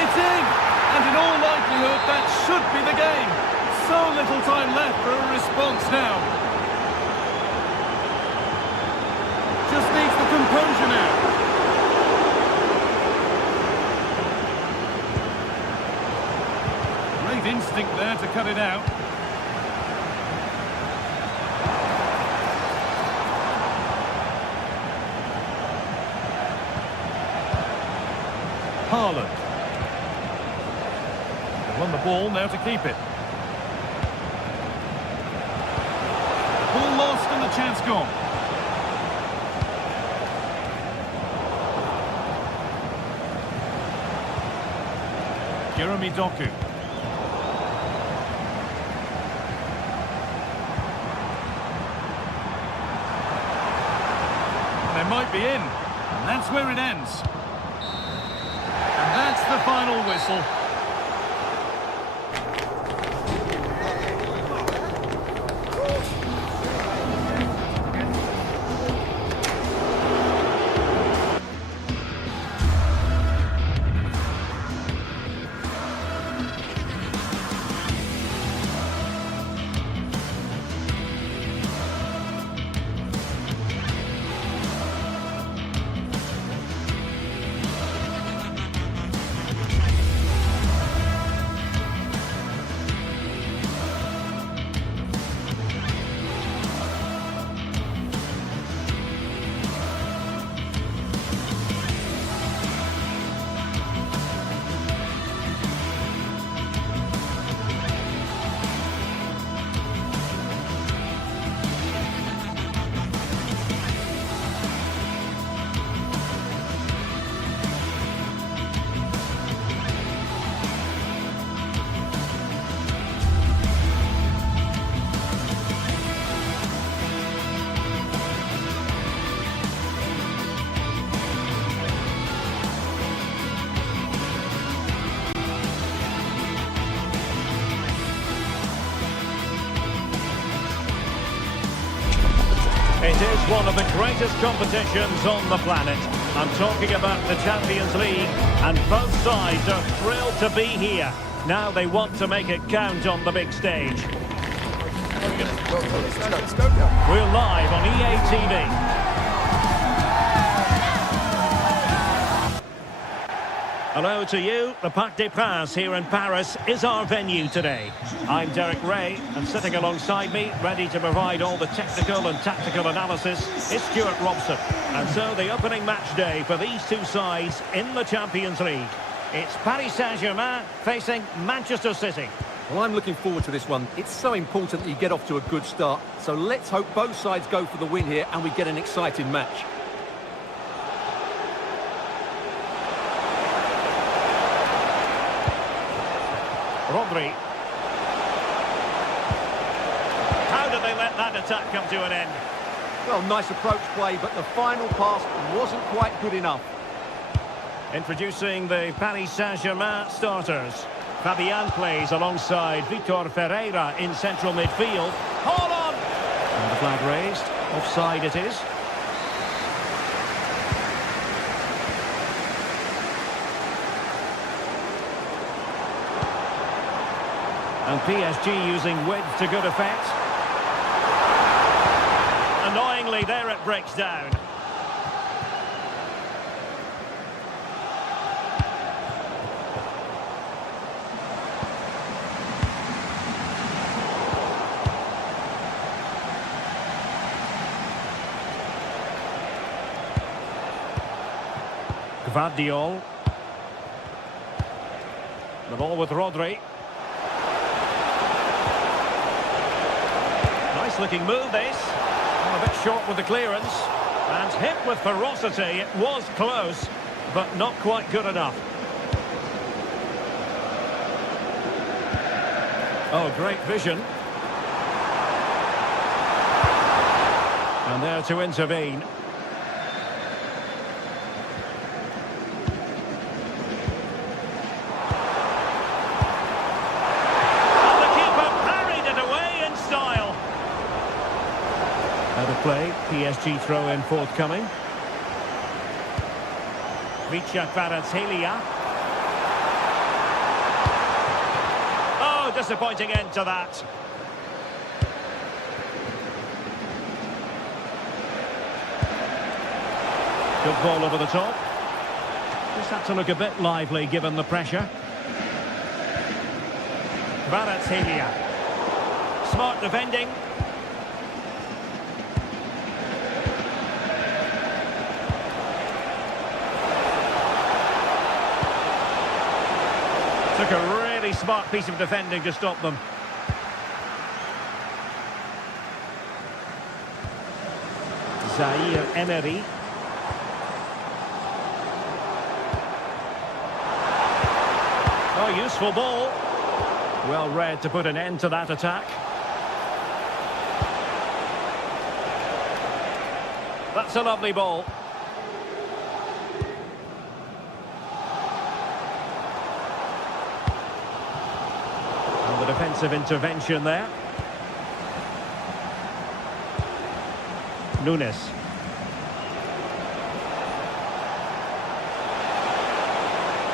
It's in! And in all likelihood, that should be the game. So little time left for a response now. Just needs the composure now. Great instinct there to cut it out. Haaland. They won the ball, now to keep it. Ball lost and the chance gone. Jeremy Doku. They might be in, and that's where it ends. And that's the final whistle. It is one of the greatest competitions on the planet. I'm talking about the Champions League, and both sides are thrilled to be here. Now they want to make it count on the big stage. We're live on EA TV. Hello to you. The Parc des Princes here in Paris is our venue today. I'm Derek Ray, and sitting alongside me, ready to provide all the technical and tactical analysis, is Stuart Robson. And so the opening match day for these two sides in the Champions League. It's Paris Saint-Germain facing Manchester City. Well, I'm looking forward to this one. It's so important that you get off to a good start. So let's hope both sides go for the win here and we get an exciting match. Rodri. How did they let that attack come to an end? Well, nice approach play, but the final pass wasn't quite good enough. Introducing the Paris Saint-Germain starters. Fabian plays alongside Vitor Ferreira in central midfield. Hold on! And the flag raised. Offside it is. And PSG using width to good effect. Annoyingly, there it breaks down. Gvardiol. The ball with Rodri. Nice looking move this. A bit short with the clearance. And hit with ferocity. It was close, but not quite good enough. Oh, great vision. And there to intervene. Out of play, PSG throw-in forthcoming. Vicha Kvaratskhelia. Oh, disappointing end to that. Good ball over the top. Just had to look a bit lively given the pressure. Kvaratskhelia. Smart defending. Took a really smart piece of defending to stop them. Zaire Emery. Oh, useful ball. Well read to put an end to that attack. That's a lovely ball. Defensive intervention there. Nunes.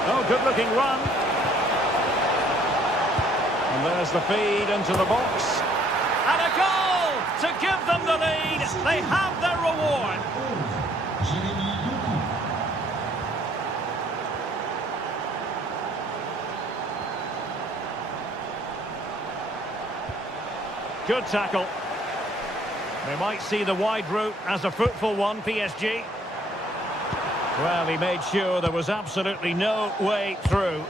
Oh, good looking run. And there's the feed into the box. And a goal to give them the lead. They have their reward. Good tackle. They might see the wide route as a fruitful one, PSG. Well, he made sure there was absolutely no way through.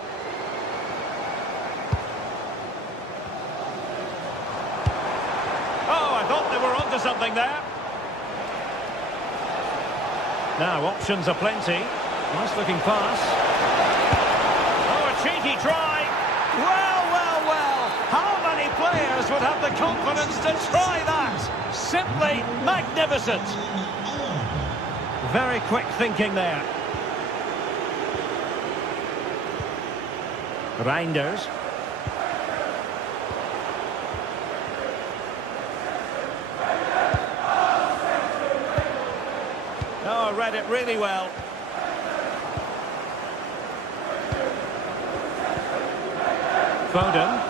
Oh, I thought they were onto something there. Now, options are plenty. Nice looking pass. Oh, a cheeky try. Well, well, well. How many players would have the confidence to try that? Simply magnificent. Very quick thinking there. Reinders. Oh, read it really well. Foden.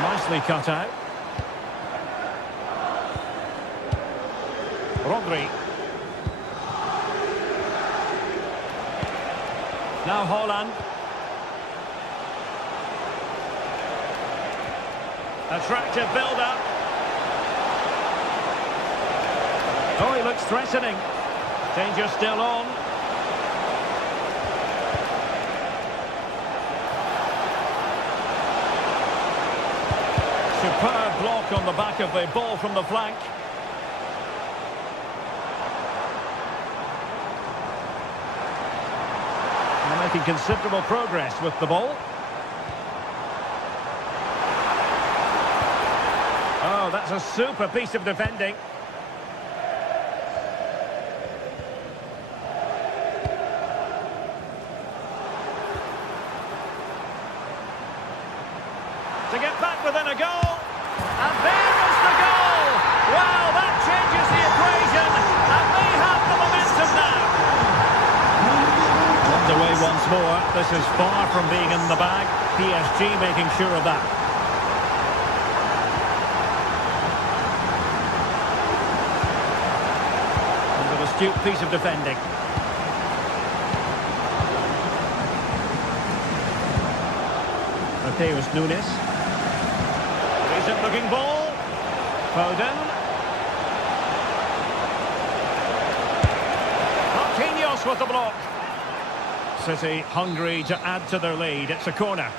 Nicely cut out. Rodri. Now Haaland. Attractive build-up. Oh, he looks threatening. Danger still on. superb block on the back of the ball from the flank. They're making considerable progress with the ball. Oh, that's a super piece of defending. To get back within a goal. And there is the goal! Wow, that changes the equation. And they have the momentum now. Underway once more. This is far from being in the bag. PSG making sure of that. And an astute piece of defending. Mateus Nunes. Looking ball. Foden. Marquinhos with the block. City hungry to add to their lead. It's a corner.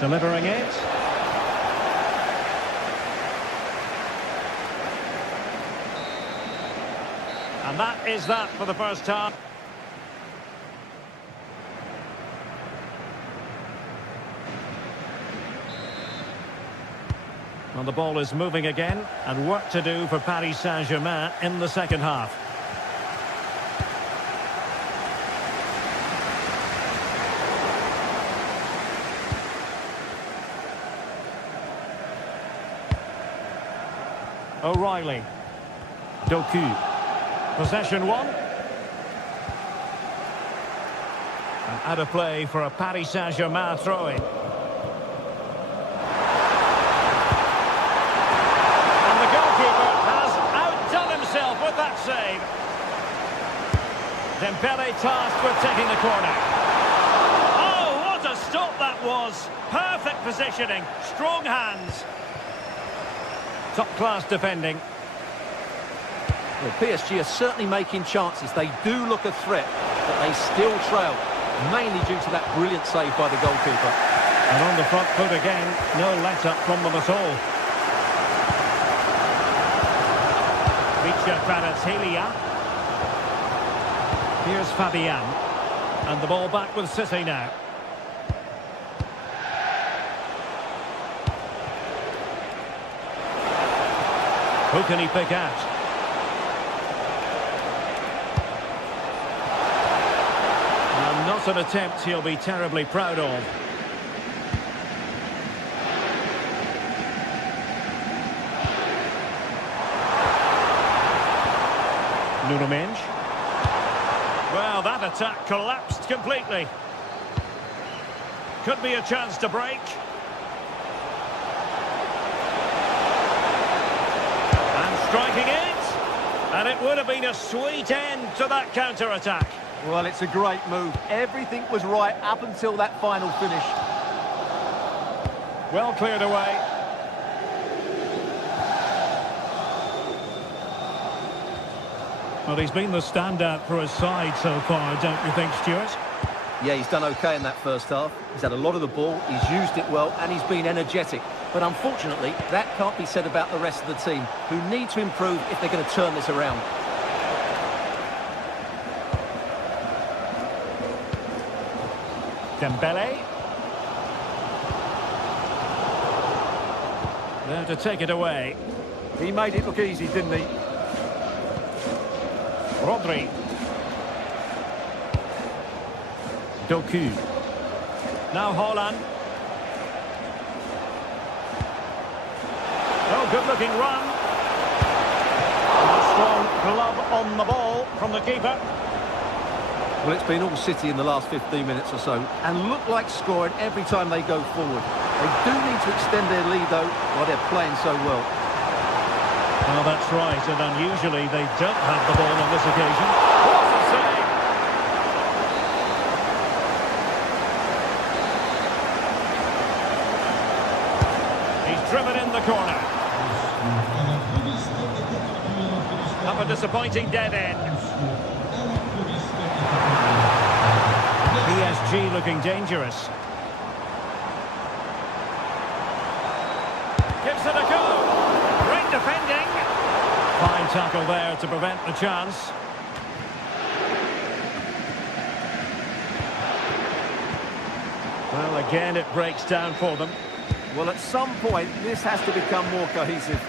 Delivering it. And that is that for the first half. And the ball is moving again, and work to do for Paris Saint-Germain in the second half. O'Reilly. Doku. Possession one. And out of play for a Paris Saint-Germain throw-in. With that save. Dembele tasked with taking the corner. Oh, what a stop that was. Perfect positioning, strong hands. Top-class defending. Well, PSG are certainly making chances. They do look a threat, but they still trail, mainly due to that brilliant save by the goalkeeper. And on the front foot again, no let-up from them at all. Here's Fabian. And the ball back with City now. Who can he pick out? And not an attempt he'll be terribly proud of. Nuno Mendes. Well, that attack collapsed completely. Could be a chance to break. And striking it. And it would have been a sweet end to that counter-attack. Well, it's a great move. Everything was right up until that final finish. Well cleared away. Well, he's been the standout for his side so far, don't you think, Stuart? Yeah, he's done okay in that first half. He's had a lot of the ball, he's used it well, and he's been energetic. But unfortunately, that can't be said about the rest of the team, who need to improve if they're going to turn this around. Dembele. There to take it away. He made it look easy, didn't he? Rodri. Doku. Now Haaland. Oh, good-looking run. A strong glove on the ball from the keeper. Well, it's been all City in the last 15 minutes or so, and look like scoring every time they go forward. They do need to extend their lead, though, while they're playing so well. Well, that's right, and unusually they don't have the ball on this occasion. What a save! He's driven in the corner. Up a disappointing dead end. PSG PSG looking dangerous. Gives it a go. Great defending. Fine tackle there to prevent the chance. Well, again, it breaks down for them. Well, at some point, this has to become more cohesive.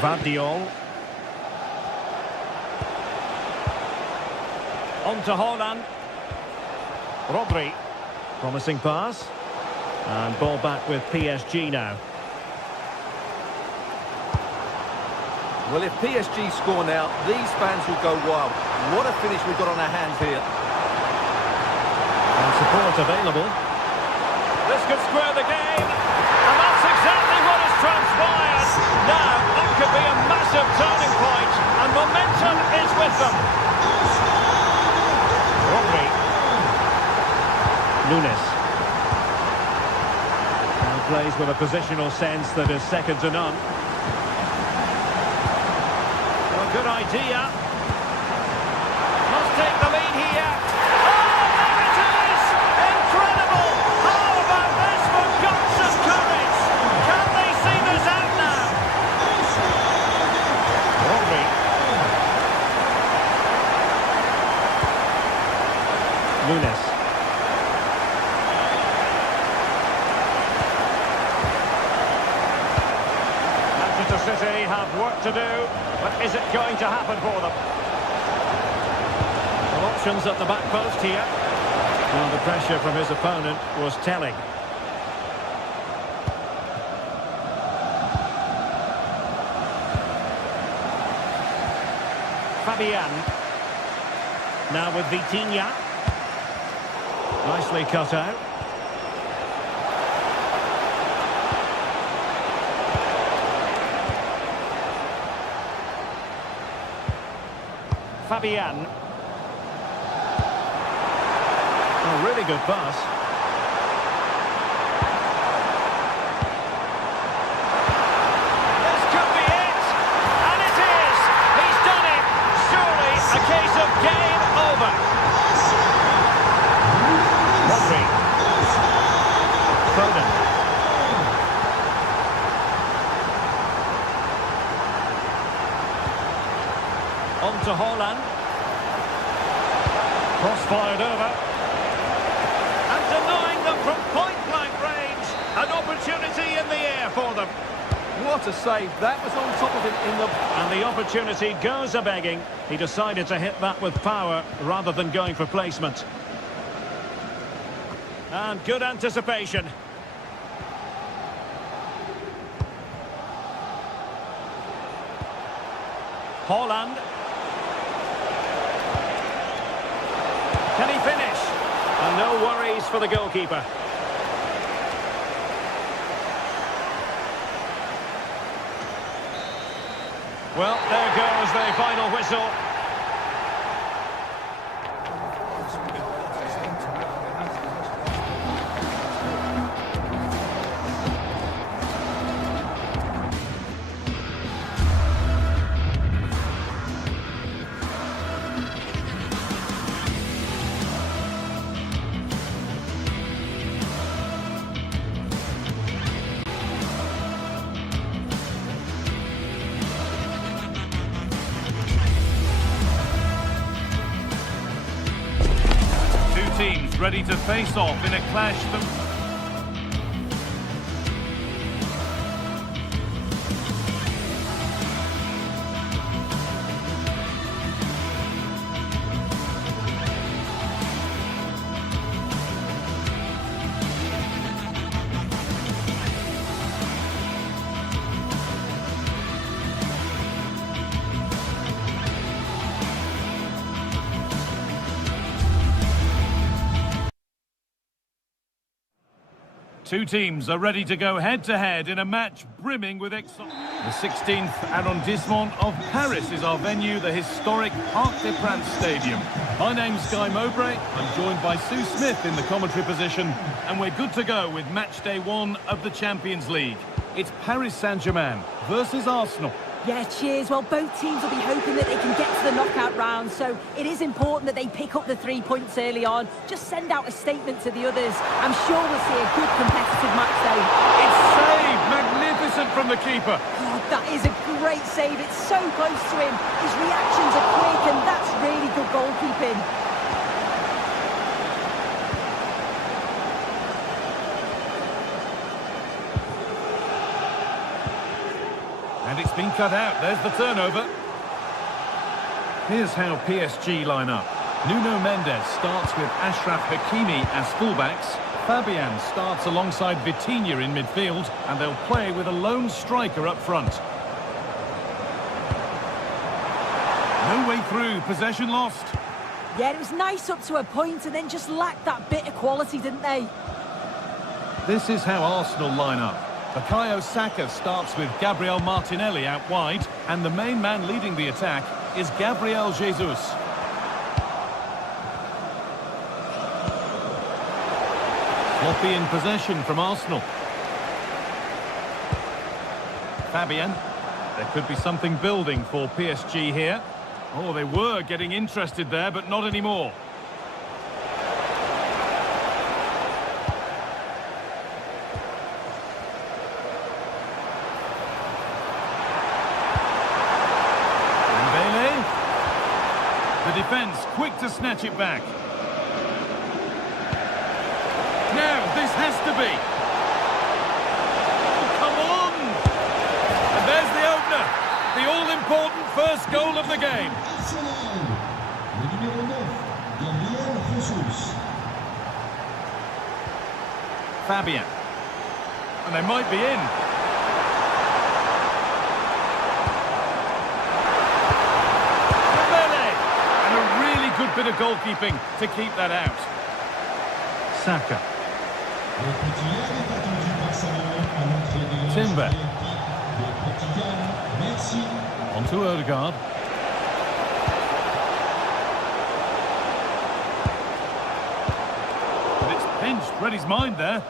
Vardiol. On to Haaland. Rodri. Promising pass. And ball back with PSG now. Well, if PSG score now, these fans will go wild. What a finish we've got on our hands here. And support available. This could square the game. And that's exactly what has transpired. Now, that could be a massive turning point. And momentum is with them. Rodri. Nunes. And plays with a positional sense that is second to none. Well, good idea. Must take the lead here. Oh, there it is! Incredible! How about this for guts and courage? Can they see this out now? Rodri. Nunes. Manchester City have work to do, but is it going to happen for them? Well, options at the back post here. Well, the pressure from his opponent was telling. Fabian. Now with Vitinha. Nicely cut out. Fabian. Oh, really good pass. This could be it! And it is! He's done it! Surely a case of game over. Rodri. Foden. On to Haaland. Cross fired over. And denying them from point-blank range. An opportunity in the air for them. What a save. That was on top of him in the... And the opportunity goes a-begging. He decided to hit that with power rather than going for placement. And good anticipation. Haaland. Can he finish? And no worries for the goalkeeper. Well, there goes the final whistle. Teams ready to face off in a clash that... Two teams are ready to go head-to-head in a match brimming with excitement. The 16th arrondissement of Paris is our venue, the historic Parc des Princes Stadium. My name's Guy Mowbray. I'm joined by Sue Smith in the commentary position, and we're good to go with match day 1 of the Champions League. It's Paris Saint-Germain versus Arsenal. Yeah, cheers. Well, both teams will be hoping that they can get to the knockout round, so it is important that they pick up the 3 points early on. Just send out a statement to the others. I'm sure we'll see a good competitive match, though. It's saved! Magnificent from the keeper. Oh, that is a great save. It's so close to him. His reactions are quick, and that's really good goalkeeping. And it's been cut out. There's the turnover. Here's how PSG line up. Nuno Mendes starts with Achraf Hakimi as fullbacks. Fabian starts alongside Vitinha in midfield, and they'll play with a lone striker up front. No way through, possession lost. Yeah, it was nice up to a point, and then just lacked that bit of quality, didn't they? This is how Arsenal line up. Bukayo Saka starts with Gabriel Martinelli out wide, and the main man leading the attack is Gabriel Jesus. Sloppy in possession from Arsenal. Fabian. There could be something building for PSG here. Oh, they were getting interested there, but not anymore. The defence quick to snatch it back. Now, this has to be. Oh, come on! And there's the opener. The all-important first goal of the game. Fabian. And they might be in. Good bit of goalkeeping to keep that out. Saka. Timber. On to Odegaard. But it's pinched, read his mind there.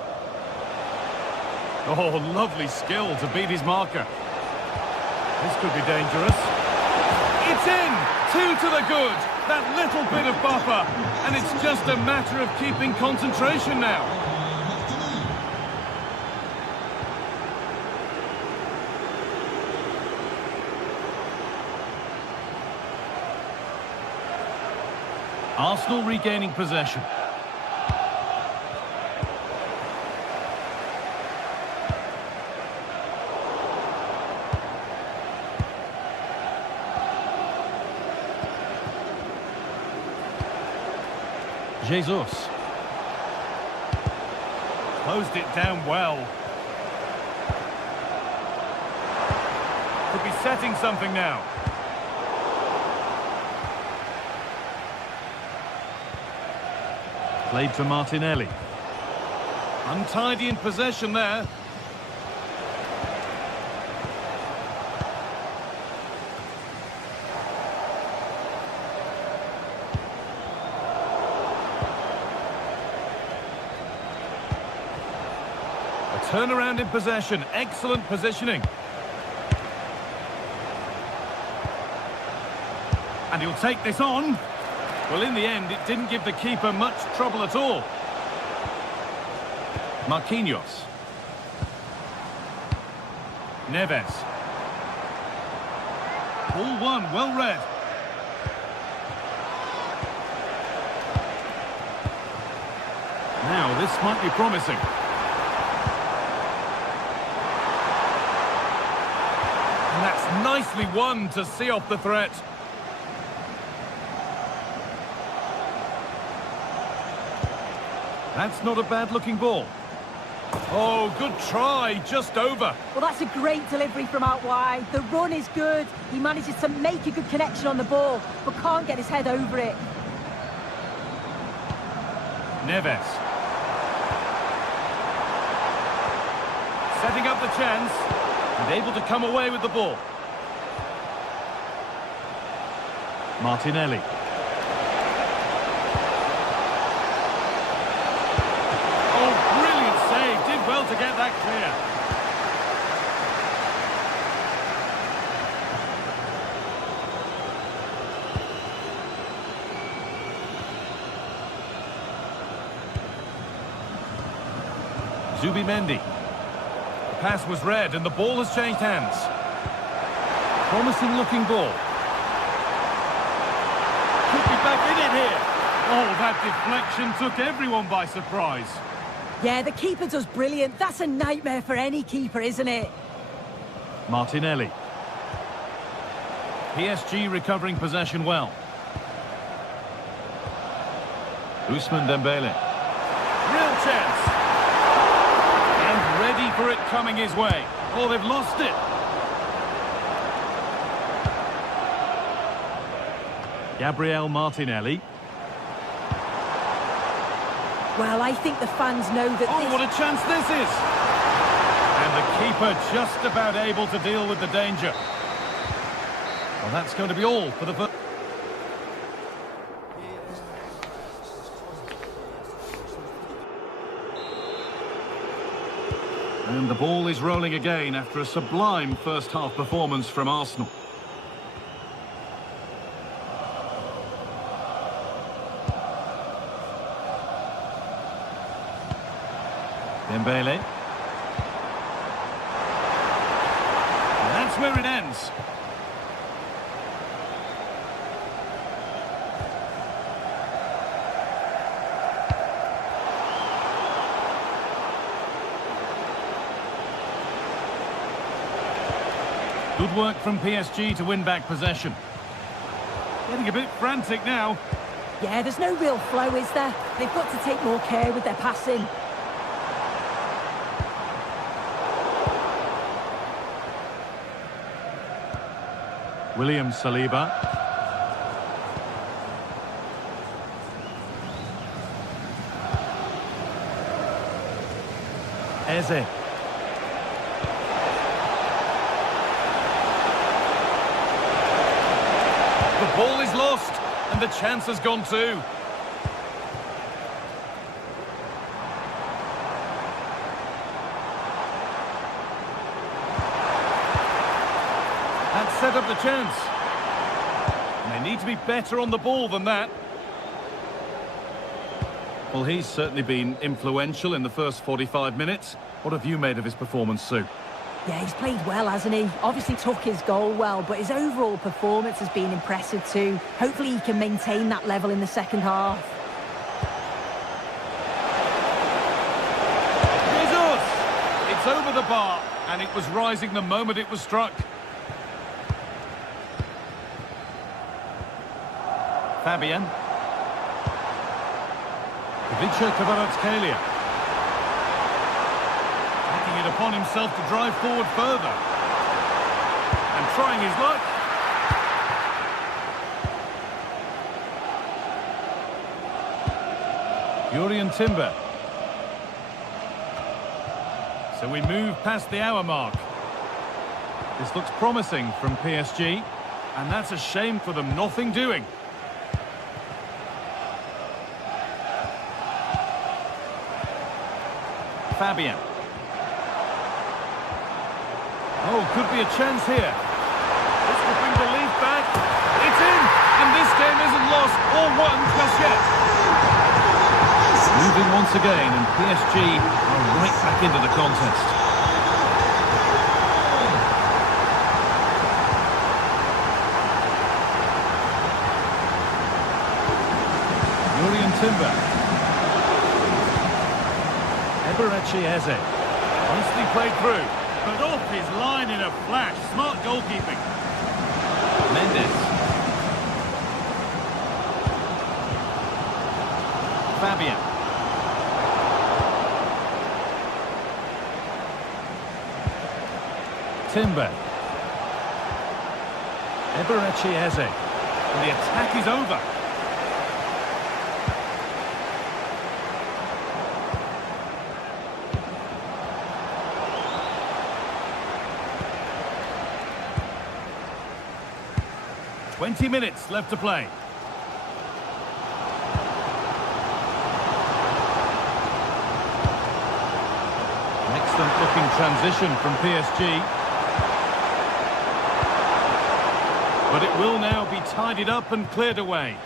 Oh, lovely skill to beat his marker. This could be dangerous. It's in! 2 to the good. That little bit of buffer, and it's just a matter of keeping concentration now. Arsenal regaining possession. Jesus. Closed it down well. Could be setting something now. Played to Martinelli. Untidy in possession there. Turnaround in possession, excellent positioning. And he'll take this on. Well, in the end, it didn't give the keeper much trouble at all. Marquinhos. Neves. Ball one, well read. Now, this might be promising. And that's nicely won to see off the threat. That's not a bad-looking ball. Oh, good try, just over. Well, that's a great delivery from out wide. The run is good. He manages to make a good connection on the ball, but can't get his head over it. Neves. Setting up the chance, and able to come away with the ball. Martinelli. To get that clear. Zubimendi. The pass was read and the ball has changed hands. Promising looking ball. Could be back in it here. Oh, that deflection took everyone by surprise. Yeah, the keeper does brilliant. That's a nightmare for any keeper, isn't it? Martinelli. PSG recovering possession well. Ousmane Dembele. Real chance. And ready for it coming his way. Oh, they've lost it. Gabriel Martinelli. Well, I think the fans know that Oh, what a chance this is! And the keeper just about able to deal with the danger. Well, that's going to be all for the first. And the ball is rolling again after a sublime first-half performance from Arsenal. Dembele. And that's where it ends. Good work from PSG to win back possession. Getting a bit frantic now. Yeah, there's no real flow, is there? They've got to take more care with their passing. William Saliba. Eze. The ball is lost, and the chance has gone too. That set up the chance. And they need to be better on the ball than that. Well, he's certainly been influential in the first 45 minutes. What have you made of his performance, Sue? Yeah, he's played well, hasn't he? Obviously took his goal well, but his overall performance has been impressive too. Hopefully he can maintain that level in the second half. Jesus! It's over the bar, and it was rising the moment it was struck. Fabian. Ivica Kvaratskhelia. Taking it upon himself to drive forward further. And trying his luck. Jurrien Timber. So we move past the hour mark. This looks promising from PSG. And that's a shame for them, nothing doing. Fabian. Oh, could be a chance here. This could bring the lead back. It's in! And this game isn't lost or won just yet. Moving once again, and PSG are right back into the contest. Jurrien Timber. Eberechi Eze. Nicely played through, but off his line in a flash. Smart goalkeeping. Mendes. Fabian. Timber. Eberechi Eze. And the attack is over. "20 minutes left to play. An excellent looking transition from PSG. But it will now be tidied up and cleared away.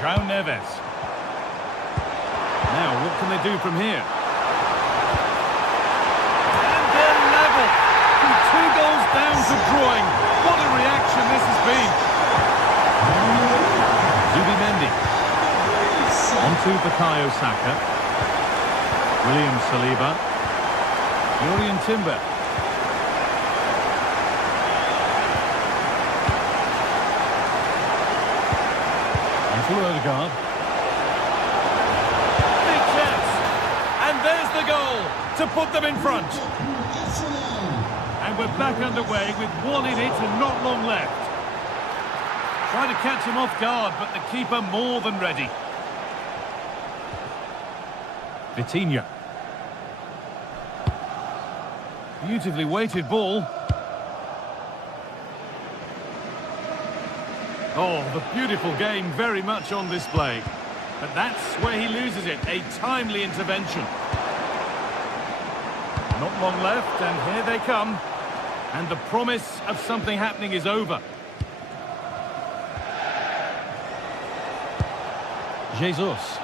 João Neves. Now, what can they do from here? And they're level. From 2 goals down to drawing. What a reaction this has been. Zubimendi. Onto Bukayo Saka. William Saliba. Jurrien Timber. Onto Odegaard. Big chance. And there's the goal to put them in front. And we're back underway with 1 in it and not long left. Try to catch him off guard, but the keeper more than ready. Vitinha. Beautifully weighted ball. Oh, the beautiful game very much on display. But that's where he loses it, a timely intervention. Not long left, and here they come. And the promise of something happening is over. Jesus.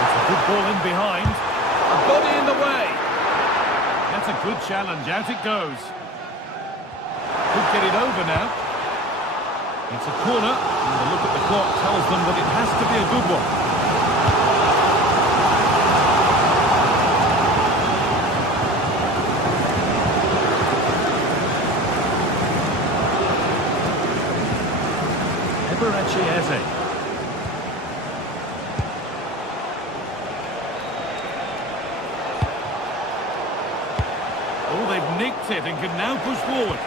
It's a good ball in behind. A body in the way. That's a good challenge. Out it goes. Could get it over now. It's a corner. And the look at the clock tells them that it has to be a good one. Eze. Oh, they've nicked it and can now push forward.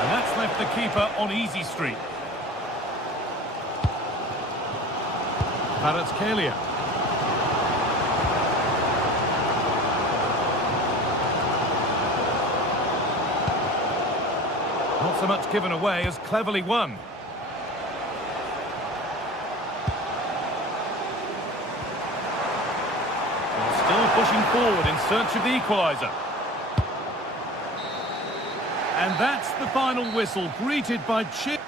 And that's left the keeper on easy street. Kvaratskhelia. Not so much given away as cleverly won. And still pushing forward in search of the equaliser. And that's the final whistle, greeted by cheer.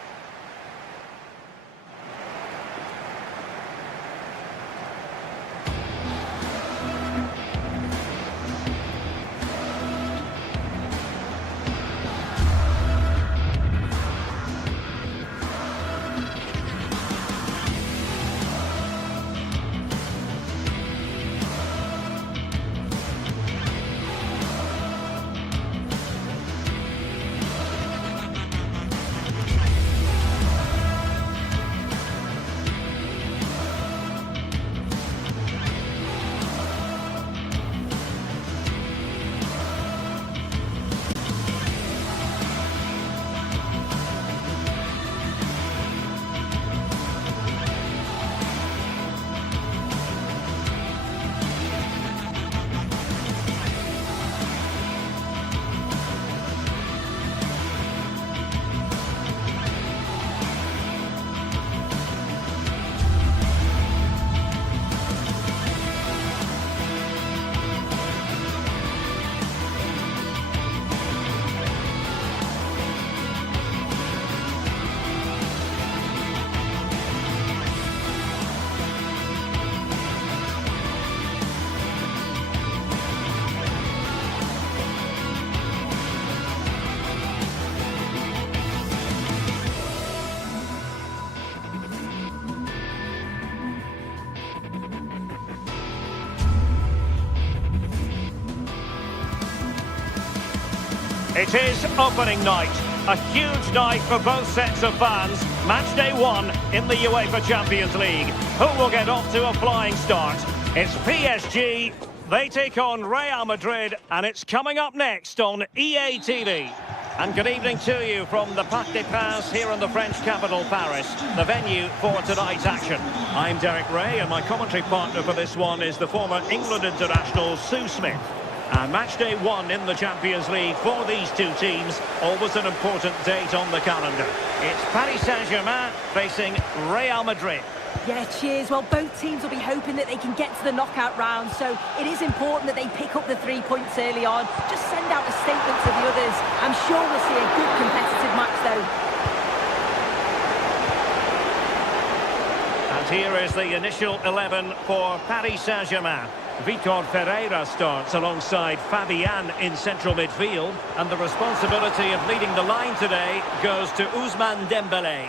It is opening night, a huge night for both sets of fans. Match day 1 in the UEFA Champions League. Who will get off to a flying start? It's PSG, they take on Real Madrid, and it's coming up next on EA TV. And good evening to you from the Parc des Princes here in the French capital, Paris, the venue for tonight's action. I'm Derek Ray, and my commentary partner for this one is the former England international Sue Smith. And match day 1 in the Champions League for these two teams, always an important date on the calendar. It's Paris Saint-Germain facing Real Madrid. Yeah, cheers. Well, both teams will be hoping that they can get to the knockout round, so it is important that they pick up the 3 points early on. Just send out a statement to the others. I'm sure we'll see a good competitive match, though. And here is the initial 11 for Paris Saint-Germain. Vitor Ferreira starts alongside Fabian in central midfield, and the responsibility of leading the line today goes to Ousmane Dembélé.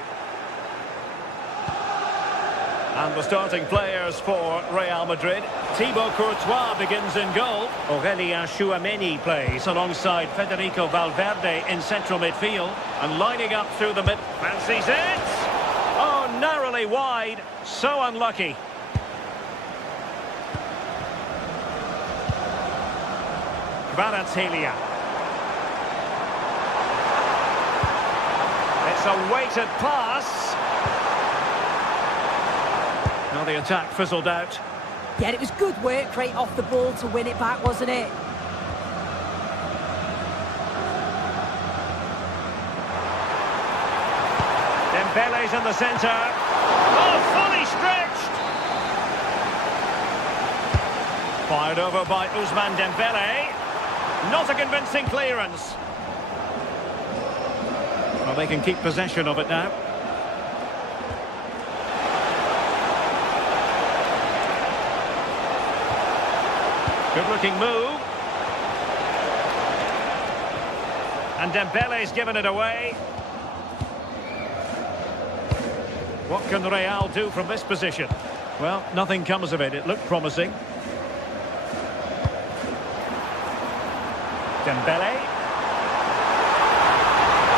And the starting players for Real Madrid. Thibaut Courtois begins in goal. Aurélien Tchouameni plays alongside Federico Valverde in central midfield. And lining up through the mid... Fancies it! Oh, narrowly wide. So unlucky. Kvaratskhelia. It's a weighted pass. Now the attack fizzled out. Yeah, it was good work rate off the ball to win it back, wasn't it? Dembele's in the centre. Oh, fully stretched! Fired over by Ousmane Dembele. Not a convincing clearance. Well, they can keep possession of it now. Good-looking move. And Dembele's given it away. What can Real do from this position? Well, nothing comes of it. It looked promising. Dembele.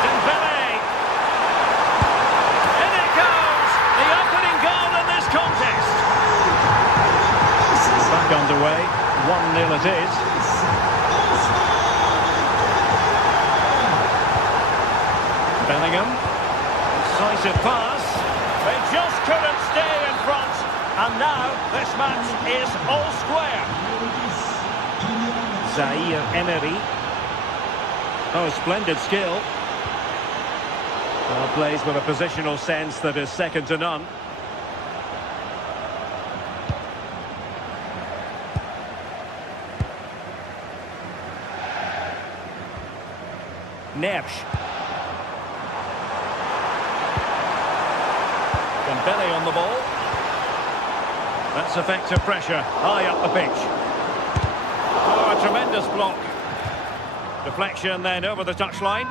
Dembele. In it goes! The opening goal in this contest. Back underway. 1-0 it is. Bellingham. Decisive pass. They just couldn't stay in front. And now this match is all square. Zaire Emery. Oh, splendid skill. Well, plays with a positional sense that is second to none. Neves. Dembele on the ball. That's effective pressure high up the pitch. Oh, a tremendous block. Deflection then over the touchline.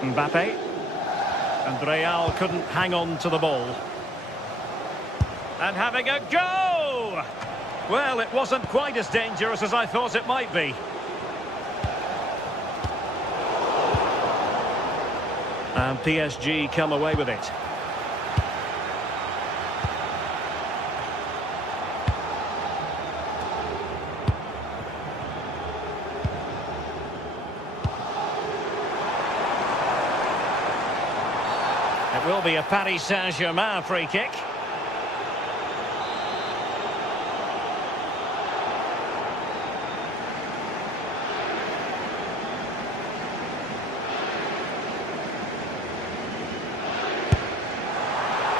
Mbappe. And Real couldn't hang on to the ball. And having a go! Well, it wasn't quite as dangerous as I thought it might be. And PSG come away with it. It will be a Paris Saint-Germain free kick.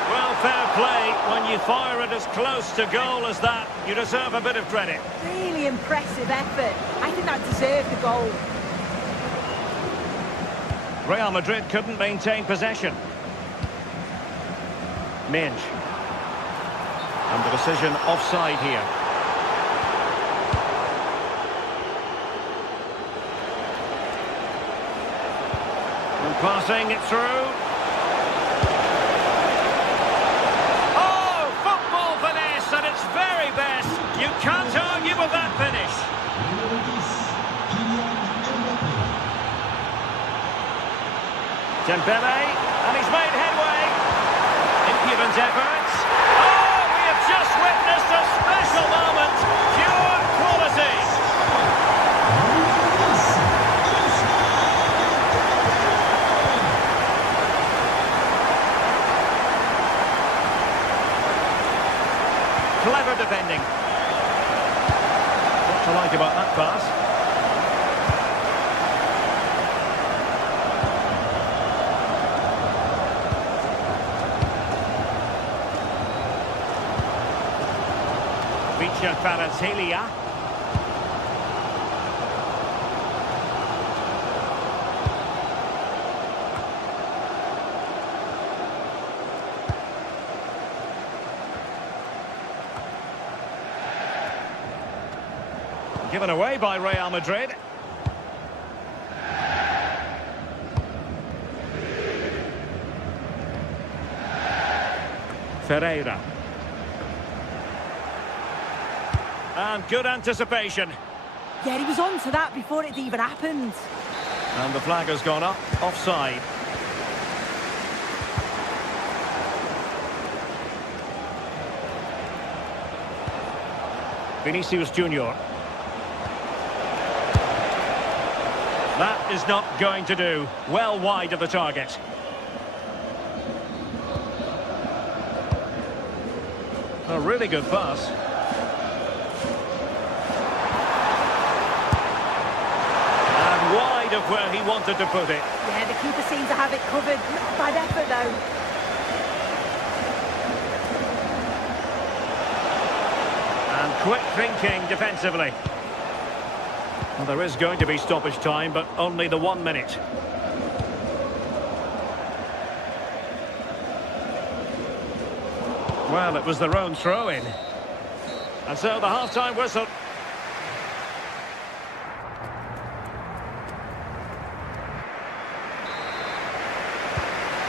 Well, fair play. When you fire it as close to goal as that, you deserve a bit of credit. Really impressive effort. I think that deserved the goal. Real Madrid couldn't maintain possession. Minge. And the decision offside here. And passing it through. Oh, football finesse at its very best. You can't argue with that finish. Dembele, and he's made headway. Impudent efforts. Oh, we have just witnessed a special moment. Pure quality. Clever defending. What to like about that pass? Vicha Kvaratskhelia. Given away by Real Madrid. Ferreira. And good anticipation. Yeah, he was on to that before it even happened. And the flag has gone up, offside. Vinicius Junior. That is not going to do. Well wide of the target. A really good pass. And wide of where he wanted to put it. Yeah, the keeper seemed to have it covered. Not a bad effort, though. And quick thinking defensively. Well, there is going to be stoppage time, but only the 1 minute. Well, it was their own throw-in. And so the half-time whistle.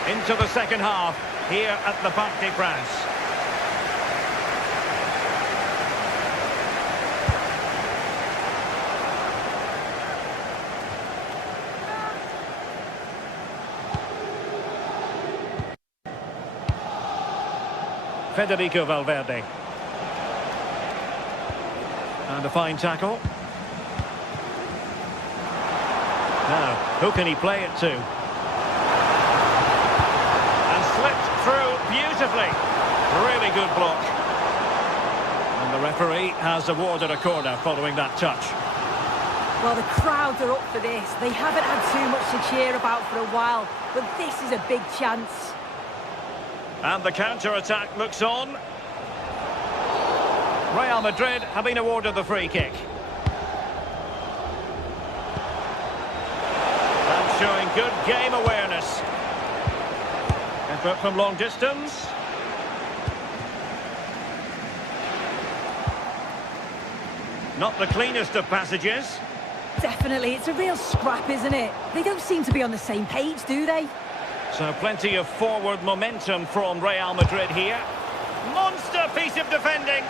Into the second half, here at the Parc des Princes. Federico Valverde. And a fine tackle. Now, who can he play it to? And slipped through beautifully. Really good block. And the referee has awarded a corner following that touch. Well, the crowds are up for this. They haven't had too much to cheer about for a while, but this is a big chance. And the counter-attack looks on. Real Madrid have been awarded the free kick. And showing good game awareness. Effort from long distance. Not the cleanest of passages. Definitely, it's a real scrap, isn't it? They don't seem to be on the same page, do they? So plenty of forward momentum from Real Madrid here. Monster piece of defending.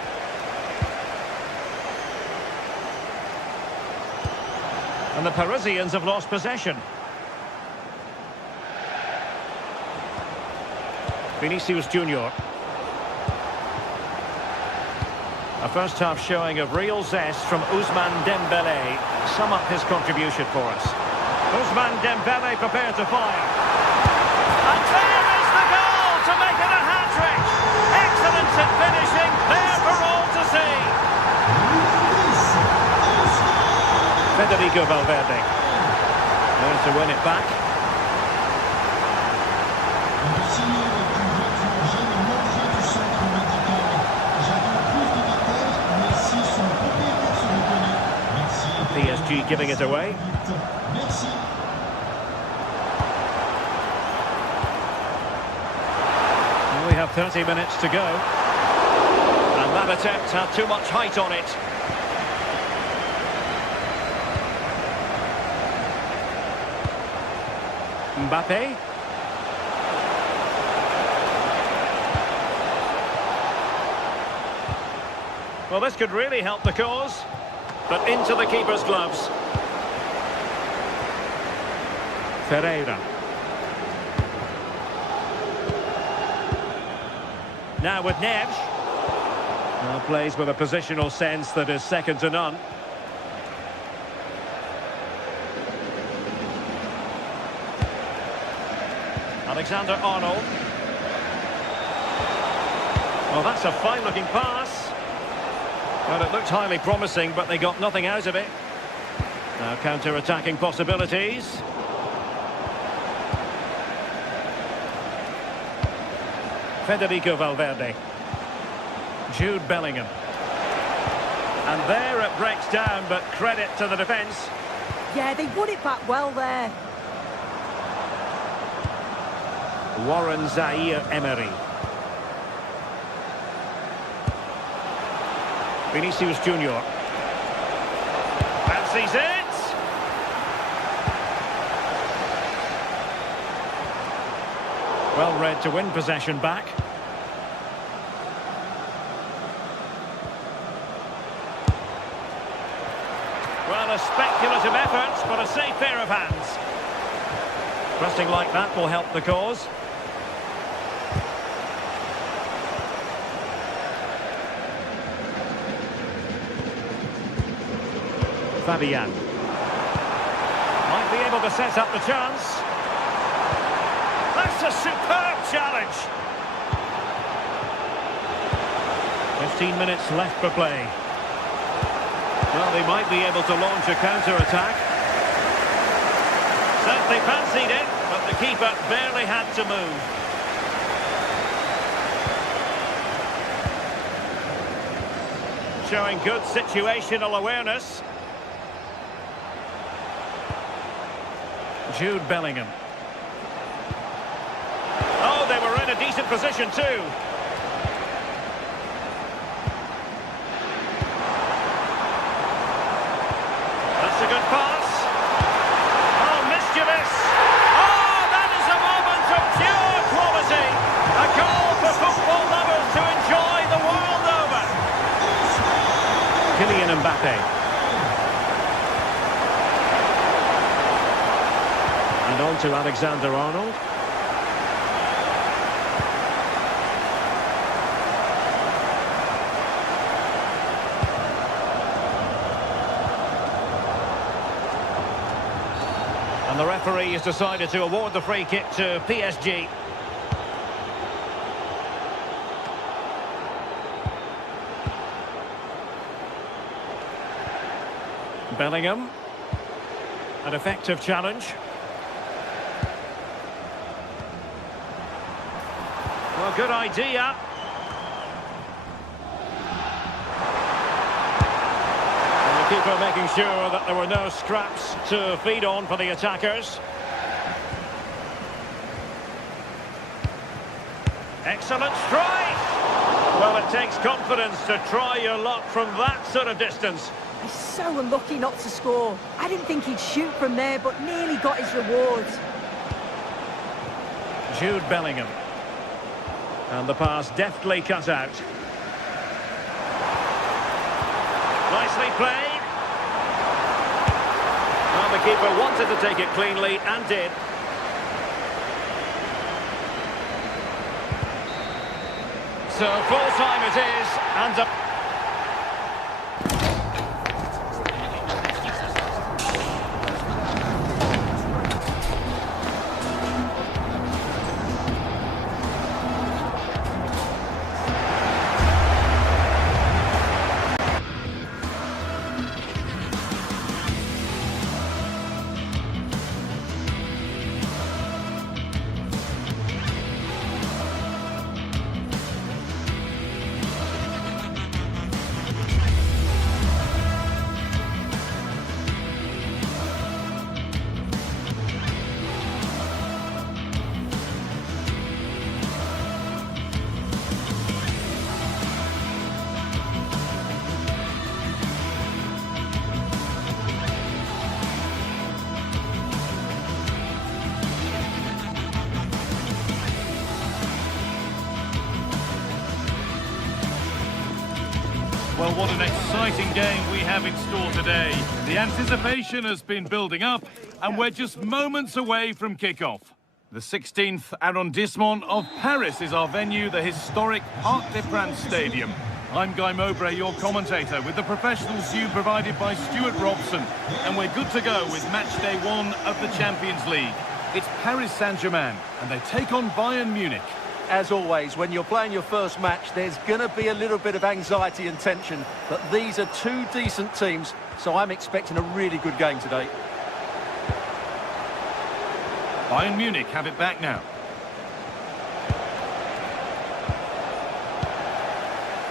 And the Parisians have lost possession. Vinicius Junior. A first half showing of real zest from Ousmane Dembélé. Sum up his contribution for us. Ousmane Dembélé prepared to fire. And there is the goal to make it a hat-trick. Excellence at finishing, there for all to see. Federico Valverde. There to win it back. PSG giving it away. We have 30 minutes to go. And that attempt had too much height on it. Mbappe. Well, this could really help the cause. But into the keeper's gloves. Ferreira. Now with Neves. Now plays with a positional sense that is second to none. Alexander-Arnold. Well, that's a fine-looking pass. Well, it looked highly promising, but they got nothing out of it. Now counter-attacking possibilities. Federico Valverde. Jude Bellingham. And there it breaks down, but credit to the defence. Yeah, they won it back well there. Warren Zaire-Emery. Vinicius Junior. Fancies it. Well read to win possession back. Well, a speculative effort, but a safe pair of hands. Pressing like that will help the cause. Fabian. Might be able to set up the chance. That's a superb challenge. 15 minutes left for play. Well, they might be able to launch a counter-attack. Certainly fancied it, but the keeper barely had to move. Showing good situational awareness. Jude Bellingham. Oh, they were in a decent position too. That's a good pass. Oh, mischievous. Oh, that is a moment of pure quality. A goal for football lovers to enjoy the world over. Kylian Mbappe. And on to Alexander-Arnold. And the referee has decided to award the free kick to PSG. Bellingham. An effective challenge. Well, good idea. And the keeper making sure that there were no scraps to feed on for the attackers. Excellent strike! Well, it takes confidence to try your luck from that sort of distance. He's so unlucky not to score. I didn't think he'd shoot from there, but nearly got his rewards. Jude Bellingham. And the pass deftly cut out. Nicely played. Well, the keeper wanted to take it cleanly and did. So full time it is, and a... Well, what an exciting game we have in store today. The anticipation has been building up, and we're just moments away from kickoff. The 16th arrondissement of Paris is our venue, the historic Parc des Princes Stadium. I'm Guy Mowbray, your commentator, with the professionals view provided by Stuart Robson, and we're good to go with match day 1 of the Champions League. It's Paris Saint-Germain, and they take on Bayern Munich. as always, when you're playing your first match, there's going to be a little bit of anxiety and tension. But these are two decent teams, so I'm expecting a really good game today. Bayern Munich have it back now.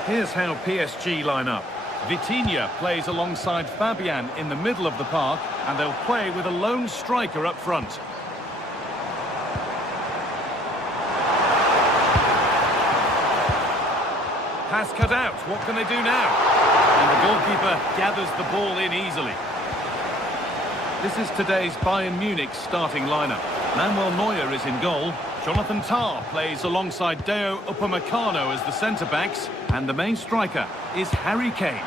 Here's how PSG line up. Vitinha plays alongside Fabian in the middle of the park, and they'll play with a lone striker up front. Pass cut out. What can they do now? And the goalkeeper gathers the ball in easily. This is today's Bayern Munich starting lineup. Manuel Neuer is in goal. Jonathan Tah plays alongside Deo Upamecano as the centre-backs. And the main striker is Harry Kane.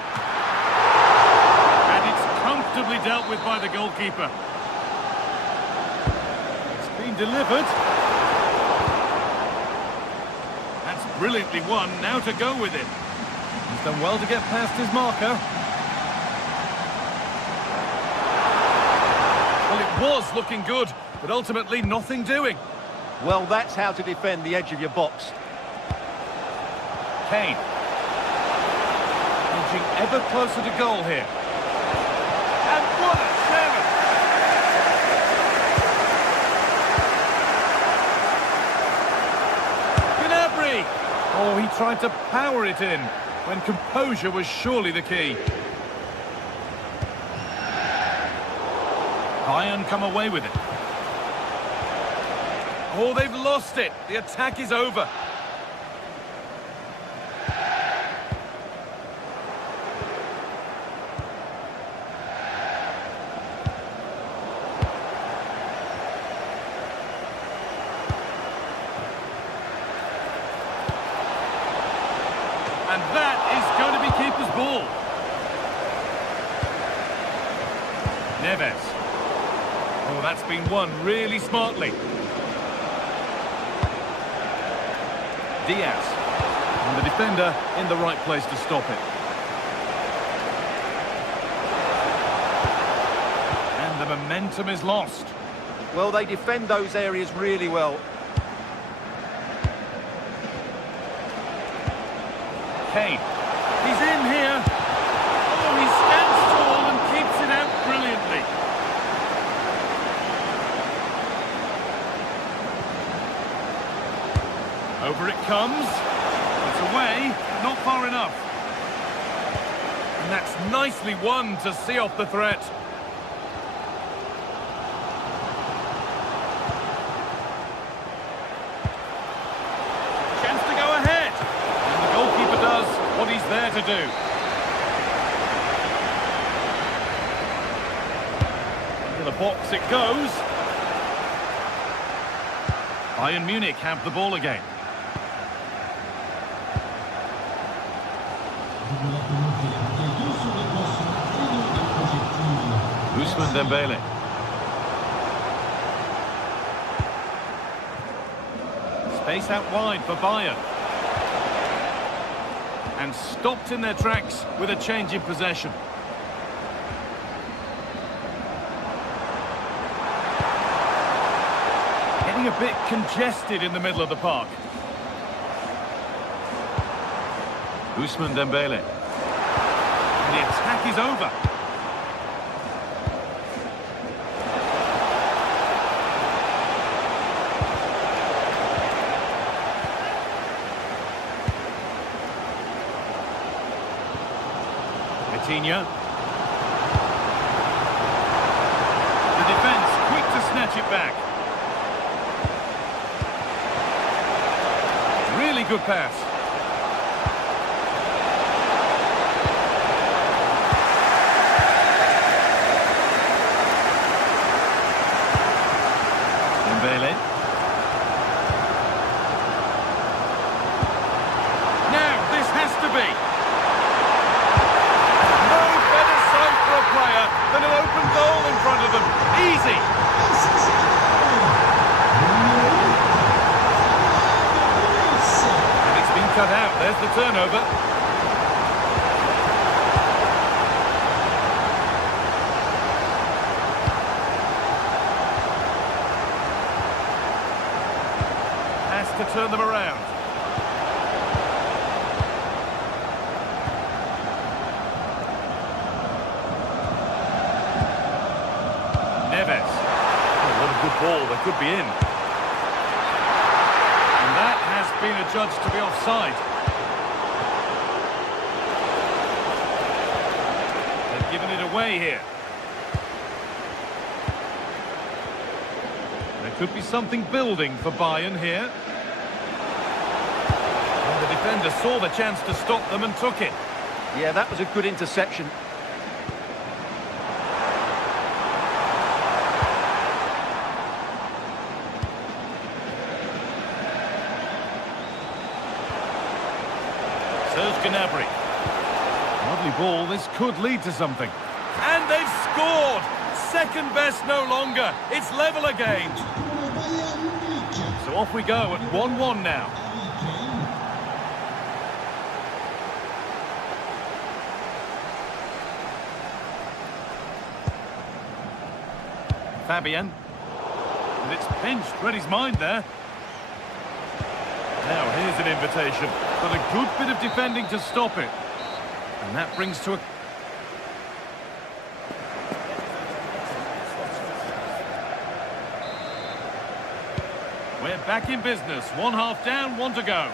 And it's comfortably dealt with by the goalkeeper. It's been delivered. That's brilliantly won. Now to go with it. He's done well to get past his marker. Well, it was looking good, but ultimately nothing doing. Well, that's how to defend the edge of your box. Kane. Inching ever closer to goal here. And what a save! Gnabry! Oh, he tried to power it in, when composure was surely the key. Bayern come away with it. Oh, they've lost it. The attack is over. And that is going to be keeper's ball. Neves. Oh, that's been won really smartly. Diaz. And the defender in the right place to stop it. And the momentum is lost. Well, they defend those areas really well. Kane. He's in here. Oh, he stands tall and keeps it out brilliantly. Over it comes. It's away, not far enough. And that's nicely won to see off the threat. Chance to go ahead. And the goalkeeper does what he's there to do. Into the box it goes. Bayern Munich have the ball again. Ousmane Dembele. Space out wide for Bayern. And stopped in their tracks with a change in possession. Getting a bit congested in the middle of the park. Ousmane Dembele. And the attack is over. Vitinha. The defence quick to snatch it back. Really good pass. Dembele. Now this has to be. No better sight for a player than an open goal in front of them. Easy. And it's been turn them around. Neves. Oh, what a good ball. They could be in. And that has been adjudged to be offside. They've given it away here. There could be something building for Bayern here. And the defender saw the chance to stop them and took it. Yeah, that was a good interception. Gnabry. Lovely ball, this could lead to something. And they've scored! Second best no longer, it's level again. So off we go at 1-1 now. Fabian. And it's pinched, read his mind there. Now here's an invitation, but a good bit of defending to stop it. And that brings to a... We're back in business. One half down, one to go.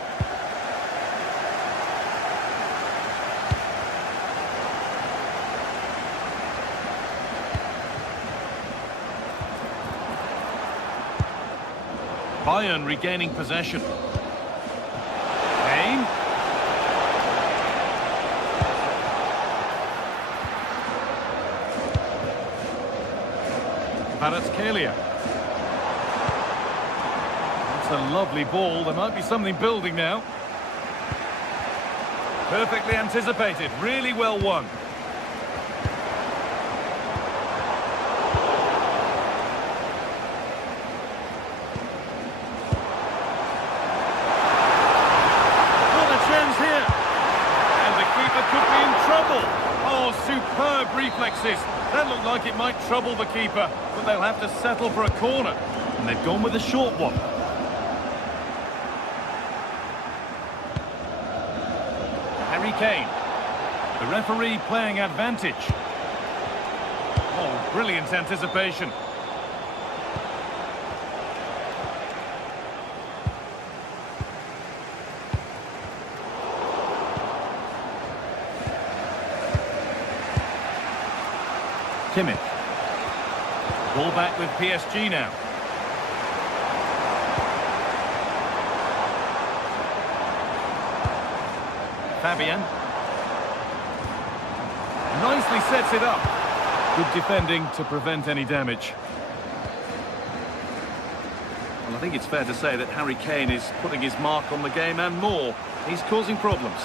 Bayern regaining possession. Kvaratskhelia. That's a lovely ball. There might be something building now. Perfectly anticipated. Really well won. What a chance here. And the keeper could be in trouble. Oh, superb reflexes. That looked like it might trouble the keeper, but they'll have to settle for a corner. And they've gone with a short one. Harry Kane. The referee playing advantage. Oh, brilliant anticipation. Kimmich. Ball back with PSG now. Fabian. Nicely sets it up. Good defending to prevent any damage. Well, I think it's fair to say that Harry Kane is putting his mark on the game and more. He's causing problems.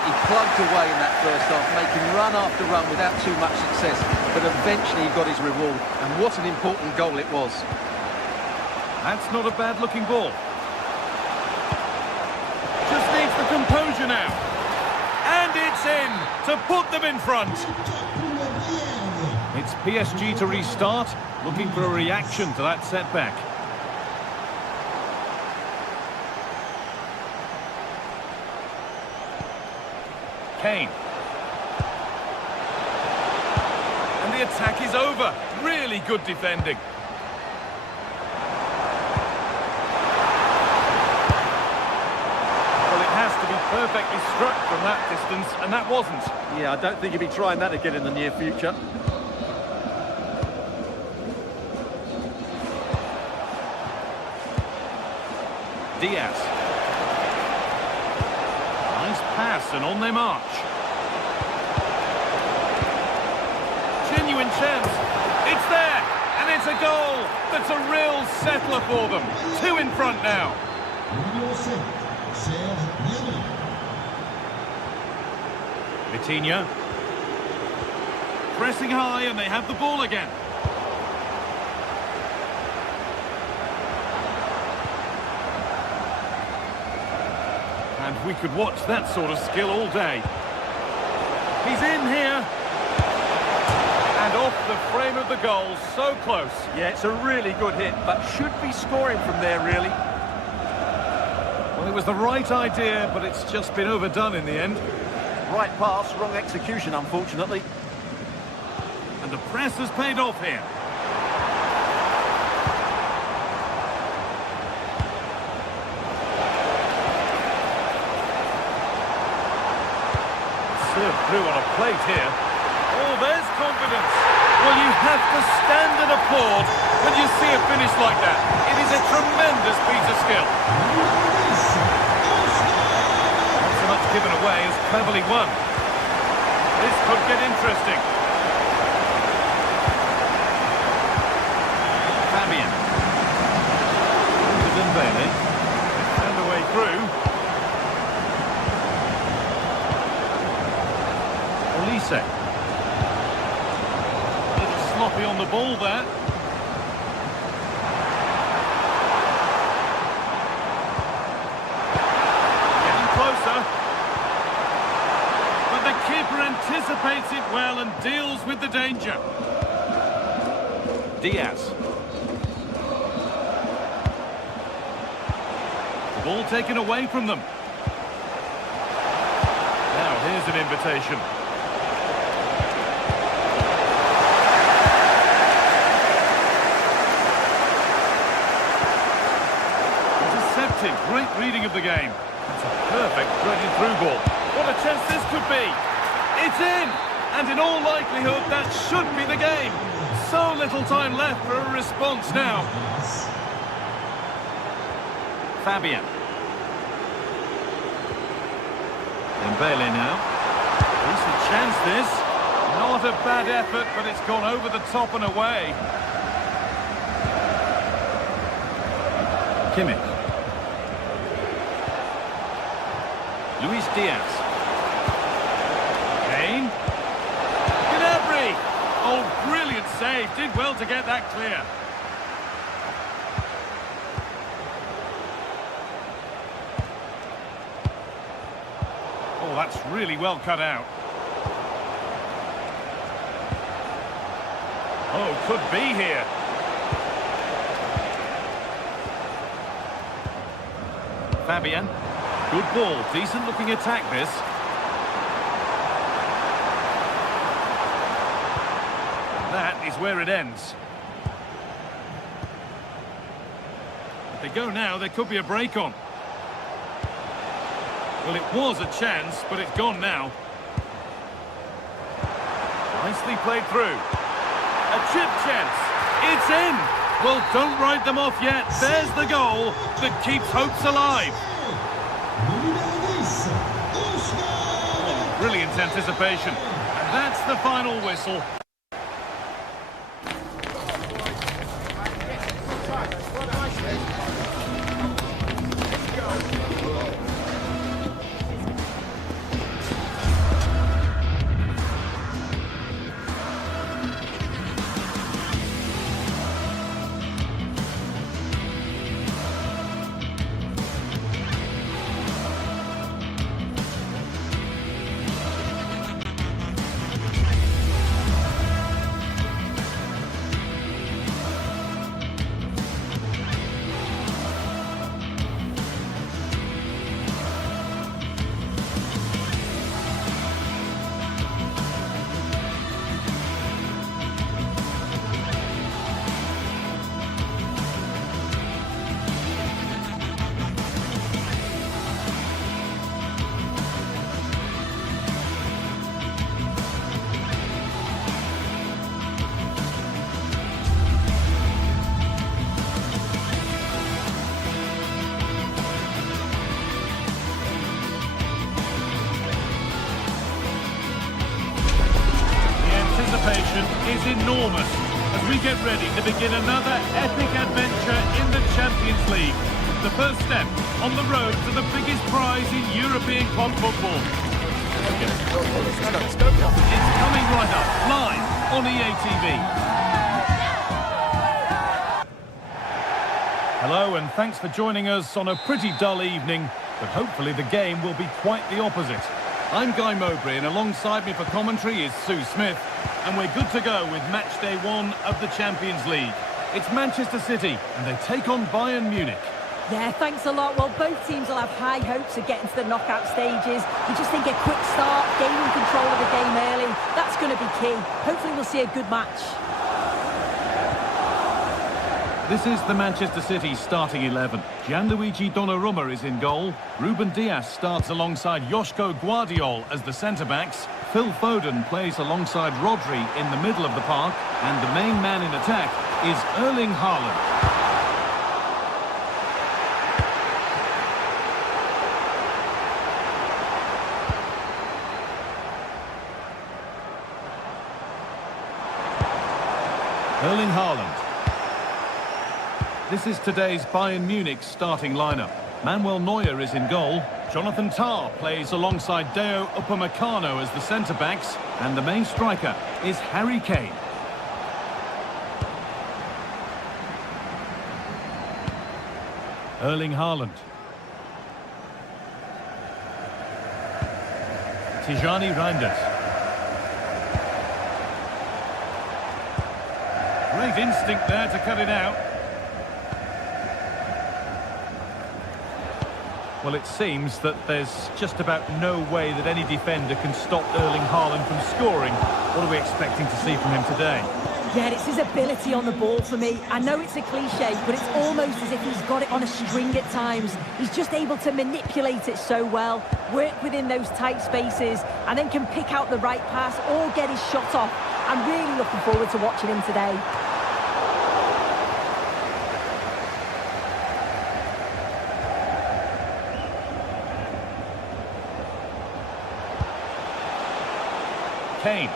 He plugged away in that first half, making run after run without too much success, but eventually he got his reward, and what an important goal it was. That's not a bad-looking ball. Just needs the composure now. And it's in to put them in front. It's PSG to restart, looking for a reaction to that setback. Kane. And the attack is over. Really good defending. Well, it has to be perfectly struck from that distance, and that wasn't. Yeah, I don't think he'll be trying that again in the near future. Diaz. Nice pass, and on they march. Genuine chance. It's there, and it's a goal. That's a real settler for them. 2 in front now. Vitinha. Pressing high, and they have the ball again. And we could watch that sort of skill all day. He's in here. And off the frame of the goal, so close. Yeah, it's a really good hit, but should be scoring from there, really. it was the right idea, but it's just been overdone in the end. Right pass, wrong execution, unfortunately. And the press has paid off here. Served through on a plate here. Oh, there's confidence. Well, you have to stand and applaud when you see a finish like that. It is a tremendous piece of skill. Not so much given away as cleverly won. This could get interesting. Fabian. Bailey. Found a way through. Olise. A little sloppy on the ball there. Getting closer. But the keeper anticipates it well and deals with the danger. Diaz. The ball taken away from them. Now here's an invitation. Intercepted. Great reading of the game. It's a perfect threaded through ball. What a chance this could be. It's in. And in all likelihood, that should be the game. So little time left for a response now. Fabian. Dembele now. Decent chance this. Not a bad effort, but it's gone over the top and away. Kimmich. Luis Diaz. Kane. Gnabry. Oh, brilliant save. Did well to get that clear. Oh, that's really well cut out. Oh, could be here. Fabian. Good ball. Decent looking attack this. That is where it ends. If they go now, there could be a break on. Well, it was a chance, but it's gone now. Nicely played through. A chip chance. It's in. Well, don't write them off yet. There's the goal that keeps hopes alive. Oh, brilliant anticipation. And that's the final whistle. Is enormous as we get ready to begin another epic adventure in the Champions League. The first step on the road to the biggest prize in European club football. It's coming right up, live on EA TV. Hello and thanks for joining us on a pretty dull evening, but hopefully the game will be quite the opposite. I'm Guy Mowbray and alongside me for commentary is Sue Smith. And we're good to go with match day 1 of the Champions League. It's Manchester City and they take on Bayern Munich. Yeah, thanks a lot. Well, both teams will have high hopes of getting to the knockout stages. You just think a quick start, gaining control of the game early, that's going to be key. Hopefully we'll see a good match. This is the Manchester City starting 11. Gianluigi Donnarumma is in goal. Ruben Dias starts alongside Joško Guardiol as the centre-backs. Phil Foden plays alongside Rodri in the middle of the park. And the main man in attack is Erling Haaland. Erling Haaland. This is today's Bayern Munich starting lineup. Manuel Neuer is in goal. Jonathan Tah plays alongside Deo Upamecano as the centre-backs. And the main striker is Harry Kane. Erling Haaland. Tijani Reinders. Great instinct there to cut it out. Well, it seems that there's just about no way that any defender can stop Erling Haaland from scoring. What are we expecting to see from him today? Yeah, it's his ability on the ball for me. I know it's a cliche, but it's almost as if he's got it on a string at times. He's just able to manipulate it so well, work within those tight spaces, and then can pick out the right pass or get his shot off. I'm really looking forward to watching him today. Kane.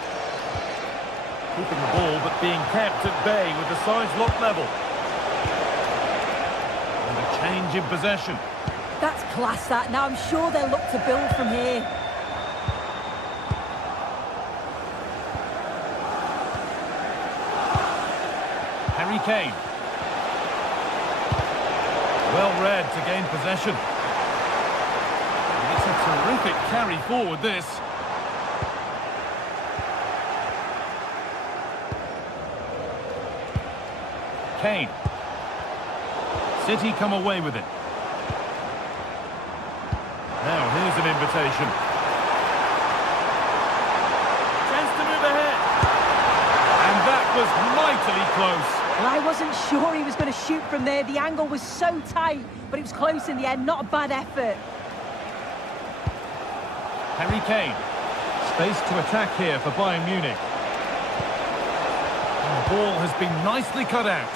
Keeping the ball, but being kept at bay with the sides locked level. And a change in possession. That's class, that. Now I'm sure they'll look to build from here. Harry Kane. Well read to gain possession. And it's a terrific carry forward, this. Kane. City come away with it. Now here's an invitation. Chance to move ahead. And that was mightily close. Well, I wasn't sure he was going to shoot from there. The angle was so tight, but it was close in the end. Not a bad effort. Harry Kane. Space to attack here for Bayern Munich. And the ball has been nicely cut out.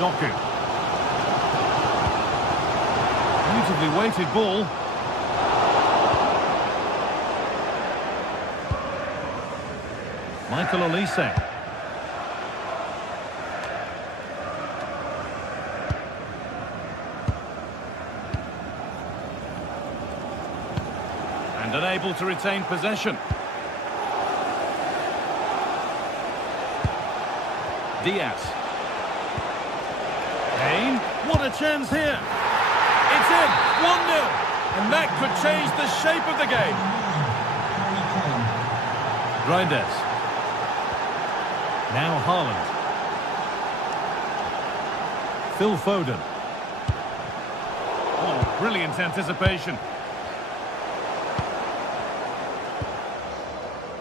Doku. Beautifully weighted ball. Michael Olise. And unable to retain possession. Diaz. Kane, what a chance here. It's in, 1-0. And that could change the shape of the game. Reinders. Now Haaland. Phil Foden. Oh, brilliant anticipation.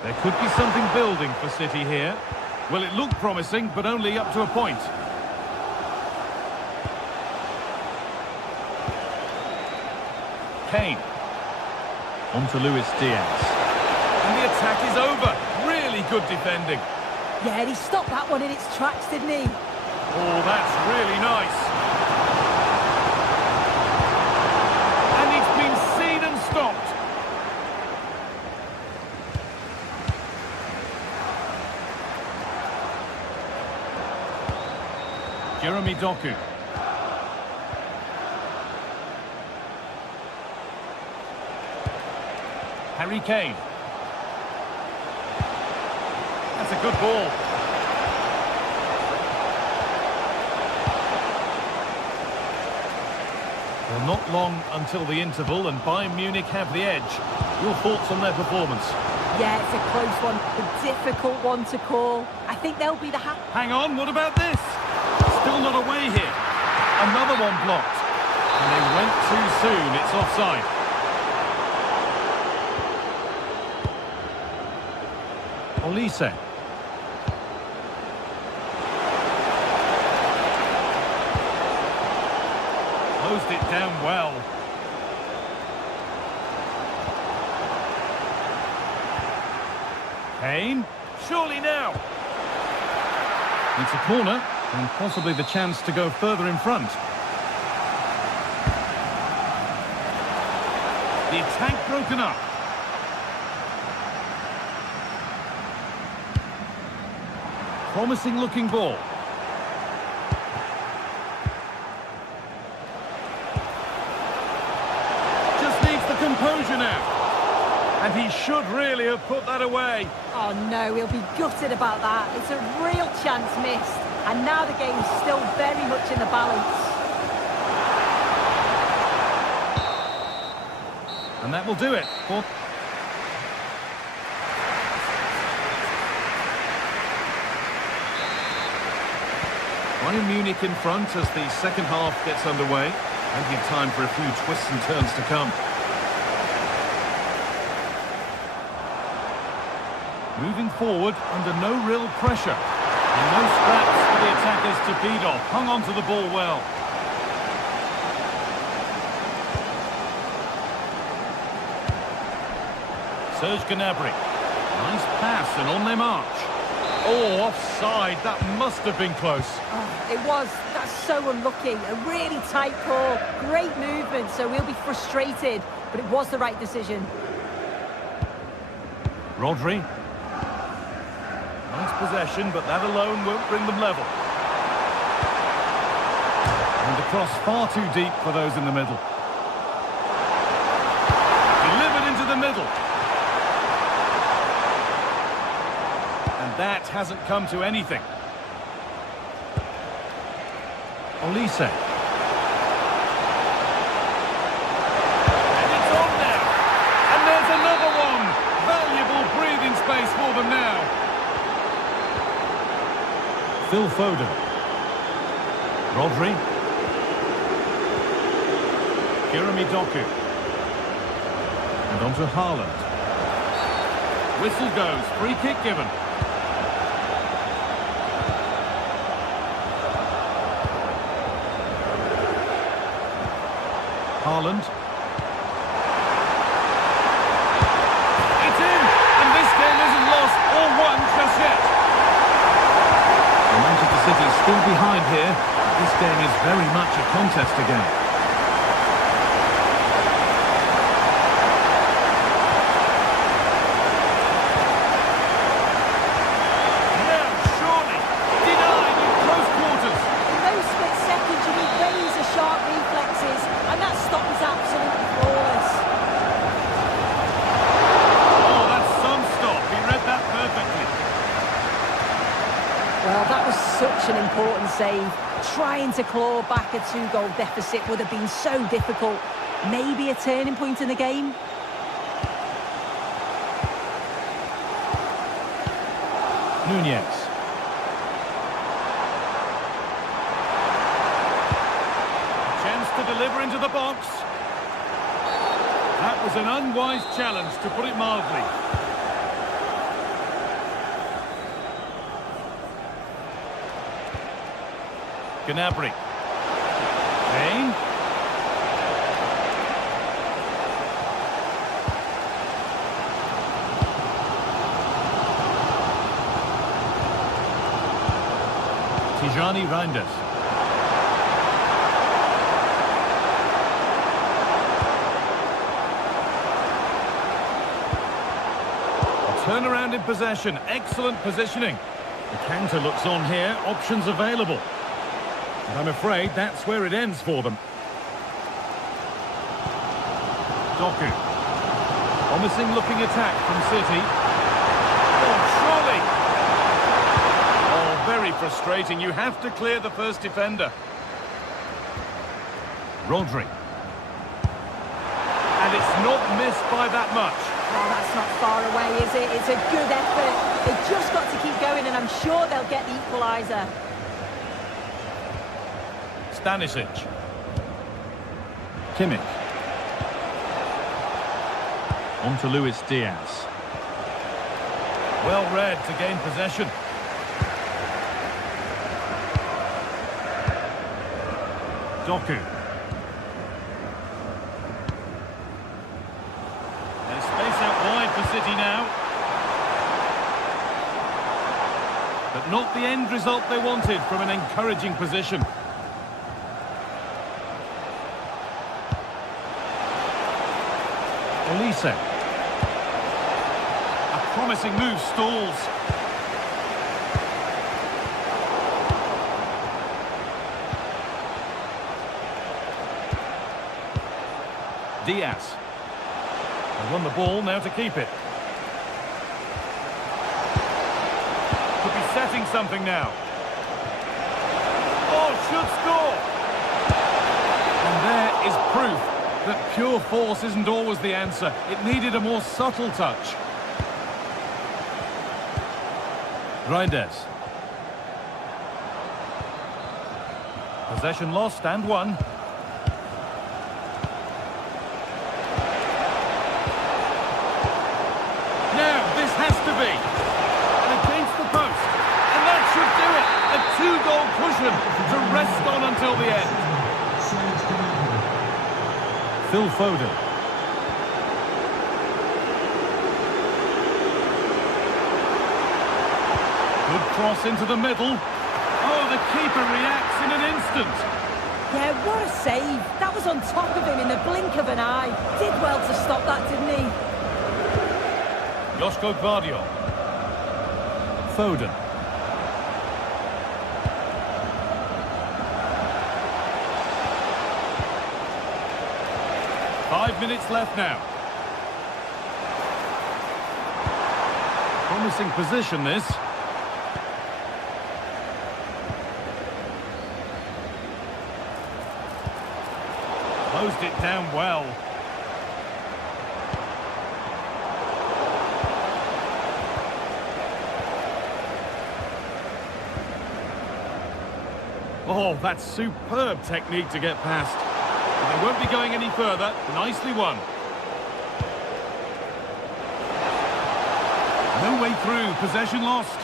There could be something building for City here. Well, it looked promising, but only up to a point. Kane. On to Luis Diaz. And the attack is over. Really good defending. Yeah, he stopped that one in its tracks, didn't he? Oh, that's really nice. And it's been seen and stopped. Jeremy Doku. Harry Kane. That's a good ball. Well, not long until the interval, and Bayern Munich have the edge. Your thoughts on their performance? Yeah, it's a close one, a difficult one to call. I think they'll be the Hang on, what about this? still not away here. Another one blocked. And they went too soon. It's offside. Olise. Closed it down well. Kane. Surely now. It's a corner, and possibly the chance to go further in front. The attack broken up. Promising looking ball. Just needs the composure now. And he should really have put that away. Oh no, he'll be gutted about that. It's a real chance missed. And now the game's still very much in the balance. And that will do it. Bayern Munich in front as the second half gets underway. Plenty of time for a few twists and turns to come. Moving forward under no real pressure. And no scraps for the attackers to beat off. Hung on to the ball well. Serge Gnabry. Nice pass and on their march. Oh, offside. That must have been close. Oh, it was. That's so unlucky. A really tight call. Great movement, so we'll be frustrated. But it was the right decision. Rodri. Nice possession, but that alone won't bring them level. And the cross far too deep for those in the middle. Delivered into the middle. And that hasn't come to anything. Olise. And it's on now. And there's another one. Valuable breathing space for them now. Phil Foden. Rodri. Jeremy Doku. And on to Haaland. Whistle goes. Free kick given. Haaland. It's in! And this game isn't lost or won just yet. Manchester City still behind here. This game is very much a contest again. Now, surely, denied in close quarters. In those split seconds, you need razor-sharp reflexes, and that stop is absolutely flawless. Oh, that's some stop. He read that perfectly. Well, that was such an important save. Trying to claw back a 2-goal deficit would have been so difficult. Maybe a turning point in the game. Nunez. Chance to deliver into the box. That was an unwise challenge, to put it mildly. Gnabry. Kane. Tijani Reinders. A turnaround in possession. Excellent positioning. The counter looks on here. Options available. And I'm afraid that's where it ends for them. Doku. Promising looking attack from City. Oh, surely! Oh, very frustrating. You have to clear the first defender. Rodri. And it's not missed by that much. Well, that's not far away, is it? It's a good effort. They've just got to keep going, and I'm sure they'll get the equaliser. Stanisic. Kimmich. On to Luis Diaz. Well read to gain possession. Doku. There's space out wide for City now. But not the end result they wanted from an encouraging position. Elise. A promising move stalls. Diaz. They won the ball, now to keep it. Could be setting something now. Oh, should score! And there is proof that pure force isn't always the answer. It needed a more subtle touch. Reinders. Possession lost and won. Now, this has to be. And against the post. And that should do it. A two-goal cushion to rest on until the end. Phil Foden. Good cross into the middle. Oh, the keeper reacts in an instant. Yeah, what a save. That was on top of him in the blink of an eye. Did well to stop that, didn't he? Josko Gvardiol. Foden. Five minutes left now. Promising position, this. Closed it down well. Oh, that's superb technique to get past. They won't be going any further. Nicely won. No way through. Possession lost.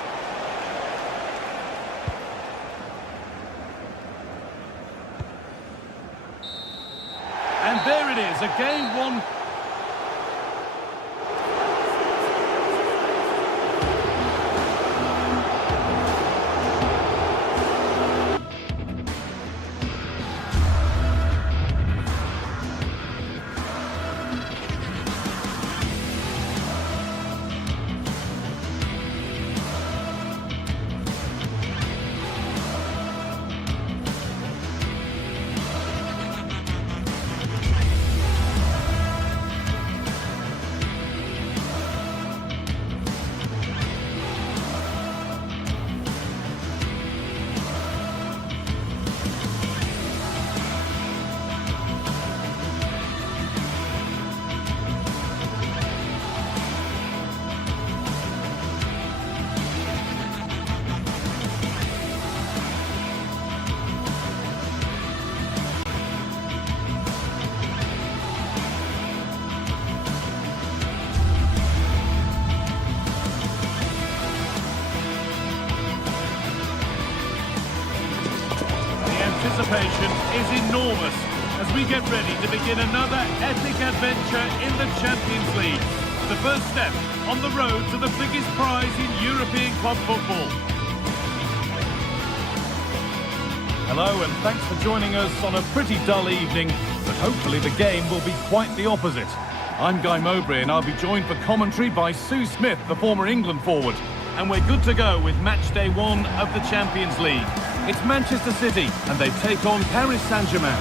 And there it is. A game won. Anticipation is enormous as we get ready to begin another epic adventure in the Champions League. The first step on the road to the biggest prize in European club football. Hello and thanks for joining us on a pretty dull evening, but hopefully the game will be quite the opposite. I'm Guy Mowbray and I'll be joined for commentary by Sue Smith, the former England forward. And we're good to go with match day 1 of the Champions League. It's Manchester City, and they take on Paris Saint-Germain.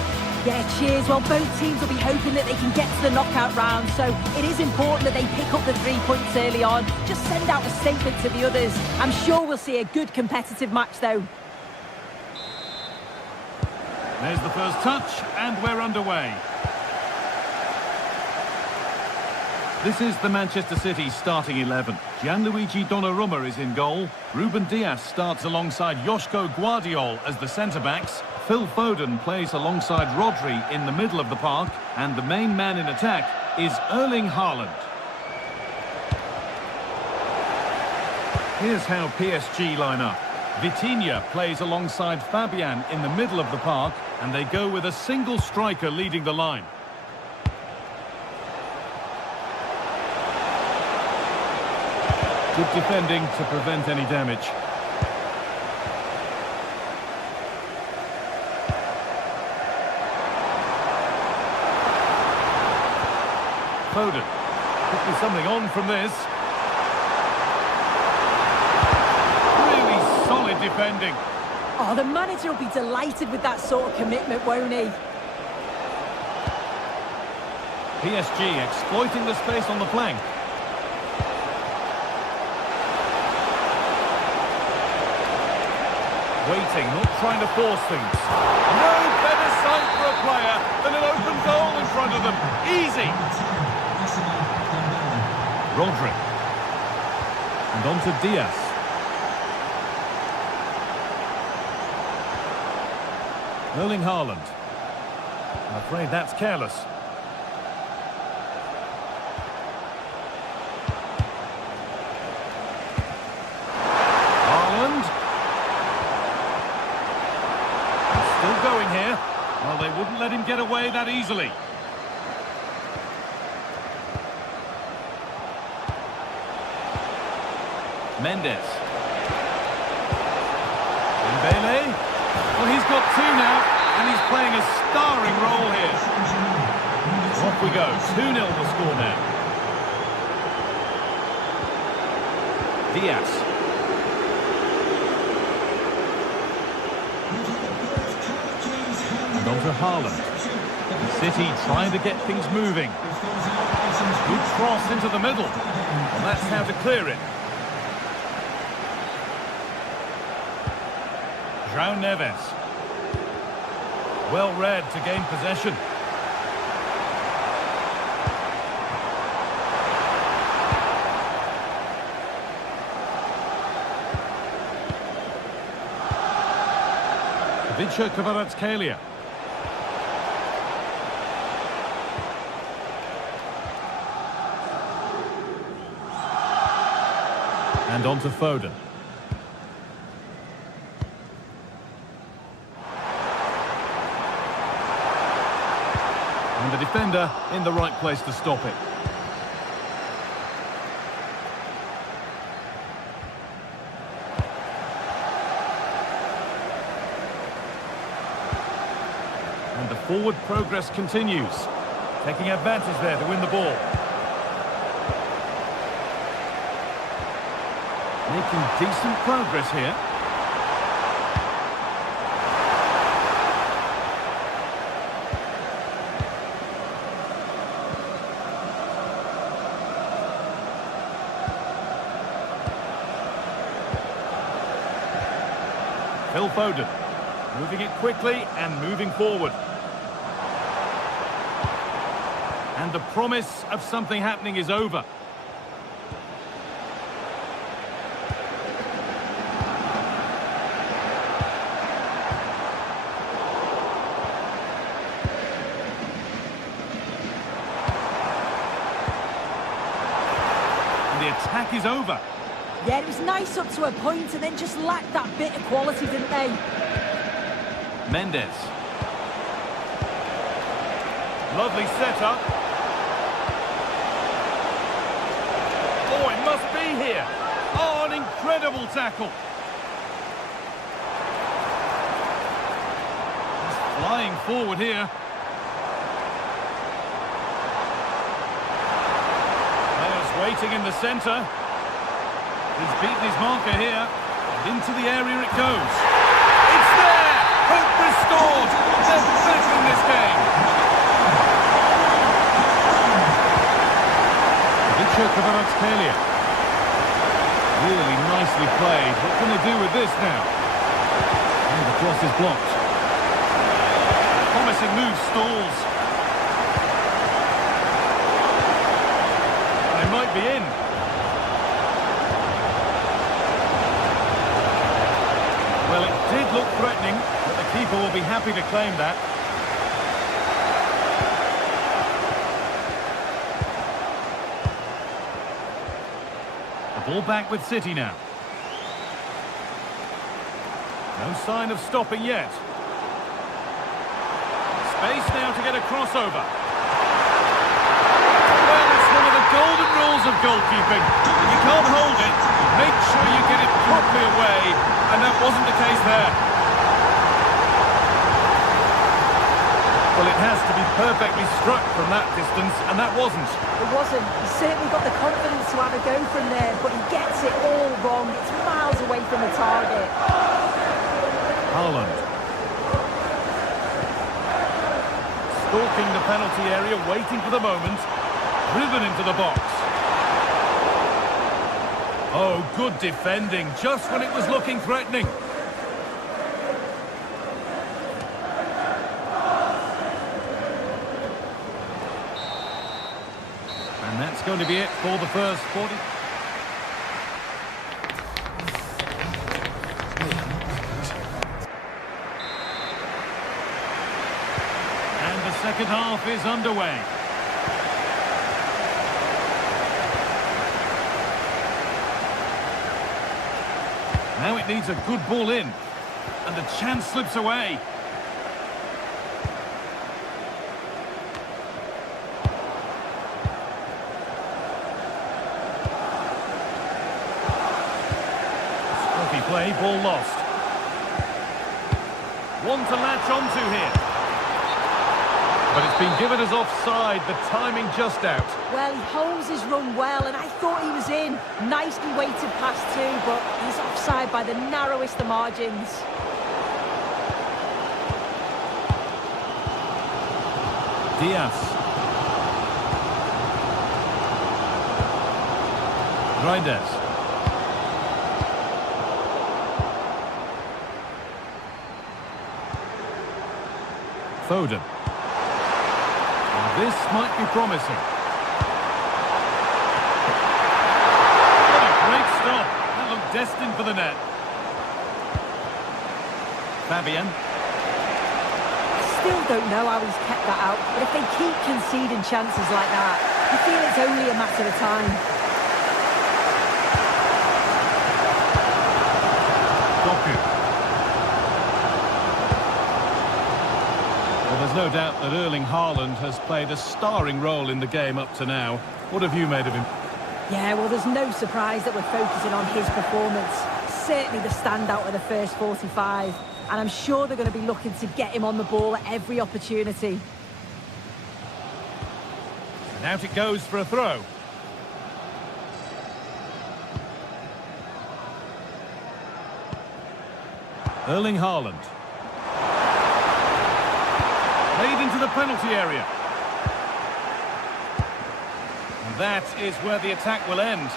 Yeah, cheers. Well, both teams will be hoping that they can get to the knockout round, so it is important that they pick up the 3 points early on. Just send out a statement to the others. I'm sure we'll see a good competitive match, though. There's the first touch, and we're underway. This is the Manchester City starting 11. Gianluigi Donnarumma is in goal. Ruben Dias starts alongside Josko Gvardiol as the centre-backs. Phil Foden plays alongside Rodri in the middle of the park, and the main man in attack is Erling Haaland. Here's how PSG line up. Vitinha plays alongside Fabian in the middle of the park, and they go with a single striker leading the line. Good defending to prevent any damage. Foden. Could be something on from this. Really solid defending. Oh, the manager will be delighted with that sort of commitment, won't he? PSG exploiting the space on the flank. Waiting, not trying to force things. No better sight for a player than an open goal in front of them. Easy. Rodri. And on to Diaz. Erling Haaland. I'm afraid that's careless. Haaland. Still going here. Well, they wouldn't let him get away that easily. Mendes. Dembele. Well, he's got two now, and he's playing a starring role here. Off we go. 2-0 the score now. Diaz. And on to Haaland. City trying to get things moving. Good cross into the middle. And that's how to clear it. João Neves. Well read to gain possession. Vicha Kvaratskhelia. And on to Foden. And the defender in the right place to stop it. And the forward progress continues. Taking advantage there to win the ball. Making decent progress here. Phil Foden, moving it quickly and moving forward. And the promise of something happening is over. And the attack is over. Yeah, it was nice up to a point and then just lacked that bit of quality, didn't they? Mendes. Lovely setup. Oh, it must be here. Oh, an incredible tackle. He's flying forward here. Players waiting in the centre. He's beaten his marker here, and into the area it goes. It's there! Hope restored! They're back in this game! Vicha Kvaratskhelia. Really nicely played. What can they do with this now? And the cross is blocked. Promising move stalls. They might be in. Well, it did look threatening, but the People will be happy to claim that. The ball back with City now. No sign of stopping yet. Space now to get a crossover. Well, it's one of the golden rules of goalkeeping. If you can't hold it, make sure you get it properly away, and that wasn't the case there. Well, it has to be perfectly struck from that distance, and that wasn't. It wasn't. He certainly got the confidence to have a go from there, but he gets it all wrong. It's miles away from the target. Haaland. Stalking the penalty area, waiting for the moment. Driven into the box. Oh, good defending, just when it was looking threatening. And that's going to be it for the first 40. Second half is underway. Now it needs a good ball in, and the chance slips away. Scruffy play, ball lost. One to latch onto here. But it's been given as offside, the timing just out. Well, he holds his run well, and I thought he was in. Nicely weighted pass too, but he's offside by the narrowest of margins. Diaz. Reinders. Foden. This might be promising. What a great stop. That looked destined for the net. Fabian. I still don't know how he's kept that out, but if they keep conceding chances like that, I feel it's only a matter of time. There's no doubt that Erling Haaland has played a starring role in the game up to now. What have you made of him? Yeah, well, there's no surprise that we're focusing on his performance. Certainly the standout of the first 45. And I'm sure they're going to be looking to get him on the ball at every opportunity. And out it goes for a throw. Erling Haaland. Played into the penalty area. And that is where the attack will end.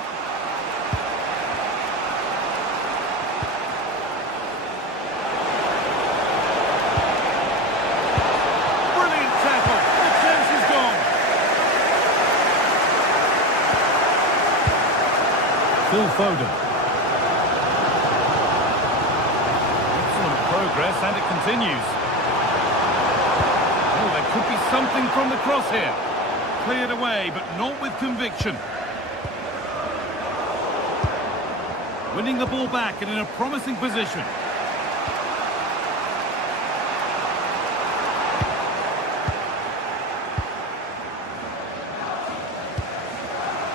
Brilliant tackle. The chance is gone. Phil Foden. Excellent progress, and it continues. Could be something from the cross here. Cleared away, but not with conviction. Winning the ball back and in a promising position.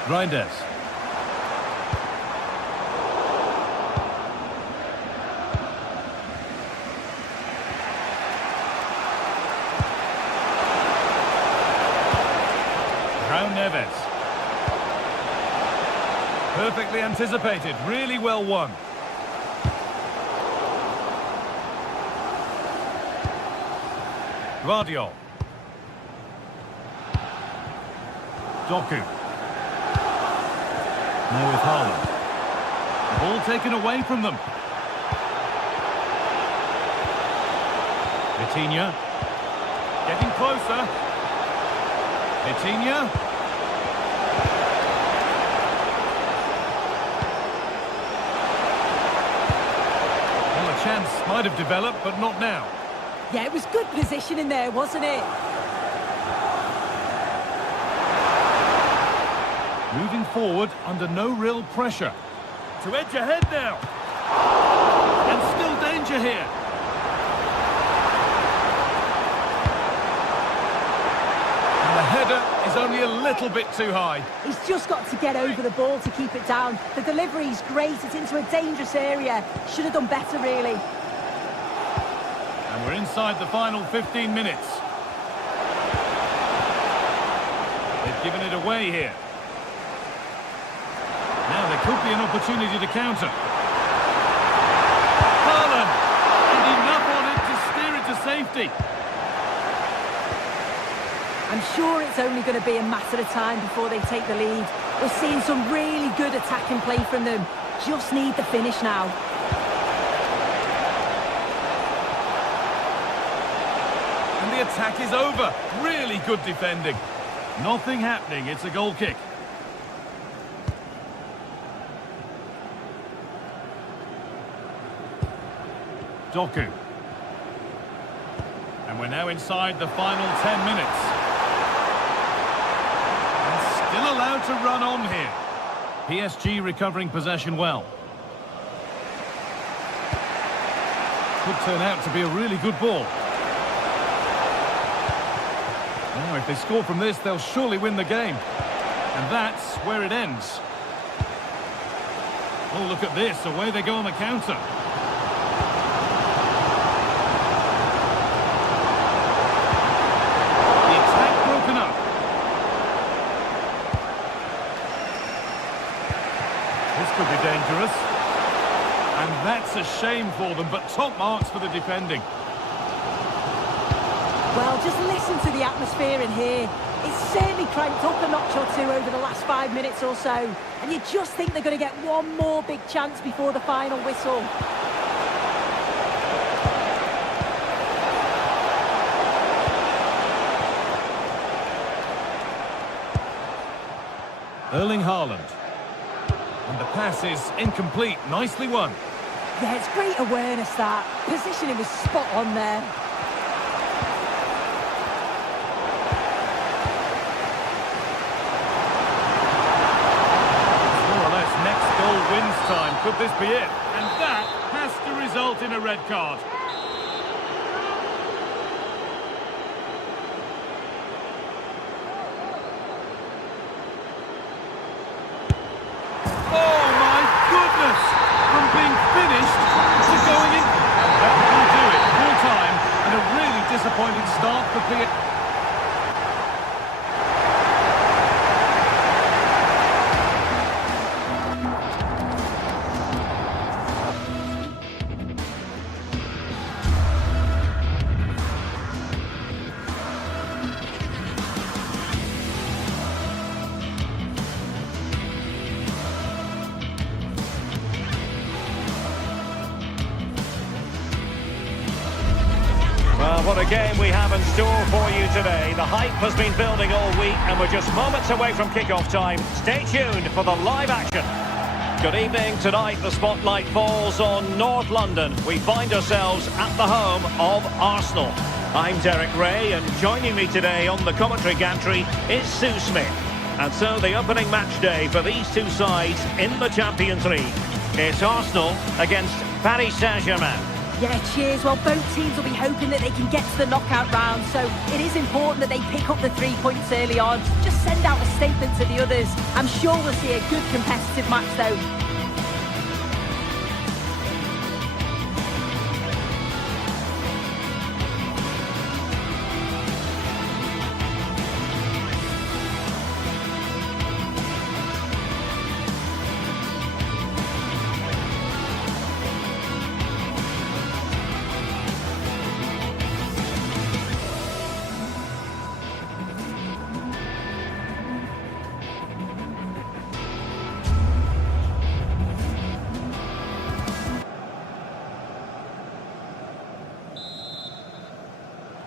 Reinders. Neves. Perfectly anticipated, really well won. Guardiol. Doku. Now with Haaland. The ball taken away from them. Vitinha. Getting closer. Vitinha. Well, a chance might have developed, but not now. Yeah, it was good positioning there, wasn't it? Moving forward under no real pressure. To edge ahead now. And still danger here. And the header is only a little bit too high. He's just got to get over the ball to keep it down. The delivery's great, it's into a dangerous area. Should have done better, really. And we're inside the final 15 minutes. They've given it away here. Now there could be an opportunity to counter. Haaland! And enough on it to steer it to safety. I'm sure it's only going to be a matter of time before they take the lead. We're seeing some really good attacking play from them. Just need the finish now. And the attack is over. Really good defending. Nothing happening. It's a goal kick. Doku. And we're now inside the final 10 minutes. And still allowed to run on here. PSG recovering possession well. Could turn out to be a really good ball. Now, if they score from this, they'll surely win the game. And that's where it ends. Oh, look at this. Away they go on the counter. The attack broken up. This could be dangerous. And that's a shame for them, but top marks for the defending. Well, just listen to the atmosphere in here. It's certainly cranked up a notch or two over the last 5 minutes or so. And you just think they're going to get one more big chance before the final whistle. Erling Haaland. And the pass is incomplete. Nicely won. Yeah, it's great awareness, that. Positioning was spot on there. Wins time. Could this be it? And that has to result in a red card. Oh my goodness! From being finished to going in. And that will do it. Full time and a really disappointing start for PSG. Well, what a game we have in store for you today. The hype has been building all week and we're just moments away from kick-off time. Stay tuned for the live action. Good evening. Tonight the spotlight falls on North London. We find ourselves at the home of Arsenal. I'm Derek Ray and joining me today on the commentary gantry is Sue Smith. And so the opening match day for these two sides in the Champions League. It's Arsenal against Paris Saint-Germain. Yeah, cheers. Well, both teams will be hoping that they can get to the knockout round, so it is important that they pick up the 3 points early on. Just send out a statement to the others. I'm sure we'll see a good competitive match, though.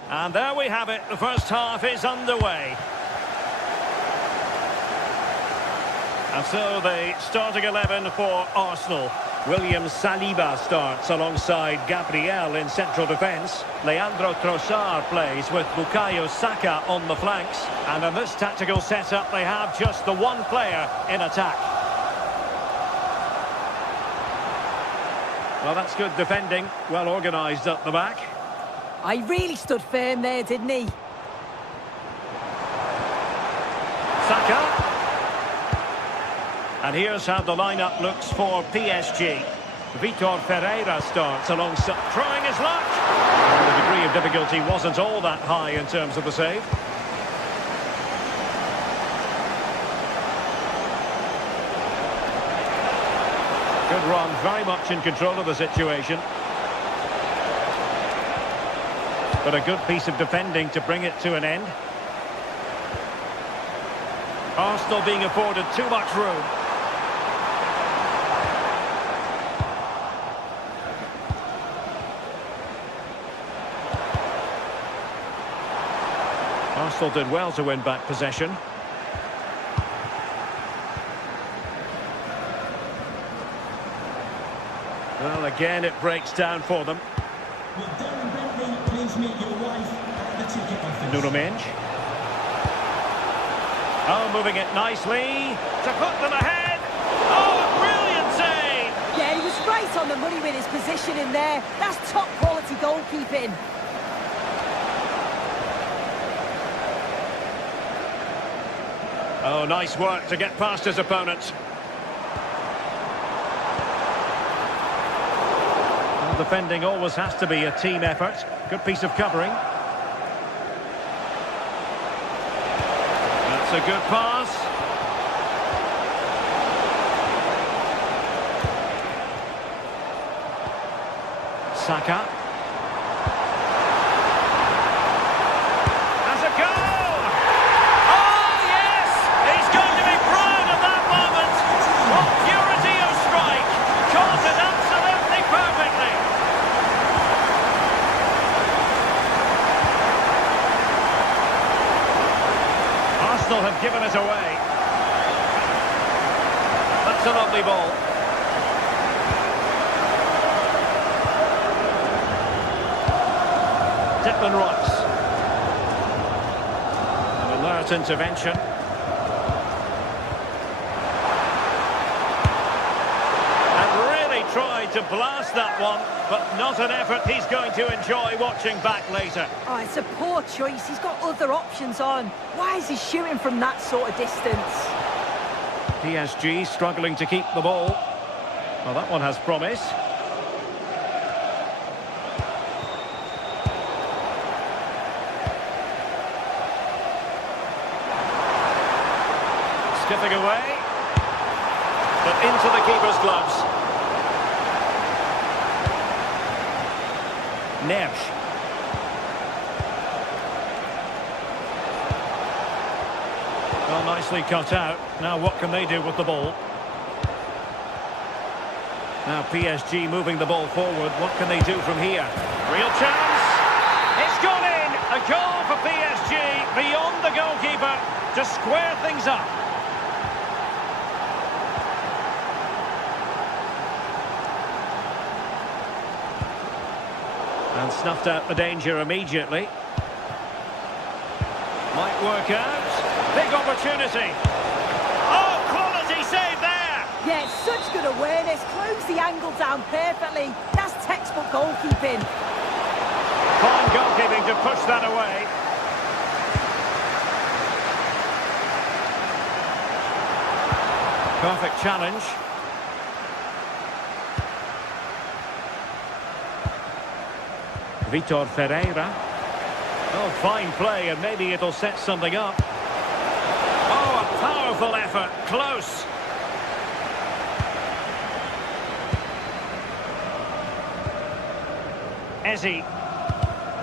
And there we have it, the first half is underway. And so the starting 11 for Arsenal. William Saliba starts alongside Gabriel in central defence. Leandro Trossard plays with Bukayo Saka on the flanks. And in this tactical setup, they have just the one player in attack. Well, that's good defending. Well organised up the back. He really stood firm there, didn't he? Saka. And here's how the lineup looks for PSG. Vitor Ferreira starts alongside, trying his luck. And the degree of difficulty wasn't all that high in terms of the save. Good run, very much in control of the situation. But a good piece of defending to bring it to an end. Arsenal being afforded too much room. Arsenal did well to win back possession. Well, again, it breaks down for them. Will Darren Bentley please meet your wife at the ticket office? Nuno Mendes. Oh, moving it nicely to put them ahead. Oh, a brilliant save! Yeah, he was right on the money with his position in there. That's top quality goalkeeping. Oh, nice work to get past his opponent. Well, defending always has to be a team effort. Good piece of covering. That's a good pass. Saka. Has a goal! Oh, yes! He's going to be proud of that moment. What purity of strike. Caught it absolutely perfectly. Arsenal have given it away. That's a lovely ball. Declan Rice. An alert intervention. And really tried to blast that one, but not an effort he's going to enjoy watching back later. Oh, it's a poor choice. He's got other options on. Why is he shooting from that sort of distance? PSG struggling to keep the ball. Well, that one has promise. Skipping away, but into the keeper's gloves. Neves. Well, nicely cut out. Now what can they do with the ball? Now PSG moving the ball forward. What can they do from here? Real chance. It's gone in. A goal for PSG beyond the goalkeeper to square things up. And snuffed out the danger immediately. Might work out. Big opportunity. Oh, quality save there! Yeah, such good awareness. Closed the angle down perfectly. That's textbook goalkeeping. Fine goalkeeping to push that away. Perfect challenge. Vitor Ferreira. Oh, fine play, and maybe it'll set something up. Oh, a powerful effort. Close. Eze.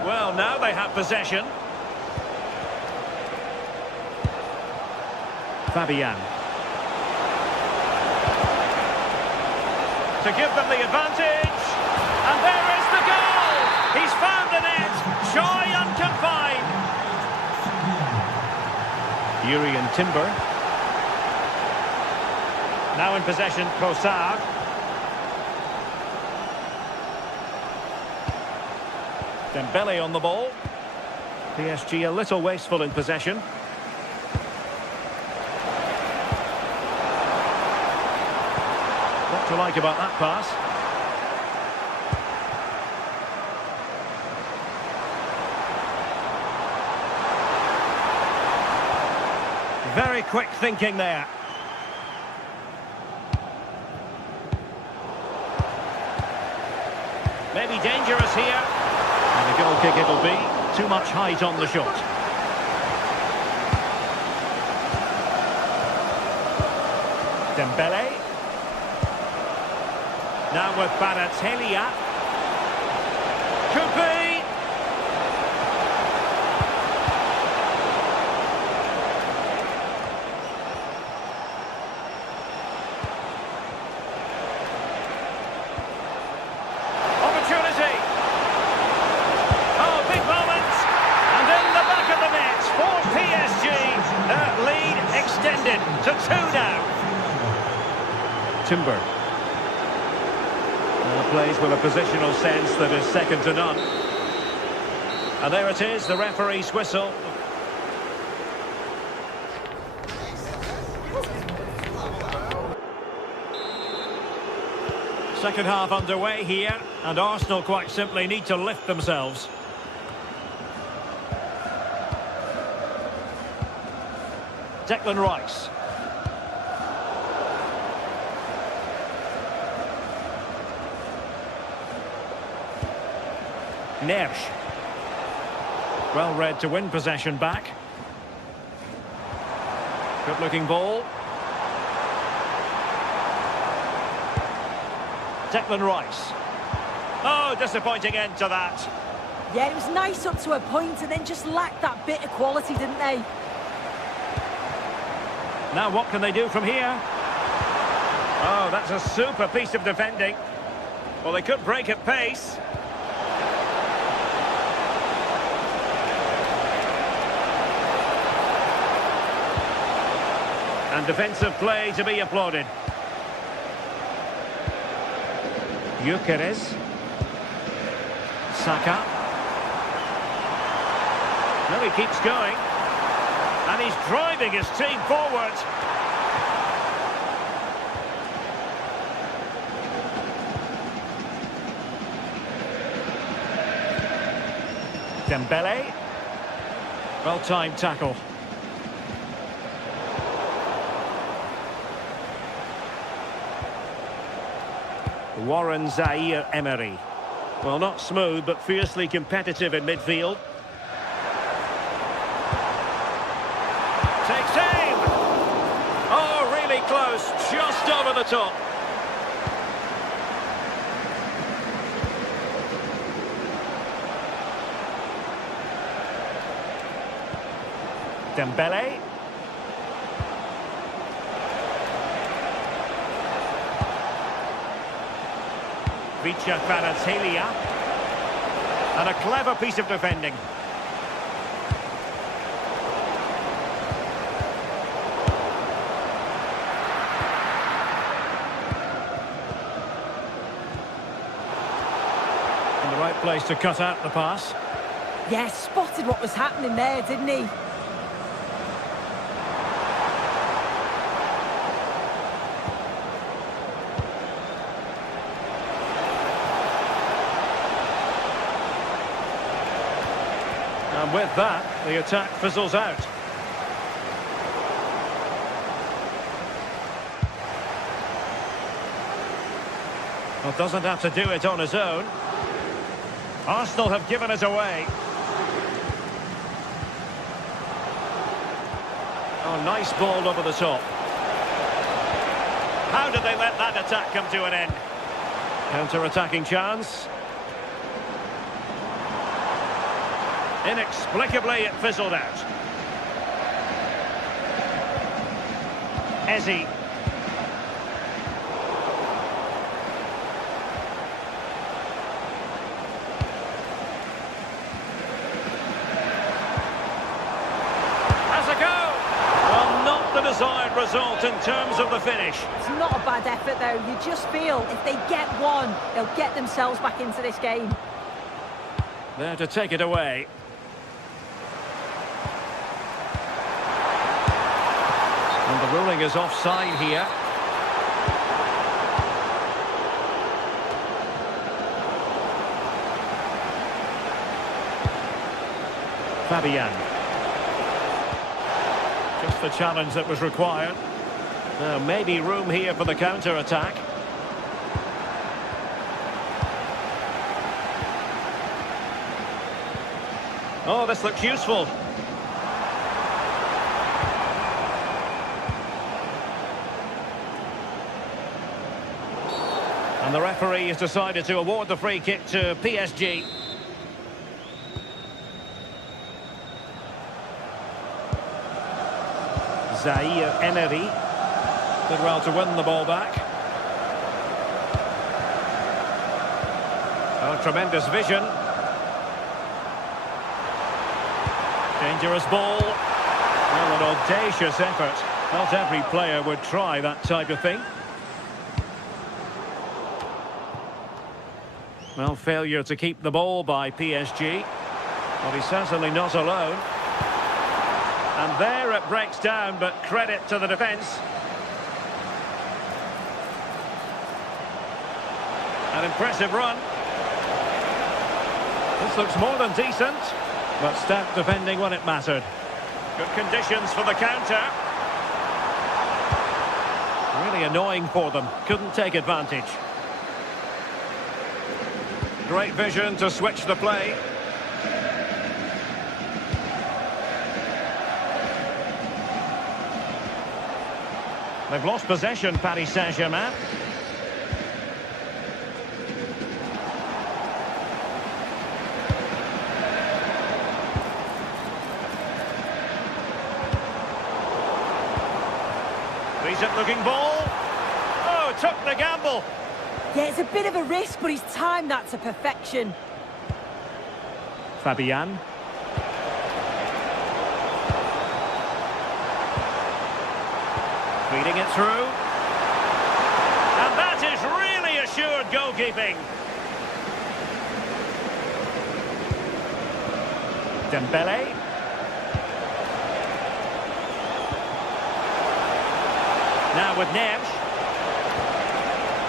Well, now they have possession. Fabian. To give them the advantage. And there is the goal! He's found the net. Joy unconfined. Yuri and Timber. Now in possession, Trossard. Dembele on the ball. PSG a little wasteful in possession. What to like about that pass? Very quick thinking there. Maybe dangerous here. And a goal kick it'll be. Too much height on the shot. Dembele. Now with Baratelia. Could be. Opportunity. Oh, big moment. And in the back of the net for PSG. Lead extended to 2 now. Timber. Plays with a positional sense that is second to none. And there it is, the referee's whistle. Second half underway here, and Arsenal quite simply need to lift themselves. Declan Rice. Nersch. Well read to win possession back. Good looking ball. Declan Rice. Oh, disappointing end to that. Yeah, it was nice up to a point and then just lacked that bit of quality, didn't they? Now what can they do from here? Oh, that's a super piece of defending. Well, they could break at pace. And defensive play to be applauded. Gyökeres. Saka. No, he keeps going. And he's driving his team forward. Dembele. Well-timed tackle. Warren Zaire-Emery. Well, not smooth, but fiercely competitive in midfield. Takes aim! Oh, really close, just over the top. Dembele. Vicha Kvaratskhelia. And a clever piece of defending. In the right place to cut out the pass. Yeah, spotted what was happening there, didn't he? And with that, the attack fizzles out. Well, doesn't have to do it on his own. Arsenal have given it away. Oh, nice ball over the top. How did they let that attack come to an end? Counter-attacking chance. Inexplicably, it fizzled out. Eze. Has a go! Well, not the desired result in terms of the finish. It's not a bad effort, though. You just feel if they get one, they'll get themselves back into this game. There to take it away. And the ruling is offside here. Fabian. Just the challenge that was required. Now maybe room here for the counter-attack. Oh, this looks useful. And the referee has decided to award the free kick to PSG. Zaire Emery did well to win the ball back. Oh, tremendous vision. Dangerous ball. Well, an audacious effort. Not every player would try that type of thing. Well, failure to keep the ball by PSG. Well, he's certainly not alone. And there it breaks down, but credit to the defence. An impressive run. This looks more than decent, but stout defending when it mattered. Good conditions for the counter. Really annoying for them. Couldn't take advantage. Great vision to switch the play. They've lost possession, Paris Saint-Germain. Decent-looking ball. Oh, took the gamble. Yeah, it's a bit of a risk, but he's timed that to perfection. Fabian. Feeding it through. And that is really assured goalkeeping. Dembele. Now with Neves.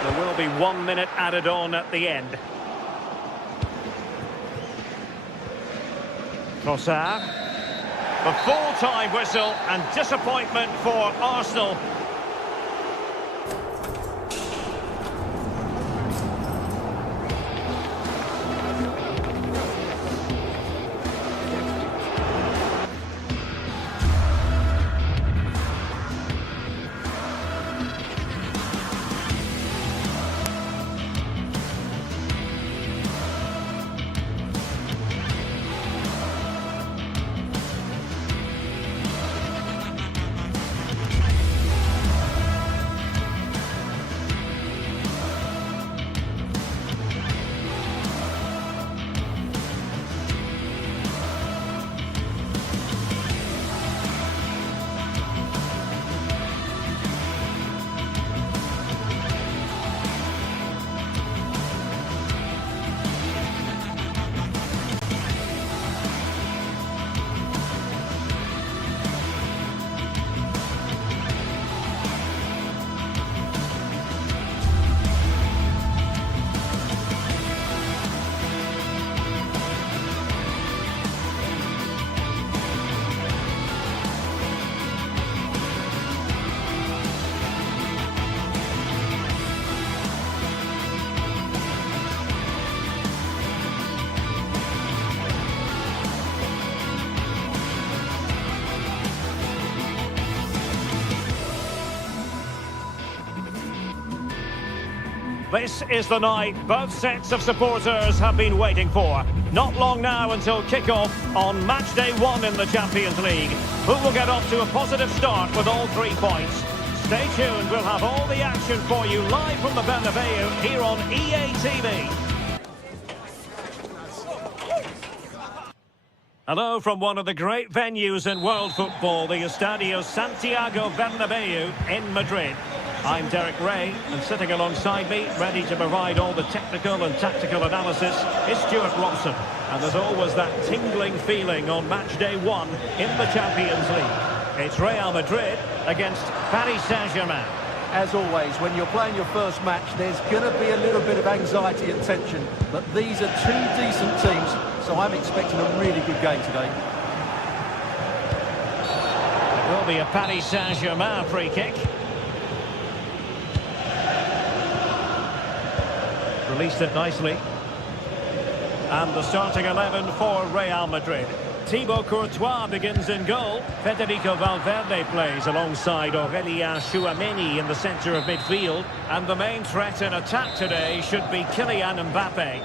There will be 1 minute added on at the end. Trossard. The full-time whistle and disappointment for Arsenal. This is the night both sets of supporters have been waiting for. Not long now until kick-off on match day 1 in the Champions League. Who will get off to a positive start with all 3 points? Stay tuned, we'll have all the action for you live from the Bernabeu here on EA TV. Hello from one of the great venues in world football, the Estadio Santiago Bernabeu in Madrid. I'm Derek Ray, and sitting alongside me, ready to provide all the technical and tactical analysis, is Stuart Robson. And there's always that tingling feeling on match day 1 in the Champions League. It's Real Madrid against Paris Saint-Germain. As always, when you're playing your first match, there's going to be a little bit of anxiety and tension. But these are two decent teams, so I'm expecting a really good game today. It will be a Paris Saint-Germain free kick. Released it nicely. And the starting 11 for Real Madrid. Thibaut Courtois begins in goal. Federico Valverde plays alongside Aurélien Tchouaméni in the centre of midfield. And the main threat in attack today should be Kylian Mbappé.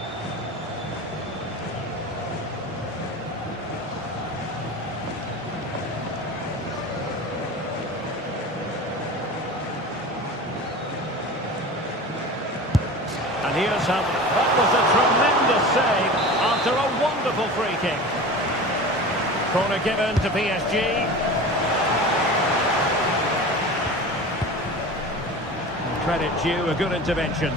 And here's how that was a tremendous save after a wonderful free kick. Corner given to PSG. Credit due, a good intervention.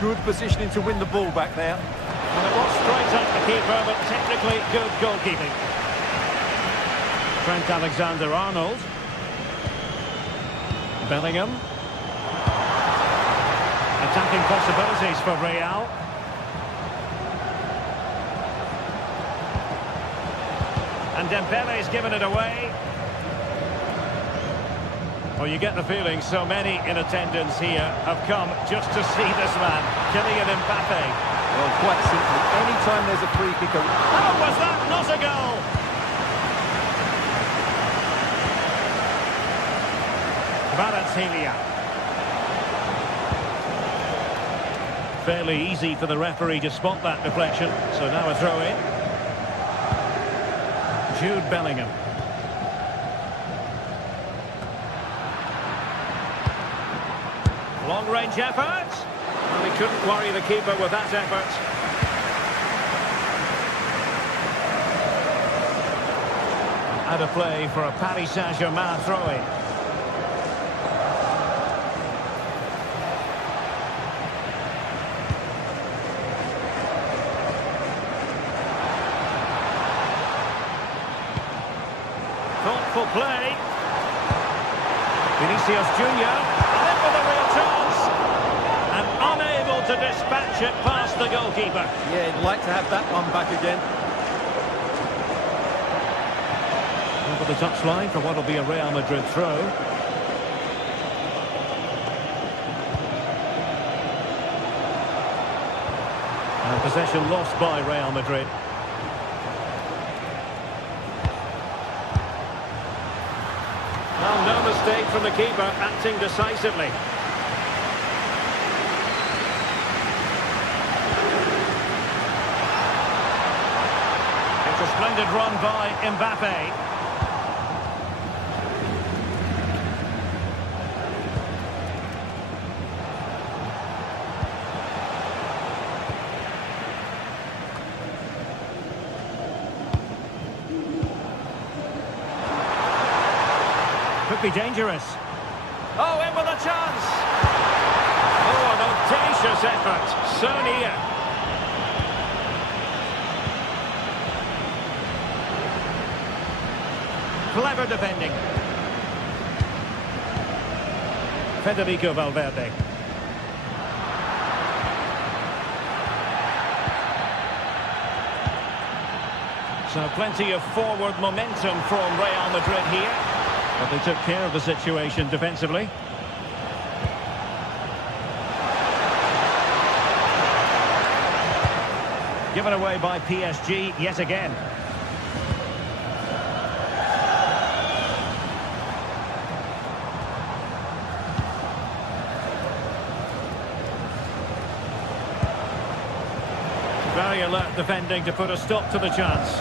Good positioning to win the ball back there. And it was straight at the keeper, but technically good goalkeeping. Trent Alexander-Arnold. Bellingham. Attacking possibilities for Real. And Dembele's given it away. Well, you get the feeling so many in attendance here have come just to see this man, Kylian Mbappé. Well, quite simply, anytime there's a free kick... How was that not a goal? Kvaratskhelia. Fairly easy for the referee to spot that deflection, so now a throw-in. Jude Bellingham. Long-range effort. Well, he couldn't worry the keeper with that effort. Out of play for a Paris Saint-Germain throw-in. Thoughtful play. Vinicius Junior, and in with a real chance, and unable to dispatch it past the goalkeeper. Yeah, he'd like to have that one back again. Over the touchline for what will be a Real Madrid throw. And possession lost by Real Madrid. Well, no mistake from the keeper, acting decisively. It's a splendid run by Mbappé. Could be dangerous. Oh, in with a chance. Oh, an audacious effort. So near. Clever defending. Federico Valverde. So plenty of forward momentum from Real Madrid here. But they took care of the situation defensively. Given away by PSG yet again. Very alert defending to put a stop to the chance.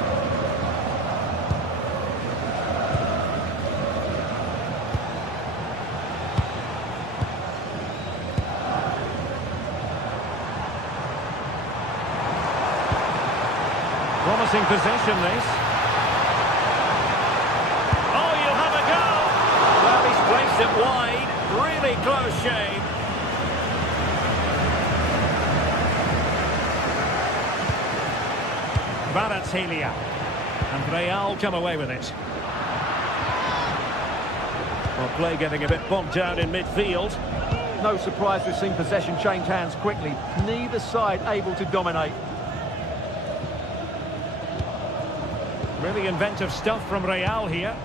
Promising possession, this. Oh, you'll have a go! Well, he's placed it wide. Really close shave. Kvaratskhelia. And Real come away with it. Well, play getting a bit bogged down in midfield. No surprise we've seen possession change hands quickly. Neither side able to dominate. Really inventive stuff from Real here.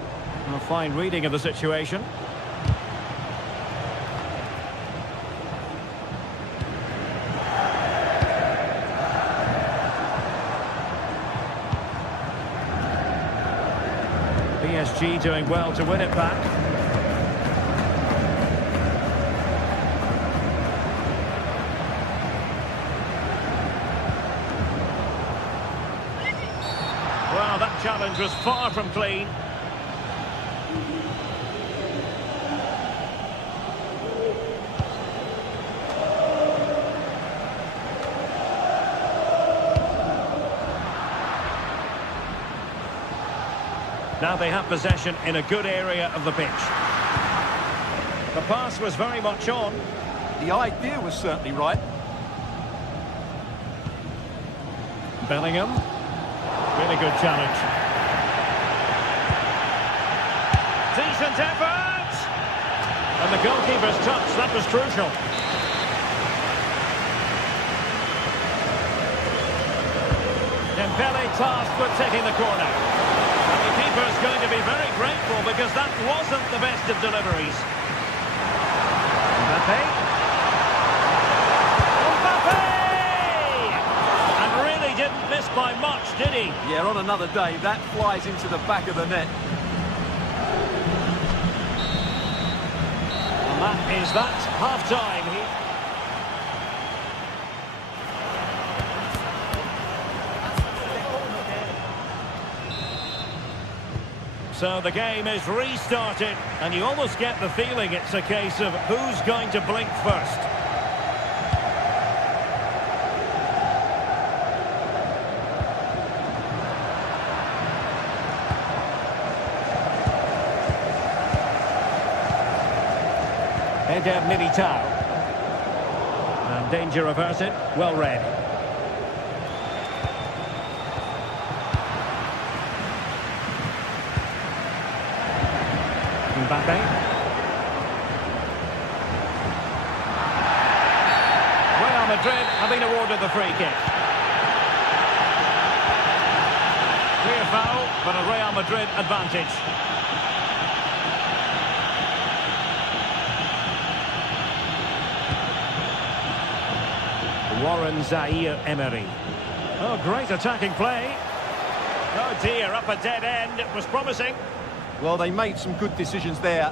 A fine reading of the situation. PSG doing well to win it back. Well, that challenge was far from clean. Now they have possession in a good area of the pitch. The pass was very much on. The idea was certainly right. Bellingham. Really good challenge. Decent effort! And the goalkeeper's touch, that was crucial. Dembele tasked with taking the corner. And the keeper's going to be very grateful because that wasn't the best of deliveries. Mbappe. Mbappe! And really didn't miss by much, did he? Yeah, on another day, that flies into the back of the net. And that is that half-time. So the game is restarted, and you almost get the feeling it's a case of who's going to blink first. Eder Militao. And danger averted, well read. Mbappe. Real Madrid have been awarded the free kick. Clear foul, but a Real Madrid advantage. Warren Zaire-Emery. Oh, great attacking play. Oh dear, up a dead end. It was promising. Well, they made some good decisions there.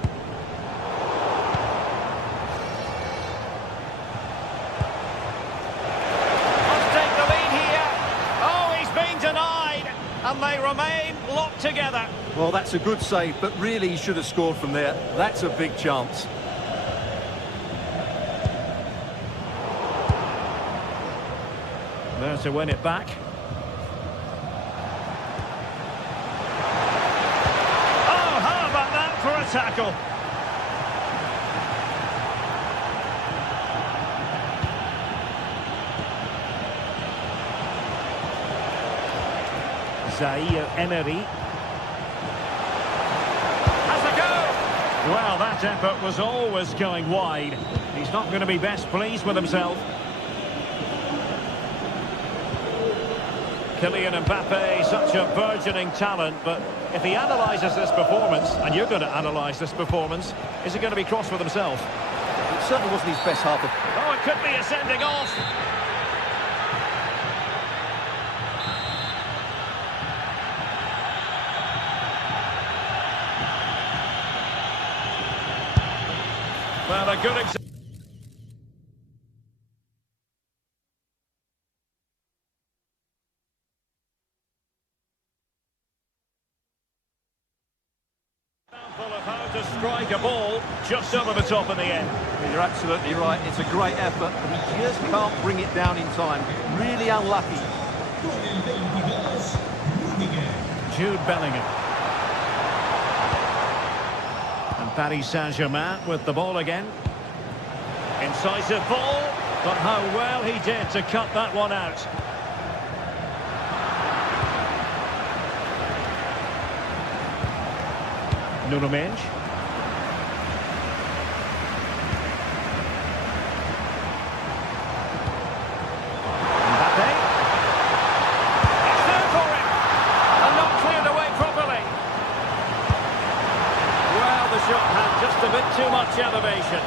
Let's take the lead here. Oh, he's been denied. And they remain locked together. Well, that's a good save, but really he should have scored from there. That's a big chance. There to win it back. Oh, how about that for a tackle? Zaire-Emery. Has a go! Well, that effort was always going wide. He's not going to be best pleased with himself. Kylian Mbappe, such a burgeoning talent, but if he analyses this performance, and you're going to analyse this performance, is he going to be cross with himself? It certainly wasn't his best half of... Oh, it could be a sending off. Well, a good example. Of how to strike a ball just over the top in the end. You're absolutely right. It's a great effort, but he just can't bring it down in time. Really unlucky. Jude Bellingham. And Paris Saint-Germain with the ball again. Incisive ball, but how well he did to cut that one out. Nuno Mendes. Mbappe. It's there for him. And not cleared away properly. Well, the shot had just a bit too much elevation.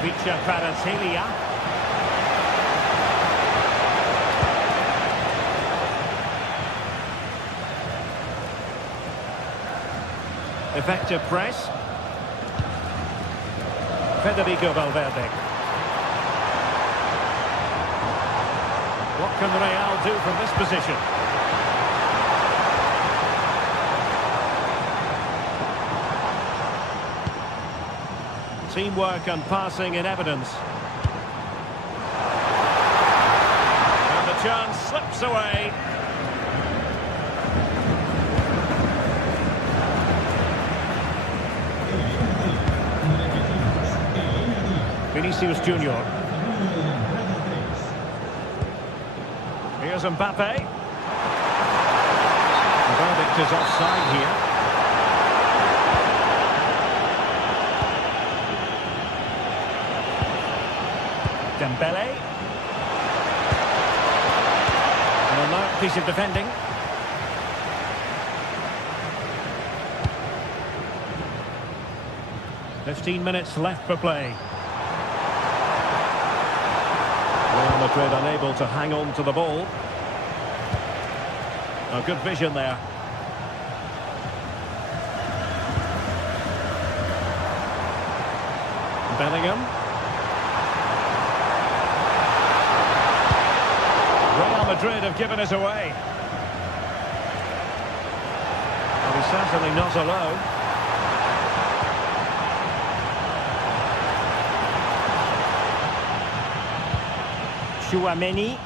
Vicha Kvaratskhelia. Effective press. Federico Valverde. What can Real do from this position? Teamwork and passing in evidence. And the chance slips away. Vinicius Junior. Here's Mbappe. The verdict is offside here. Dembele. An alert piece of defending. "15 minutes left for play. Real Madrid unable to hang on to the ball. A good vision there. Bellingham. Real Madrid have given us away. Well, he's certainly not alone. Tchouaméni.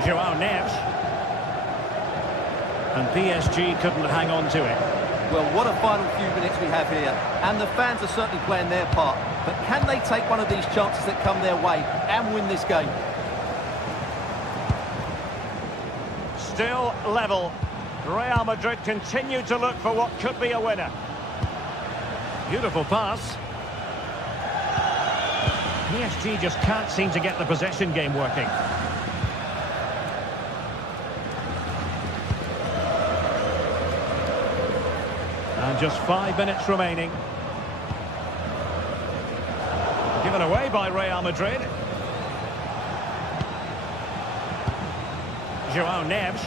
João Neves. And PSG couldn't hang on to it. Well, what a final few minutes we have here. And the fans are certainly playing their part. But can they take one of these chances that come their way and win this game? Still level. Real Madrid continue to look for what could be a winner. Beautiful pass. PSG just can't seem to get the possession game working. And just 5 minutes remaining. Given away by Real Madrid. João Neves.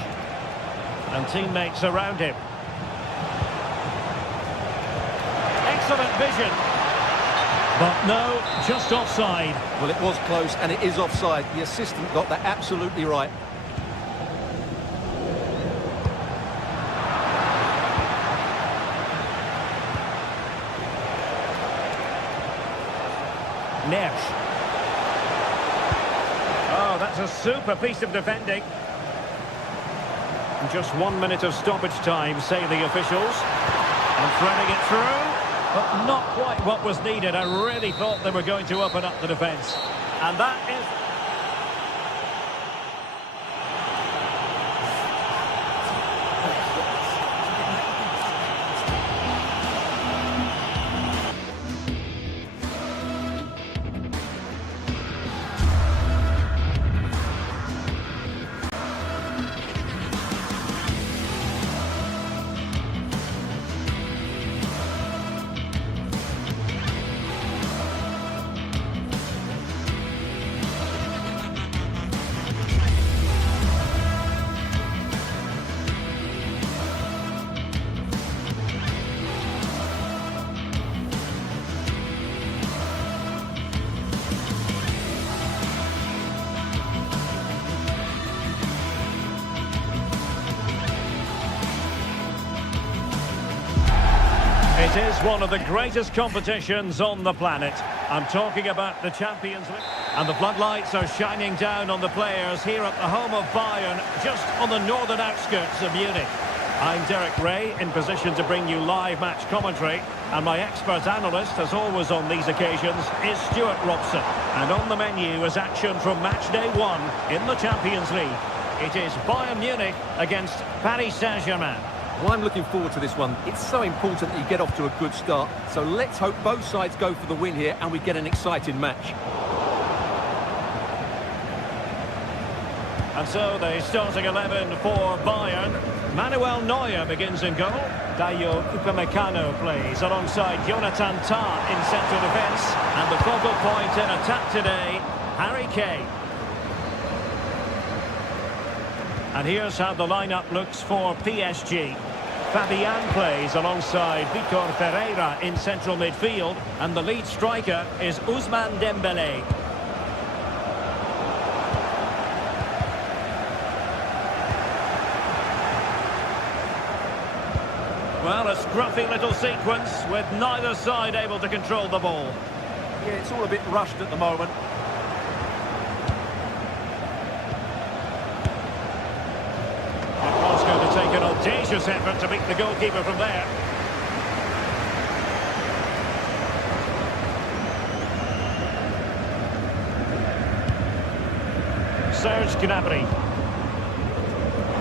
And teammates around him. Excellent vision. But no, just offside. Well, it was close and it is offside. The assistant got that absolutely right. Neves. Oh, that's a super piece of defending. Just 1 minute of stoppage time, say the officials. And threading it through, but not quite what was needed. I really thought they were going to open up the defence. And that is... It is one of the greatest competitions on the planet. I'm talking about the Champions League. And the floodlights are shining down on the players here at the home of Bayern, just on the northern outskirts of Munich. I'm Derek Ray, in position to bring you live match commentary. And my expert analyst, as always on these occasions, is Stuart Robson. And on the menu is action from match day 1 in the Champions League. It is Bayern Munich against Paris Saint-Germain. Well, I'm looking forward to this one. It's so important that you get off to a good start. So let's hope both sides go for the win here and we get an exciting match. And so the starting 11 for Bayern. Manuel Neuer begins in goal. Dayo Upamecano plays alongside Jonathan Tah in central defence. And the focal point in attack today, Harry Kane. And here's how the lineup looks for PSG. Fabian plays alongside Vitor Ferreira in central midfield. And the lead striker is Ousmane Dembélé. Well, a scruffy little sequence with neither side able to control the ball. Yeah, it's all a bit rushed at the moment. It was going to take an audacious effort to beat the goalkeeper from there. Serge Gnabry.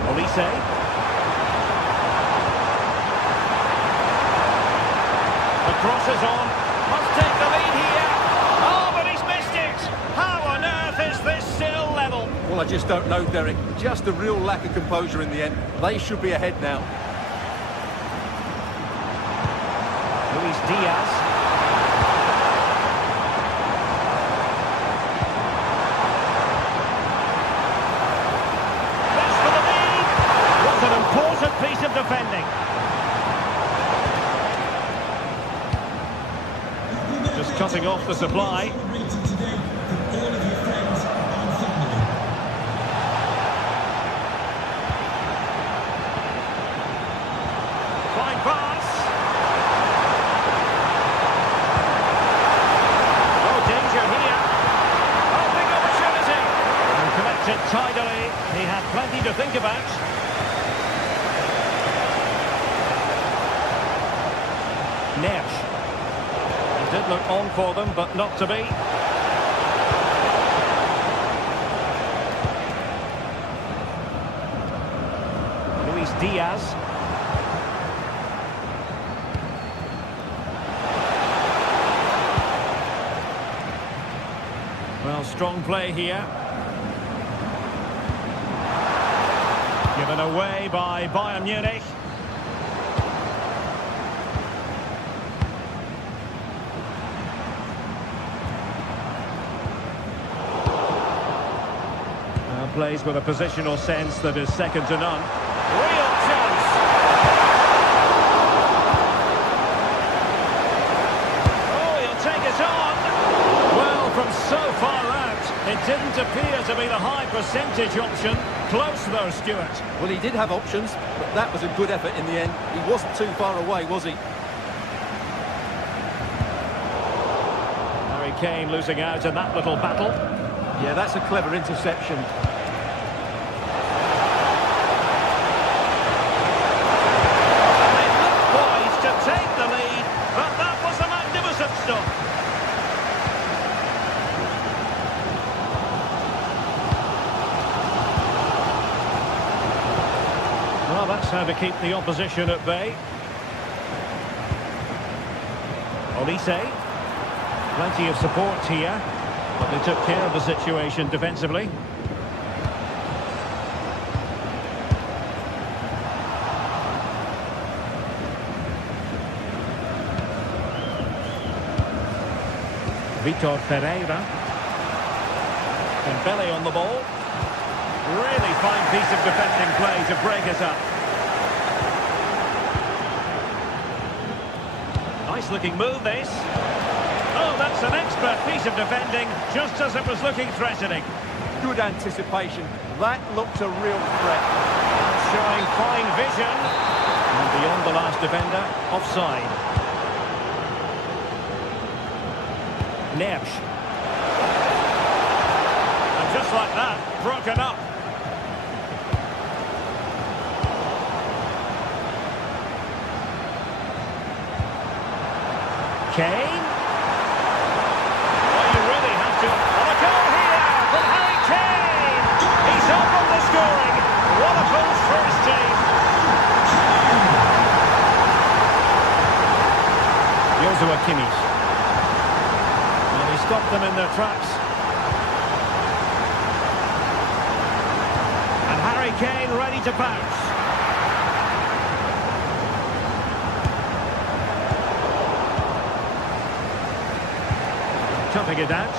Olise. Cross is on, must take the lead here. Oh, but he's missed it. How on earth is this still level? Well, I just don't know, Derek. Just a real lack of composure in the end. They should be ahead now. Luis Diaz. This for the lead. What an important piece of defending. Just cutting off the supply. Celebrating today with all of your friends and family. Fine pass. Oh, danger here. Oh, big opportunity. And collected tidily. He had plenty to think about. Neves. Did look on for them, but not to be. Luis Diaz. Well, strong play here. Given away by Bayern Munich. Plays with a positional sense that is second to none. Real chance! Oh, he'll take it on! Well, from so far out, it didn't appear to be the high percentage option. Close though, Stuart. Well, he did have options, but that was a good effort in the end. He wasn't too far away, was he? Harry Kane losing out in that little battle. Yeah, that's a clever interception. Take the lead, but that was a magnificent stop. Well, that's how to keep the opposition at bay. Olise. Plenty of support here, but they took care of the situation defensively. Vitor Ferreira. Dembélé on the ball. Really fine piece of defending play to break it up. Nice looking move this. Oh, that's an expert piece of defending, just as it was looking threatening. Good anticipation. That looked a real threat. Showing fine vision. And beyond the last defender, offside. Neves. And just like that, broken up. Kane. Oh, you really have to... Oh, a goal here from Harry Kane! He's up on the scoring. What a boost for his team. Joshua Kimmich. And he stopped them in their tracks. And Harry Kane ready to pounce. Toughing it out.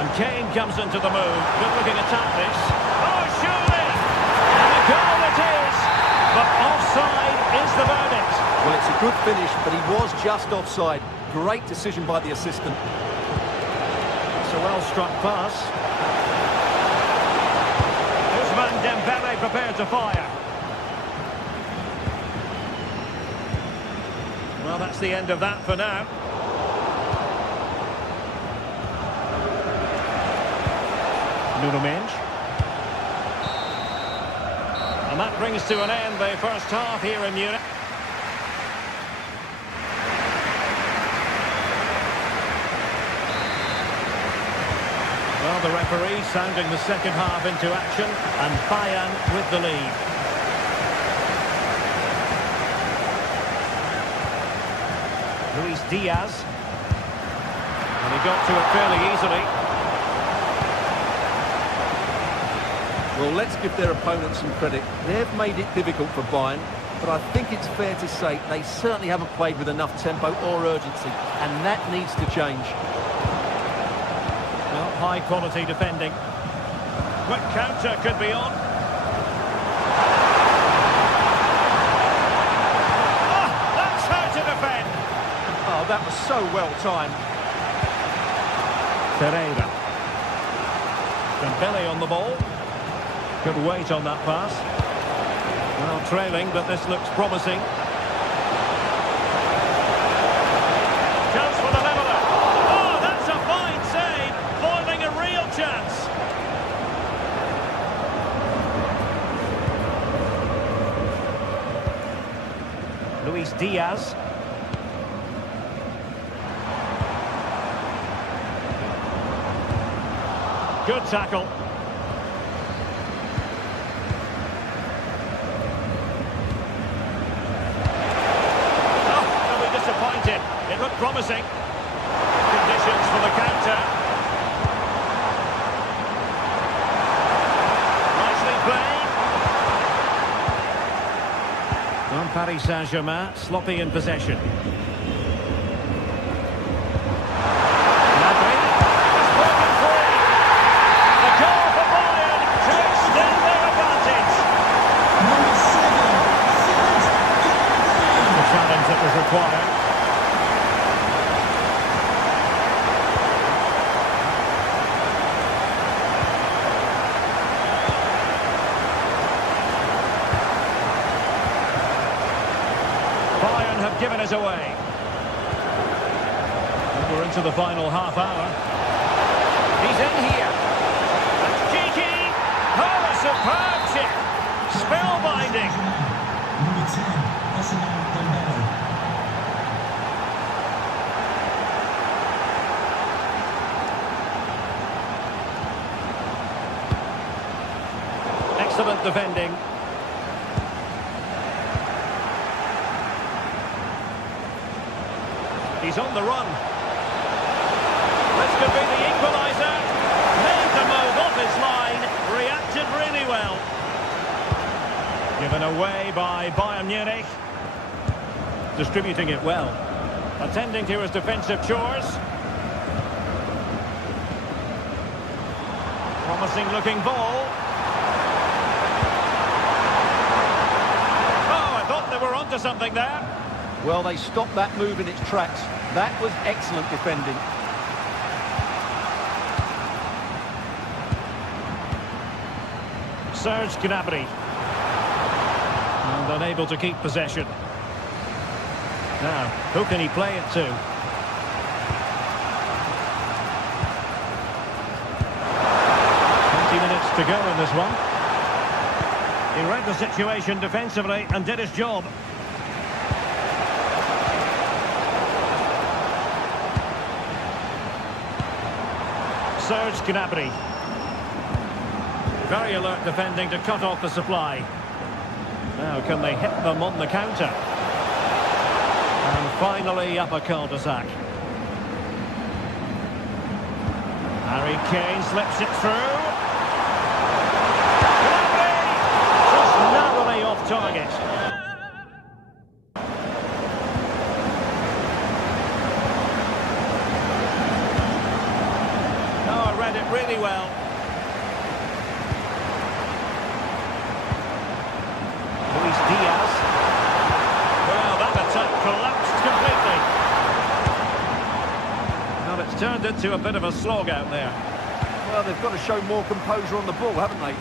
And Kane comes into the move. Good looking attack this. Oh, surely! And a goal it is! But offside is the verdict. Well, it's a good finish, but he was just offside. Great decision by the assistant. It's a well-struck pass. Ousmane Dembele prepared to fire. Well, that's the end of that for now. Nuno Mendes. And that brings to an end the first half here in Munich. Well, the referee sounding the second half into action, and Bayern with the lead. Luis Diaz. And he got to it fairly easily. Well, let's give their opponents some credit. They've made it difficult for Bayern, but I think it's fair to say they certainly haven't played with enough tempo or urgency, and that needs to change. Well, high-quality defending. Quick counter could be on. Oh, that's how to defend. Oh, that was so well timed. Pereira. Dembele on the ball. Good weight on that pass. Well, trailing, but this looks promising. Chance for the leveller. Oh, that's a fine save. Foiling a real chance. Luis Diaz. Good tackle. It looked promising. Conditions for the counter. Nicely played. On Paris Saint-Germain, sloppy in possession. Gnabry has broken free. A goal for Bayern to extend their advantage. The challenge that was required. Have given us away. And we're into the final half hour. He's in here. That's cheeky. Oh, a superb chip. Spellbinding. Number 10, Ousmane Dembele. Excellent defending. He's on the run. This could be the equaliser. Made the move off his line. Reacted really well. Given away by Bayern Munich. Distributing it well. Attending to his defensive chores. Promising looking ball. Oh, I thought they were onto something there. Well, they stopped that move in its tracks. That was excellent defending. Serge Gnabry. And unable to keep possession. Now, who can he play it to? 20 minutes to go in this one. He read the situation defensively and did his job. Serge Gnabry. Very alert defending to cut off the supply. Now can they hit them on the counter? And finally up a cul-de-sac. Harry Kane slips it through. Gnabry! Just narrowly off target. Oh, I read it really well. Diaz. Well, that attack collapsed completely. Well, it's turned into a bit of a slog out there. Well, they've got to show more composure on the ball, haven't they?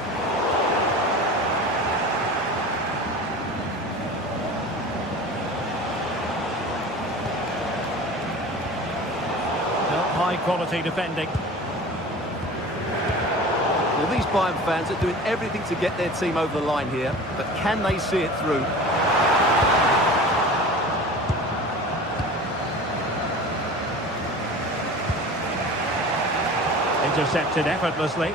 High quality defending. Well, these Bayern fans are doing everything to get their team over the line here, but can they see it through? Intercepted effortlessly.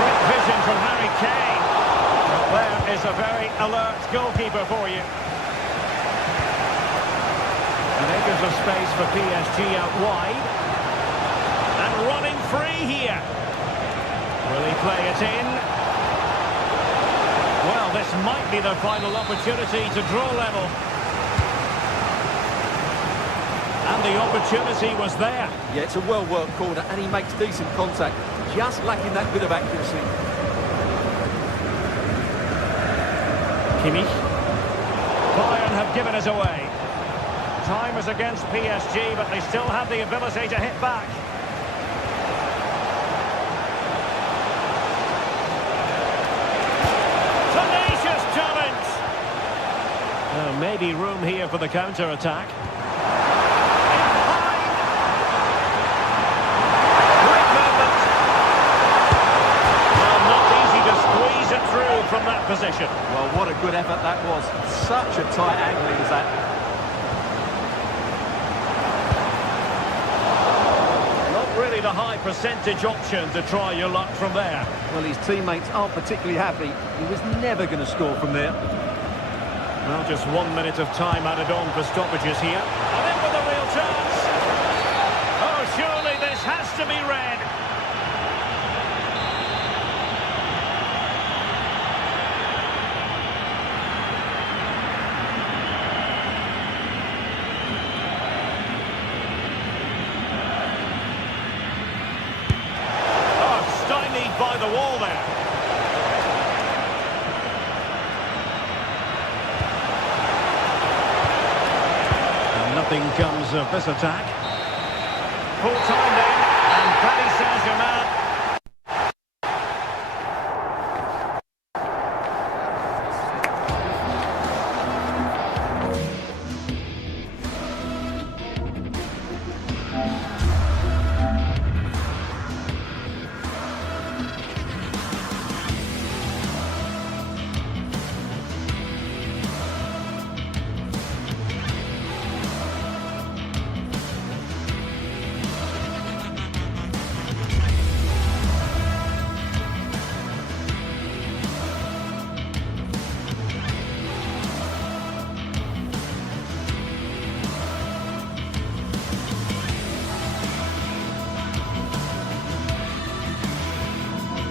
Great vision from Harry Kane. There is a very alert goalkeeper for you. And acres of space for PSG out wide. And running free here. Will he play it in? Well, this might be the final opportunity to draw level. And the opportunity was there. Yeah, it's a well-worked corner, and he makes decent contact. Just lacking that bit of accuracy. Kimmich. Bayern have given us away. Time is against PSG, but they still have the ability to hit back. Tenacious challenge! Maybe room here for the counter-attack. From that position. Well, what a good effort that was. Such a tight angle it was that. Not really the high percentage option to try your luck from there. Well, his teammates aren't particularly happy. He was never going to score from there. Well, just 1 minute of time added on for stoppages here. And in with a real chance. Oh, surely this has to be red. By the wall there. And nothing comes of this attack. Full